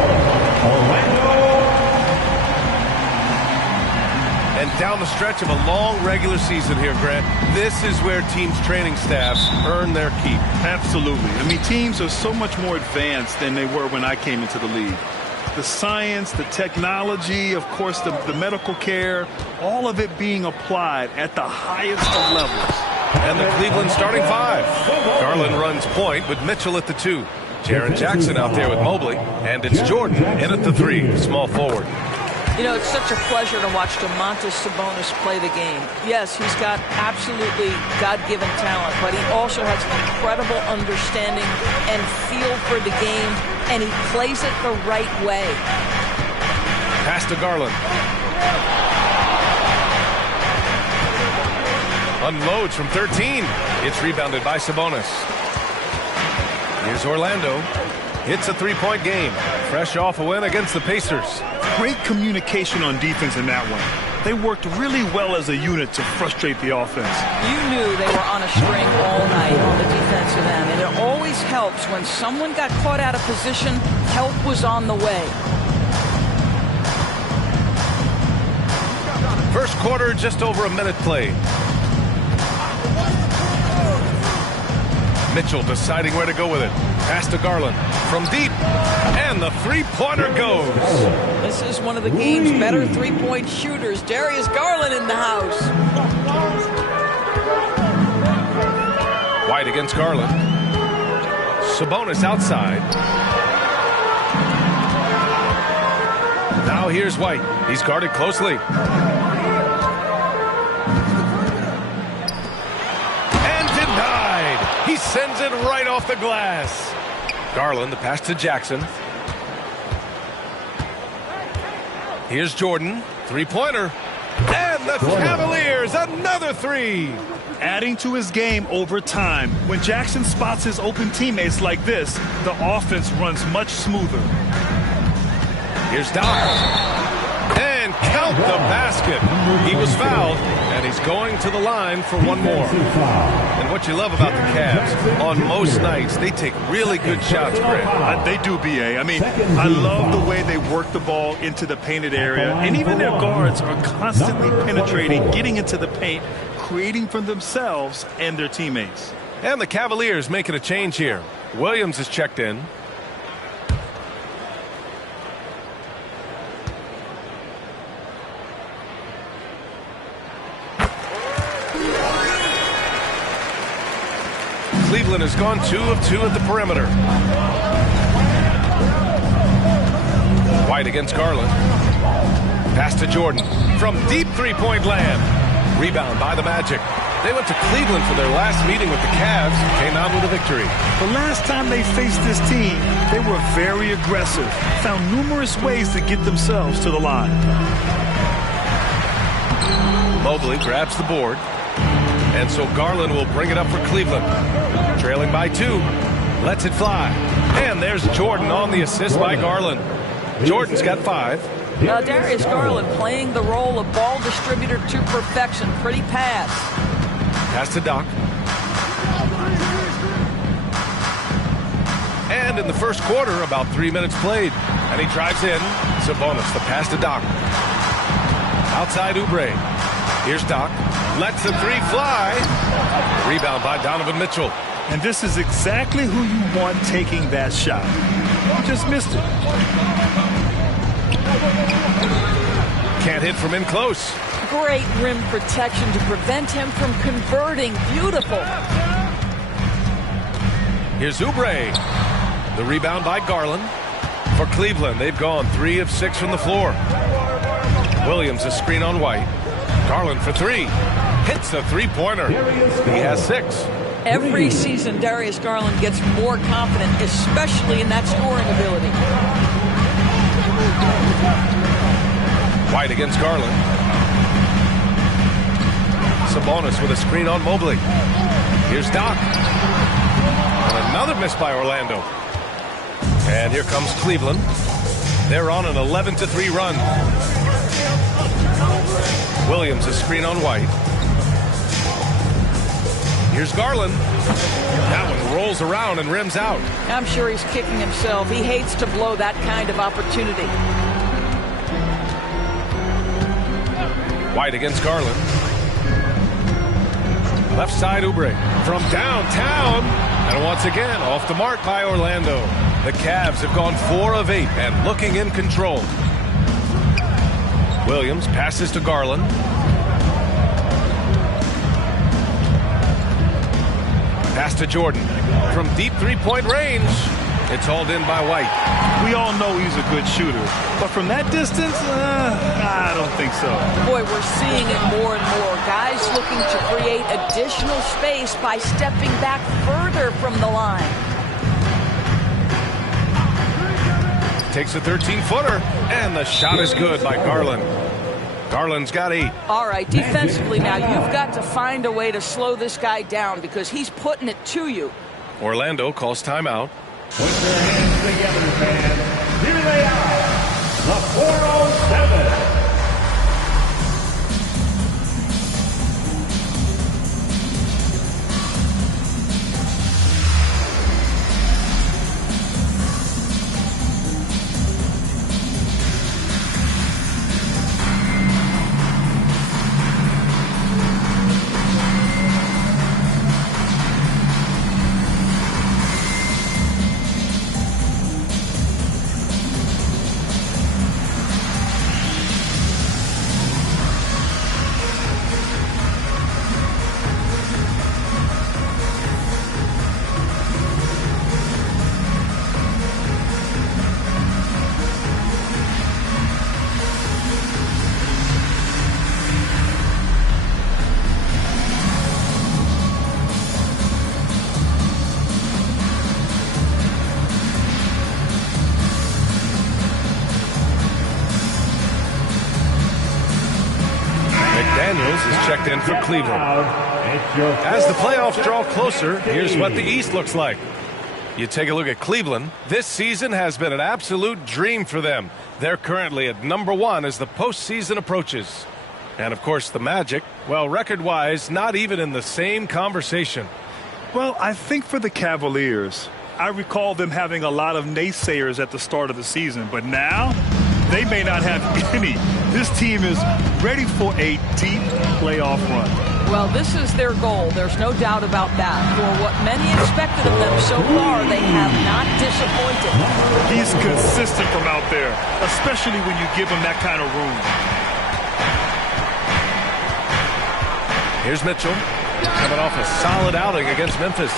Orlando. And down the stretch of a long regular season here, Grant, this is where teams' training staffs earn their keep. Absolutely. I mean, teams are so much more advanced than they were when I came into the league. The science, the technology, of course, the medical care, all of it being applied at the highest of levels. And the Cleveland starting five. Garland runs point with Mitchell at the 2. Jaren Jackson out there with Mobley. And it's Jordan in at the 3, small forward. You know, it's such a pleasure to watch Domantas Sabonis play the game. Yes, he's got absolutely God-given talent, but he also has an incredible understanding and feel for the game, and he plays it the right way. Pass to Garland. Unloads from 13. It's rebounded by Sabonis. Here's Orlando. Hits a three-point game. Fresh off a win against the Pacers. Great communication on defense in that one. They worked really well as a unit to frustrate the offense. You knew they were on a string all night on the defensive end, and it always helps when someone got caught out of position, help was on the way. First quarter, just over a minute played. Mitchell deciding where to go with it. Pass to Garland from deep, and the three-pointer goes. This is one of the game's better three-point shooters. Darius Garland in the house. White against Garland. Sabonis outside. Now here's White. He's guarded closely. He sends it right off the glass. Garland, the pass to Jackson. Here's Jordan, three-pointer. And the Cavaliers, another three. Adding to his game over time. When Jackson spots his open teammates like this, the offense runs much smoother. Here's Doc. And count the basket. He was fouled, and he's going to the line for one more. And what you love about the Cavs, on most nights, they take really good shots, Grant. They do, B.A. I mean, I love the way they work the ball into the painted area. And even their guards are constantly penetrating, getting into the paint, creating for themselves and their teammates. And the Cavaliers making a change here. Williams is checked in. Cleveland has gone 2 of 2 at the perimeter. White against Garland. Pass to Jordan from deep three-point land. Rebound by the Magic. They went to Cleveland for their last meeting with the Cavs and came out with a victory. The last time they faced this team, they were very aggressive, found numerous ways to get themselves to the line. Mobley grabs the board. And so Garland will bring it up for Cleveland. Trailing by 2. Lets it fly. And there's Jordan on the assist by Garland. Jordan's got 5. Darius Garland playing the role of ball distributor to perfection. Pretty pass. Pass to Doc. And in the first quarter, about 3 minutes played. And he drives in. Sabonis, the pass to Doc. Outside Oubre. Here's Doc. Lets the 3 fly. Rebound by Donovan Mitchell. And this is exactly who you want taking that shot. He just missed it. Can't hit from in close. Great rim protection to prevent him from converting. Beautiful. Here's Oubre. The rebound by Garland. For Cleveland, they've gone 3 of 6 from the floor. Williams, a screen on White. Garland for 3. Hits the three-pointer. He has 6. Every season, Darius Garland gets more confident, especially in that scoring ability. White against Garland. Sabonis with a screen on Mobley. Here's Doc. And another miss by Orlando. And here comes Cleveland. They're on an 11-3 run. Williams, a screen on White. Here's Garland. That one rolls around and rims out. I'm sure he's kicking himself. He hates to blow that kind of opportunity. White against Garland. Left side Oubre from downtown. And once again, off the mark by Orlando. The Cavs have gone 4 of 8 and looking in control. Williams passes to Garland. Pass to Jordan. From deep three-point range, it's hauled in by White. We all know he's a good shooter, but from that distance, I don't think so. Boy, we're seeing it more and more. Guys looking to create additional space by stepping back further from the line. Takes a 13-footer, and the shot is good by Garland. Garland's got 8. All right, defensively now, you've got to find a way to slow this guy down because he's putting it to you. Orlando calls timeout. Put their hands together, fans. Here they are, the 407. Checked in for Cleveland. As the playoffs draw closer, here's what the East looks like. You take a look at Cleveland. This season has been an absolute dream for them. They're currently at #1 as the postseason approaches. And, of course, the Magic, well, record-wise, not even in the same conversation. Well, I think for the Cavaliers, I recall them having a lot of naysayers at the start of the season, but now they may not have any. This team is ready for a deep playoff run. Well, this is their goal. There's no doubt about that. For what many expected of them so far, they have not disappointed. He's consistent from out there, especially when you give him that kind of room. Here's Mitchell, coming off a solid outing against Memphis.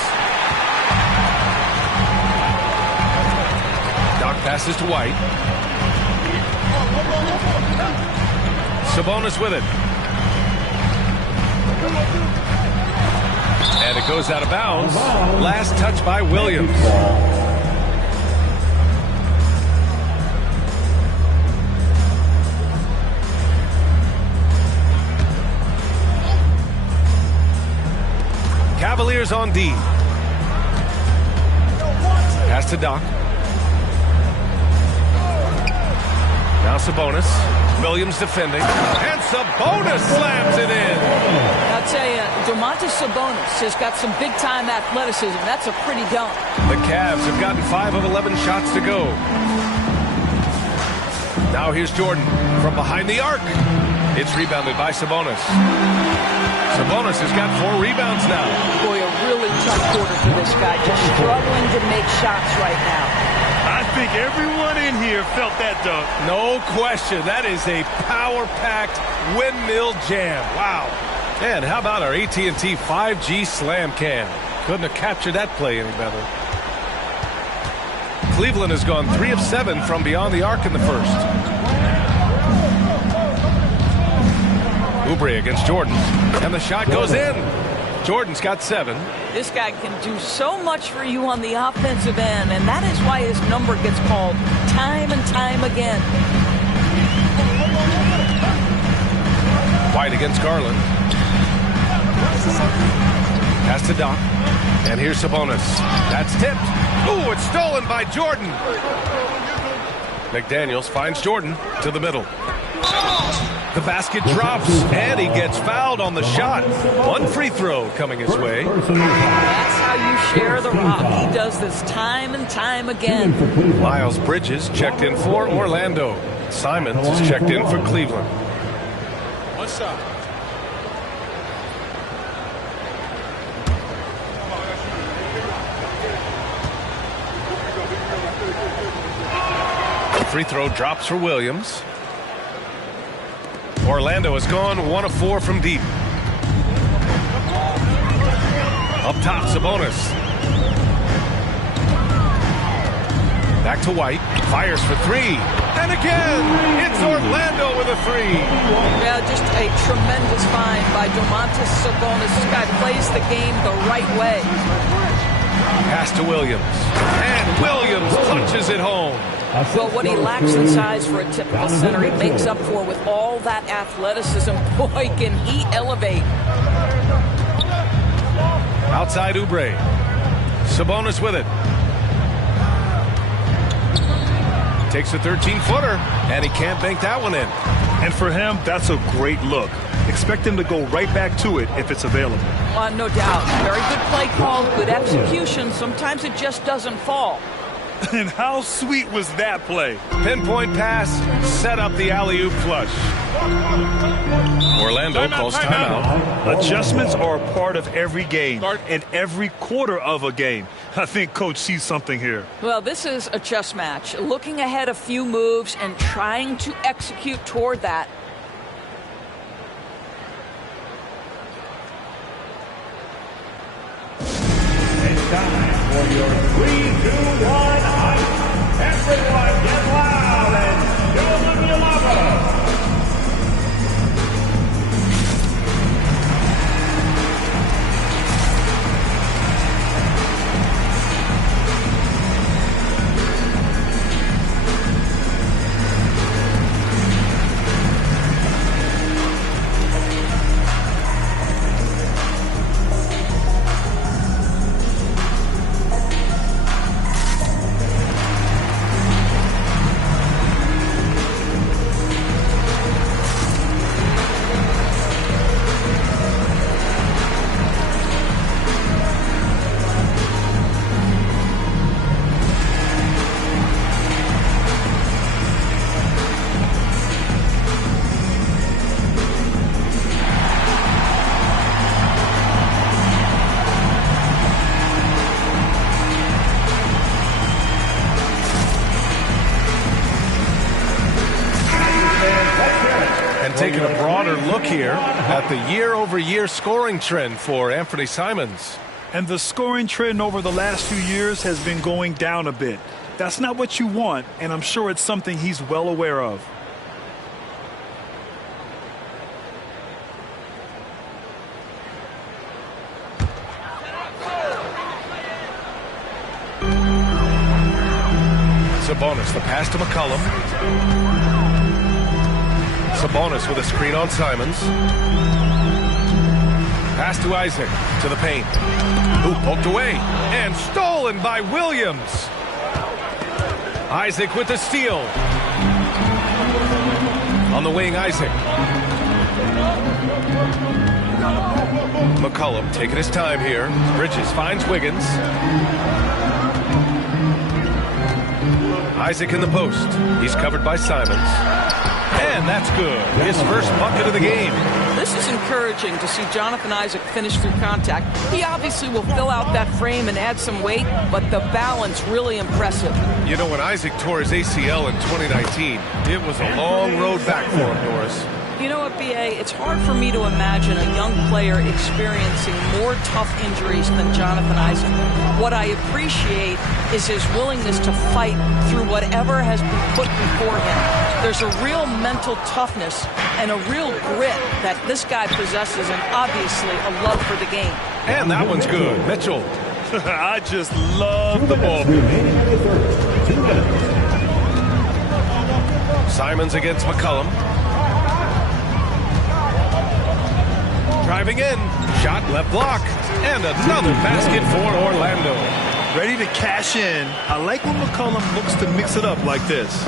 Doc passes to White. Sabonis with it. And it goes out of bounds. Last touch by Williams. Cavaliers on D. Pass to Doc. Now Sabonis. Williams defending. And Sabonis slams it in. I'll tell you, Domantas Sabonis has got some big-time athleticism. That's a pretty dunk. The Cavs have gotten 5 of 11 shots to go. Now here's Jordan from behind the arc. It's rebounded by Sabonis. Sabonis has got 4 rebounds now. Boy, a really tough quarter for this guy. Just struggling to make shots right now. I think everyone in here felt that dunk. No question. That is a power-packed windmill jam. Wow. And how about our AT&T 5G slam cam? Couldn't have captured that play any better. Cleveland has gone 3 of 7 from beyond the arc in the first. Oubre against Jordan. And the shot goes in. Jordan's got 7. This guy can do so much for you on the offensive end, and that is why his number gets called time and time again. White against Garland. Pass to Doc. And here's Sabonis. That's tipped. Ooh, it's stolen by Jordan. McDaniels finds Jordan to the middle. The basket drops, and he gets fouled on the shot. 1 free throw coming his way. That's how you share the rock. He does this time and time again. Miles Bridges checked in for Orlando. Simons is checked in for Cleveland. What's up? The free throw drops for Williams. Orlando has gone 1 of 4 from deep. Up top, Sabonis. Back to White. Fires for 3. And again, it's Orlando with a 3. Yeah, just a tremendous find by Domantas Sabonis. This guy plays the game the right way. Pass to Williams. And Williams punches it home. Well, what he lacks in size for a typical center, he makes up for with all that athleticism. Boy, can he elevate. Outside Oubre. Sabonis with it. Takes a 13-footer, and he can't bank that one in. And for him, that's a great look. Expect him to go right back to it if it's available. No doubt. Very good play call, good execution. Sometimes it just doesn't fall. And how sweet was that play? Pinpoint pass, set up the alley-oop flush. Orlando calls timeout. Adjustments are a part of every game and every quarter of a game. I think Coach sees something here. Well, this is a chess match. Looking ahead a few moves and trying to execute toward that. It's time for your 3, 2, 1 hype. Everyone get loud and show them you love them. here at the year-over-year scoring trend for Anthony Simons. And the scoring trend over the last few years has been going down a bit. That's not what you want, and I'm sure it's something he's well aware of. Sabonis, the pass to McCollum. Sabonis with a screen on Simons. Pass to Isaac, to the paint. Ooh, poked away, and stolen by Williams. Isaac with the steal. On the wing, Isaac. McCollum taking his time here. Bridges finds Wiggins. Isaac in the post. He's covered by Simons. And that's good. His first bucket of the game. This is encouraging to see Jonathan Isaac finish through contact. He obviously will fill out that frame and add some weight, but the balance really impressive. You know, when Isaac tore his ACL in 2019, it was a long road back for him, Doris. You know what, B.A., it's hard for me to imagine a young player experiencing more tough injuries than Jonathan Isaac. What I appreciate is his willingness to fight through whatever has been put before him. There's a real mental toughness and a real grit that this guy possesses, and obviously a love for the game. And that one's good. Mitchell. I just love the ball. Simons against McCollum. Driving in, shot left block, and another basket for Orlando. Ready to cash in. I like when McCollum looks to mix it up like this.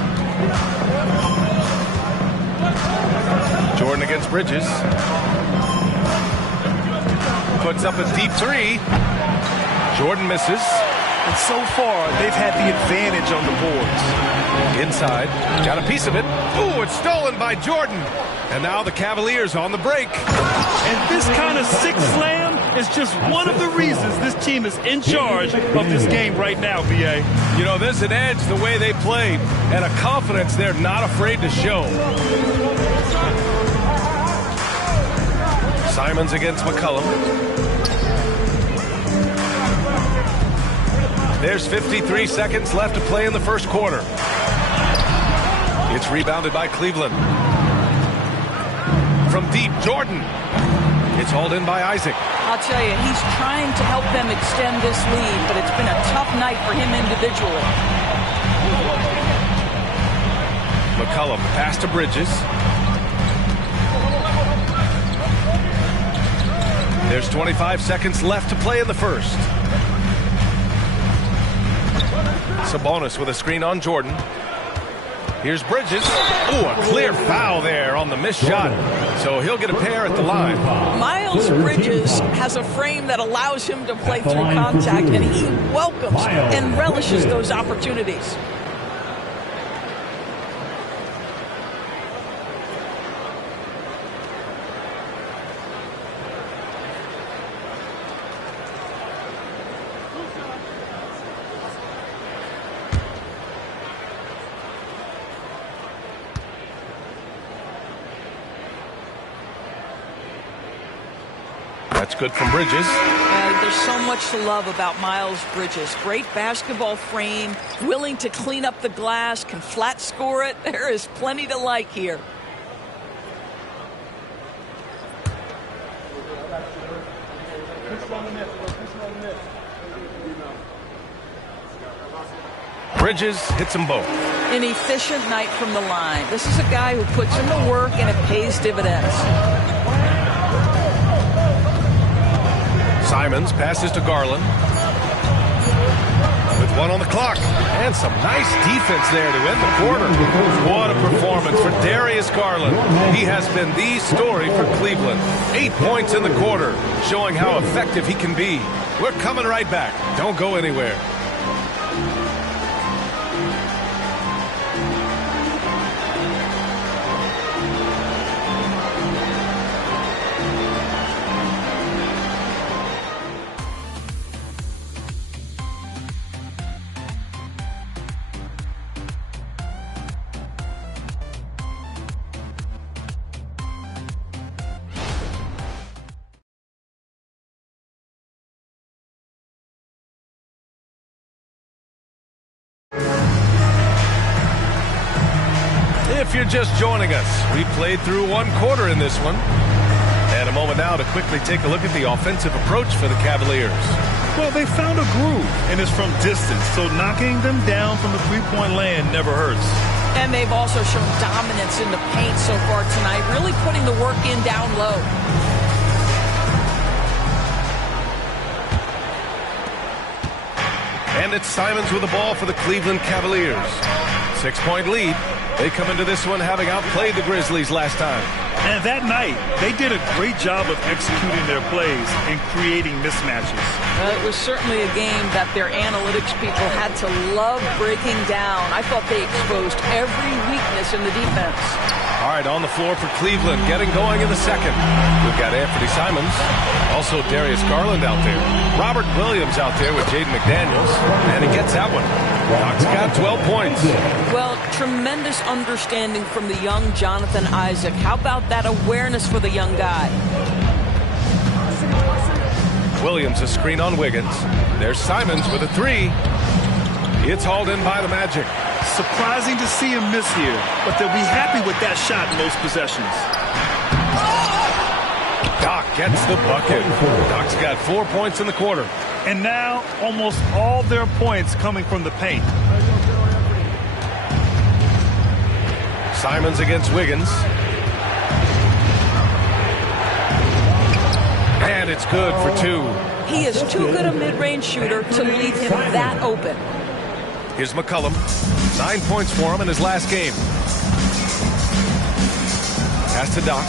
Jordan against Bridges. Puts up a deep three. Jordan misses. And so far, they've had the advantage on the boards. Inside, got a piece of it. Ooh, it's stolen by Jordan. And now the Cavaliers on the break. And this kind of sick slam is just one of the reasons this team is in charge of this game right now, B.A. You know, there's an edge the way they play and a confidence they're not afraid to show. Simons against McCollum. There's 53 seconds left to play in the first quarter. It's rebounded by Cleveland. From deep, Jordan. It's hauled in by Isaac. I'll tell you, he's trying to help them extend this lead, but it's been a tough night for him individually. McCollum, pass to Bridges. There's 25 seconds left to play in the first. Sabonis with a screen on Jordan. Here's Bridges. Ooh, a clear foul there on the missed shot. So he'll get a pair at the line. Miles Bridges has a frame that allows him to play through contact, and he welcomes and relishes those opportunities. That's good from Bridges. There's so much to love about Miles Bridges. Great basketball frame, willing to clean up the glass, can flat score it. There is plenty to like here. Bridges hits them both. An efficient night from the line. This is a guy who puts in the work and it pays dividends. Simons passes to Garland. With one on the clock. And some nice defense there to end the quarter. What a performance for Darius Garland. He has been the story for Cleveland. 8 points in the quarter, showing how effective he can be. We're coming right back. Don't go anywhere. if you're just joining us, we played through one quarter in this one. And a moment now to quickly take a look at the offensive approach for the Cavaliers. Well, they found a groove, and it's from distance, so knocking them down from the three-point land never hurts. And they've also shown dominance in the paint so far tonight, really putting the work in down low. And it's Simons with the ball for the Cleveland Cavaliers. 6-point lead. They come into this one having outplayed the Grizzlies last time. And that night, they did a great job of executing their plays and creating mismatches. It was certainly a game that their analytics people had to love breaking down. I thought they exposed every weakness in the defense. All right, on the floor for Cleveland, getting going in the second. We've got Anthony Simons, also Darius Garland out there. Robert Williams out there with Jaden McDaniels, and he gets that one. Doc's got 12 points. Well, tremendous understanding from the young Jonathan Isaac. How about that awareness for the young guy? Williams a screen on Wiggins. There's Simons with a three. It's hauled in by the Magic. Surprising to see him miss here, but they'll be happy with that shot in most possessions. Doc gets the bucket. Doc's got 4 points in the quarter. And now almost all their points coming from the paint. Simons against Wiggins. And it's good for two. He is too good a mid-range shooter to leave him that open. Here's McCollum. 9 points for him in his last game. Pass to Doc.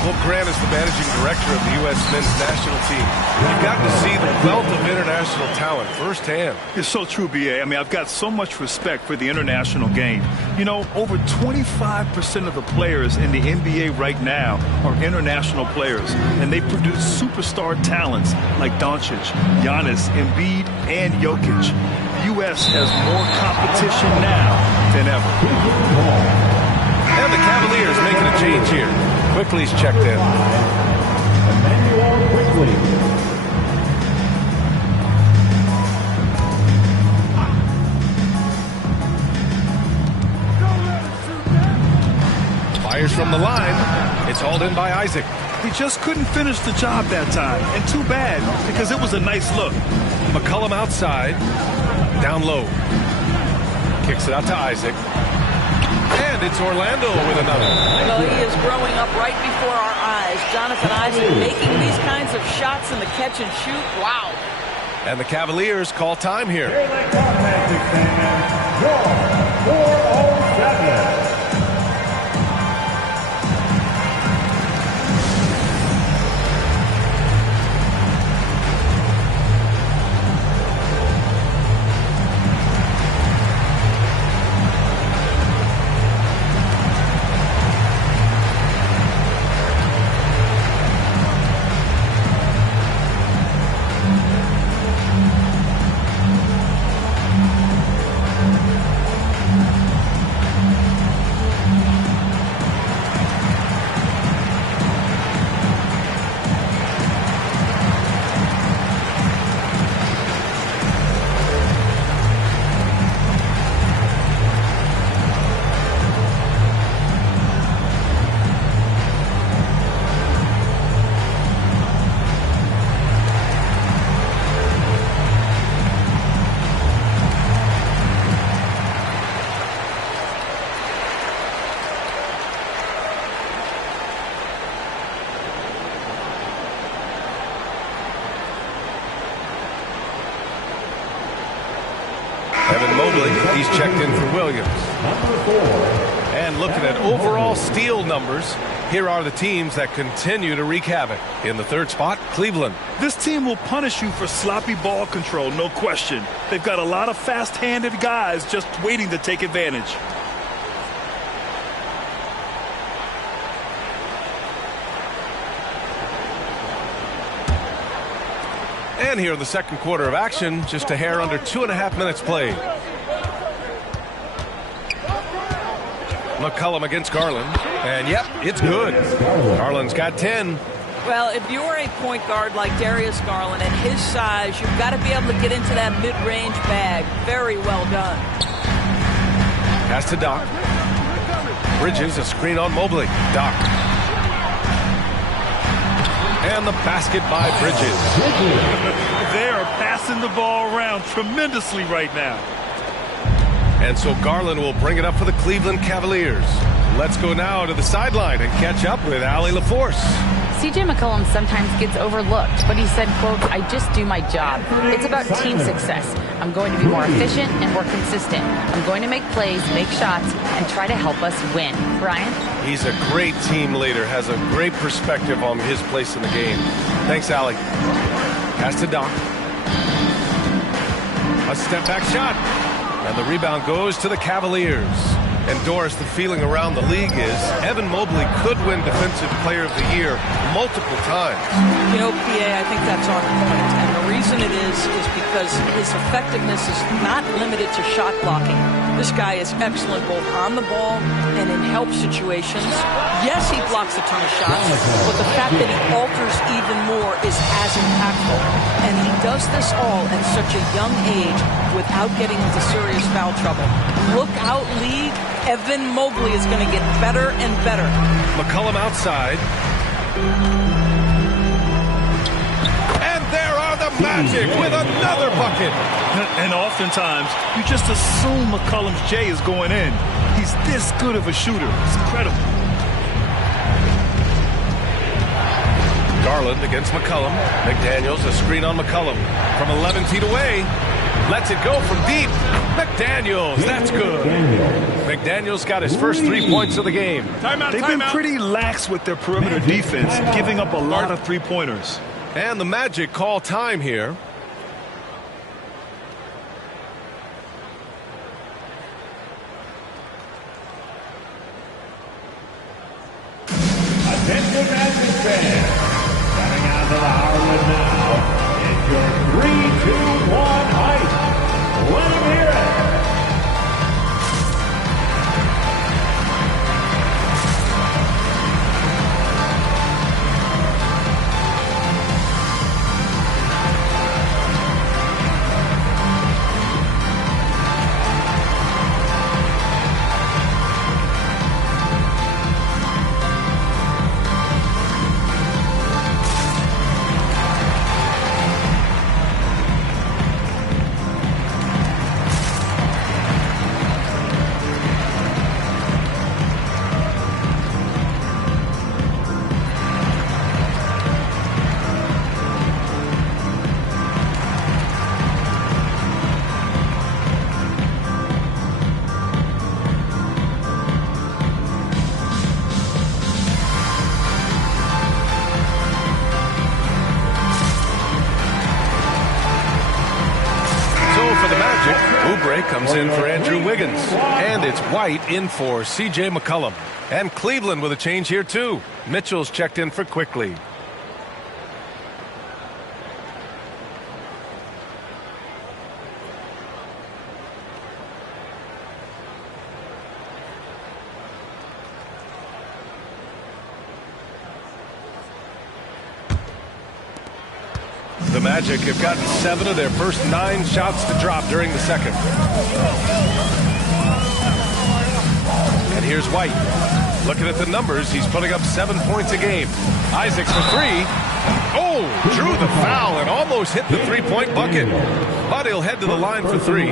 Well, Grant is the managing director of the U.S. men's national team. You've gotten to see the wealth of international talent firsthand. It's so true, B.A. I mean, I've got so much respect for the international game. You know, over 25% of the players in the NBA right now are international players, and they produce superstar talents like Doncic, Giannis, Embiid, and Jokic. The U.S. has more competition now than ever. And the Cavaliers making a change here. Quickly's checked in. Emmanuel Quickly. Fires from the line. It's hauled in by Isaac. He just couldn't finish the job that time, and too bad, because it was a nice look. McCollum outside, down low. Kicks it out to Isaac. And it's Orlando with another. Well, he is growing up right before our eyes. Jonathan Isaac making these kinds of shots in the catch and shoot. Wow. And the Cavaliers call time here. Magic fan, 407. Evan Mobley, he's checked in for Williams. And looking at overall steal numbers, here are the teams that continue to wreak havoc. In the third spot, Cleveland. This team will punish you for sloppy ball control, no question. They've got a lot of fast-handed guys just waiting to take advantage. And here in the second quarter of action, just a hair under 2.5 minutes played. McCollum against Garland. And yep, it's good. Garland's got 10. Well, if you're a point guard like Darius Garland at his size, you've got to be able to get into that mid-range bag. Very well done. Pass to Doc. Bridges, a screen on Mobley. Doc. And the basket by Bridges. They are passing the ball around tremendously right now. And so Garland will bring it up for the Cleveland Cavaliers. Let's go now to the sideline and catch up with Allie LaForce. C.J. McCollum sometimes gets overlooked, but he said, quote, "I just do my job. It's about team success. I'm going to be more efficient and more consistent. I'm going to make plays, make shots, and try to help us win." Brian? He's a great team leader, has a great perspective on his place in the game. Thanks, Allie. Pass to Doc. A step-back shot. And the rebound goes to the Cavaliers. And Doris, the feeling around the league is Evan Mobley could win Defensive Player of the Year multiple times. You know, PA, I think that's on point. And the reason it is because his effectiveness is not limited to shot blocking. This guy is excellent both on the ball and in help situations. Yes, he blocks a ton of shots, but the fact that he alters even more is as impactful. And he does this all at such a young age without getting into serious foul trouble. Look out, league. Evan Mobley is going to get better and better. McCollum outside. And there are the Magic with another bucket. And oftentimes, you just assume McCollum's J is going in. He's this good of a shooter. It's incredible. Garland against McCollum. McDaniels, a screen on McCollum. From 11 feet away. Lets it go from deep. McDaniels, that's good. McDaniels got his first 3 points of the game. They've been pretty lax with their perimeter defense, giving up a lot of three-pointers. And the Magic call time here. Attention Magic fans, coming out of the Harlan now, it's your 3, 2, 1 hype. Let him hear it. Comes in for Andrew Wiggins. And it's White in for C.J. McCollum. And Cleveland with a change here, too. Mitchell's checked in for Quickly. The Magic have gotten 7 of their first 9 shots to drop during the second. And here's White. Looking at the numbers, he's putting up 7 points a game. Isaacs for 3. Oh, drew the foul and almost hit the three-point bucket. But he'll head to the line for 3.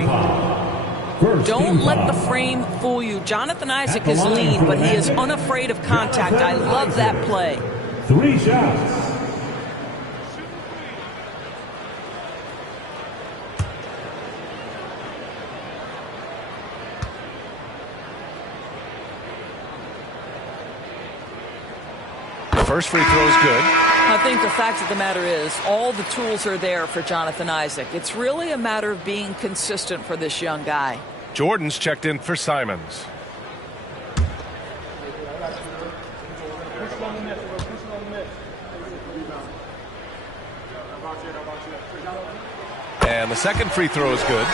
Don't let the frame fool you. Jonathan Isaac is lean, but he is unafraid of contact. I love that play. 3 shots. First free throw is good. I think the fact of the matter is all the tools are there for Jonathan Isaac. It's really a matter of being consistent for this young guy. Jordan's checked in for Simons. And the second free throw is good.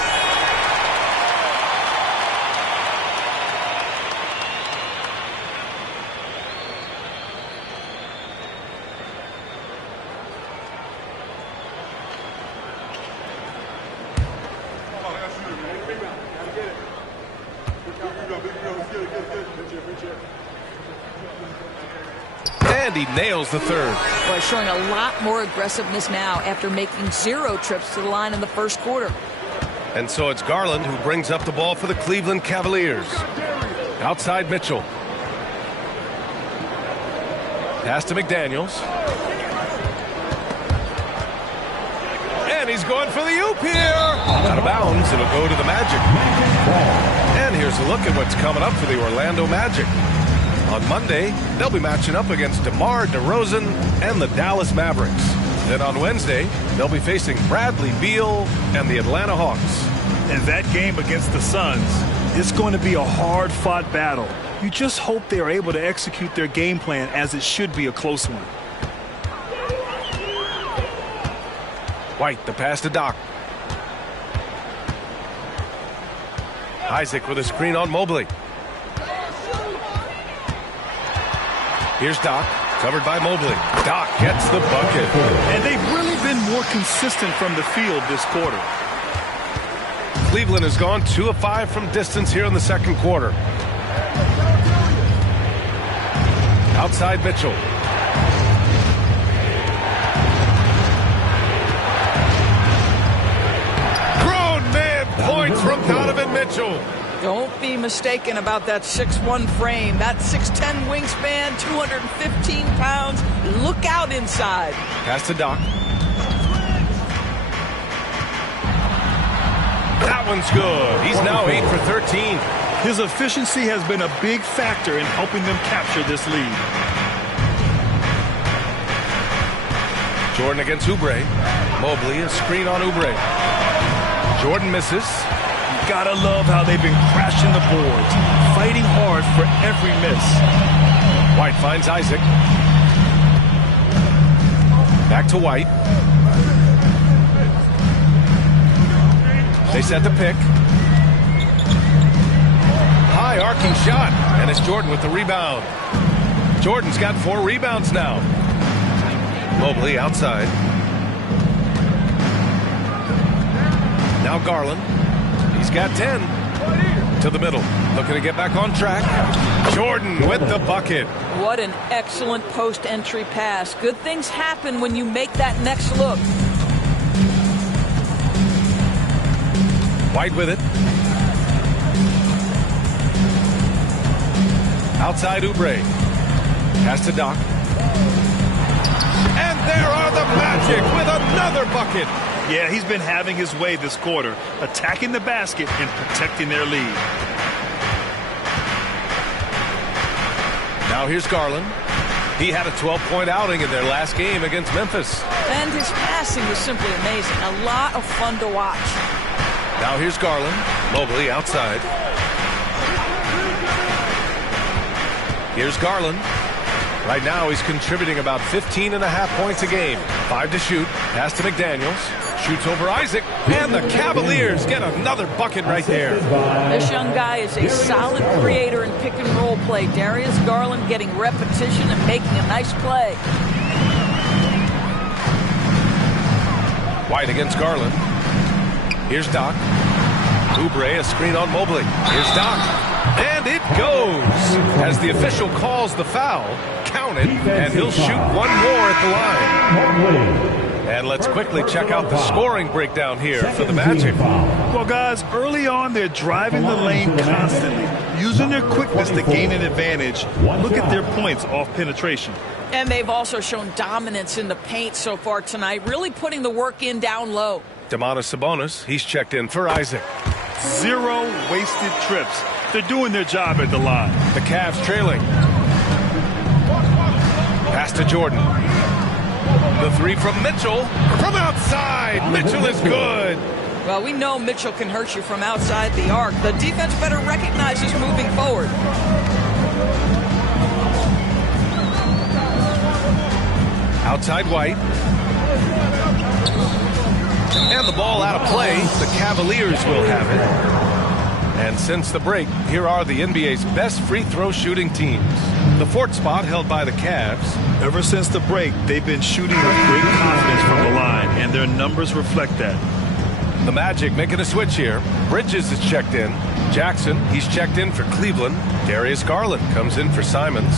And he nails the third. Boy, showing a lot more aggressiveness now after making 0 trips to the line in the first quarter. And so it's Garland who brings up the ball for the Cleveland Cavaliers. Outside Mitchell. Pass to McDaniels. And he's going for the oop here. Out of bounds, it'll go to the Magic. And here's a look at what's coming up for the Orlando Magic. On Monday, they'll be matching up against DeMar DeRozan and the Dallas Mavericks. Then on Wednesday, they'll be facing Bradley Beal and the Atlanta Hawks. And that game against the Suns, it's going to be a hard-fought battle. You just hope they are able to execute their game plan, as it should be a close one. White, the pass to Doc. Isaac with a screen on Mobley. Here's Doc, covered by Mobley. Doc gets the bucket. And they've really been more consistent from the field this quarter. Cleveland has gone 2 of 5 from distance here in the second quarter. Outside Mitchell. Grown man points from Donovan Mitchell. Don't be mistaken about that 6'1" frame. That 6'10" wingspan, 215 pounds. Look out inside. Pass to Doc. That one's good. He's now 8 for 13. His efficiency has been a big factor in helping them capture this lead. Jordan against Oubre. Mobley, a screen on Oubre. Jordan misses. You gotta love how they've been crashing the boards, fighting hard for every miss. White finds Isaac. Back to White. They set the pick. High arcing shot, and it's Jordan with the rebound. Jordan's got 4 rebounds now. Mobley outside. Now Garland. He's got 10. To the middle. Looking to get back on track. Jordan with the bucket. What an excellent post-entry pass. Good things happen when you make that next look. White with it. Outside Oubre. Pass to Doc. And there are the Magic with another bucket. Yeah, he's been having his way this quarter, attacking the basket and protecting their lead. Now here's Garland. He had a 12-point outing in their last game against Memphis. And his passing was simply amazing. A lot of fun to watch. Now here's Garland. Mobley outside. Here's Garland. Right now he's contributing about 15.5 points a game. 5 to shoot. Pass to McDaniels. Shoots over Isaac. And the Cavaliers get another bucket right there. This young guy is a solid creator in pick and roll play. Darius Garland getting repetition and making a nice play. White against Garland. Here's Doc. Oubre, a screen on Mobley. Here's Doc. And it goes. As the official calls the foul, count it, and he'll shoot one more at the line. And let's quickly check out the scoring breakdown here for the Magic. Well, guys, early on, they're driving the lane constantly, using their quickness to gain an advantage. Look at their points off penetration. And they've also shown dominance in the paint so far tonight, really putting the work in down low. Domantas Sabonis, he's checked in for Isaac. 0 wasted trips. They're doing their job at the line. The Cavs trailing. Pass to Jordan. The 3 from Mitchell. From outside. Mitchell is good. Well, we know Mitchell can hurt you from outside the arc. The defense better recognize this moving forward. Outside White. And the ball out of play. The Cavaliers will have it. And since the break, here are the NBA's best free throw shooting teams. The 4th spot held by the Cavs. Ever since the break, they've been shooting with great confidence from the line, and their numbers reflect that. The Magic making a switch here. Bridges is checked in. Jackson, he's checked in for Cleveland. Darius Garland comes in for Simons.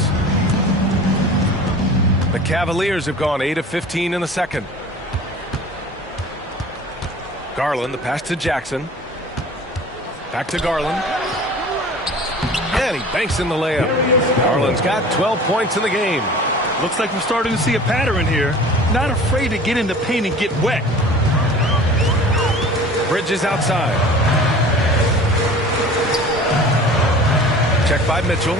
The Cavaliers have gone 8 of 15 in the second. Garland, the pass to Jackson. Back to Garland. And he banks in the layup. Garland's got 12 points in the game. Looks like we're starting to see a pattern here. Not afraid to get in the paint and get wet. Bridges outside. Check by Mitchell.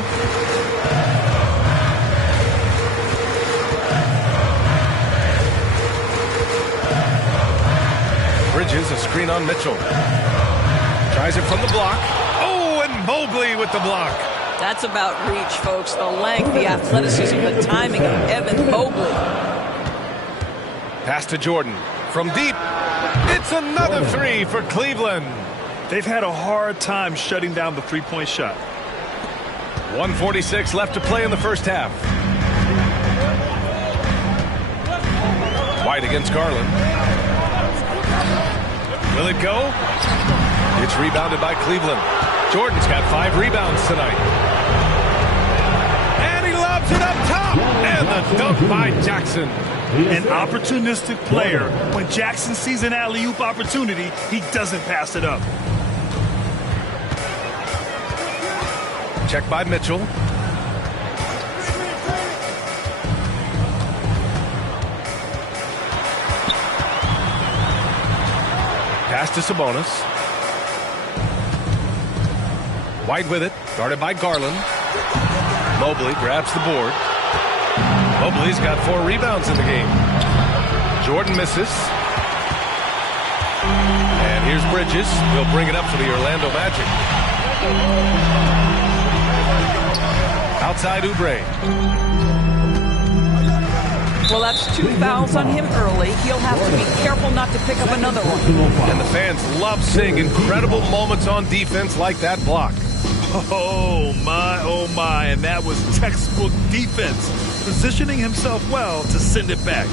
Bridges, a screen on Mitchell. Tries it from the block. Oh, and Mobley with the block. That's about reach, folks. The length, the athleticism, the timing of Evan Mobley. Pass to Jordan. From deep. It's another three for Cleveland. They've had a hard time shutting down the three-point shot. 1:46 left to play in the first half. White against Garland. Will it go? It's rebounded by Cleveland. Jordan's got 5 rebounds tonight. And he lobs it up top. And the dunk by Jackson. An opportunistic player. When Jackson sees an alley-oop opportunity, he doesn't pass it up. Check by Mitchell. Pass to Sabonis. White with it, guarded by Garland. Mobley grabs the board. Mobley's got 4 rebounds in the game. Jordan misses. And here's Bridges. He'll bring it up for the Orlando Magic. Outside Oubre. Well, that's 2 fouls on him early. He'll have to be careful not to pick up another one. And the fans love seeing incredible moments on defense like that block. Oh my, and that was textbook defense, positioning himself well to send it back.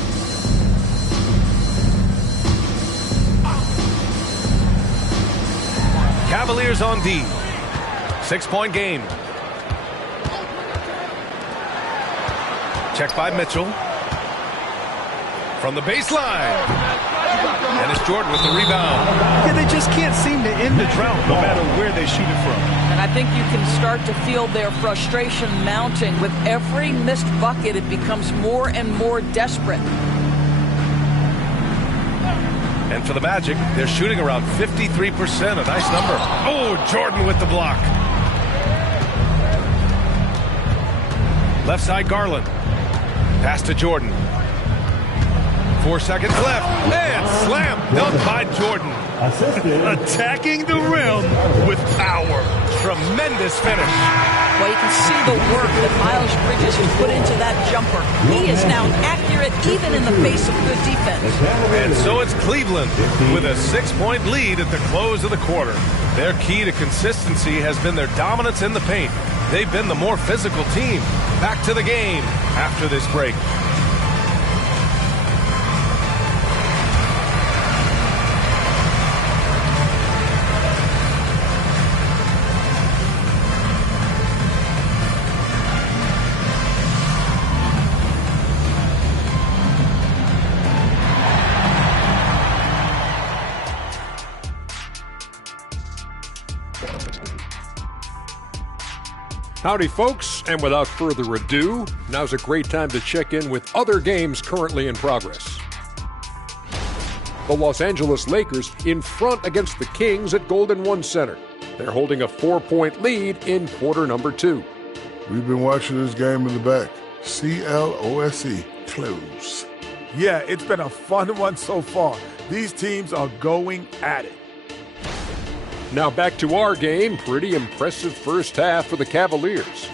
Cavaliers on D. 6-point game. Check by Mitchell. From the baseline. And it's Jordan with the rebound. Yeah, they just can't seem to end the drought no matter where they shoot it from. And I think you can start to feel their frustration mounting. With every missed bucket, it becomes more and more desperate. And for the Magic, they're shooting around 53%, a nice number. Oh, Jordan with the block. Left side, Garland. Pass to Jordan. 4 seconds left. And slam dunk by Jordan. Attacking the rim with power. Tremendous finish. Well, you can see the work that Miles Bridges has put into that jumper. He is now accurate even in the face of good defense. And so it's Cleveland with a 6-point lead at the close of the quarter. Their key to consistency has been their dominance in the paint. They've been the more physical team. Back to the game after this break. Howdy, folks, and without further ado, now's a great time to check in with other games currently in progress. The Los Angeles Lakers in front against the Kings at Golden One Center. They're holding a 4-point lead in quarter number 2. We've been watching this game in the back. CLOSE, close. Yeah, it's been a fun one so far. These teams are going at it. Now back to our game. Pretty impressive first half for the Cavaliers.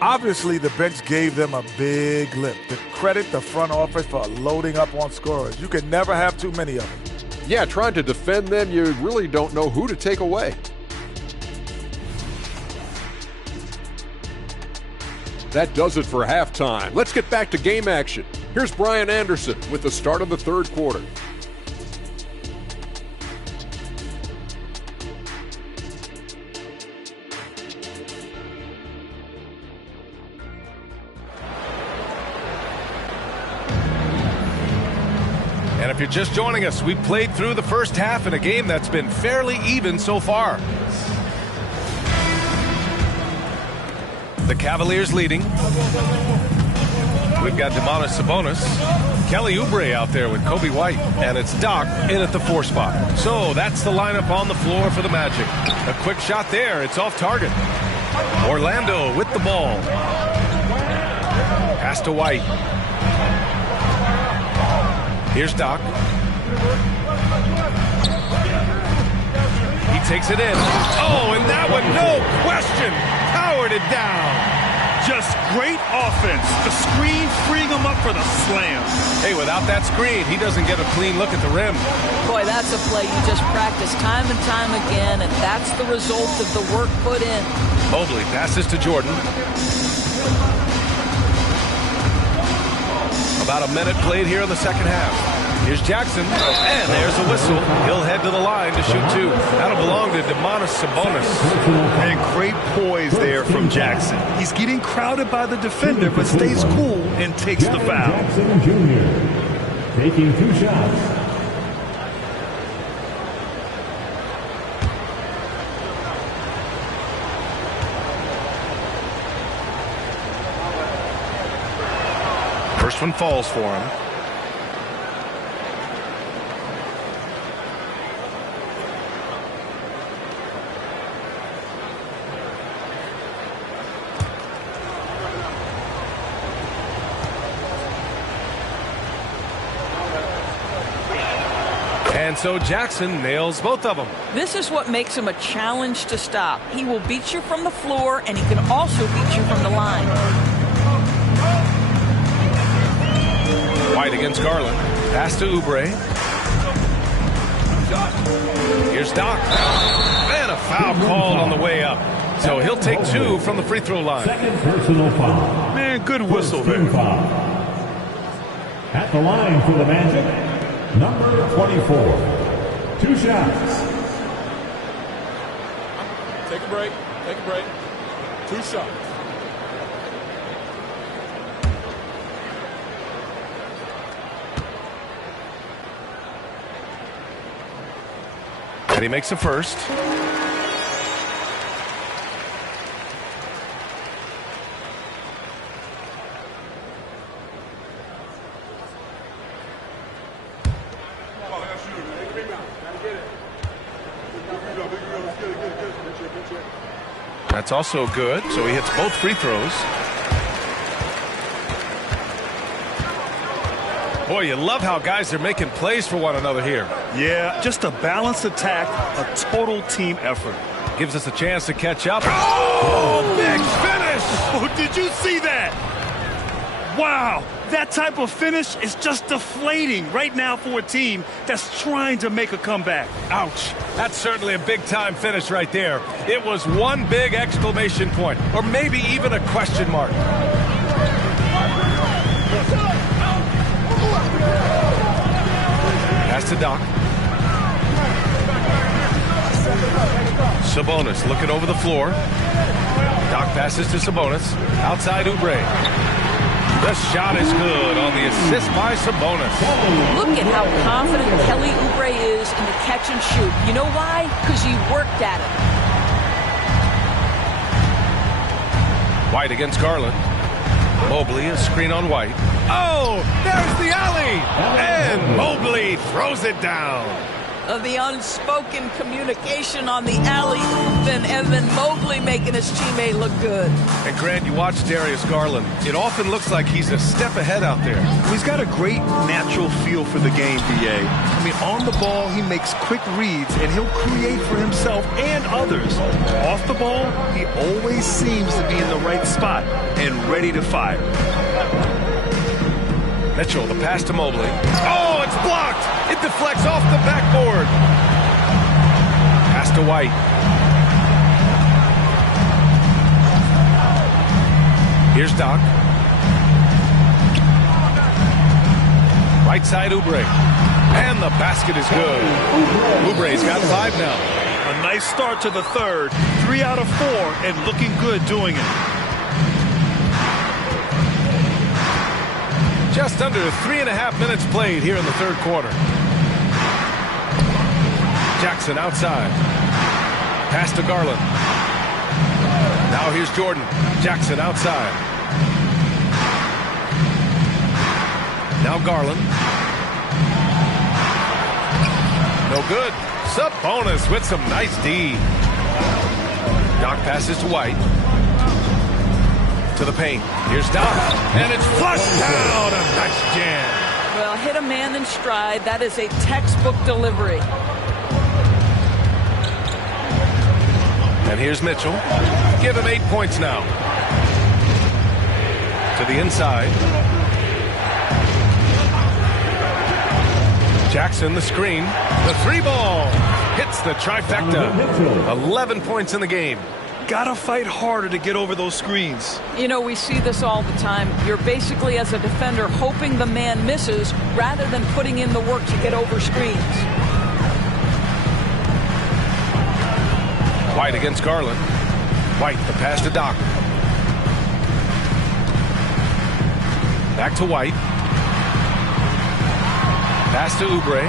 Obviously, the bench gave them a big lift. To credit the front office for loading up on scorers. You can never have too many of them. Yeah, trying to defend them, you really don't know who to take away. That does it for halftime. Let's get back to game action. Here's Brian Anderson with the start of the third quarter. if you're just joining us, we've played through the first half in a game that's been fairly even so far. The Cavaliers leading. We've got Domantas Sabonis, Kelly Oubre out there with Kobe White, and it's Doc in at the 4 spot. So that's the lineup on the floor for the Magic. A quick shot there. It's off target. Orlando with the ball. Pass to White. Here's Doc. He takes it in. Oh, and that one, no question, powered it down. Just great offense. The screen freeing him up for the slam. Hey, without that screen, he doesn't get a clean look at the rim. Boy, that's a play you just practice time and time again, and that's the result of the work put in. Mobley passes to Jordan. About a minute played here in the second half. Here's Jackson, and there's a whistle. He'll head to the line to shoot 2. That'll belong to Domantas Sabonis. And great poise there from Jackson. He's getting crowded by the defender, but stays cool and takes the foul. Jackson Jr. taking 2 shots. First one falls for him. And so Jackson nails both of them. This is what makes him a challenge to stop. He will beat you from the floor, and he can also beat you from the line. White against Garland. Pass to Oubre. Here's Doc. And a foul called on the way up. So he'll take 2 from the free throw line. Second personal foul. Man, good whistle there. At the line for the Magic, number 24. 2 shots. Take a break. Take a break. 2 shots. And he makes the first. That's also good, so he hits both free throws. Boy, you love how guys are making plays for one another here. Yeah, just a balanced attack, a total team effort. Gives us a chance to catch up. Oh, big finish! Oh, did you see that? Wow, that type of finish is just deflating right now for a team that's trying to make a comeback. Ouch. That's certainly a big-time finish right there. It was one big exclamation point, or maybe even a question mark. Pass to Doc. Sabonis looking over the floor. Doc passes to Sabonis. Outside Oubre. The shot is good on the assist by Sabonis. Look at how confident Kelly Oubre is in the catch and shoot. You know why? Because he worked at it. White against Garland. Mobley, a screen on White. Oh, there's the alley! And Mobley throws it down. The unspoken communication on the alley-oop and Evan Mobley making his teammate look good. And Grant, you watch Darius Garland. It often looks like he's a step ahead out there. He's got a great natural feel for the game, B.A. I mean, on the ball, he makes quick reads, and he'll create for himself and others. Off the ball, he always seems to be in the right spot and ready to fire. Mitchell, the pass to Mobley. Oh, it's blocked! It deflects off the backboard. Pass to White. Here's Doc. Right side, Oubre. And the basket is good. Oubre's got 5 now. A nice start to the third. 3 out of 4 and looking good doing it. Just under 3.5 minutes played here in the third quarter. Jackson outside. Pass to Garland. Now here's Jordan. Jackson outside. Now Garland. No good. Sabonis with some nice D. Doc passes to White. To the paint. Here's Doc. And it's flushed down. A nice jam. Well, hit a man in stride. That is a textbook delivery. And here's Mitchell. Give him 8 points now. To the inside. Jackson, the screen. The 3-ball. Hits the trifecta. 11 points in the game. Gotta fight harder to get over those screens. You know, we see this all the time. You're basically, as a defender, hoping the man misses rather than putting in the work to get over screens. White against Garland. White, the pass to Doc. Back to White. Pass to Oubre.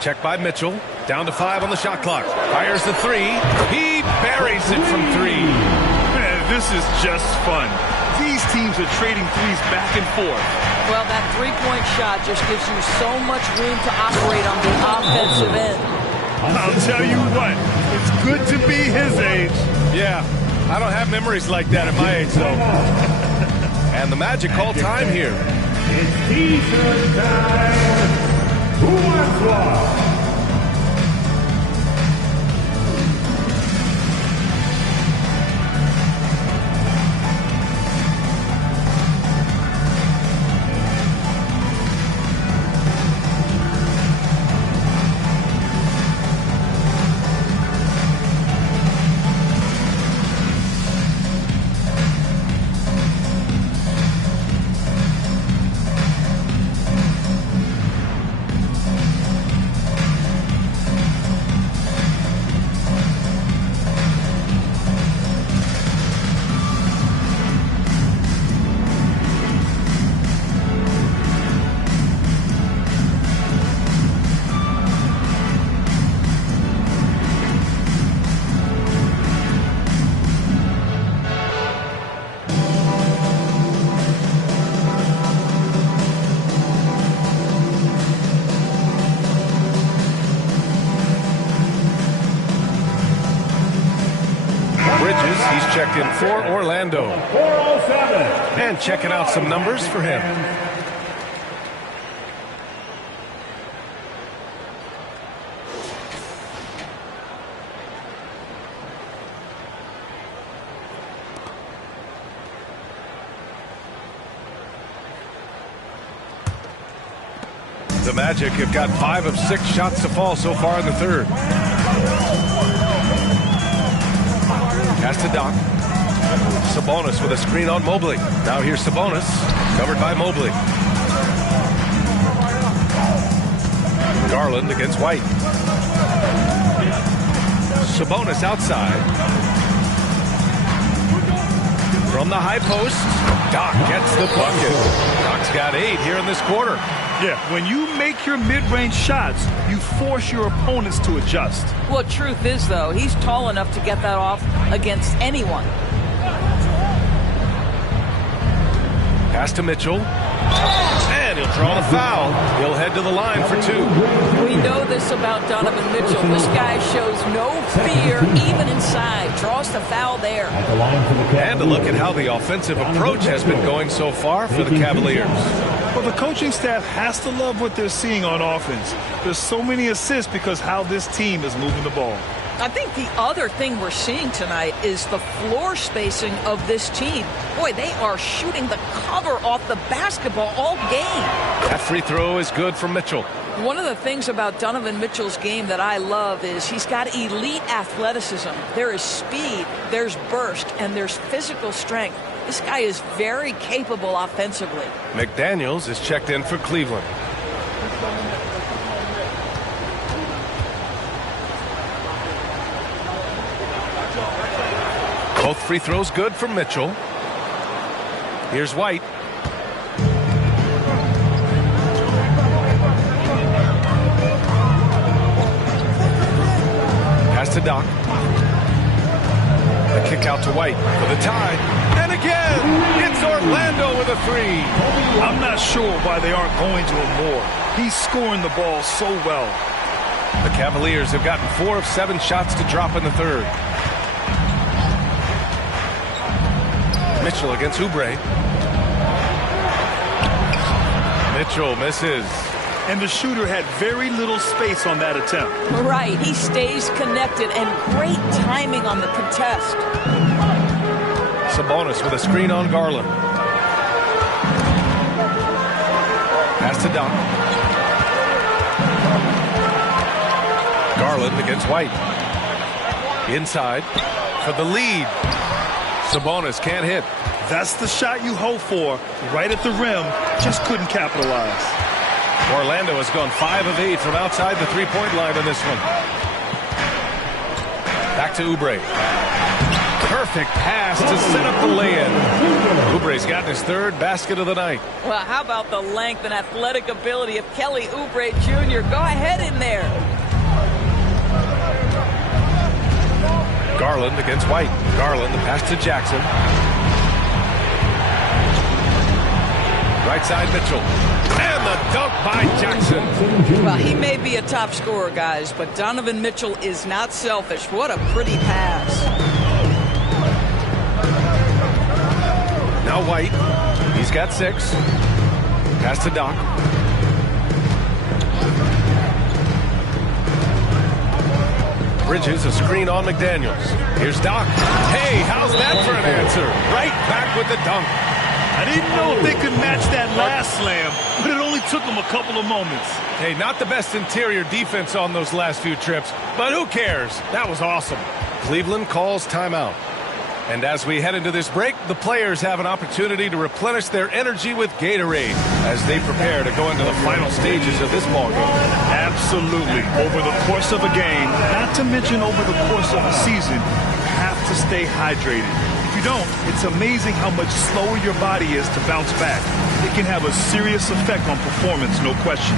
Check by Mitchell. Down to 5 on the shot clock. Fires the 3. He buries it from 3. Man, this is just fun. These teams are trading threes back and forth. Well, that three-point shot just gives you so much room to operate on the offensive end. I'll tell you what, it's good to be his age. Yeah, I don't have memories like that at my age, though. And the Magic call time here. It's T-shirt time. Who wants one? He's checked in for Orlando. 407. And checking out some numbers for him. The Magic have got 5 of 6 shots to fall so far in the third. Pass to Doc. Sabonis with a screen on Mobley. Now here's Sabonis, covered by Mobley. Garland against White. Sabonis outside. From the high post, Doc gets the bucket. Doc's got 8 here in this quarter. Yeah, when you make your mid-range shots, you force your opponents to adjust. Well, truth is, though, he's tall enough to get that off against anyone. Pass to Mitchell. And he'll draw the foul. He'll head to the line for 2. We know this about Donovan Mitchell. This guy shows no fear even inside. Draws the foul there. And a look at how the offensive approach has been going so far for the Cavaliers. Well, the coaching staff has to love what they're seeing on offense. There's so many assists because how this team is moving the ball. I think the other thing we're seeing tonight is the floor spacing of this team. Boy, they are shooting the cover off the basketball all game. That free throw is good from Mitchell. One of the things about Donovan Mitchell's game that I love is he's got elite athleticism. There is speed, there's burst, and there's physical strength. This guy is very capable offensively. McDaniels is checked in for Cleveland. Both free throws good from Mitchell. Here's White. Pass to Doc. The kick out to White for the tie. And again, it's Orlando with a three. I'm not sure why they aren't going to him more. He's scoring the ball so well. The Cavaliers have gotten 4 of 7 shots to drop in the third. Mitchell against Oubre. Mitchell misses. And the shooter had very little space on that attempt. Right. He stays connected, and great timing on the contest. Sabonis with a screen on Garland. Pass to Doc. Garland against White. Inside for the lead. Sabonis can't hit. That's the shot you hope for. Right at the rim. Just couldn't capitalize. Orlando has gone 5 of 8 from outside the three-point line in this one. Back to Oubre. Perfect pass to set up the lay-in. Oubre's gotten his 3rd basket of the night. Well, how about the length and athletic ability of Kelly Oubre Jr.? Go ahead in there. Garland against White. Garland, the pass to Jackson. Right side, Mitchell. And the dunk by Jackson. Well, he may be a top scorer, guys, but Donovan Mitchell is not selfish. What a pretty pass. Now White. He's got 6. Pass to Doc. Bridges, a screen on McDaniels. Here's Doc. Hey, how's that for an answer? Right back with the dunk. I didn't know if they could match that last slam, but it only took them a couple of moments. Hey, not the best interior defense on those last few trips, but who cares? That was awesome. Cleveland calls timeout. And as we head into this break, the players have an opportunity to replenish their energy with Gatorade as they prepare to go into the final stages of this ballgame. Absolutely. Over the course of a game, not to mention over the course of a season, you have to stay hydrated. If you don't, it's amazing how much slower your body is to bounce back. It can have a serious effect on performance, no question.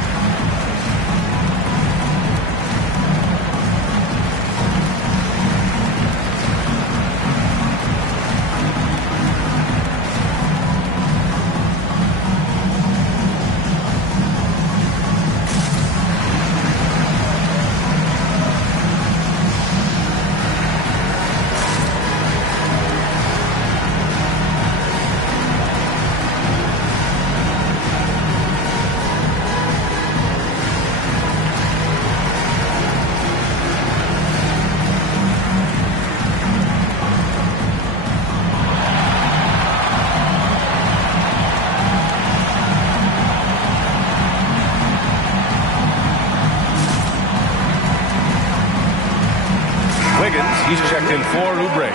He's checked in for Oubre.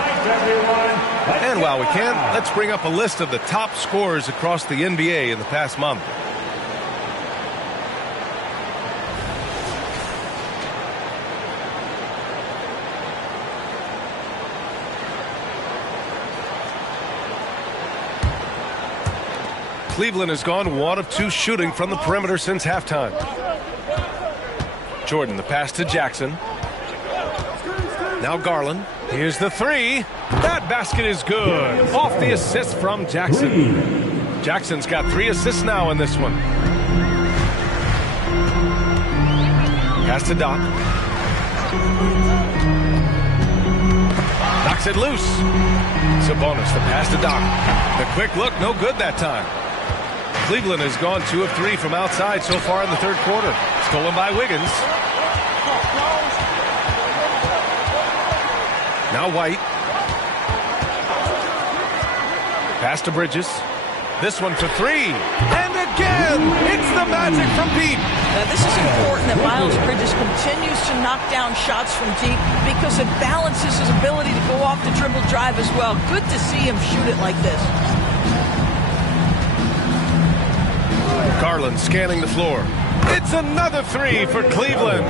And while we can, let's bring up a list of the top scorers across the NBA in the past month. Cleveland has gone 1 of 2 shooting from the perimeter since halftime. Jordan, the pass to Jackson. Now Garland. Here's the 3. That basket is good. Off the assist from Jackson. Jackson's got 3 assists now in this one. Pass to Doc. Knocks it loose. Sabonis, the pass to Doc. The quick look, no good that time. Cleveland has gone 2 of 3 from outside so far in the third quarter. Stolen by Wiggins. Now White. Pass to Bridges. This one for 3. And again, it's the magic from Pete. Now, this is important that Miles Bridges continues to knock down shots from deep because it balances his ability to go off the dribble drive as well. Good to see him shoot it like this. Garland scanning the floor. It's another 3 for Cleveland.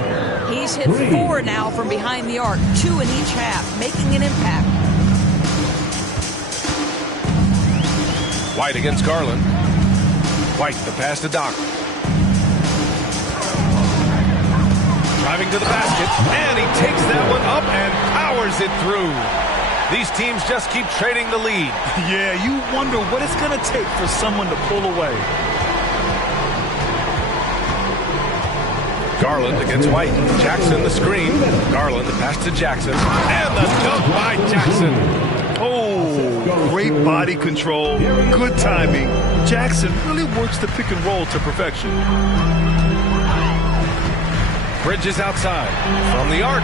He's hit 4 now from behind the arc, 2 in each half, making an impact. White against Garland. White, the pass to Doc. Driving to the basket, and he takes that one up and powers it through. These teams just keep trading the lead. Yeah, you wonder what it's going to take for someone to pull away. Garland against White. Jackson the screen. Garland the pass to Jackson. And the dunk by Jackson. Oh, great body control, good timing. Jackson really works the pick and roll to perfection. Bridges outside from the arc.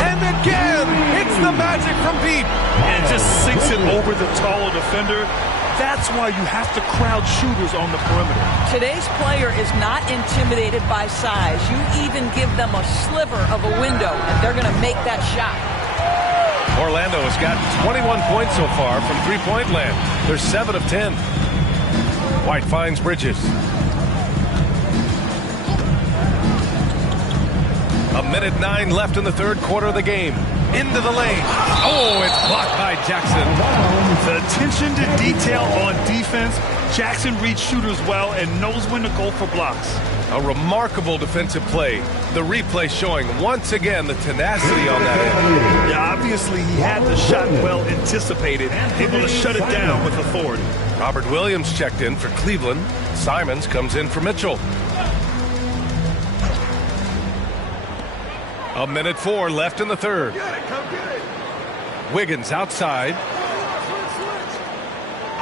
And again, hits the Magic from deep. And just sinks it over the taller defender. That's why you have to crowd shooters on the perimeter. Today's player is not intimidated by size. You even give them a sliver of a window, and they're going to make that shot. Orlando has got 21 points so far from three-point land. They're 7 of 10. White finds Bridges. A minute 9 left in the third quarter of the game. Into the lane. Oh, it's blocked by Jackson. The attention to detail on defense. Jackson reads shooters well and knows when to go for blocks. A remarkable defensive play. The replay showing once again the tenacity on that end. Yeah, obviously he had the shot well anticipated, able to shut it down with authority. Robert Williams checked in for Cleveland. Simons comes in for Mitchell. A minute 4 left in the third. Wiggins outside.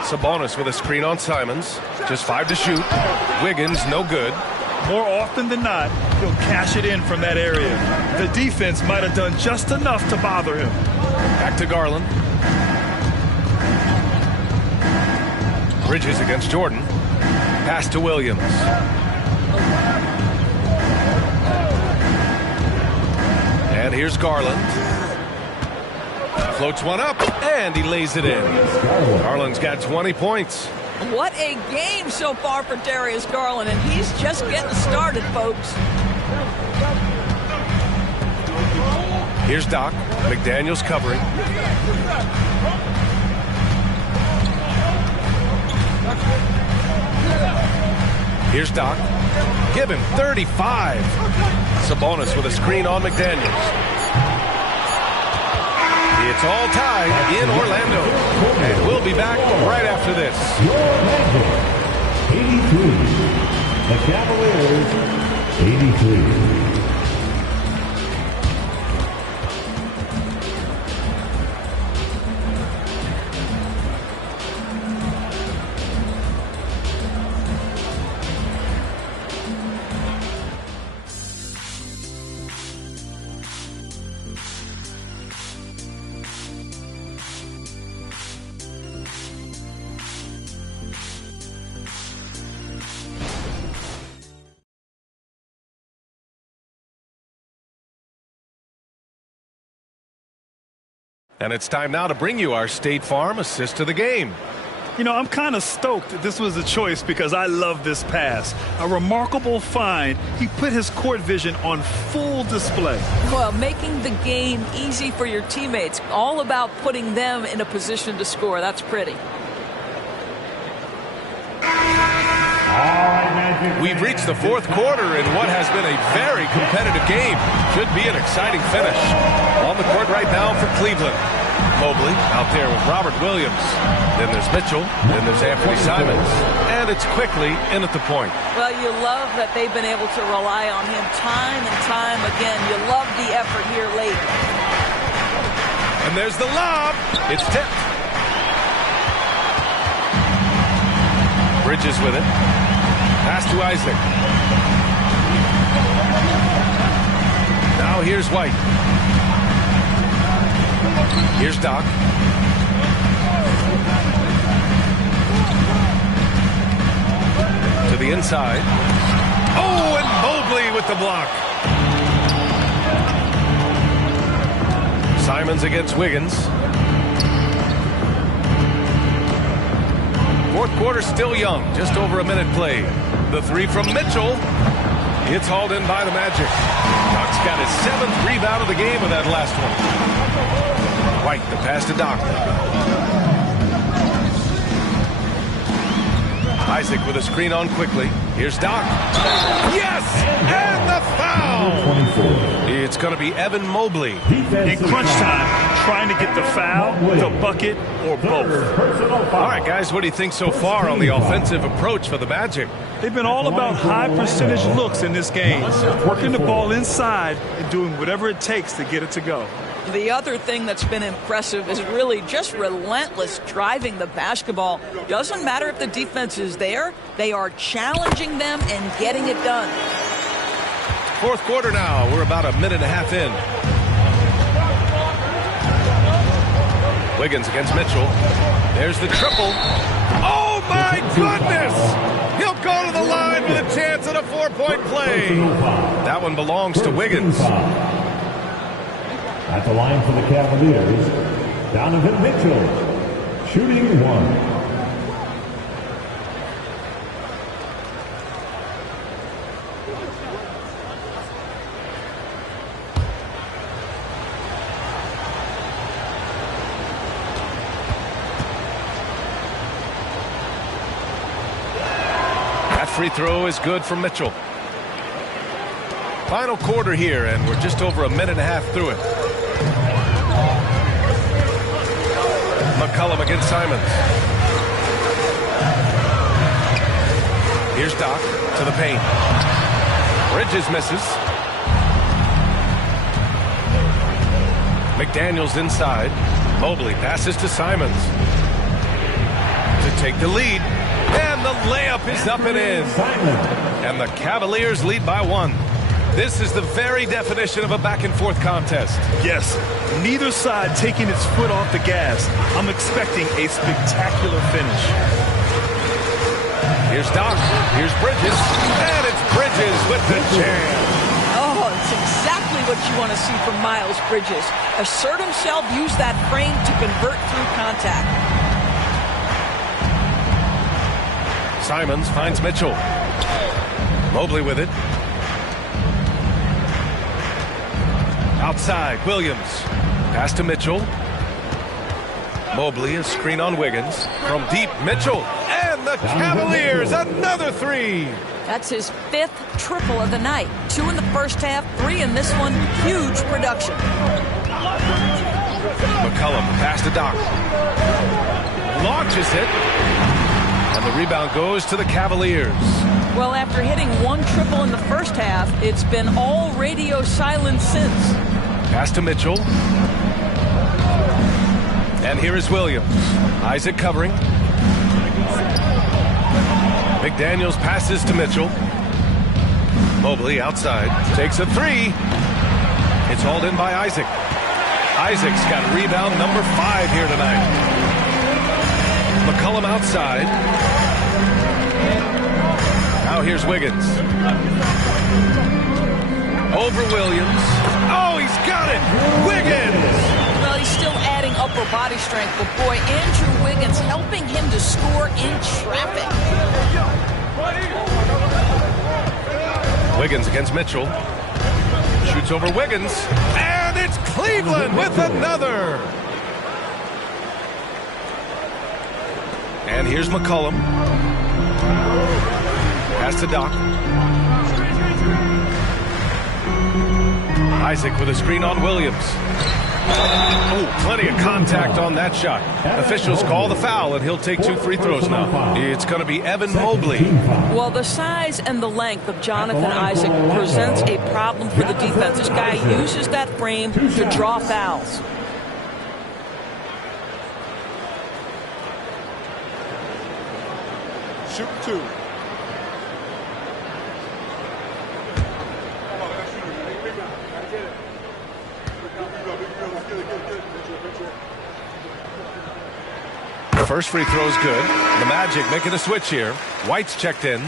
Sabonis with a screen on Simons. Just 5 to shoot. Wiggins no good. More often than not, he'll cash it in from that area. The defense might have done just enough to bother him. Back to Garland. Bridges against Jordan. Pass to Williams. And here's Garland. Floats one up, and he lays it in. Garland's got 20 points. What a game so far for Darius Garland, and he's just getting started, folks. Here's Doc. McDaniels covering. Here's Doc. Give him 35. Sabonis with a screen on McDaniels. It's all tied in Orlando. And we'll be back right after this. 83. The Cavaliers, 83. And it's time now to bring you our State Farm assist of the game. You know, I'm kind of stoked that this was a choice because I love this pass. A remarkable find. He put his court vision on full display. Well, making the game easy for your teammates. All about putting them in a position to score. That's pretty. We've reached the fourth quarter in what has been a very competitive game. Should be an exciting finish. On the court right now for Cleveland. Mobley out there with Robert Williams. Then there's Mitchell. Then there's Anthony Simons. And it's quickly in at the point. Well, you love that they've been able to rely on him time and time again. You love the effort here late. And there's the lob. It's tipped. Bridges with it. Pass to Isaac. Now here's White. Here's Doc. To the inside. Oh, and Mobley with the block. Simons against Wiggins. Fourth quarter still young, just over a minute played. The three from Mitchell. It's hauled in by the Magic. Doc's got his 7th rebound of the game with that last one. White, the pass to Doc. Isaac with a screen on quickly. Here's Doc. Yes! And the foul! It's going to be Evan Mobley. In crunch time, trying to get the foul, the bucket, or both. All right, guys, what do you think so far on the offensive approach for the Magic? They've been all about high percentage looks in this game, working the ball inside and doing whatever it takes to get it to go. The other thing that's been impressive is really just relentless driving the basketball. Doesn't matter if the defense is there, they are challenging them and getting it done. Fourth quarter now. We're about a minute and a half in. Wiggins against Mitchell. There's the triple. Oh, my goodness! He'll go to the line with a chance at a 4-point play. That one belongs to Wiggins. At the line for the Cavaliers, Donovan Mitchell, shooting one. That free throw is good for Mitchell. Final quarter here, and we're just over a minute and a half through it. McCollum against Simons. Here's Doc to the paint. Bridges misses. McDaniels inside. Mobley passes to Simons to take the lead. And the layup is up and in. And the Cavaliers lead by 1. This is the very definition of a back-and-forth contest. Yes, neither side taking its foot off the gas. I'm expecting a spectacular finish. Here's Doc. Here's Bridges. And it's Bridges with the jam. Oh, it's exactly what you want to see from Miles Bridges. Assert himself, use that frame to convert through contact. Simons finds Mitchell. Mobley with it. Outside, Williams. Pass to Mitchell. Mobley, a screen on Wiggins. From deep, Mitchell. And the Cavaliers, another 3. That's his 5th triple of the night. 2 in the first half, 3 in this one. Huge production. McCollum, pass to Doc. Launches it. And the rebound goes to the Cavaliers. Well, after hitting 1 triple in the first half, it's been all radio silence since. Pass to Mitchell. And here is Williams. Isaac covering. McDaniels passes to Mitchell. Mobley outside. Takes a 3. It's hauled in by Isaac. Isaac's got rebound number 5 here tonight. McCollum outside. Now here's Wiggins. Over Williams. Oh, he's got it! Wiggins! Well, he's still adding upper body strength, but boy, Andrew Wiggins helping him to score in traffic. Wiggins against Mitchell. Shoots over Wiggins. And it's Cleveland with another! And here's McCollum. Pass to Doc. Isaac with a screen on Williams. Oh, plenty of contact on that shot. Officials call the foul, and he'll take 2 free throws now. It's going to be Evan Mobley. Well, the size and the length of Jonathan Isaac presents a problem for the defense. This guy uses that frame to draw fouls. Shoot 2. The first free throw is good. The Magic making a switch here. White's checked in.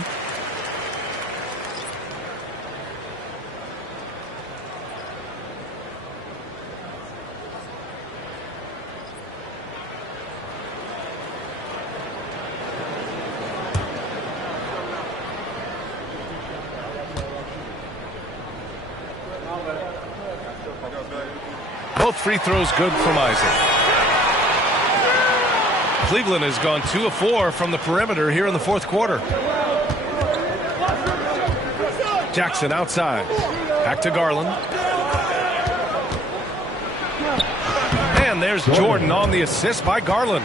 Both free throws good from Isaac. Cleveland has gone 2 of 4 from the perimeter here in the fourth quarter. Jackson outside. Back to Garland. And there's Jordan on the assist by Garland.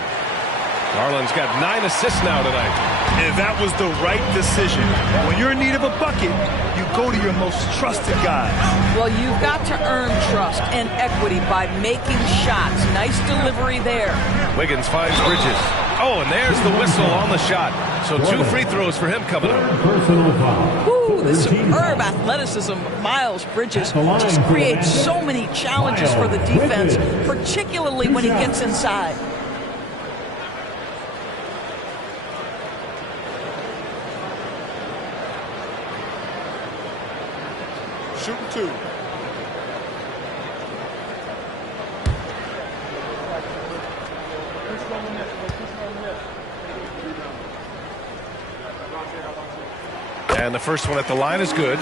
Garland's got 9 assists now tonight. And that was the right decision. When you're in need of a bucket, you go to your most trusted guys. Well, you've got to earn trust and equity by making shots. Nice delivery there. Wiggins finds Bridges. Oh, and there's the whistle on the shot. So 2 free throws for him coming up. Woo, the superb athleticism of Miles Bridges just creates so many challenges for the defense, particularly when he gets inside. Shooting 2. And the first one at the line is good.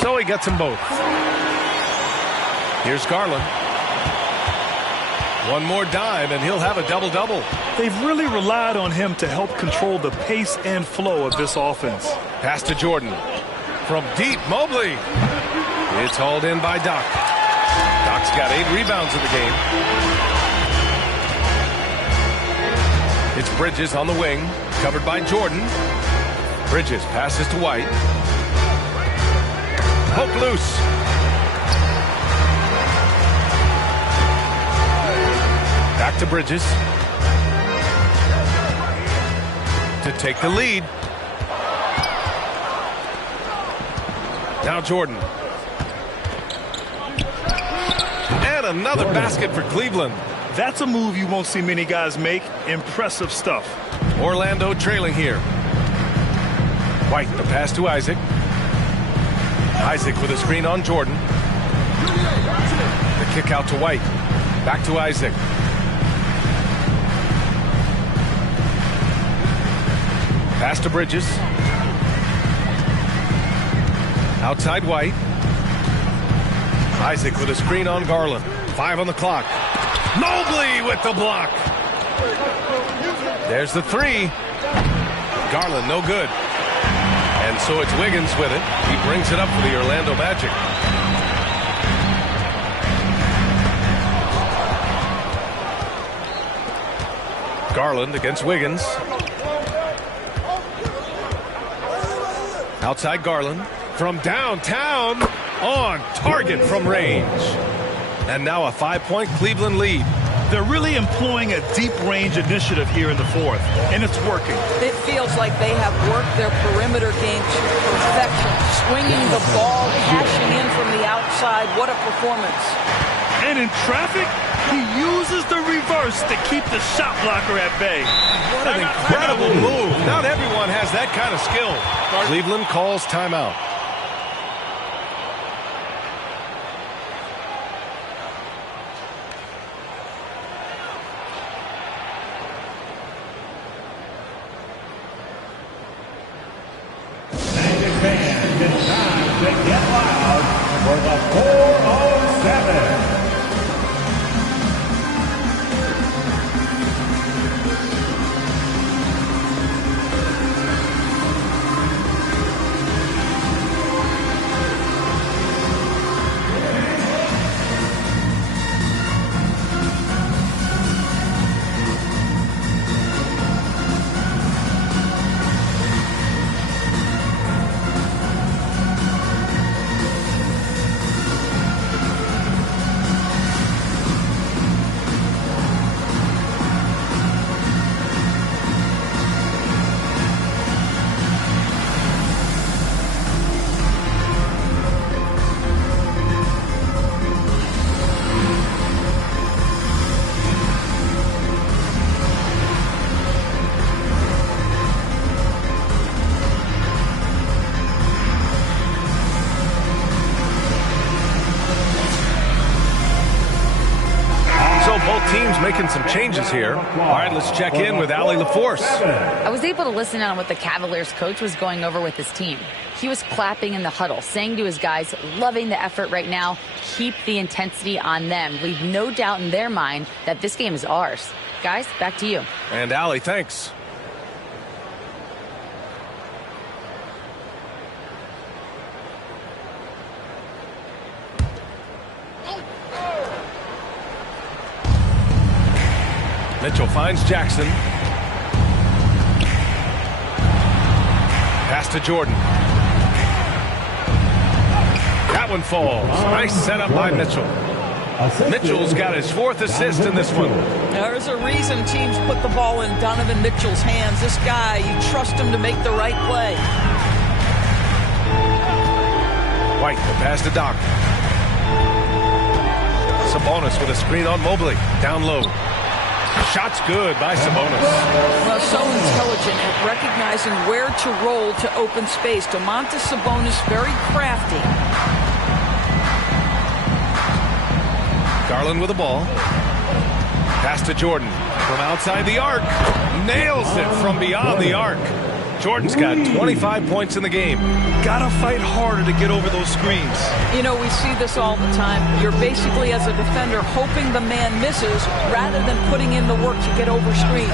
So he gets them both. Here's Garland. One more dime, and he'll have a double-double. They've really relied on him to help control the pace and flow of this offense. Pass to Jordan. From deep, Mobley. It's hauled in by Doc. Doc's got 8 rebounds in the game. It's Bridges on the wing, covered by Jordan. Bridges passes to White. Poke loose. Back to Bridges to take the lead. Now Jordan. And another basket for Cleveland. That's a move you won't see many guys make. Impressive stuff. Orlando trailing here. White, the pass to Isaac. Isaac with a screen on Jordan. The kick out to White. Back to Isaac. Pass to Bridges. Outside White. Isaac with a screen on Garland. 5 on the clock. Mobley with the block. There's the 3. Garland no good. And so it's Wiggins with it. He brings it up for the Orlando Magic. Garland against Wiggins. Outside Garland. From downtown. On target from range. And now a 5-point Cleveland lead. They're really employing a deep range initiative here in the fourth, and it's working. It feels like they have worked their perimeter game to perfection. Swinging the ball, cashing in from the outside. What a performance. And in traffic, he uses the reverse to keep the shot blocker at bay. What an incredible move. Not everyone has that kind of skill. Cleveland calls timeout. It's time to get loud for the 407. both teams making some changes here. All right, let's check in with Allie LaForce. I was able to listen on what the Cavaliers coach was going over with his team. He was clapping in the huddle, saying to his guys, loving the effort right now, keep the intensity on them. Leave no doubt in their mind that this game is ours. Guys, back to you. And Allie, thanks. Mitchell finds Jackson. Pass to Jordan. That one falls. Nice setup by Mitchell. Mitchell's got his 4th assist in this one. There's a reason teams put the ball in Donovan Mitchell's hands. This guy, you trust him to make the right play. White, the pass to Doc. Sabonis with a screen on Mobley. Down low. Shot's good by Sabonis. Well, so intelligent at recognizing where to roll to open space. Domantas Sabonis, very crafty. Garland with the ball. Pass to Jordan from outside the arc. Nails it from beyond the arc. Jordan's got 25 points in the game. Gotta fight harder to get over those screens. You know, we see this all the time. You're basically, as a defender, hoping the man misses rather than putting in the work to get over screens.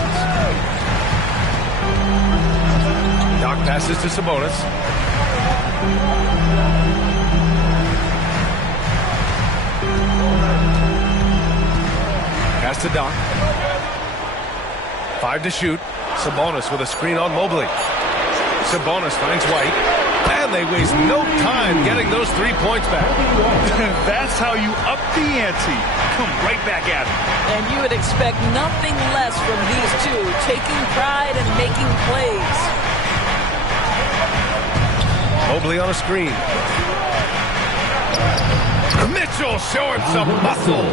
Doc passes to Sabonis. Pass to Doc. 5 to shoot. Sabonis with a screen on Mobley. Sabonis finds White. And they waste no time getting those 3 points back. That's how you up the ante. Come right back at it. And you would expect nothing less from these two, taking pride and making plays. Mobley on a screen. Mitchell showing some muscle.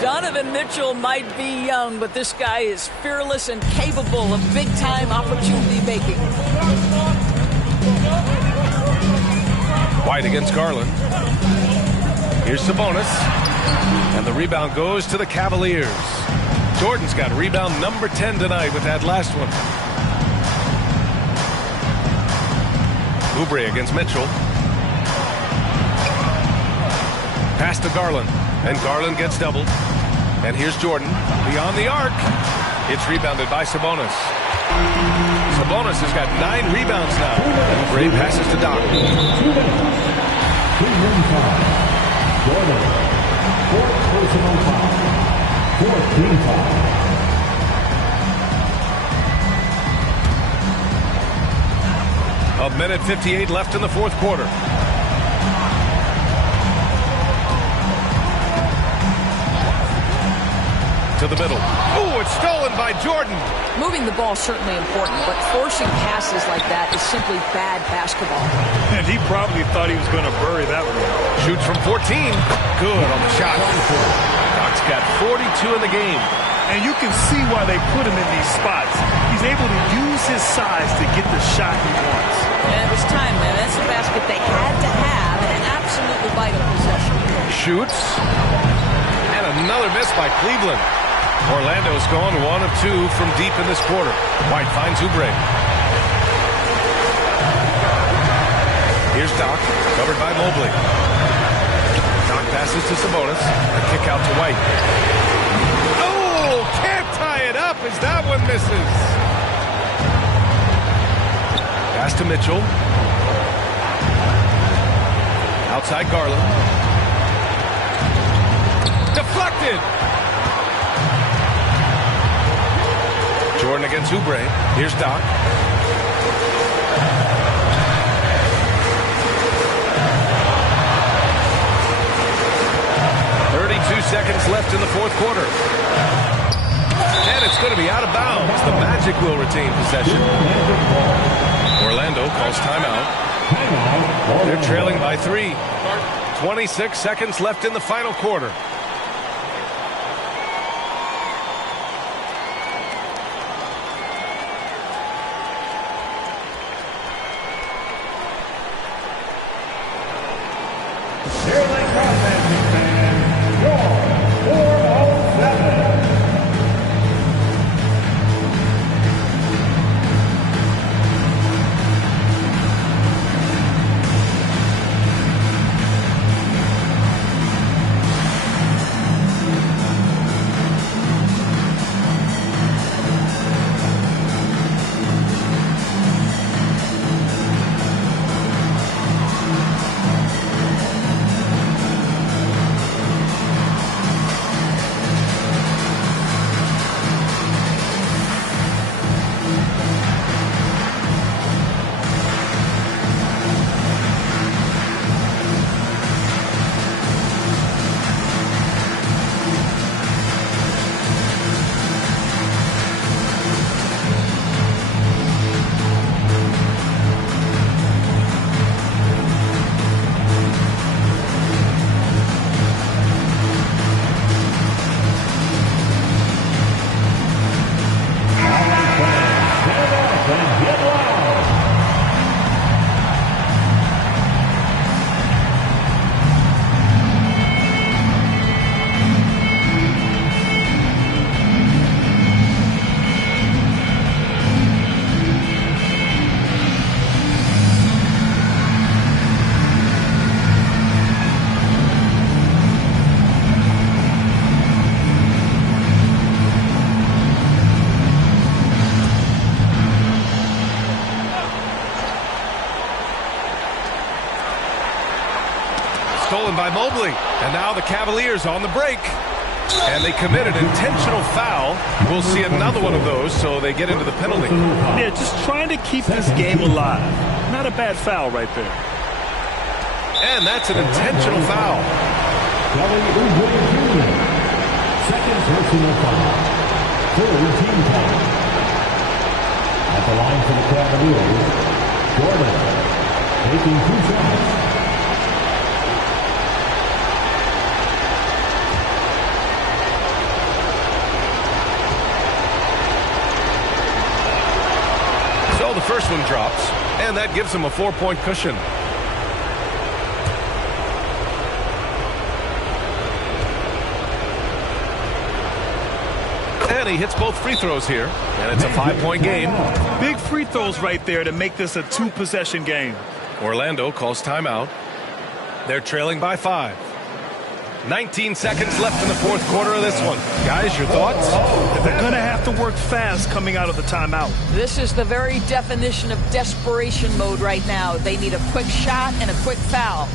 Donovan Mitchell might be young, but this guy is fearless and capable of big-time opportunity making. White against Garland. Here's Sabonis. And the rebound goes to the Cavaliers. Jordan's got rebound number 10 tonight with that last one. Oubre against Mitchell. Pass to Garland. And Garland gets doubled. And here's Jordan beyond the arc. It's rebounded by Sabonis. Sabonis has got 9 rebounds now. Oubre passes to Doc. Jordan, 4th personal foul. 4th team foul. 1:58 left in the 4th quarter. To the middle. Oh, it's stolen by Jordan. Moving the ball is certainly important, but forcing passes like that is simply bad basketball. And he probably thought he was going to bury that one. Shoots from 14. Good on the shot. Doc's got 42 in the game. And you can see why they put him in these spots. He's able to use his size to get the shot he wants. And it was time, man. That's the basket they had to have in an absolutely vital possession. Shoots. And another miss by Cleveland. Orlando's gone 1 of 2 from deep in this quarter. White finds Oubre. Here's Doc, covered by Mobley. Doc passes to Sabonis. A kick out to White. Oh, can't tie it up as that one misses. Pass to Mitchell. Outside Garland. Deflected. Jordan against Oubre. Here's Doc. Seconds left in the 4th quarter. And it's going to be out of bounds. The Magic will retain possession. Orlando calls timeout. They're trailing by 3. 26 seconds left in the final quarter. Here they come, Magic fans. Your 407 Mobley. And now the Cavaliers on the break. And they committed an intentional foul. We'll see another one of those, so they get into the penalty. Yeah, just trying to keep this game alive. Not a bad foul right there. And that's an intentional foul. Second personal foul. Third team foul. At the line for the Cavaliers, Jordan taking 2 shots. So the first one drops, and that gives him a 4-point cushion. And he hits both free throws here, and it's a 5-point game. Big free throws right there to make this a 2-possession game. Orlando calls timeout. They're trailing by 5. 19 seconds left in the fourth quarter of this one. Guys, your thoughts? They're going to have to work fast coming out of the timeout. This is the very definition of desperation mode right now. They need a quick shot and a quick foul.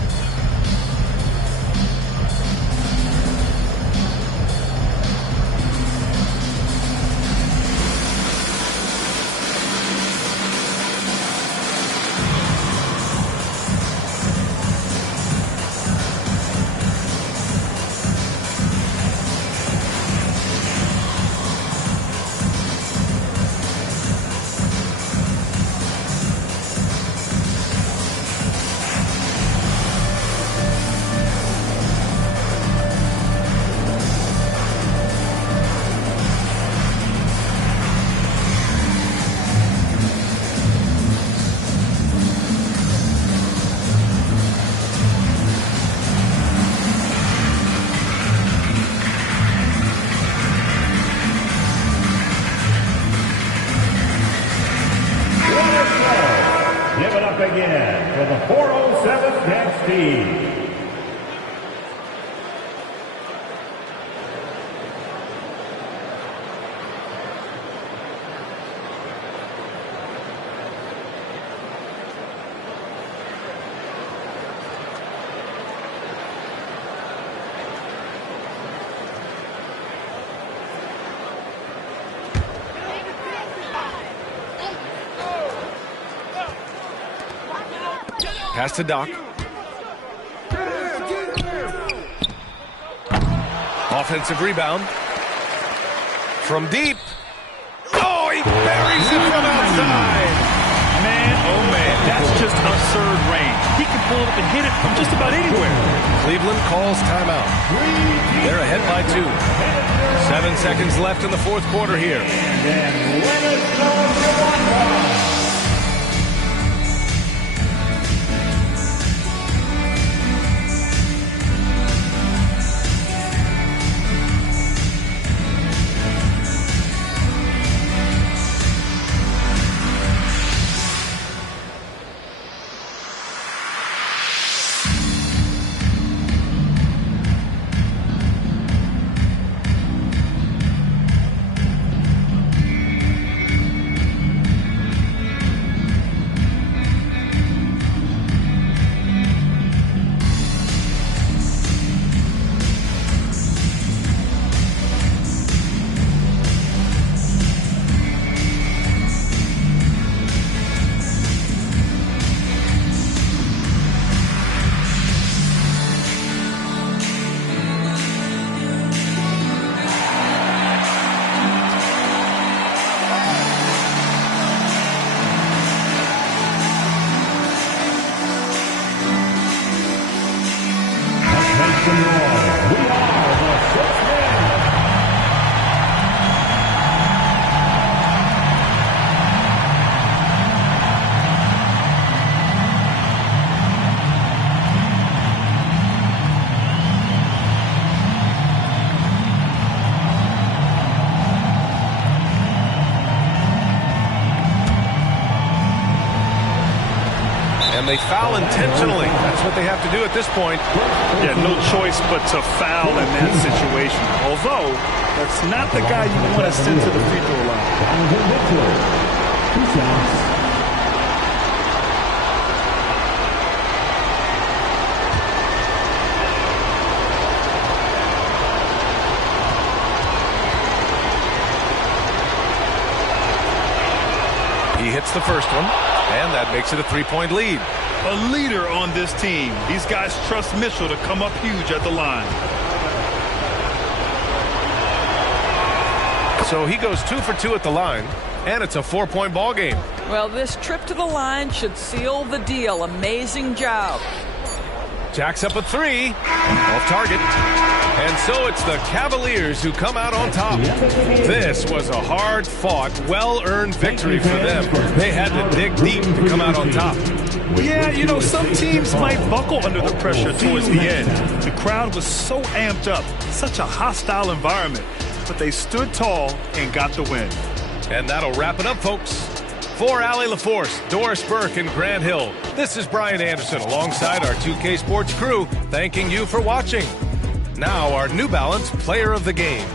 Again for the 407 Nets team. Pass to Doc. Offensive rebound. From deep. Oh, he buries it from outside. Man, oh man, that's just absurd range. He can pull it up and hit it from just about anywhere. Cleveland calls timeout. They're ahead by 2. 7 seconds left in the fourth quarter here. And they foul intentionally. That's what they have to do at this point. Yeah, no choice but to foul in that situation. Although, that's not the guy you want to send to the free throw line. hits the first one, and that makes it a 3-point lead. A leader on this team. These guys trust Mitchell to come up huge at the line. So he goes 2 for 2 at the line, and it's a 4-point ball game. Well, this trip to the line should seal the deal. Amazing job. Jacks up a 3, off target. And so it's the Cavaliers who come out on top. This was a hard-fought, well-earned victory for them. They had to dig deep to come out on top. Yeah, you know, some teams might buckle under the pressure towards the end. The crowd was so amped up, such a hostile environment. But they stood tall and got the win. And that'll wrap it up, folks. For Allie LaForce, Doris Burke, and Grant Hill, this is Brian Anderson alongside our 2K Sports crew, thanking you for watching. Now our New Balance Player of the Game.